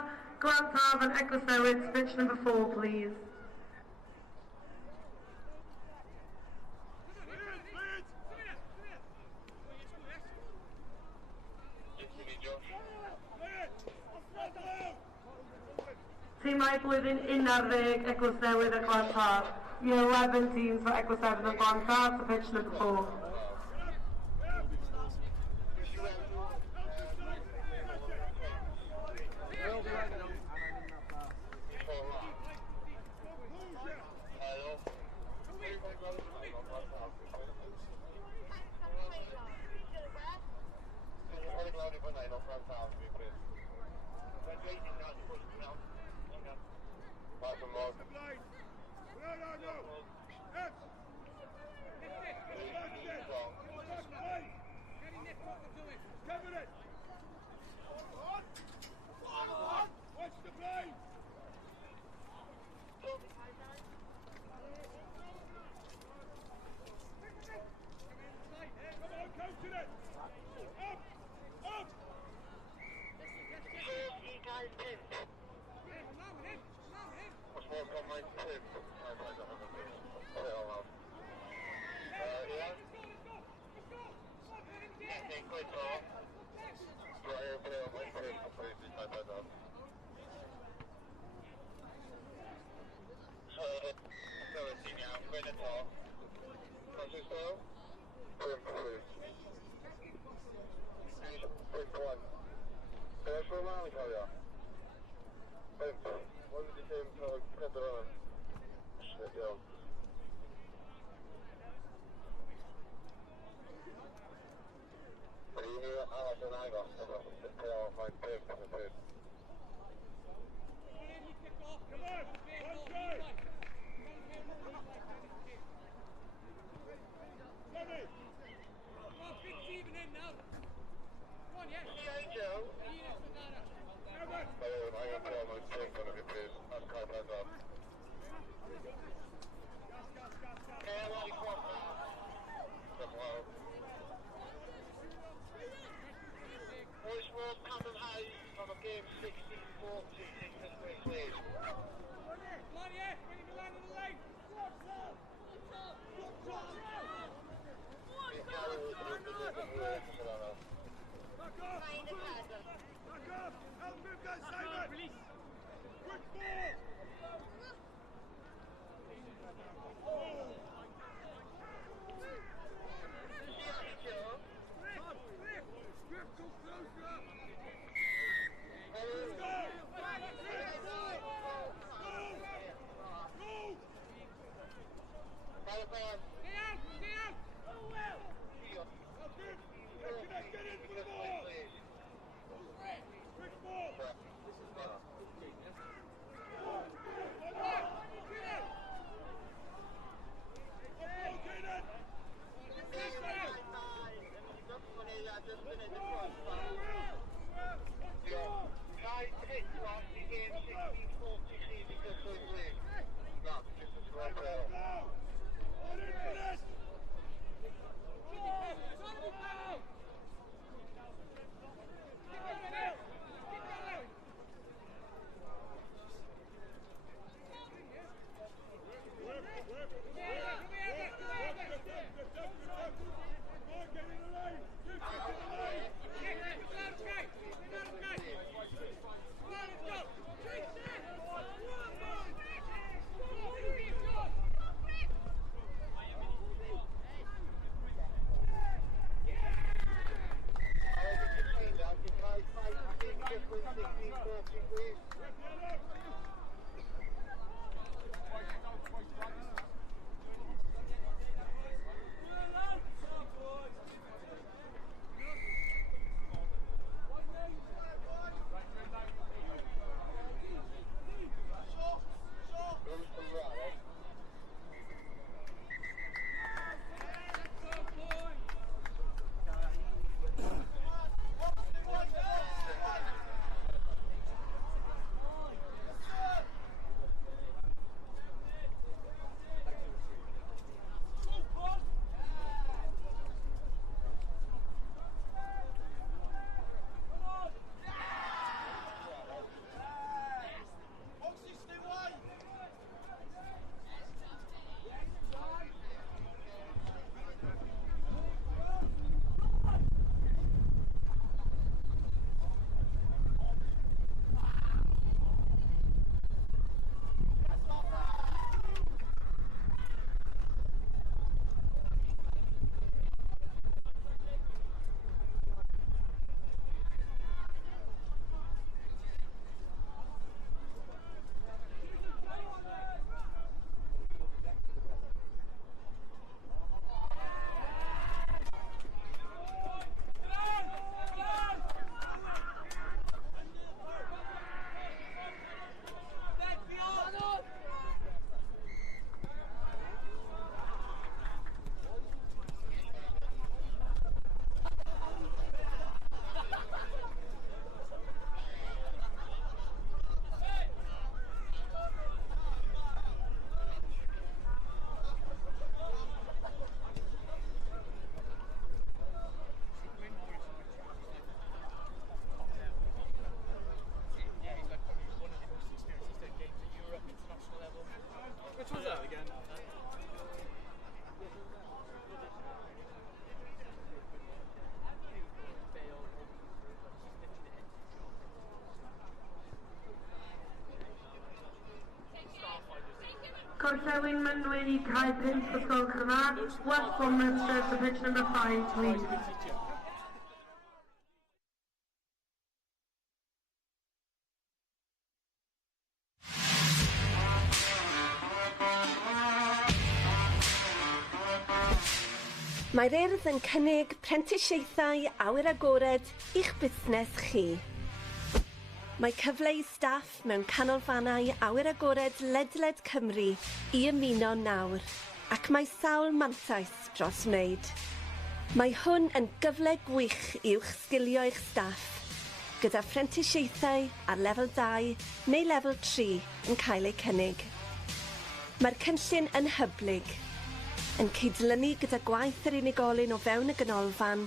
Glantaf and Eglwys Newydd, pitch number 4, please. Tîmau blwyddyn 11 Eglwys Newydd a Glantaf. Year 11 teams for Eglwys Newydd and Glantaf, so pitch number 4. Gorllewin Mynwy i cael 5 o Sgol Cynnar. West Bromwich to pitch number 5, please. Mae'r Urdd yn cynnig prentisiaethau awyr agored i'ch busnes chi. Mae cyfle i staff mewn canolfannau awyr agored ledled Cymru i ymuno nawr, ac mae sawl mantais dros wneud. Mae hwn yn gyfle gwych i'ch sgilio eich staff, gyda prentisiaethau ar lefel 2 neu lefel 3 yn cael eu cynnig. Mae'r cynllun yn hyblyg, yn cydlynu gyda gwaith yr unigolyn o fewn y ganolfan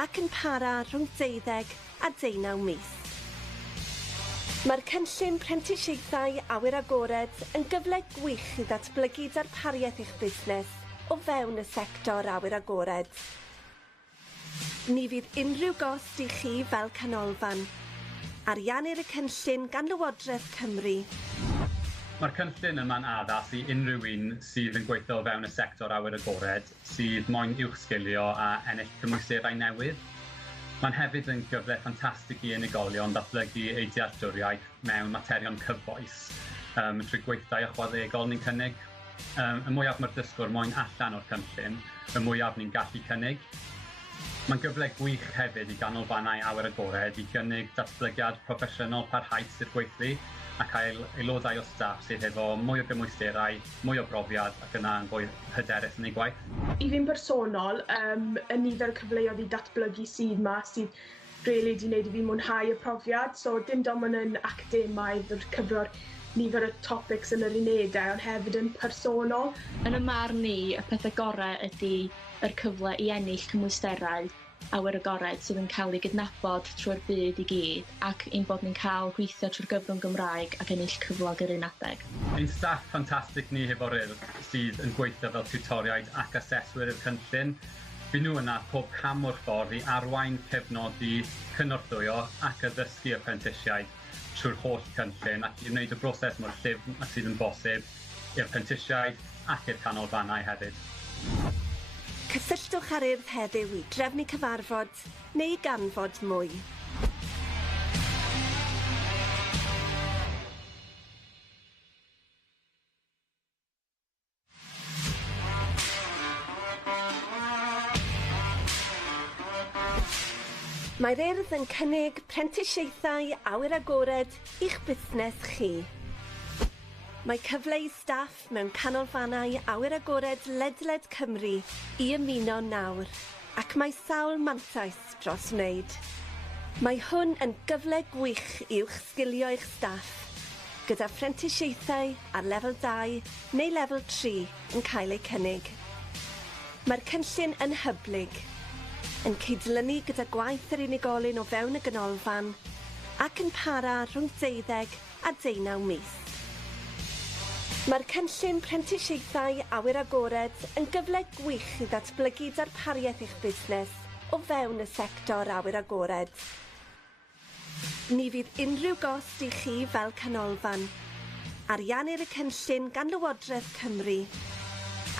ac yn para rhwng 12 a 19 mis. Mae'r cynllun prentisiaethau awyr agored yn gyfle gwych i ddatblygu darpariaeth eich busnes o fewn y sector awyr agored. Ni fydd unrhyw gost i chi fel canolfan. Ariannir y cynllun gan Lywodraeth Cymru. Mae'r cynllun yma'n addas i unrhyw un sydd yn gweithio o fewn y sector awyr agored, sydd moyn uwch sgilio a ennill cymwysterau newydd. Mae'n hefyd yn gyfle ffantastig i unigolion datblygu eu dealltwriaeth mewn materion cyfoes, trwy gweithdai ychwanegol ni'n cynnig. Y mwyaf mae'r dysgwr moyn allan o'r cynllun, y mwyaf ni'n gallu cynnig. Mae'n gyfle gwych hefyd i ganolfannau awyr agored i gynnig datblygiad proffesiynol parhaus i'r gweithlu, a cael aelodau o staff sydd efo mwy o gymwysterau, mwy o brofiad ac yna yn fwy hyderus yn ei gwaith. I fi'n personol, y nifer cyfleoedd i datblygu sydd yma sydd rili wedi gwneud i fi mwynhau y profiad. So dim ond yn academaidd o'r cyfro'r nifer y topics yn yr unedau, ond hefyd yn personol. Yn y marn ni, y pethau gorau ydy yr cyfle i ennill cymwysterau awyr agored sydd yn cael ei gydnabod trwy'r byd i gyd, ac ein bod ni'n cael gweithio trwy'r gyfrwng Gymraeg ac ennill cyflog yr un adeg. Ein staff ffantastig ni hefo'r Urdd sydd yn gweithio fel tiwtoriaid ac aseswyr y cynllun. Fy nhw yna pob cam o'r ffordd i arwain, cefnodi, cynorthwyo ac addysgu y prentisiaid trwy'r holl cynllun ac i wneud y broses mor llyfn a sydd yn bosib i'r prentisiaid ac i'r canolfannau hefyd. Cysylltwch ar Urdd heddiw i drefnu cyfarfod neu ganfod mwy. Mae'r Urdd yn cynnig prentisiaethau awyr agored i'ch busnes chi. Mae cyfle i staff mewn canolfannau awyr agored ledled Cymru i ymuno nawr, ac mae sawl mantais dros wneud. Mae hwn yn gyfle gwych i'ch sgilio eich staff, gyda prentisiaethau ar lefel 2 neu lefel 3 yn cael eu cynnig. Mae'r cynllun yn hyblyg, yn cydlynu gyda gwaith yr unigolyn o fewn y ganolfan ac yn para rhwng 12 a 19 mis. Mae'r cynllun prentisiaethau awyr agored yn gyfle gwych i ddatblygu darpariaeth eich busnes o fewn y sector awyr agored. Ni fydd unrhyw gost i chi fel canolfan. Ariannir y cynllun gan Lywodraeth Cymru,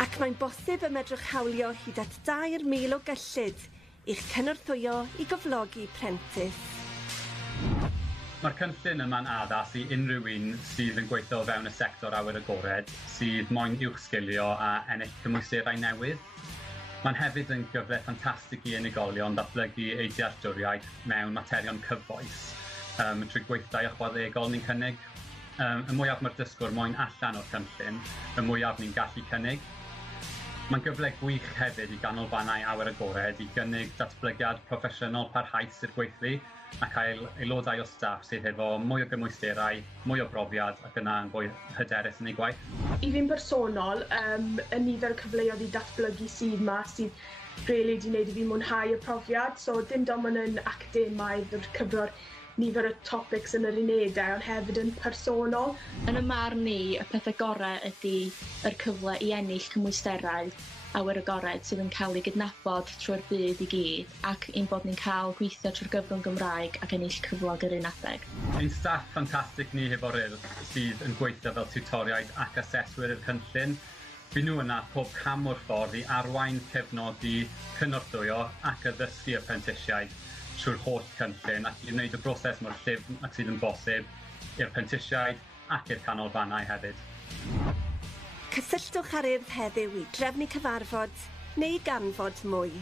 ac mae'n bosib y medrwch hawlio hyd at 2,000 o gyllid i'ch cynorthwyo i gyflogi prentis. Mae'r cynllun yma'n addas i unrhyw un sydd yn gweithio o fewn y sector awyr agored, sydd moyn uwch sgilio a ennill cymwysterau newydd. Mae'n hefyd yn gyfle ffantastig i unigolion datblygu eu dealltwriaeth mewn materion cyfoes, trwy gweithdai ychwanegol ni'n cynnig. Y mwyaf mae'r dysgwr moyn allan o'r cynllun, y mwyaf ni'n gallu cynnig. Mae'n gyfle gwych hefyd i ganolfannau awyr agored i gynnig datblygiad proffesiynol parhaus i'r gweithlu, a cael aelodau o staff sydd efo mwy o gymwysterau, mwy o brofiad ac yna yn fwy hyderus yn ei gwaith. I fi'n personol, y nifer cyfleoedd i datblygu sydd yma sydd rili wedi gwneud i fi mwynhau y profiad. So dim ond yn academaidd o'r cyfro'r nifer y topics yn yr unedau, ond hefyd yn personol. Yn y marn ni, y pethau gorau ydy yr cyfle i ennill cymwysterau awyr agored sydd yn cael ei gydnabod trwy'r byd i gyd ac ein bod ni'n cael gweithio trwy'r gyfrwng Gymraeg ac ennill cyflog yr un adeg. Ein staff ffantastig ni hefo'r Urdd sydd yn gweithio fel tiwtoriaid ac aseswyr i'r cynllun. Fy nhw yna pob cam o'r ffordd i arwain, cefnogi, cynorthwyo ac addysgu apprentisiaid trwy'r holl cynllun ac i wneud y broses mor llyfn ac sydd yn bosib i'r apprentisiaid ac i'r canolfannau hefyd. Cysylltwch ar Urdd heddiw i drefnu cyfarfod neu ganfod mwy.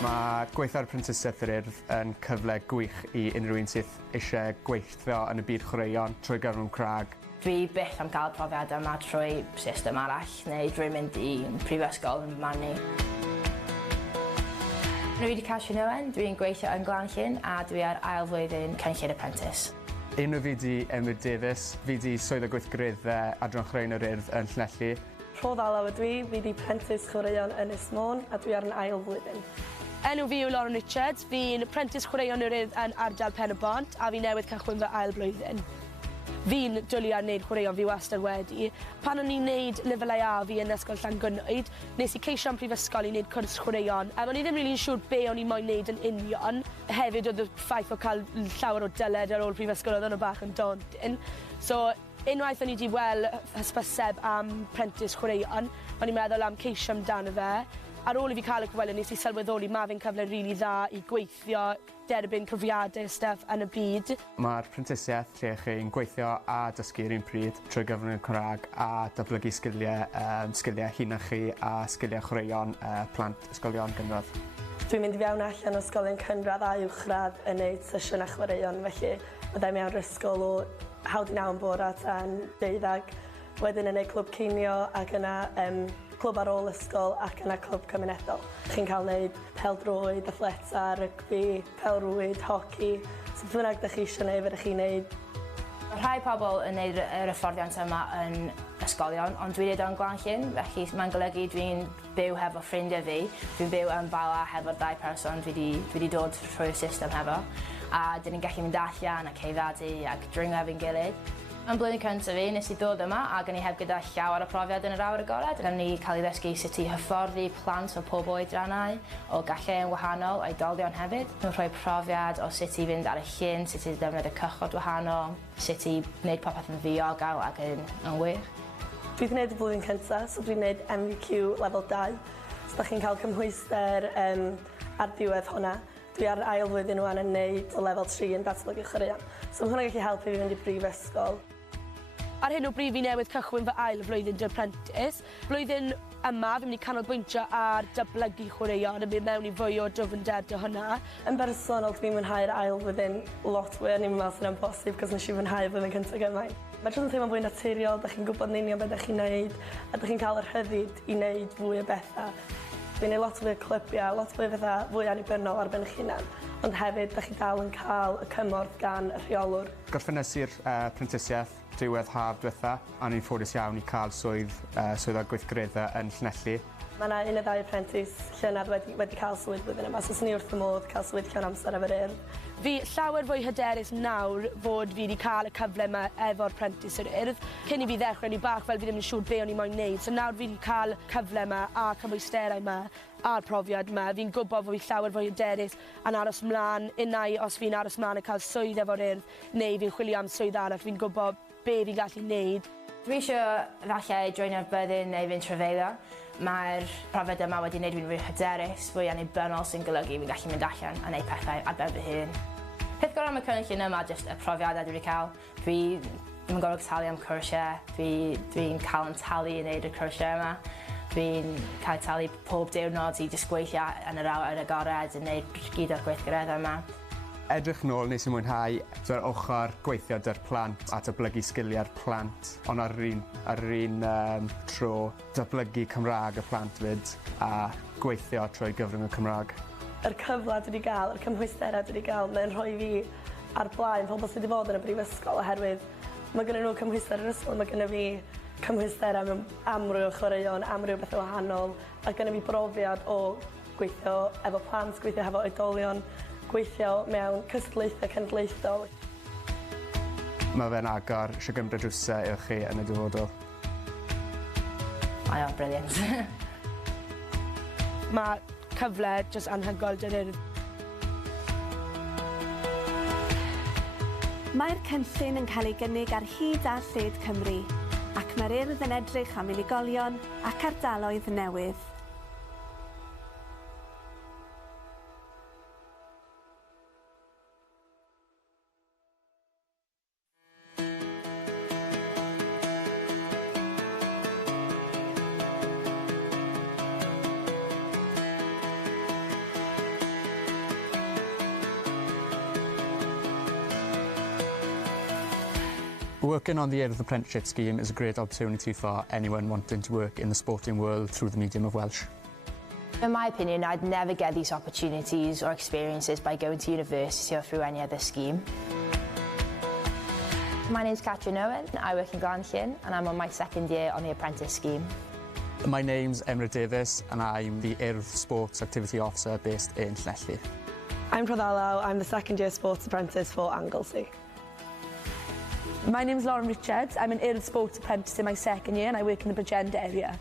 Mae gweithio'r apprentisiaeth yr Urdd yn cyfle gwych i unrhyw un sydd eisiau gweithio yn y byd chwaraeon trwy gyfrwng Cymraeg. Dwi byth am gael profiad yma trwy system arall neu drwy mynd i prifysgol yn Manni. Rwy wedi cael Llyn, dwi'n gweithio yn Glanllyn a dwi ar ail flwyddyn cynllun apprentice. Enw fi di Emyr Davies, fi di swydd o gweithgareddau adran chwaraeon yr Urdd yn Llanelli. Rho ddalaw ydw i, fi di apprentice chwaraeon yn Ynys Môn a dwi ar yn ail flwyddyn. Enw fi yw Lauren Richards, fi'n apprentice chwaraeon yr Urdd yn ardal Pen y Bont a fi newydd cychwyn fy ail blwyddyn. Fi'n dwlu ar wneud chwaraeon fi wastad wedi. Pan o'n i'n neud lefel A fi yn ysgol Llangwynwyd, nes i ceisio am prifysgol i wneud cwrs chwaraeon. O'n i ddim rili'n siŵr be o'n i moyn wneud yn union. Hefyd oedd y ffaith o cael llawer o dyled ar ôl prifysgol oedd o'n bach yn daunting. So, unwaith o'n i wedi weld hysbyseb am apprentice chwaraeon, o'n i'n meddwl am ceisio amdano fe. Ar ôl i fi cael y cyfweliad, nes i sylweddoli mae fe'n cyfle rili dda i gweithio, derbyn profiadau stuff yn y byd. Mae'r apprentisiaeth lle chi'n gweithio a dysgu'r un pryd trwy gyfrwng y Cymraeg a datblygu sgiliau hunan chi a sgiliau chwaraeon plant ysgolion gynradd. Dwi'n mynd i fewn allan o ysgolion cynradd a uwchradd yn neud sesiynau chwaraeon, felly byddai mewn ysgol o 9 yn bore tan 12, wedyn yn neud clwb cinio ac yna clwb ar ôl ysgol ac yna clwb cymunedol. Chi'n cael gwneud pêl-droed, athleta, rygbi, pêl-rwyd, hoci. So beth bynnag ydych chi eisiau gwneud, fyddwch chi'n gwneud. Mae rhai pobl yn gwneud yr hyfforddiant yma yn ysgolion, ond dwi'n neud o'n Glanllyn, felly mae'n golygu dwi'n byw hefo ffrindiau fi. Dwi'n byw yn Bala hefo'r 2 person dwi wedi dod trwy'r system hefo. A dyn ni'n gallu mynd allan ac ceidadu ac dringo efo'n gilydd. Yn blwyddyn cyntaf fi, nes i ddod yma ac o'n i heb gyda llawer o profiad yn yr awyr agored. Gan ni cael ei ddysgu sut i hyfforddi plant o pob oedrannau, o gallu'n wahanol, oedolion hefyd. Nhw'n rhoi profiad o sut i fynd ar y llyn, sut i ddefnyddio cychod wahanol, sut i wneud popeth yn ddiogel ac yn wych. Dwi wedi gwneud y blwyddyn cyntaf, so dwi'n gwneud MVQ lefel 2. So da chi'n cael cymhwyster ar diwedd hwnna. Dwi ar ail flwyddyn rwan yn gwneud o lefel 3 yn datblygu chwaraeon. So mae hwnna'n gallu helpu fi fynd i brifysgol. Ar hyn o bryd fi newydd cychwyn fy ail flwyddyn dy apprentice. Blwyddyn yma fi'n mynd i canolbwyntio ar datblygu chwaraeon yn mynd mewn i fwy o dyfnder dy hwnna. Yn bersonol, dwi'n mwynhau'r ail flwyddyn lot fwy, o'n i'n meddwl sy'n amhosib, cos nes i mwynhau flwyddyn cyntaf gymaint. Mae jyst yn teimlo fwy naturiol, da chi'n gwybod yn union beth da chi'n neud, a da chi'n cael yr rhyddid i wneud fwy o bethau. Dwi'n neud lot fwy o clybiau, lot fwy o bethau fwy annibynnol ar ben eich hunan, ond hefyd da chi dal yn cael y cymorth gan y rheolwr. Gorffenasu'r apprentisiaeth diwedd haf diwetha, a ni'n ffodus iawn i cael swydd o gweithgareddau yn Llanelli. Mae yna 1 neu 2 apprentice llynedd wedi cael swydd blwyddyn yma, so ni wrth y modd cael swydd llawn amser efo'r Urdd. Fi llawer fwy hyderus nawr fod fi wedi cael y cyfle yma efo'r apprentice yr Urdd. Cyn i fi ddechrau, ni bach fel fi ddim yn siŵr be o'n i moyn wneud, so nawr fi wedi cael cyfle yma a cymwysterau yma a'r profiad yma. Fi'n gwybod fod fi llawer fwy hyderus yn aros mlaen, unai os fi'n aros mlaen a cael swydd efo'r Urdd, neu fi'n chwilio am swydd arall, fi'n gwybod be fi'n gallu wneud. Dwi eisiau falle joinio'r byddin neu fynd trefeilio. Mae'r profiad yma wedi gwneud fi'n fwy hyderus, fwy annibynnol sy'n golygu fi'n gallu mynd allan a gwneud pethau ar ben fy hun. Peth gorau am y cynllun yma jyst y profiadau dwi wedi cael. Dwi ddim yn gorfod talu am cwrsiau, dwi'n cael yn talu i wneud y cwrsiau yma. Dwi'n cael talu pob diwrnod i jyst gweithio yn yr awyr agored yn gwneud gyd o'r gweithgareddau yma. Edrych nôl nes i mwynhau yr ochr gweithio 'da'r plant a datblygu sgiliau'r plant, ond ar yr un tro datblygu Cymraeg y plant fyd a gweithio trwy gyfrwng y Cymraeg. Yr cyfle dwi wedi cael, yr cymhwysterau dwi wedi cael, mae'n rhoi fi ar blaen pobl sydd wedi bod yn y brifysgol oherwydd Mae gen nhw cymhwyster yr ysgol, mae gen fi cymhwysterau mewn amryw o chwaraeon, amryw o bethau wahanol, a gen fi brofiad o gweithio efo plant, gweithio efo oedolion, gweithio mewn cystadlaethau cenedlaethol. Mae fe'n agor eisiau gymryd drwsau i'ch chi yn y dyfodol. Mae o'n brilliant. Mae cyfle jyst anhygoel dy'r Urdd. Mae'r cynllun yn cael ei gynnig ar hyd a lled Cymru, ac mae'r Urdd yn edrych am unigolion ac ardaloedd newydd. Working on the Urdd Apprenticeship Scheme is a great opportunity for anyone wanting to work in the sporting world through the medium of Welsh. In my opinion, I'd never get these opportunities or experiences by going to university or through any other scheme. My name's Catrin Owen, I work in Glanllyn and I'm on my second year on the apprentice scheme. My name's Emryd Davies and I'm the Urdd Sports Activity Officer based in Llanelli. I'm Proddalaw, I'm the second year sports apprentice for Anglesey. My name's Lauren Richards. I'm an Urdd Sports Apprentice in my second year and I work in the Bridgend area.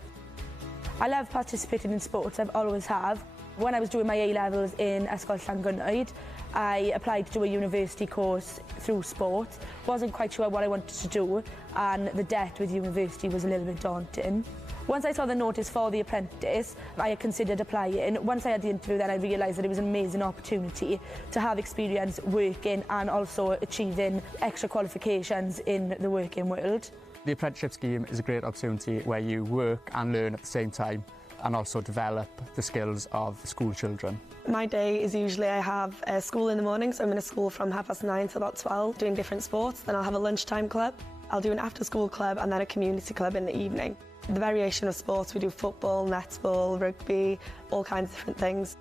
I love participating in sports, I've always have. When I was doing my A-levels in Ysgol Llangwynnoed, I applied to do a university course through sport. Wasn't quite sure what I wanted to do and the debt with university was a little bit daunting. Once I saw the notice for the apprentice, I considered applying. Once I had the interview, then I realised that it was an amazing opportunity to have experience working and also achieving extra qualifications in the working world. The apprenticeship scheme is a great opportunity where you work and learn at the same time and also develop the skills of school children. My day is usually I have school in the morning, so I'm in a school from 9:30 to about 12 doing different sports. Then I'll have a lunchtime club. I'll do an after-school club and then a community club in the evening. The variation of sports, we do football, netball, rugby, all kinds of different things.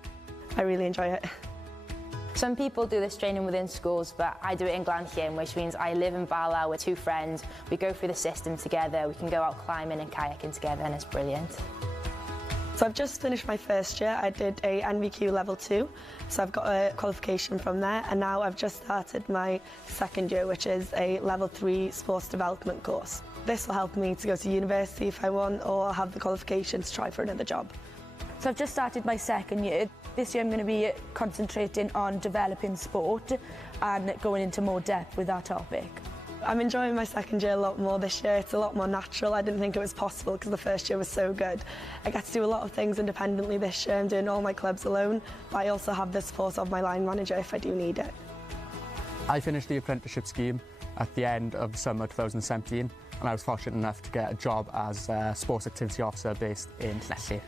I really enjoy it. Some people do this training within schools, but I do it in Glanllyn, which means I live in Bala with two friends. We go through the system together, we can go out climbing and kayaking together, and it's brilliant. So I've just finished my first year. I did a NVQ level 2, so I've got a qualification from there, and now I've just started my second year, which is a level 3 sports development course. This will help me to go to university if I want, or I'll have the qualifications to try for another job. So I've just started my second year. This year I'm going to be concentrating on developing sport and going into more depth with that topic. I'm enjoying my second year a lot more this year. It's a lot more natural. I didn't think it was possible because the first year was so good. I get to do a lot of things independently this year. I'm doing all my clubs alone, but I also have the support of my line manager if I do need it. I finished the apprenticeship scheme at the end of summer 2017 and I was fortunate enough to get a job as a sports activity officer based in Llanelli.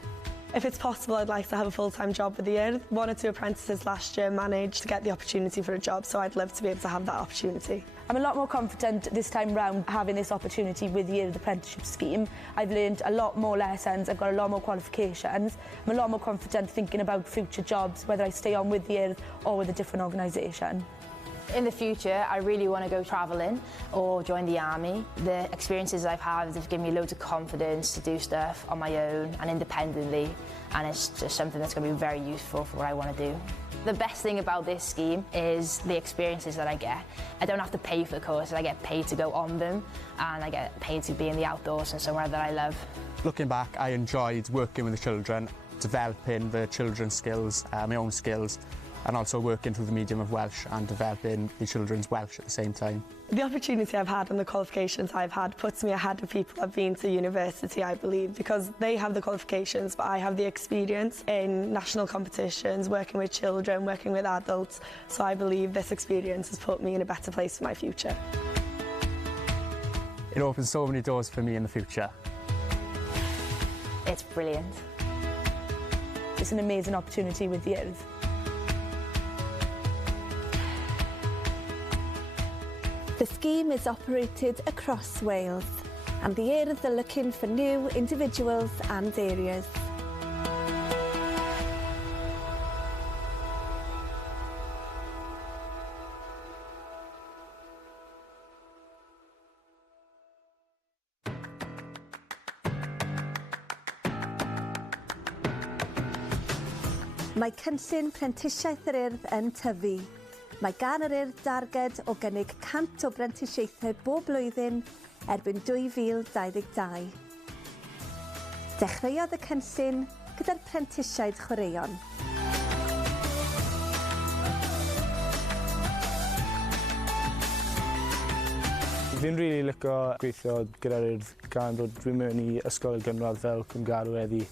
If it's possible, I'd like to have a full-time job with the Urdd. 1 or 2 apprentices last year managed to get the opportunity for a job, so I'd love to be able to have that opportunity. I'm a lot more confident this time round having this opportunity with the Urdd Apprenticeship Scheme. I've learned a lot more lessons, I've got a lot more qualifications. I'm a lot more confident thinking about future jobs, whether I stay on with the Urdd or with a different organisation. In the future, I really want to go travelling or join the army. The experiences I've had have given me loads of confidence to do stuff on my own and independently, and it's just something that's going to be very useful for what I want to do. The best thing about this scheme is the experiences that I get. I don't have to pay for the courses, I get paid to go on them, and I get paid to be in the outdoors and somewhere that I love. Looking back, I enjoyed working with the children, developing the children's skills, my own skills, and also working through the medium of Welsh and developing the children's Welsh at the same time. The opportunity I've had and the qualifications I've had puts me ahead of people I've been to university, I believe, because they have the qualifications, but I have the experience in national competitions, working with children, working with adults, so I believe this experience has put me in a better place for my future. It opens so many doors for me in the future. It's brilliant. It's an amazing opportunity with the Urdd. The scheme is operated across Wales, and the Urdd are looking for new individuals and areas. Mae cynllun Prentisiaeth yr Urdd yn tyfu. Mae gan yr Urdd darged o gynnig 100 o brentisiaethau bob blwyddyn erbyn 2022. Dechreuodd y cynllun gyda'r prentisiaid chwaraeon. Fi'n rili licio gweithio gyda'r Urdd gan bod dwi'n mewn i ysgol gynradd fel cymgarw heddi.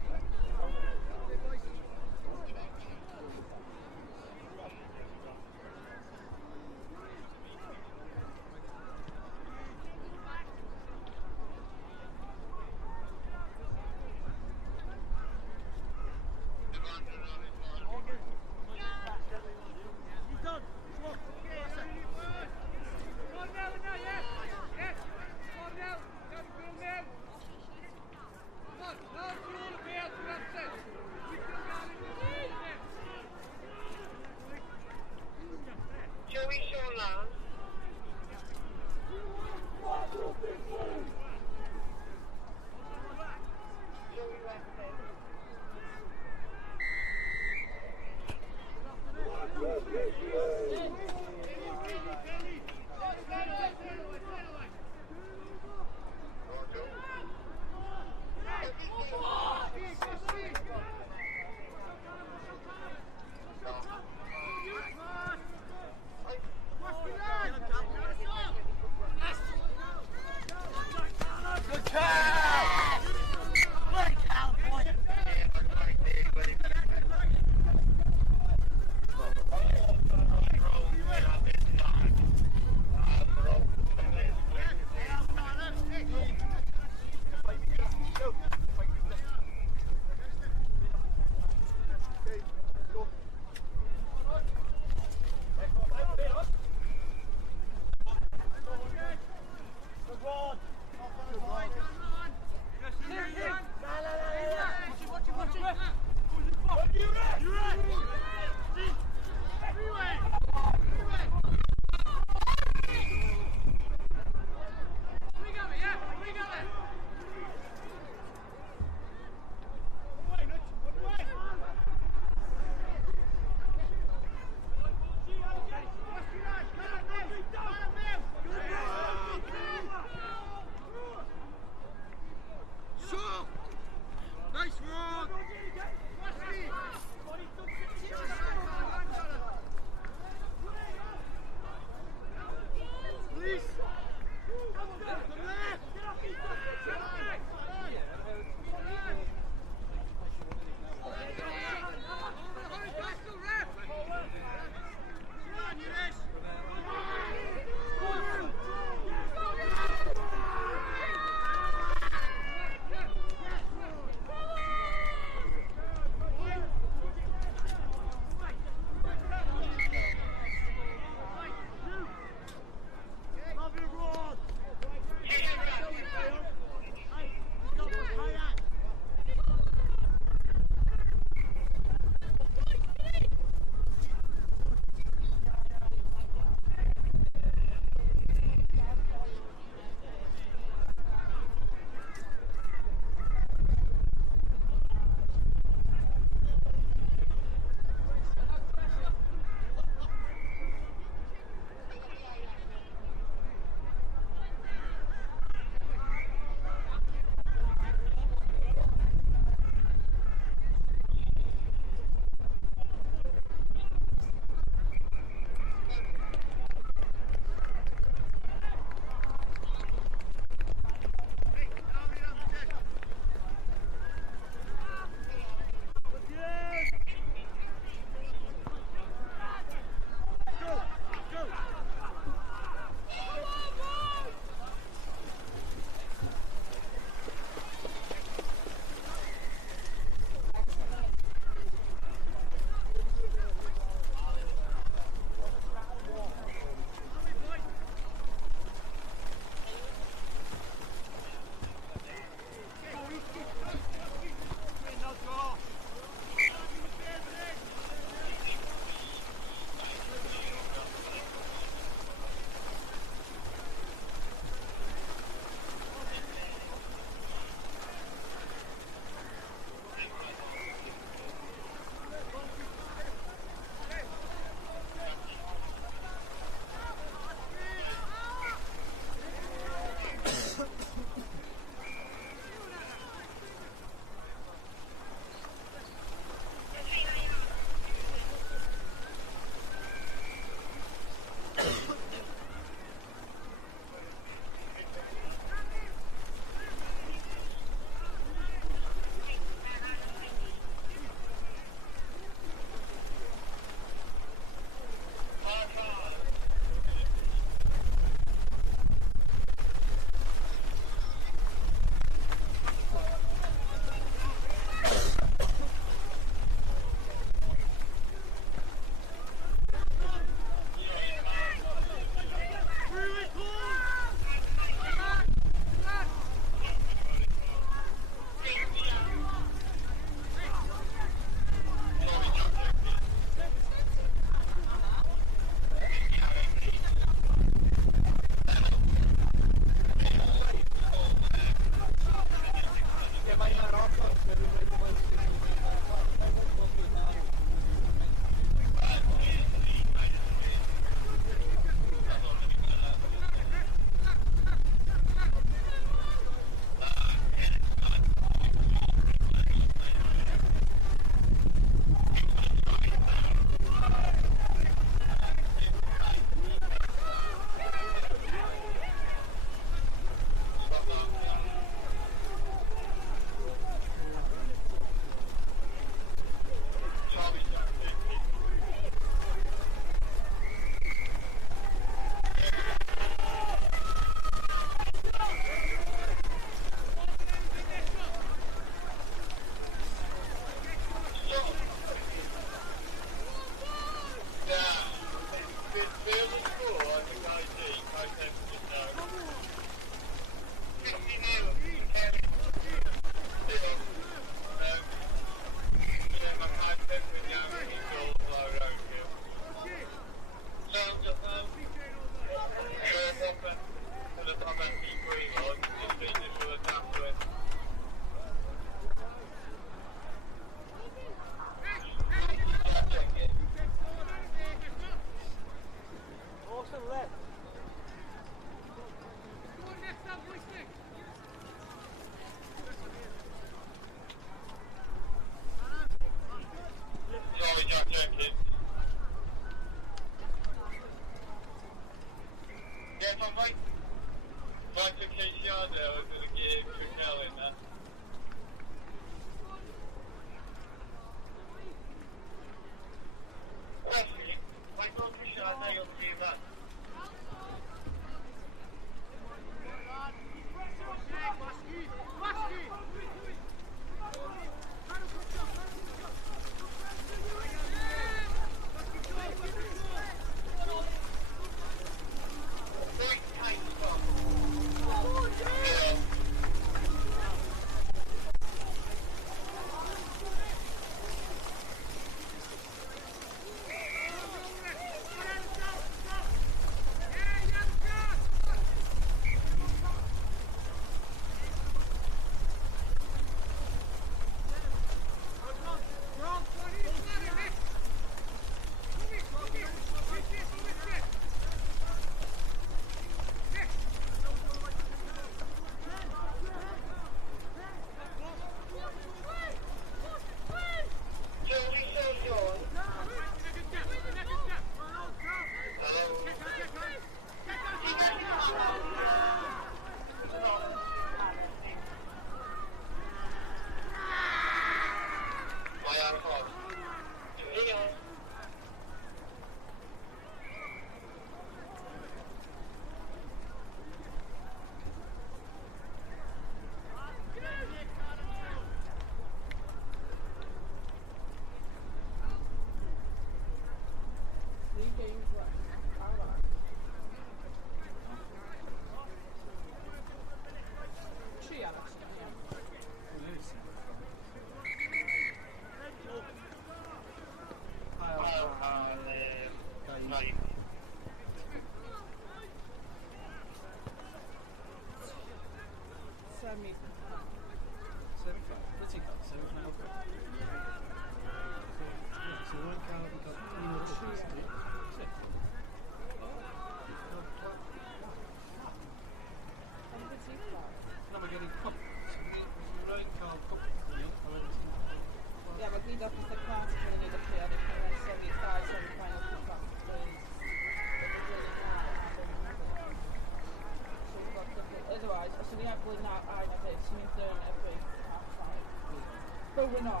But we're not.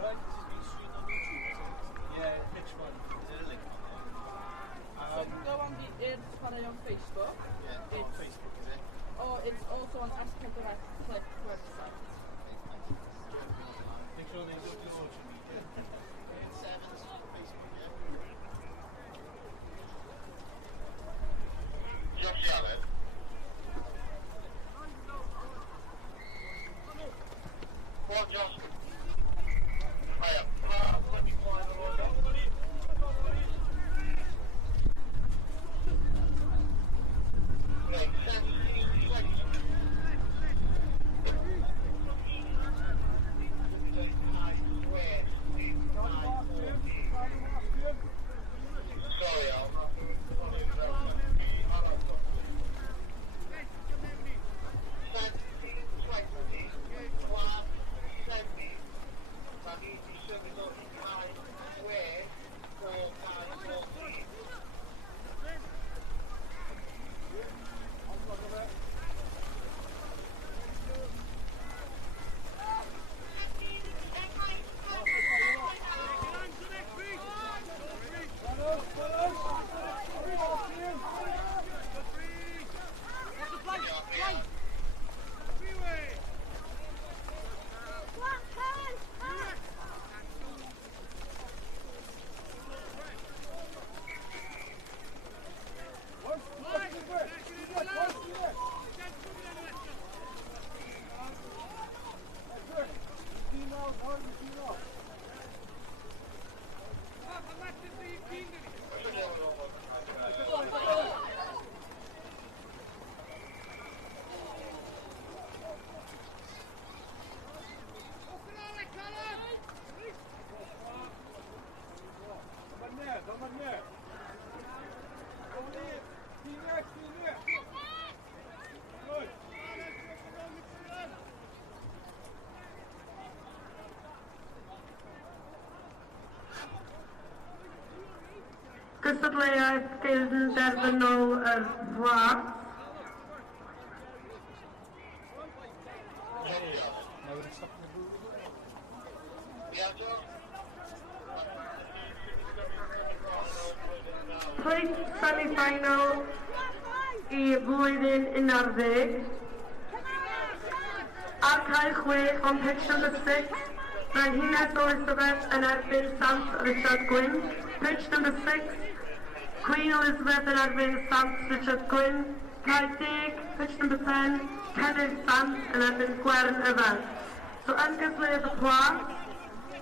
Right, this has been streamed on YouTube. Yeah, which one? Is there a link on there? So you can go on the Urdd channel on Facebook. Yeah, on Facebook, is it? Or it's also on Direct Clip website. Make sure there's your social media. It's Sevens on Facebook, yeah? Josh Allen. Well, Josh. Hiya. Let me fly the road up. Right, 17 seconds. Sorry, Al. Cystadleuaeth Gilden derfynol yr Wlad. Plate semi-final I flwyddyn 11. Ar cael 6 on pitch number 6. Frenhines Elizabeth yn erbyn Sant Richard Gwyn. Pitch number 6. Queen Elizabeth yn erbyn Sant Richard Gwyn. Cael 10. Pitch number 10. Kenneth Sant yn erbyn Gwern Yfed. So ymgysylltu y pla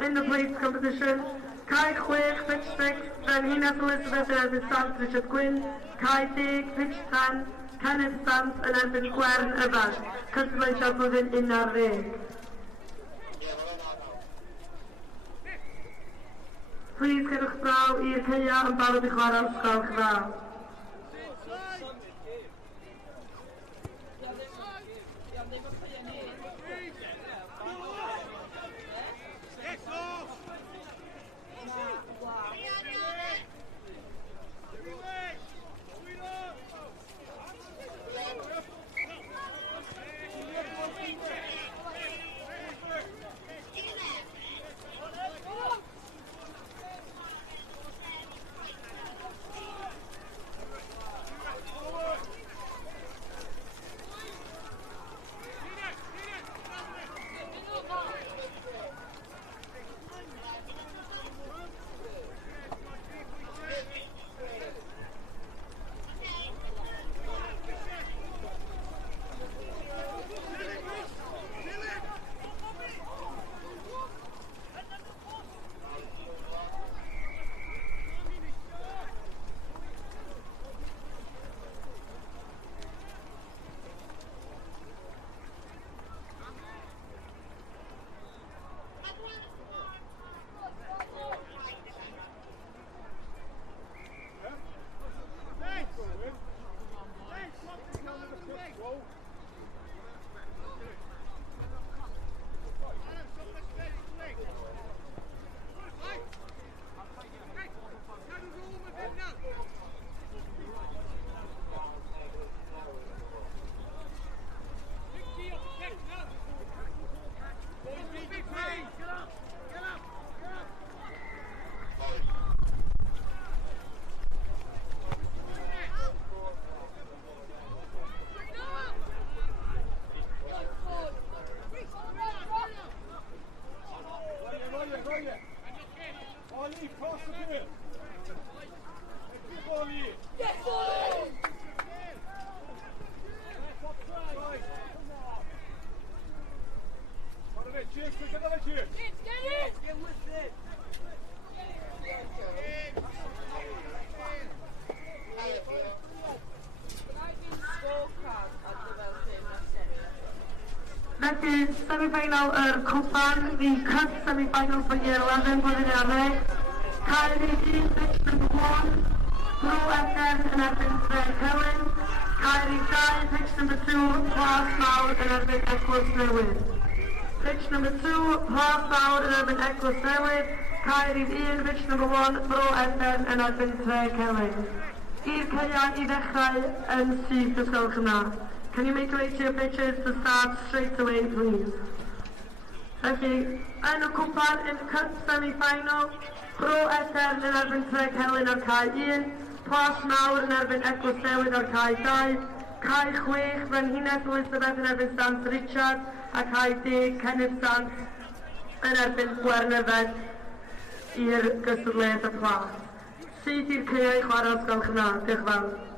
in the plates competition. Cael 6, pitch 6, Frenhines Elizabeth yn erbyn Sant Richard Gwyn. Cael 10, pitch 10, Kenneth Sant yn erbyn Gwern Yfed. Cystadleuaeth blwyddyn 11. Please gyrwch braw i'r ceia yn barod I chwarae ysgol chraw. semi-final cwpan, the cup semi-final for year 11 blwyddyn arall. Caerdydd 1, pitch number 1, Bro Eden yn erbyn Tre Celyn. Caerdydd 2, pitch number 2, Plas Mawr yn erbyn Eglwys Newydd. Pitch number 2, Plas Mawr yn erbyn Eglwys Newydd. Caerdydd 1, pitch number 1, Bro Eden yn erbyn Tre Celyn. I'r caeau I ddechrau yn syth os gwelwch yn dda. Can you make your way to your pitches to start straight away, please? Felly, yn y cwpan yn y cup semi-final, Bro Eden yn erbyn Tre Celyn ar cae 1, Plas Mawr yn erbyn Eglwys Newydd ar cae 2, cae 6 Frenhines Elizabeth yn erbyn Sant Richard, a cae 10 Cennydd Sant yn erbyn Gwernefed i'r gystadleuaeth y Plas. Sydd i'r caeau chwarae os gwelwch yn dda? Diolch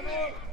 yn fawr.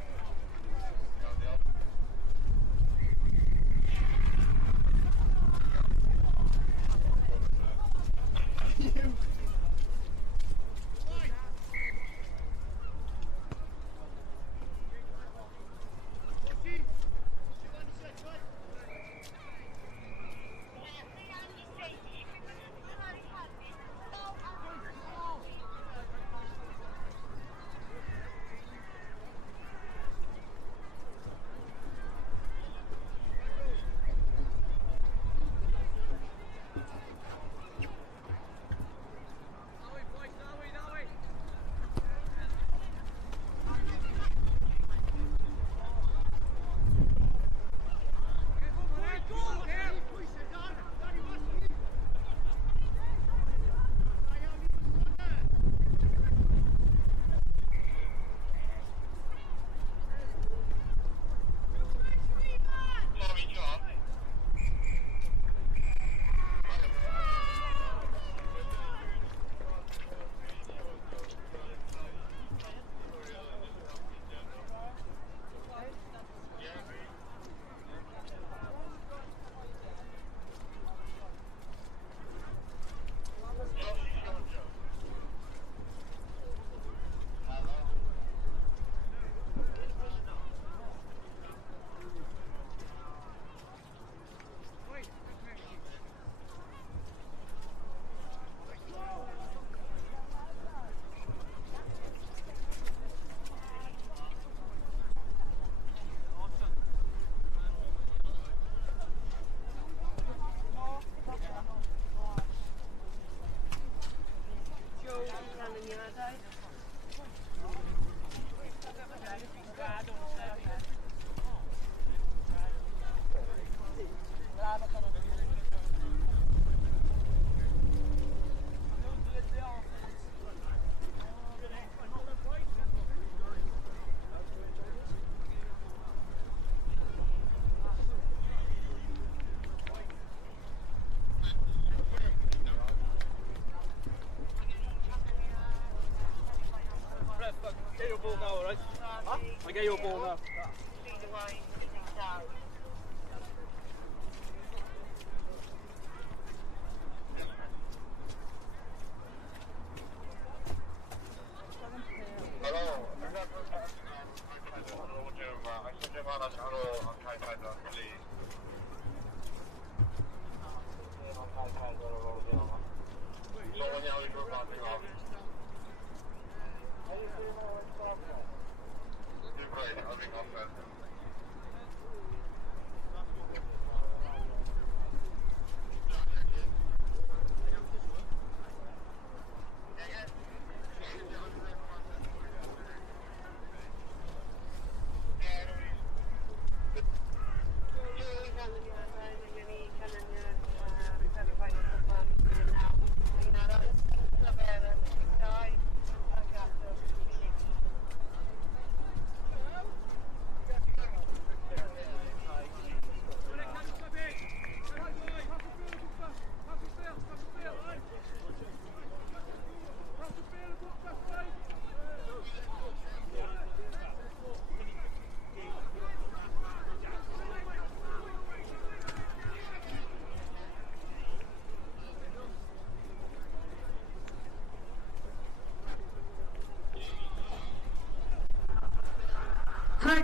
Get your ball now, alright? Huh? I get your ball now.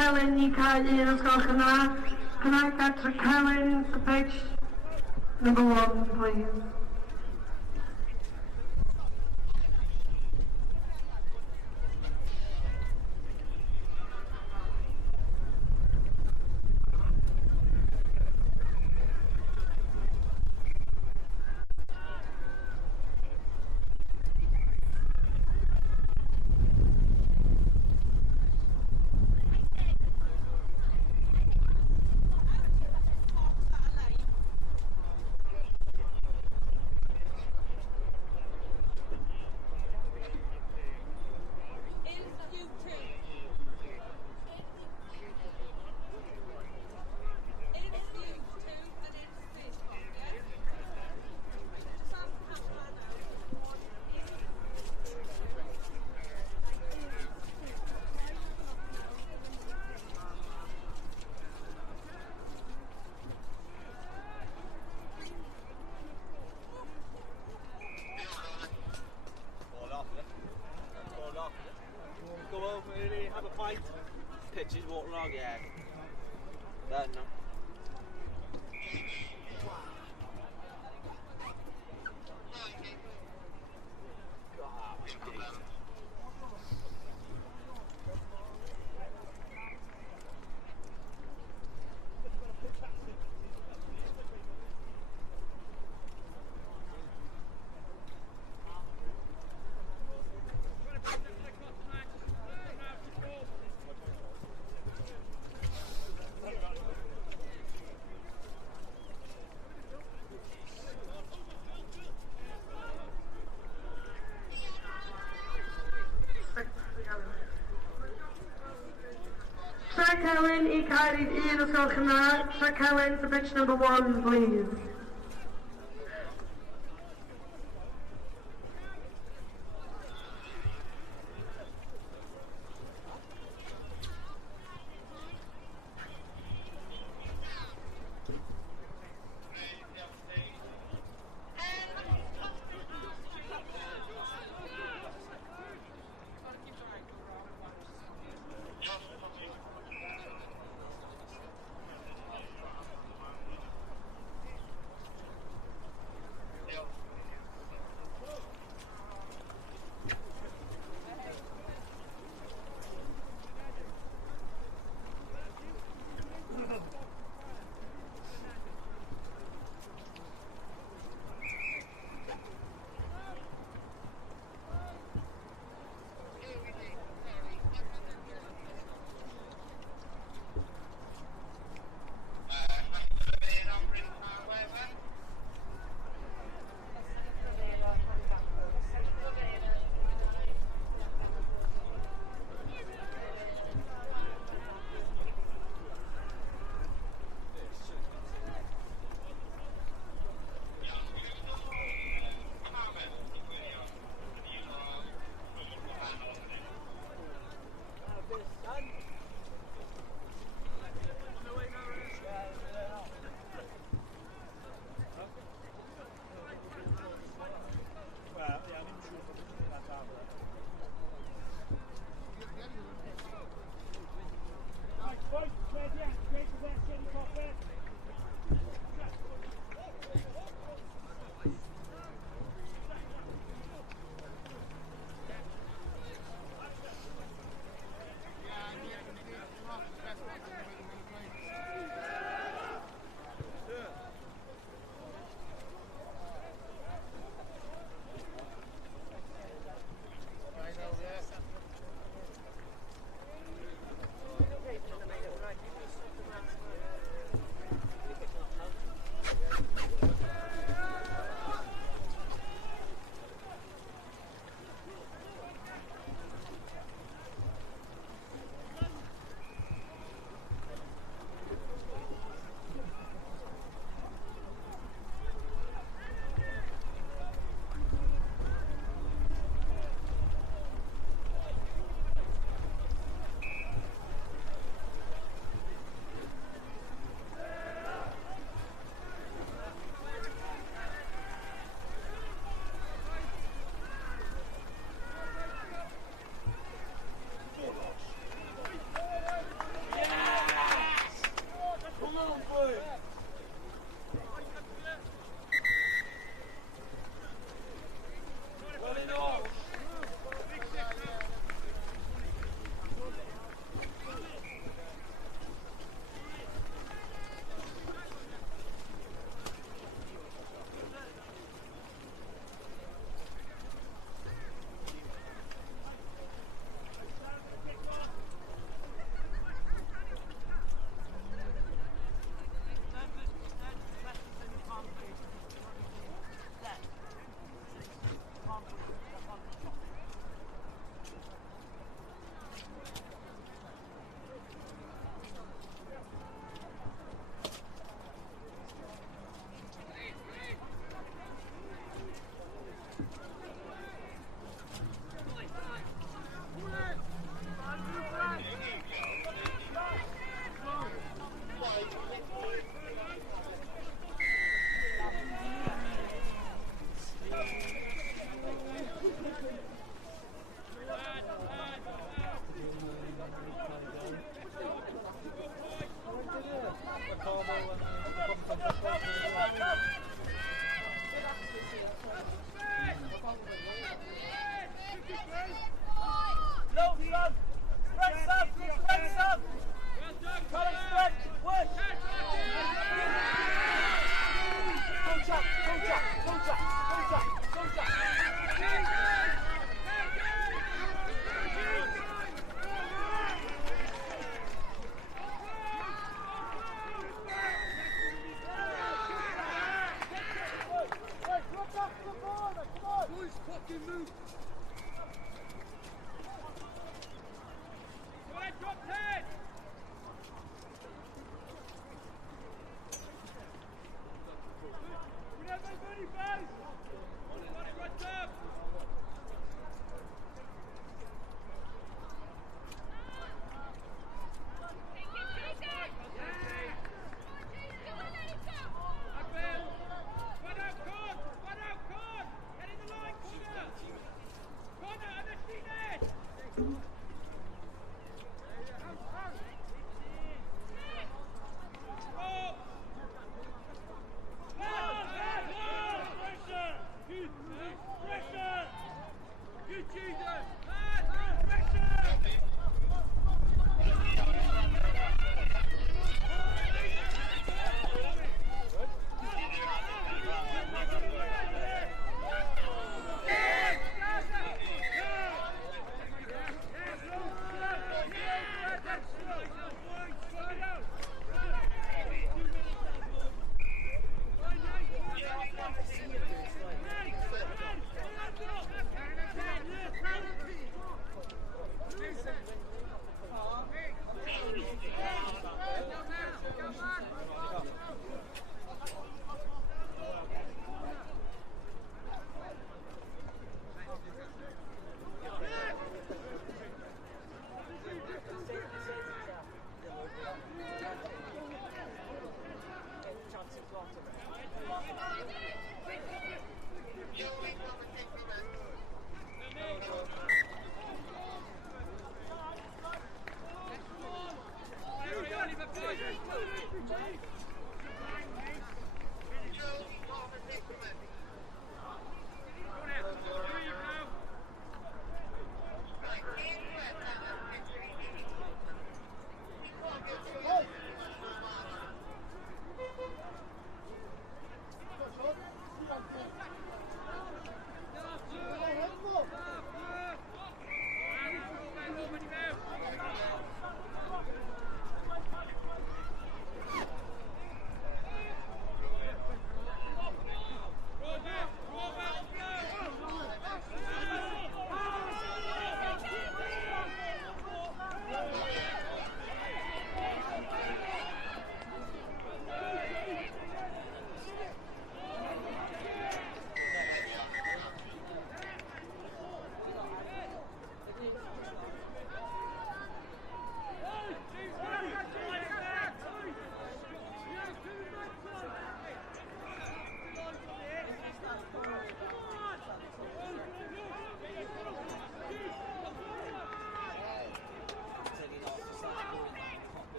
Celyn I cael un os gwelwch yn dda. Can I get to Celyn to pitch number 1, please? Pitches waterlogged, yeah. That no. Celyn I cael un os gwelwch yn dda. Celyn to pitch number 1, please.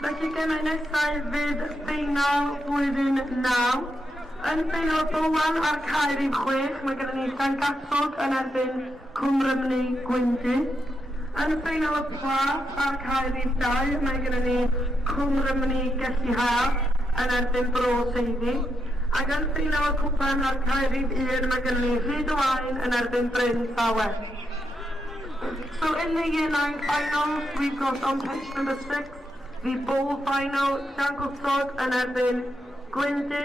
Felly gemau nesaf fydd ffeinal blwyddyn 9. Yn ffeinal Bowlan ar caer 6, mae gennym ni Llangatog yn erbyn Cwmrymni Gwyndy. Yn ffeinal y Plas ar caer 2, mae gennym ni Cwmrymni Gellyhaf yn erbyn Bro Seithi. Ac yn ffeinal y Cwpan ar caer 1, mae gennym ni Rhydwain yn erbyn Bryn Llawell. So in the Year 9 finals, we've got on pitch number 6, the bowl final, Llangwsog yn erbyn Gwyndy.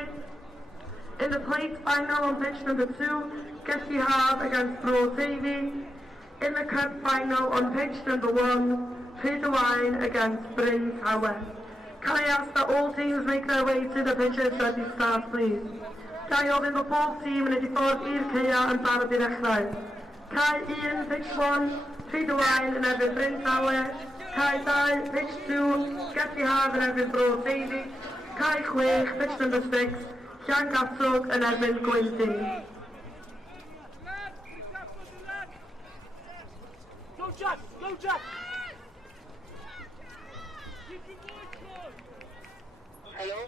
In the plate final on pitch number 2, Gellyhaf against Bro Seithi. In the cup final on pitch number 1, Rhydwain against Bryn Llawell. Can I ask that all teams make their way to the pitches ready to start, please? Ga I ofyn bod bob tîm yn edrych ffordd i'r ceia yn barod i ddechrau. Cai 1, pitch 1, Rhydwain yn erbyn Bryn Llawell. Cai 2, pitch 2, Gellyhaf yn erbyn Bro Seithi. Cai 6, pitch number 6, Llangatog yn erbyn Gwyndy. Go Jack! Go Jack! Hello?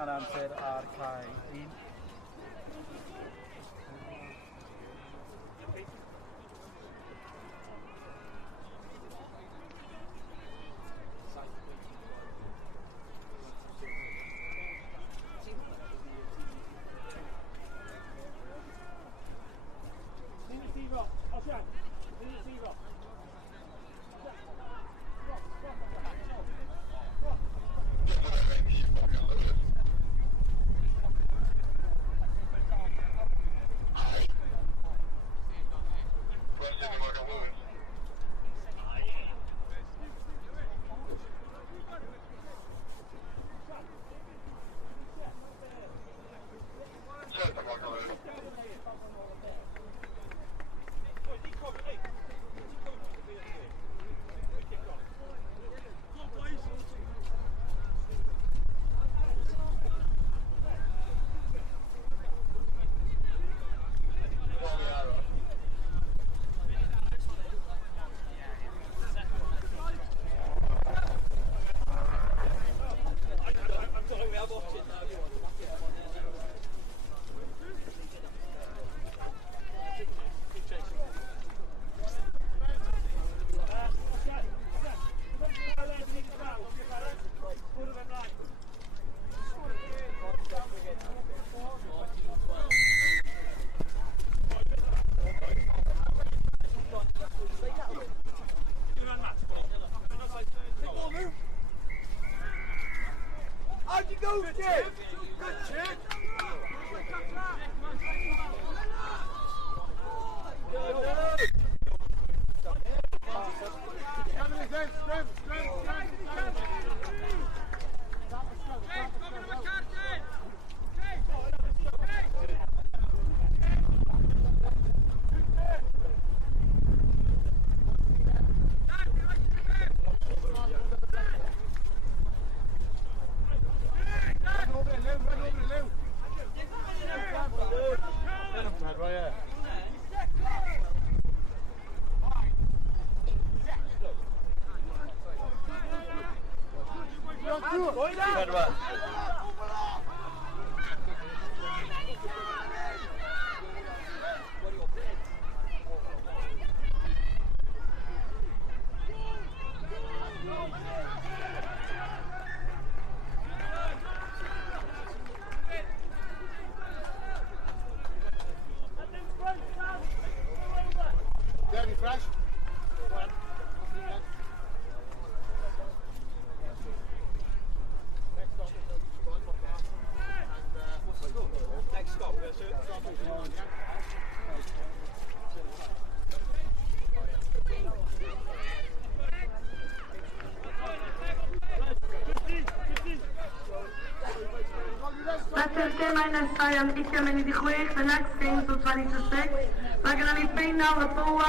a'n amser ar cae 1. How'd you go, Jim? Good, Jim. Fresh. Next stop, That's game minus am 20 munud I 6, the next game so 20-6. Mae gennym ni final y ball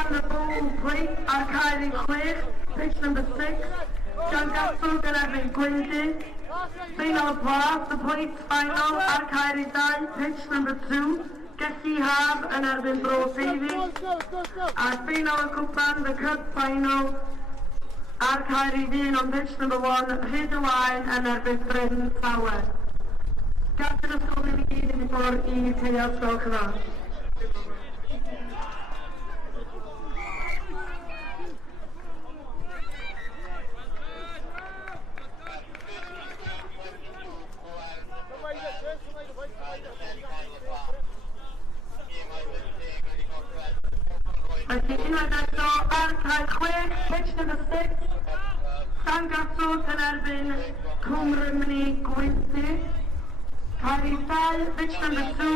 plate ar cael I 6, pitch number 6. John Gasol gan erbyn Gwyndy. Final y blas, the plate final ar cael I 2, pitch number 2. Gessi Haf yn erbyn Bro Davies. A final y cwpan, the cup final ar cael I 1 on pitch number 1, Hyd y Wain yn erbyn Bryn Tower. Gallwn ysgol yn I gyd yn I ffwrdd I teio ysgol cyfan. Felly unwaith eto ar cael 6, pitch number 6. San Gasol yn erbyn Cwmrymni Gwynty. Cael I 2, pitch number 2.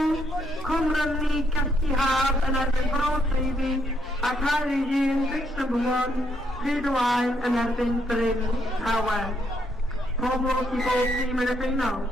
Cwmrymni Gessi Haf yn erbyn Bro Davies. A cael I 1, pitch number 1. Hyd y Wain yn erbyn Bryn Tower. Pob lwc I bob tîm yn y final.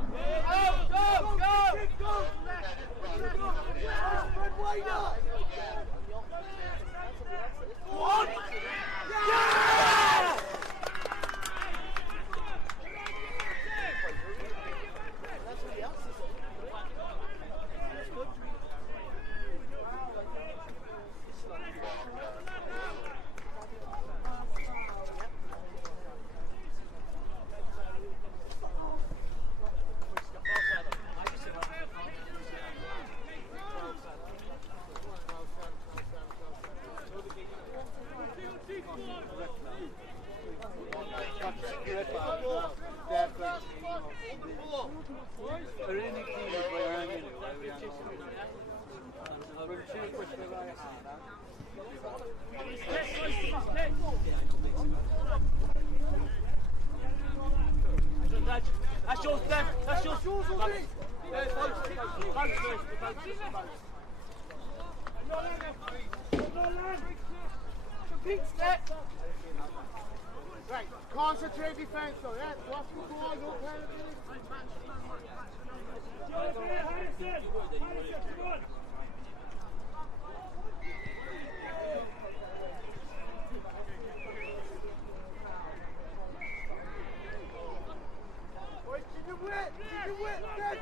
That's yours, Steph. That's yours. Right, concentrate defense though, yeah? Watch the ball, no penalties.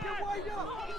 Get wide up!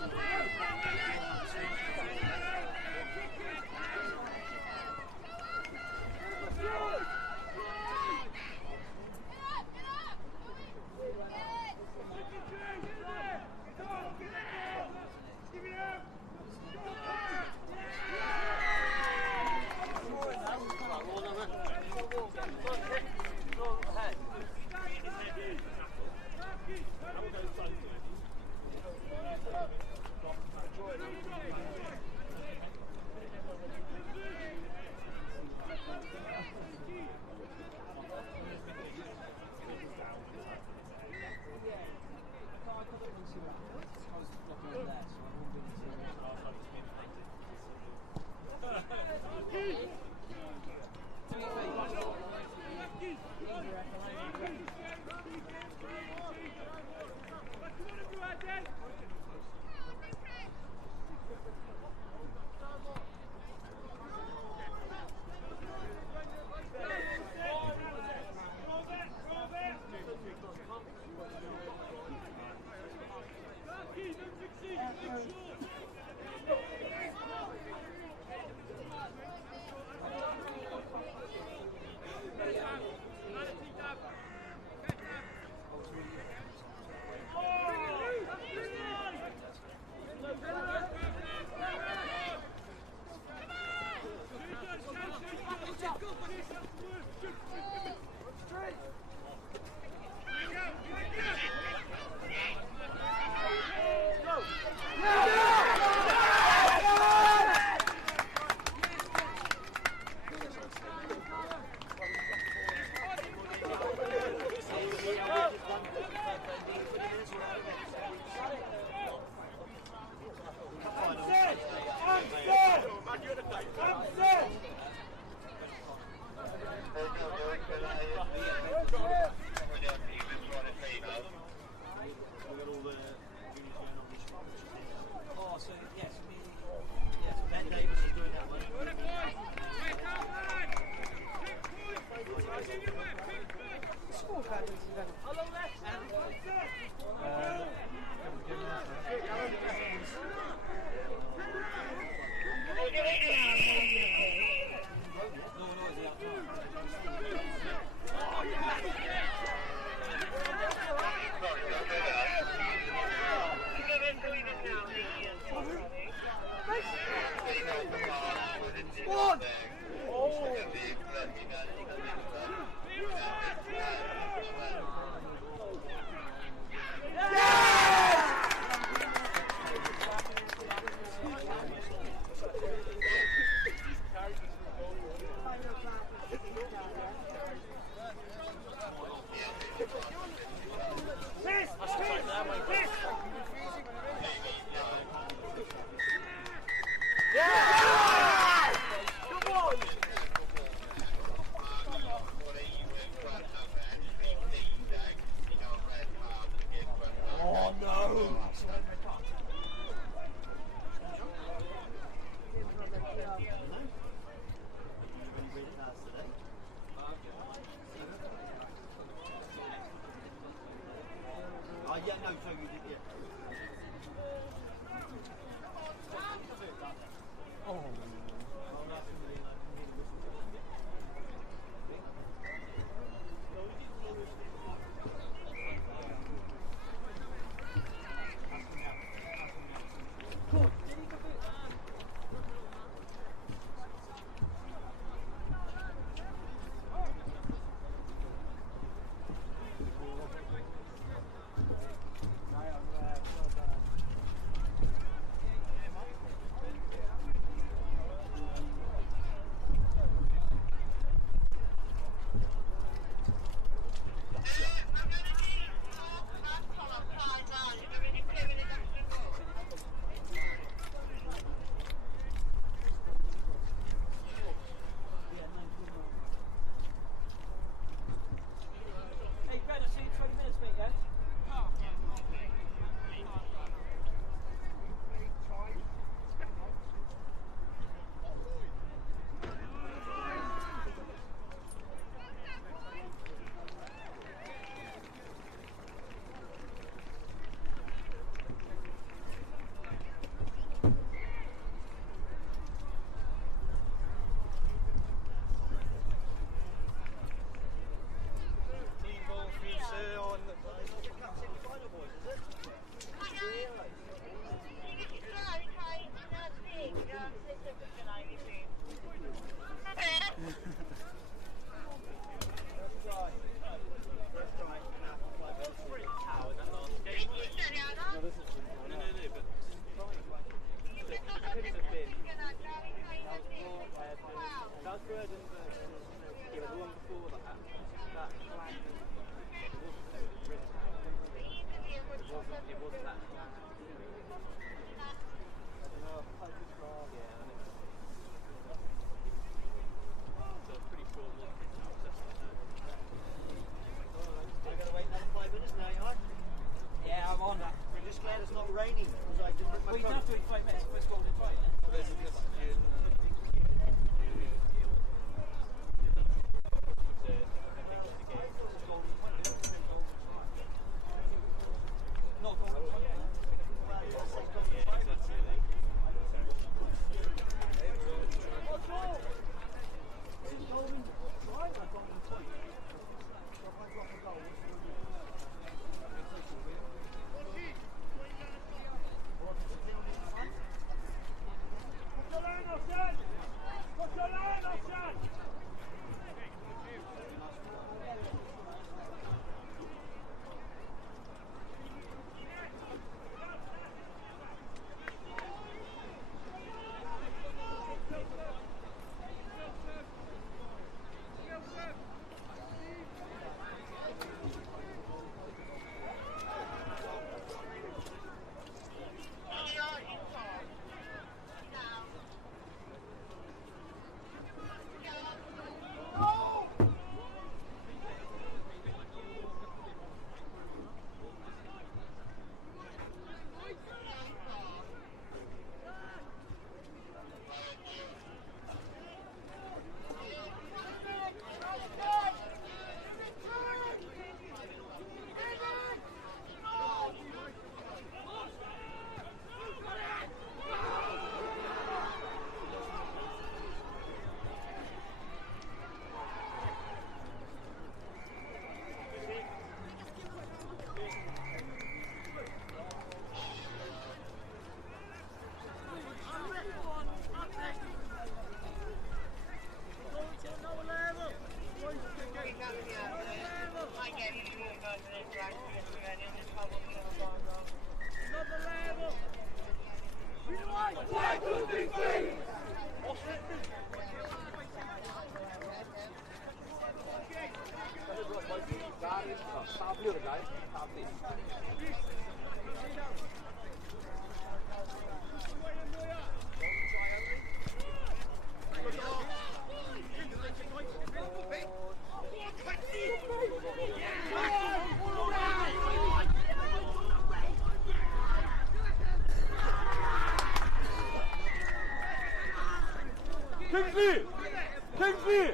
just glad it's not raining. Because I didn't Well, you don't have to wait 5 minutes. First goal in 5 minutes. Kingsley! Kingsley!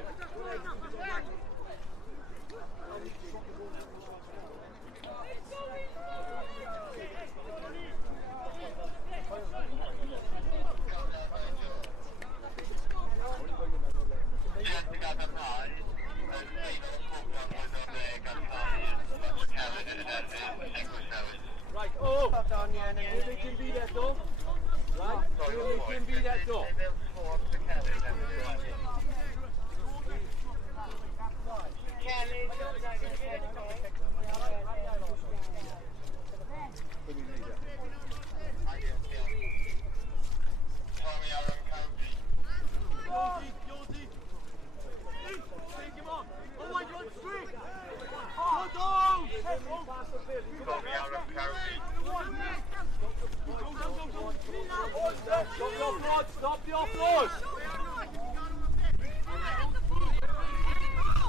Right, oh! They can be that door. Right? They can be that door. Stop the offload!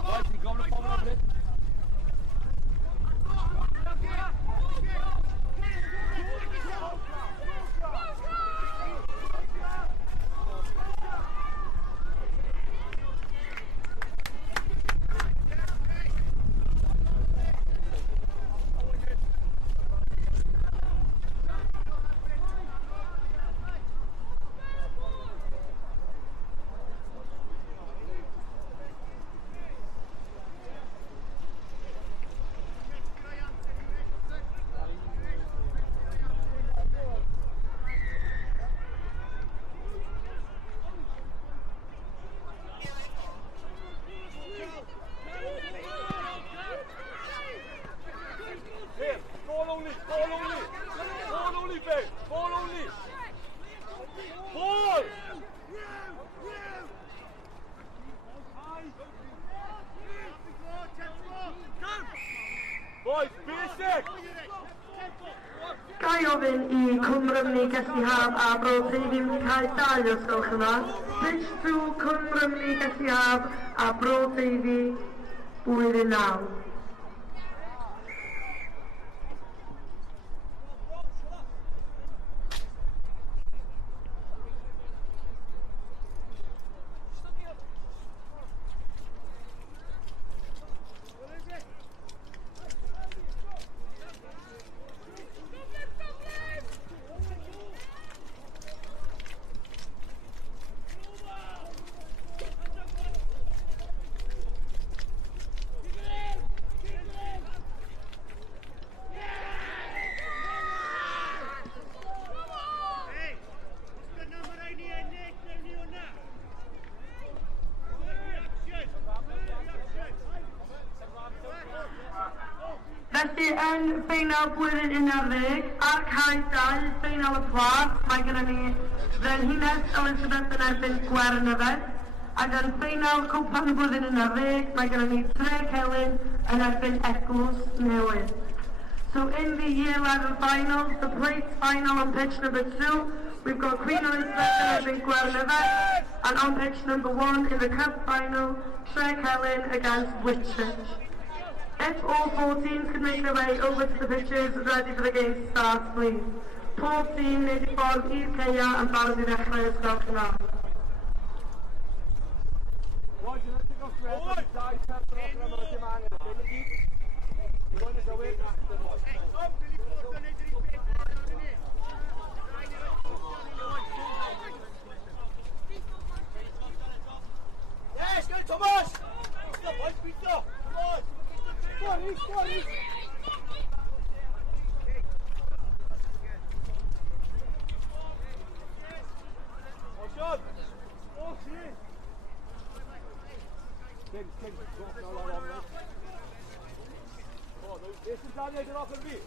Right, you going to follow up it? Gai ofyn I Cwmrymni Gellihaf a Bro Teifi wedi cael 2 os gwelwch yma. Pitch to Cwmrymni Gellihaf a Bro Teifi blwyddyn 9. yn ffeinal blwyddyn 11 ar cae 2 ffeinal y plas, mae gennym ni Frenhines Elizabeth yn erbyn Gwernefed, ac yn ffeinal cwpan blwyddyn 11 mae gennym ni Tre Celyn yn erbyn Eglwys Newydd. So in the year 11 finals, the plates final on pitch number 2, we've got Queen Elizabeth in erbyn Gwernefed, and on pitch number 1 in the cup final, Tre Celyn against Whitchurch. If all 4 teams can make their way over to the pitches ready for the game to start, please. Pob tîm wneud I ffordd i'r ceia yn barod I ddechrau ysgol cynnar. Yes, go Thomas! Go boys, beat up! Come on! Go on, Reece, go on, Reece! Oh, Sean! Oh, shit! King, no, no. Oh, no, this is Daniel, get off and beat.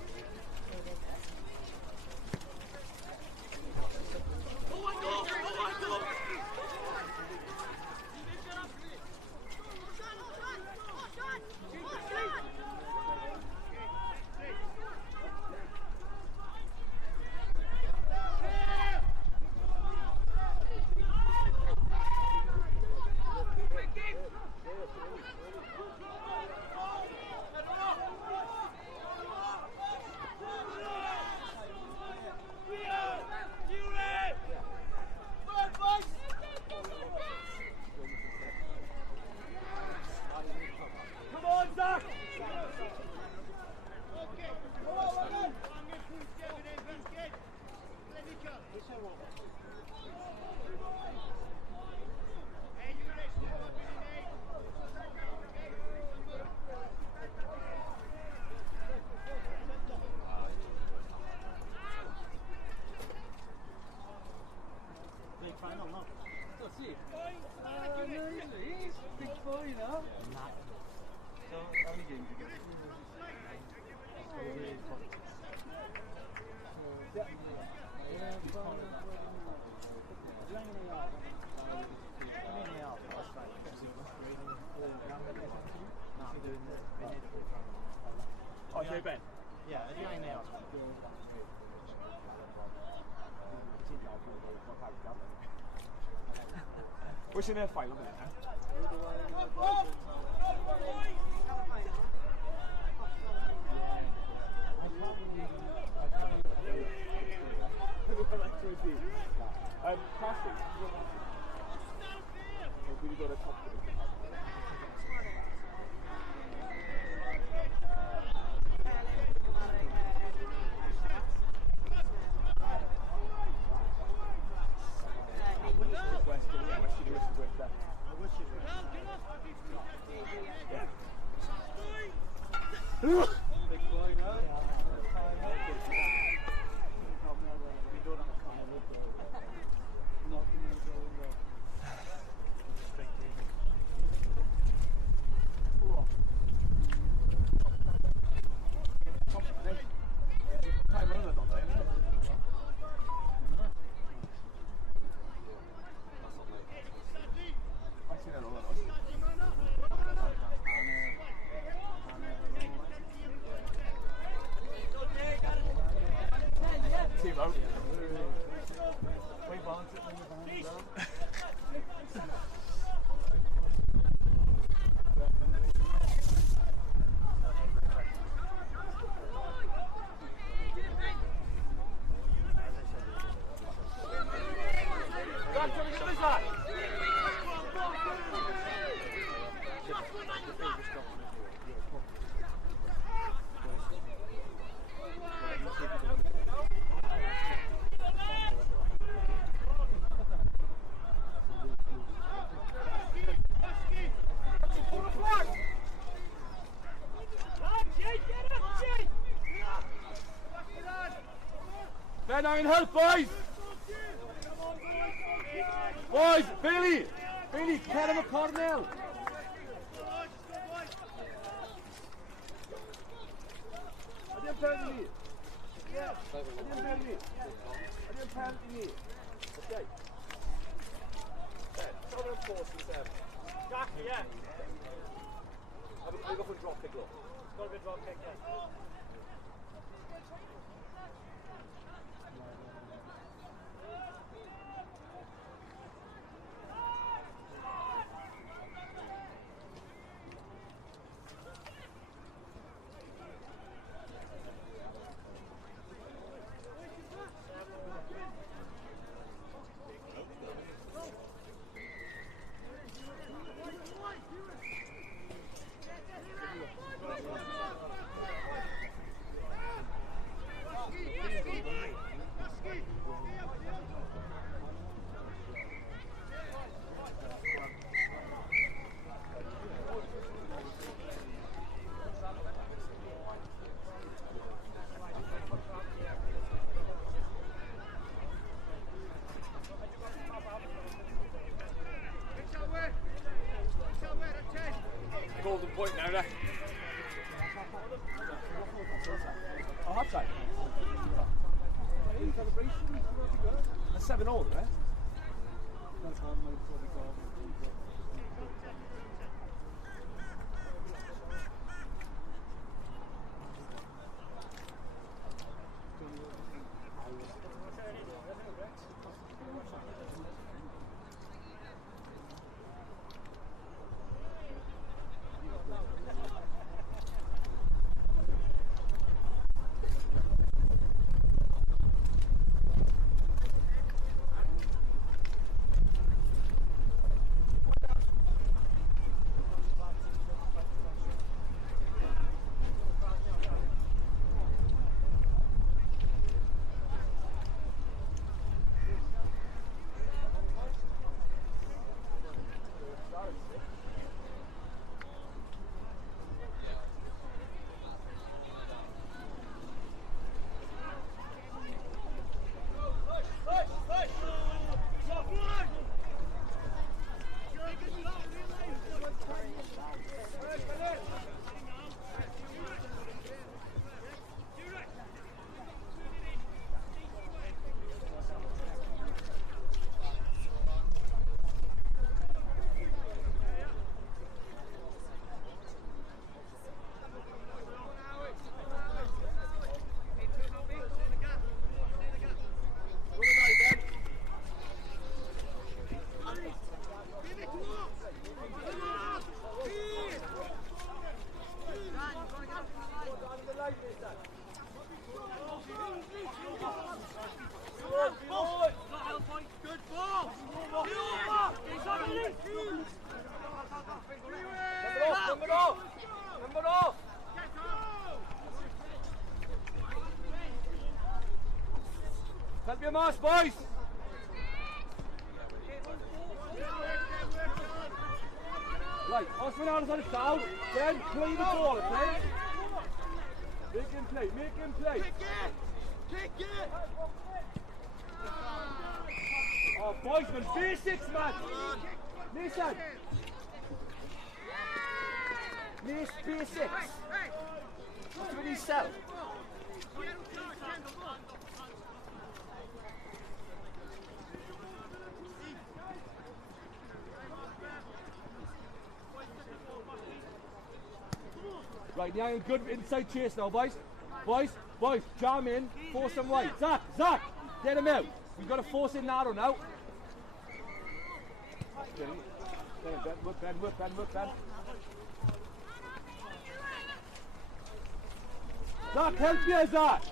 Okay, Ben. Yeah, it's the only nail. What's in their final minute, huh? Cassie, we got a top. Ben, I'm in help, boys! Boys, Bailey! Bailey, get him a corner! penalty ni? Yeah. Ada yang penalty. Ada yang penalty ni. Okay. Try to force yourself. Jackie, yeah. Have a go for drop kick, look. It's got to be a drop kick, yeah. Golden point now, there. Oh, that's right. That's 7-all, right? Help your march, boys! Right, Osman Adams on his down, then play the ball, okay? Make him play, make him play! Kick it! Oh, boys, man, basics, man! Listen! Nice basics! What's with himself? Right, now good inside chase now, boys. Boys, jam in, force them wide. Zach, get him out. We've got to force it narrow now. Whip, Ben. Zach, help me, Zach.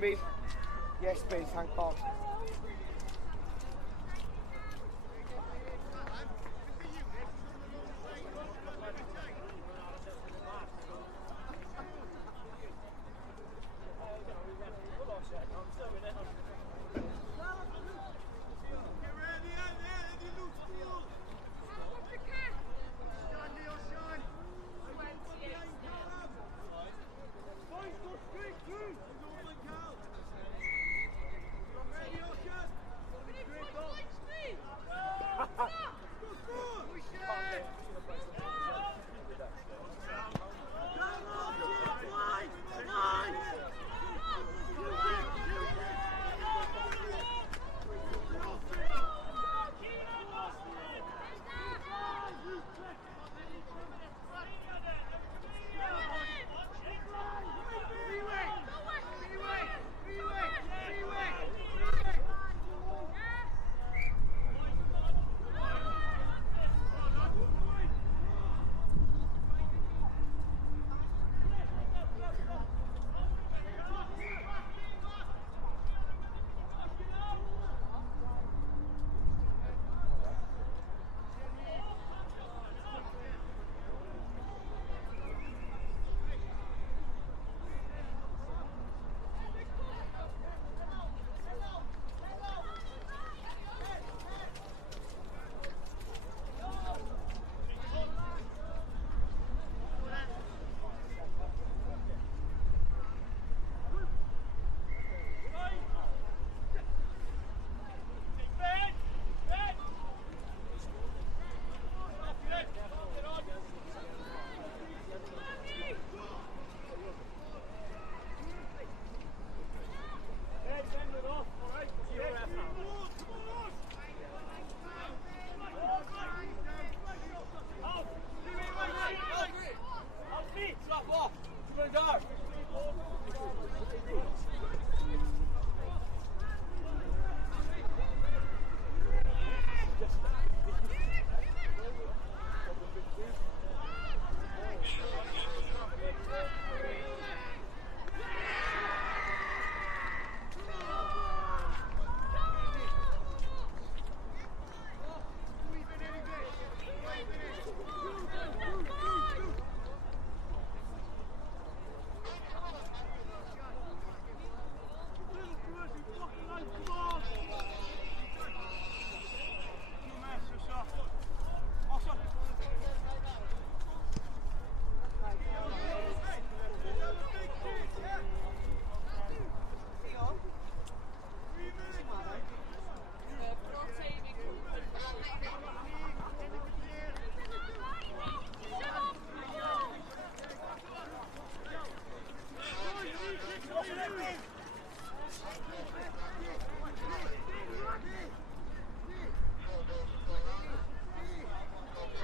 Bees. Yes, please, thank God.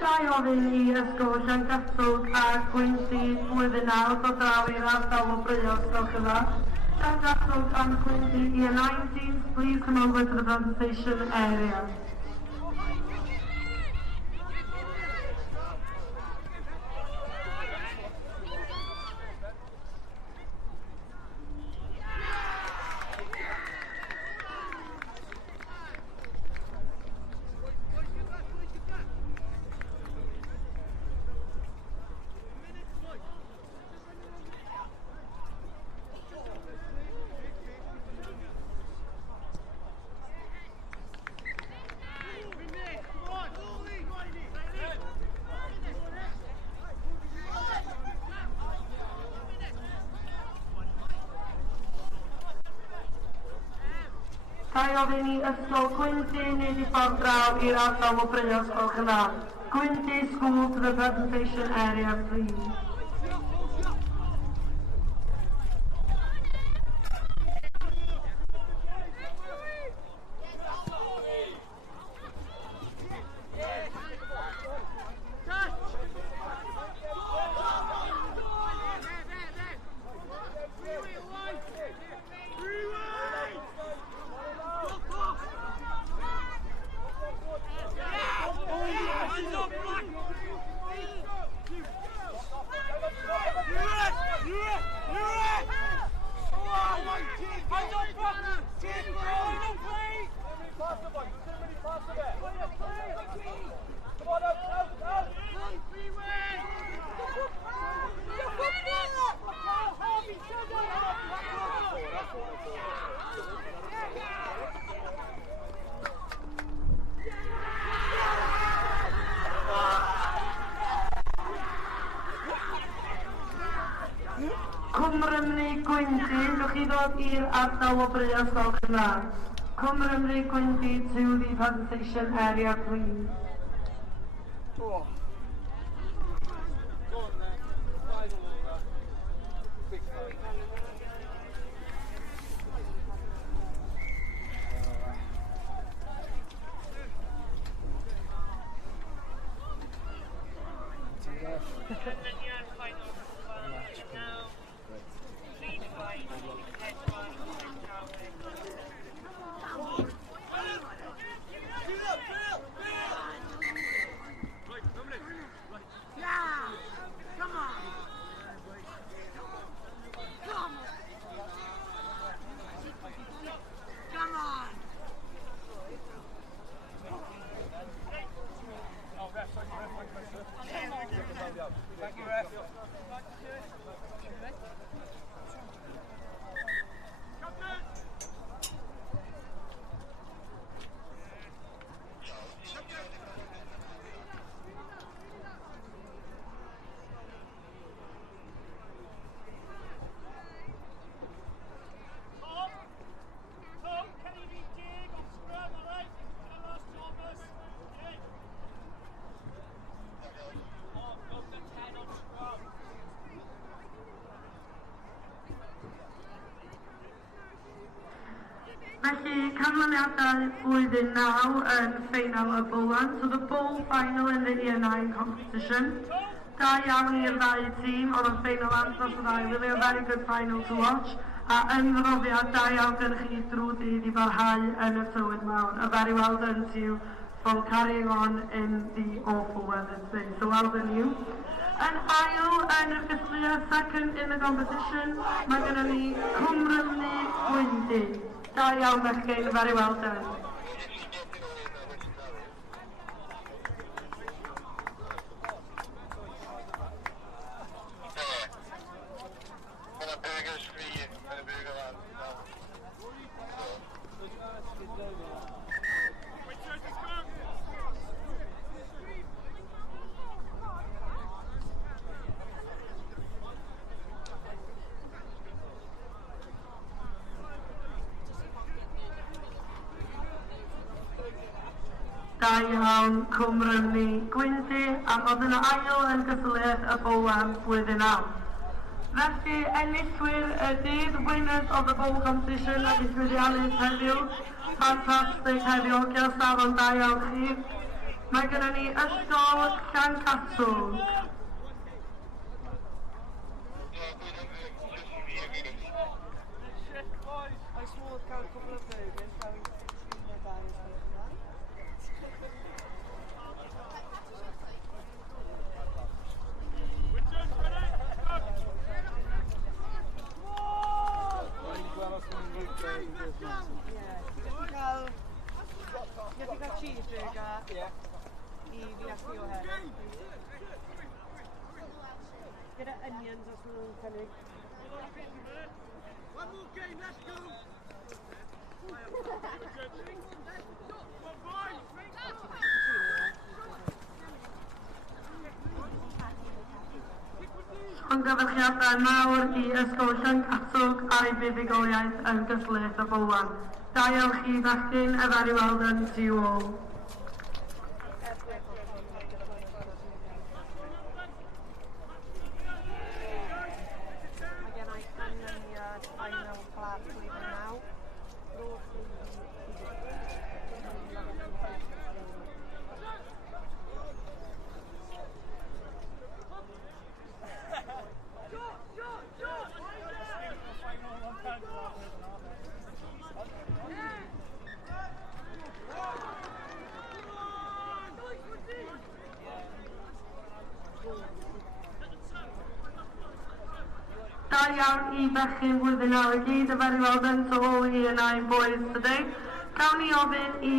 Gai ofyn i ysgol Llangatwg a Gwynsi flwyddyn nawr dod draw i'r ardal o Brio's gwelwch yn dda. Llangatwg and Gwynsi year 19, please come over to the presentation area. Gai ofyn i ysgol Gwynsi nid i ffordd draw i'r ardal o Brio's gwelwch yn dda. Gwynsi school to the presentation area, please. Cymru Gwyndy, gewch chi ddod i'r ardal o Breu Ysgol Cymraeg. Cymru Gwyndy to the presentation area, please. Felly, canlyniadau flwyddyn 9 yn ffeinal y Bowlan. So the bowl final in the Year 9 competition. Da iawn i'r ddau tîm, oedd yn ffeinal andros o ddau. Really a very good final to watch. A yn ddroddiad, da iawn gyda chi drwy dydd I barhau yn y tywydd mawr. A very well done to you for carrying on in the awful weather today. So well done you. Yn ail yn y ffislia, second in the competition, mae gennym ni Cymru Gwyndy. Da iawn bechgyn, very well done. Da iawn Cymru Gwyndy, ac oedd yn ail yn gysylltiad y Bowlan blwyddyn 9. Felly, enillwyr y dydd, winners of the bowl competition a ddigwyddiadau heddiw. Fantastic heddiw, gael safon da iawn chi. Mae gennym ni ysgol Llancatwg. Get onions as well, Kenny. One more game, let's go! Ymgyfarchiadau mawr I ysgol Llancatwg a'i buddugoliaeth yn gyslyd y Bowlan. Da iawn chi fachgyn, a very well done to you all. iawn I bechgyn flwyddyn nawr I gyd, a very well done to all the year 9 boys today. Gawn ni ofyn I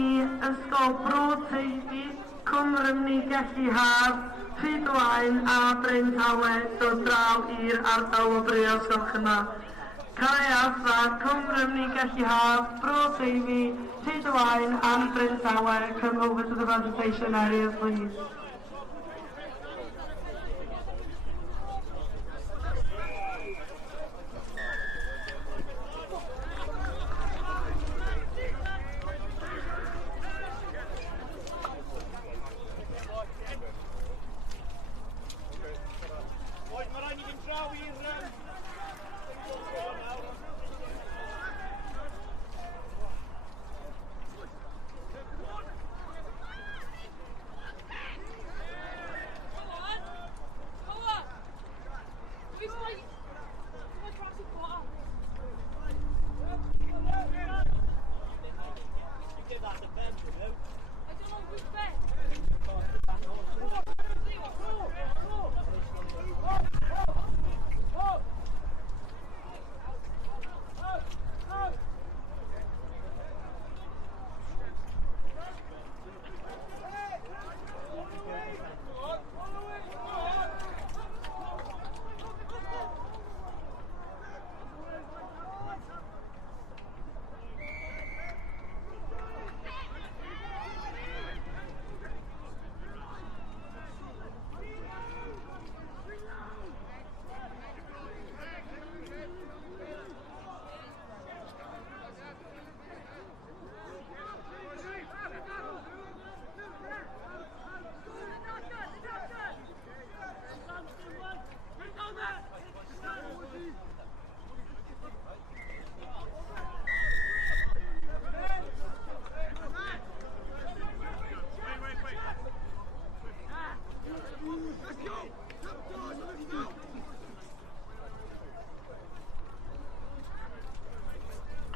ysgol Bro Teifi, Cwm Rymni Gelli Haf, Rhyd Owain a Bryn Tawe dod draw i'r ardal o Brioysgol yma. Cariaf a Cwm Rymni Gelli Haf, Bro Teifi, Rhyd Owain and Bryn Tawe come over to the presentation areas please.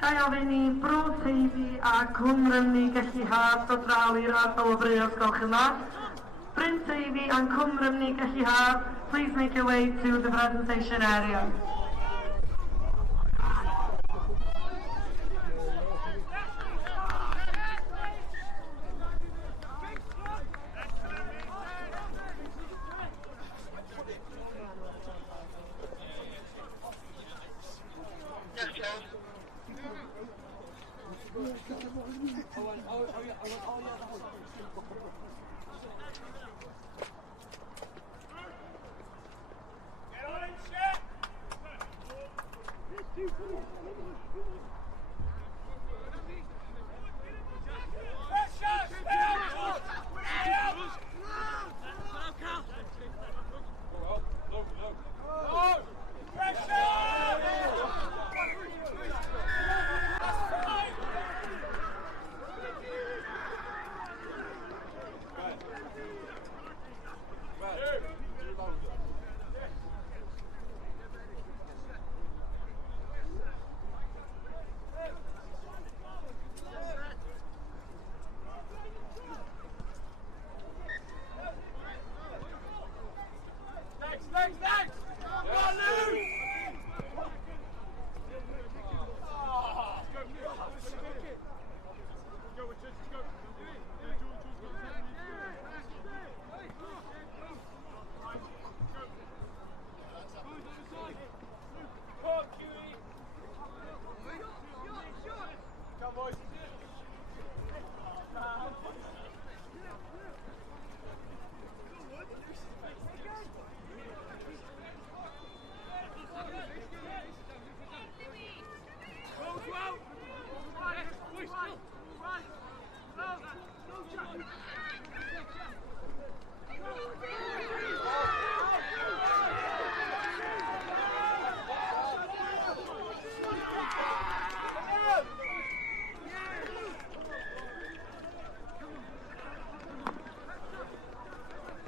Gai ofyn I Bro Teifi a Cwm Rymni Gelli Haf dod draw i'r ardal o Brioysgol yma. Bryn Teifi and Cwm Rymni Gelli Haf, please make your way to the presentation area.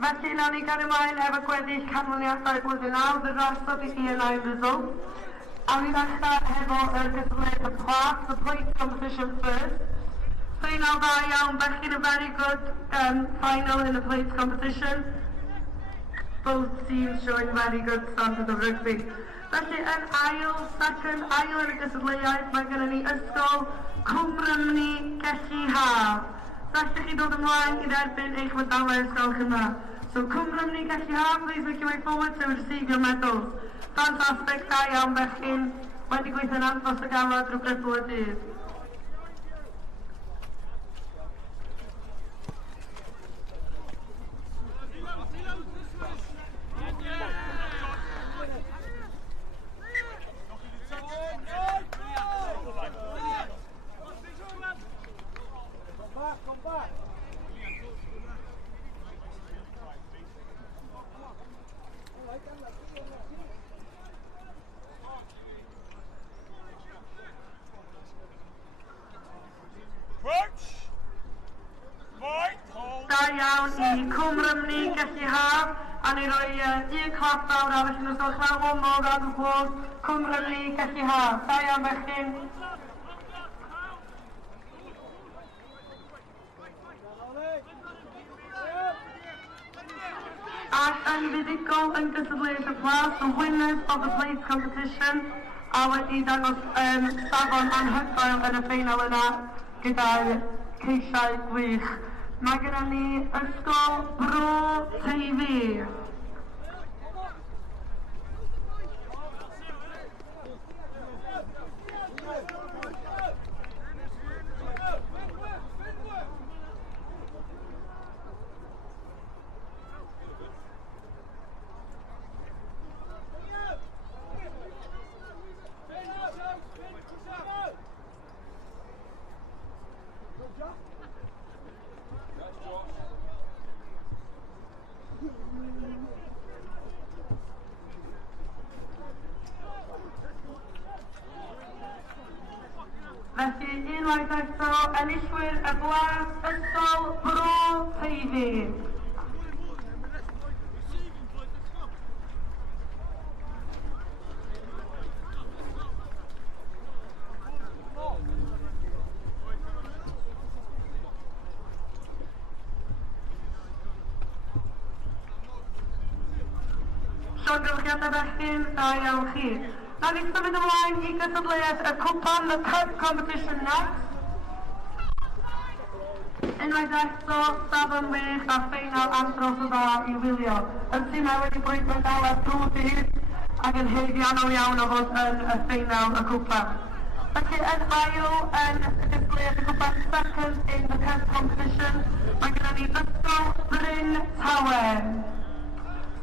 Felly, nawn ni gael ymlaen efo gweddill canlyniadau blwyddyn nawr, the rest of the ENI result. Awn ni ddechrau hefo gysylltiad y plas, the plate competition first. So you know that iawn, bechgyn a very good final in the plate competition. Both teams showing very good standard of rugby. Felly yn ail yn y gysadleuaeth, mae gennym ni ysgol Cwmrymni Gelli Haf. Felly chi dod ymlaen i dderbyn eich medalau ysgol yma. So Cwmrymni Gelli Haf, please make your way forward to receive your medals. Fantastic, da iawn bechgyn. Wedi gweithio'n anfos y galad drwy grybl y dydd. Da iawn i Cwmrymni Gelli Haf, a ni roi un clap fawr a felly nos gwelwch fel one more round of applause, Cwmrymni Gelli Haf. Da iawn bechgyn. Ac yn fuddugol yn gysadleuaeth y plas, the winners of the place competition, a wedi dangos safon anhygoel yn y ffeinal yna gyda'r ceisiau gwych. Mae gennym ni ysgol Bro Teifi. Felly, unwaith eto, enillwyr y blas ysgol Bro Teifi. Llongyfarchiadau bechgyn, da iawn chi. Na ni symud ymlaen i gysadleuaeth y cwpan, the pub competition next. Unwaith eto, safon wych a ffeinal andros o dda i wylio. Yn tîmau wedi bwyd medalau drwy dydd ac yn heiddiannol iawn o fod yn y ffeinal y cwpan. Felly yn ail yn y gysadleuaeth y cwpan second in the pub competition, mae gennym ni ysgol Bryn Tawen.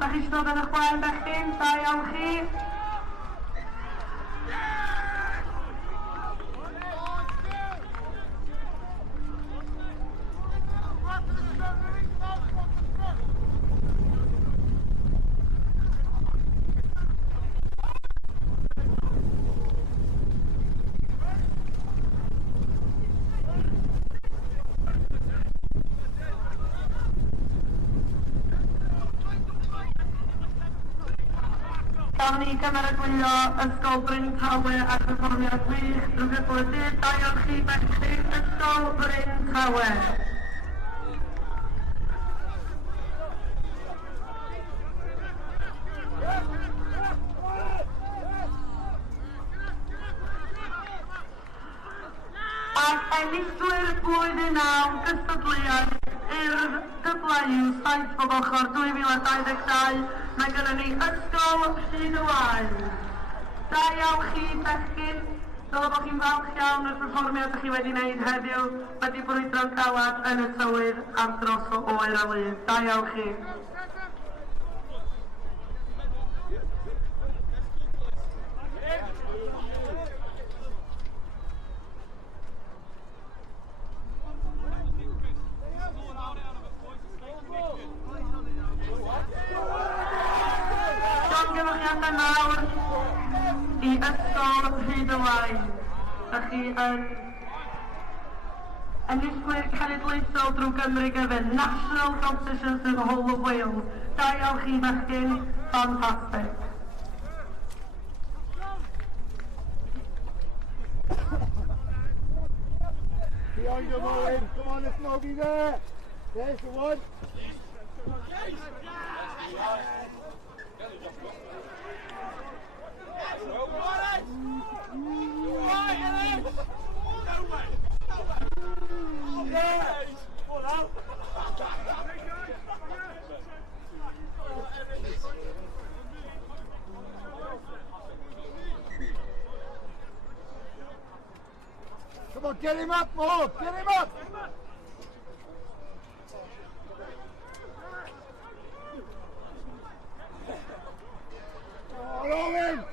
Da chi eisiau dod yn eich blaen bechgyn, da iawn chi. Gawn ni gymeradwyo ysgol Bryn Tawe a perfformiad gwych drwy grybl y dydd. Da iawn chi bechgyn, ysgol Bryn Tawe. Ac enillwyr blwyddyn naw gystadleuaeth Urdd saith bob ochr 2022, mae gennym ni ysgol Rhyd y Waun. Da iawn chi bechgyn, dylai bod chi'n falch iawn o'r perfformiad ydych chi wedi wneud heddiw, wedi brwydro'n galad yn y tywydd ar dros o oer a lydd. Da iawn chi. Llongyfarchiadau mawr i ysgol Rhyd y Waun. Ydych chi yn enillwyr cenedlaethol drwy Gymru gyfer national competitions through the whole of Wales. Da iawn chi bechgyn, fantastic. Behind him, Owen. Come on, let's not be there. There's the one. Get him up, Bob! Get him up! Oh, Owen!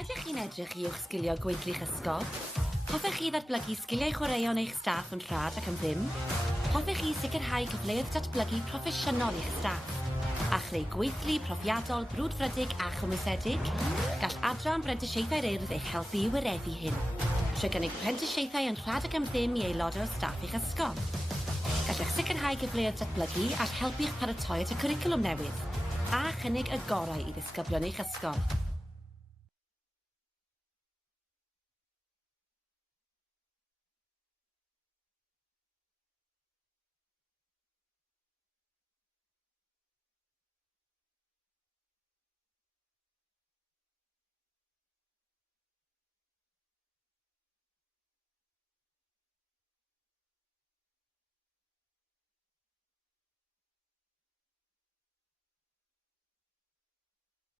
Ydych chi'n edrych i i'ch sgilio gweithlu'ch ysgol? Hoffech chi ddatblygu sgiliau chwaraeon eich staff yn rhad ac yn ddim? Hoffech chi sicrhau cyfleoedd datblygu proffesiynol i'ch staff? A chreu gweithlu profiadol, brwdfrydig a chymwysedig? Gall Adran Brentisiaethau'r Urdd eich helpu i wyreddu hyn. Trwy gynnig prentisiaethau yn rhad ac yn ddim i aelodau o staff eich ysgol. Gallech sicrhau gyfleoedd datblygu ac helpu'ch paratoi at y cwricwlwm newydd. A chynnig y gorau i ddisgyblion eich ysgol.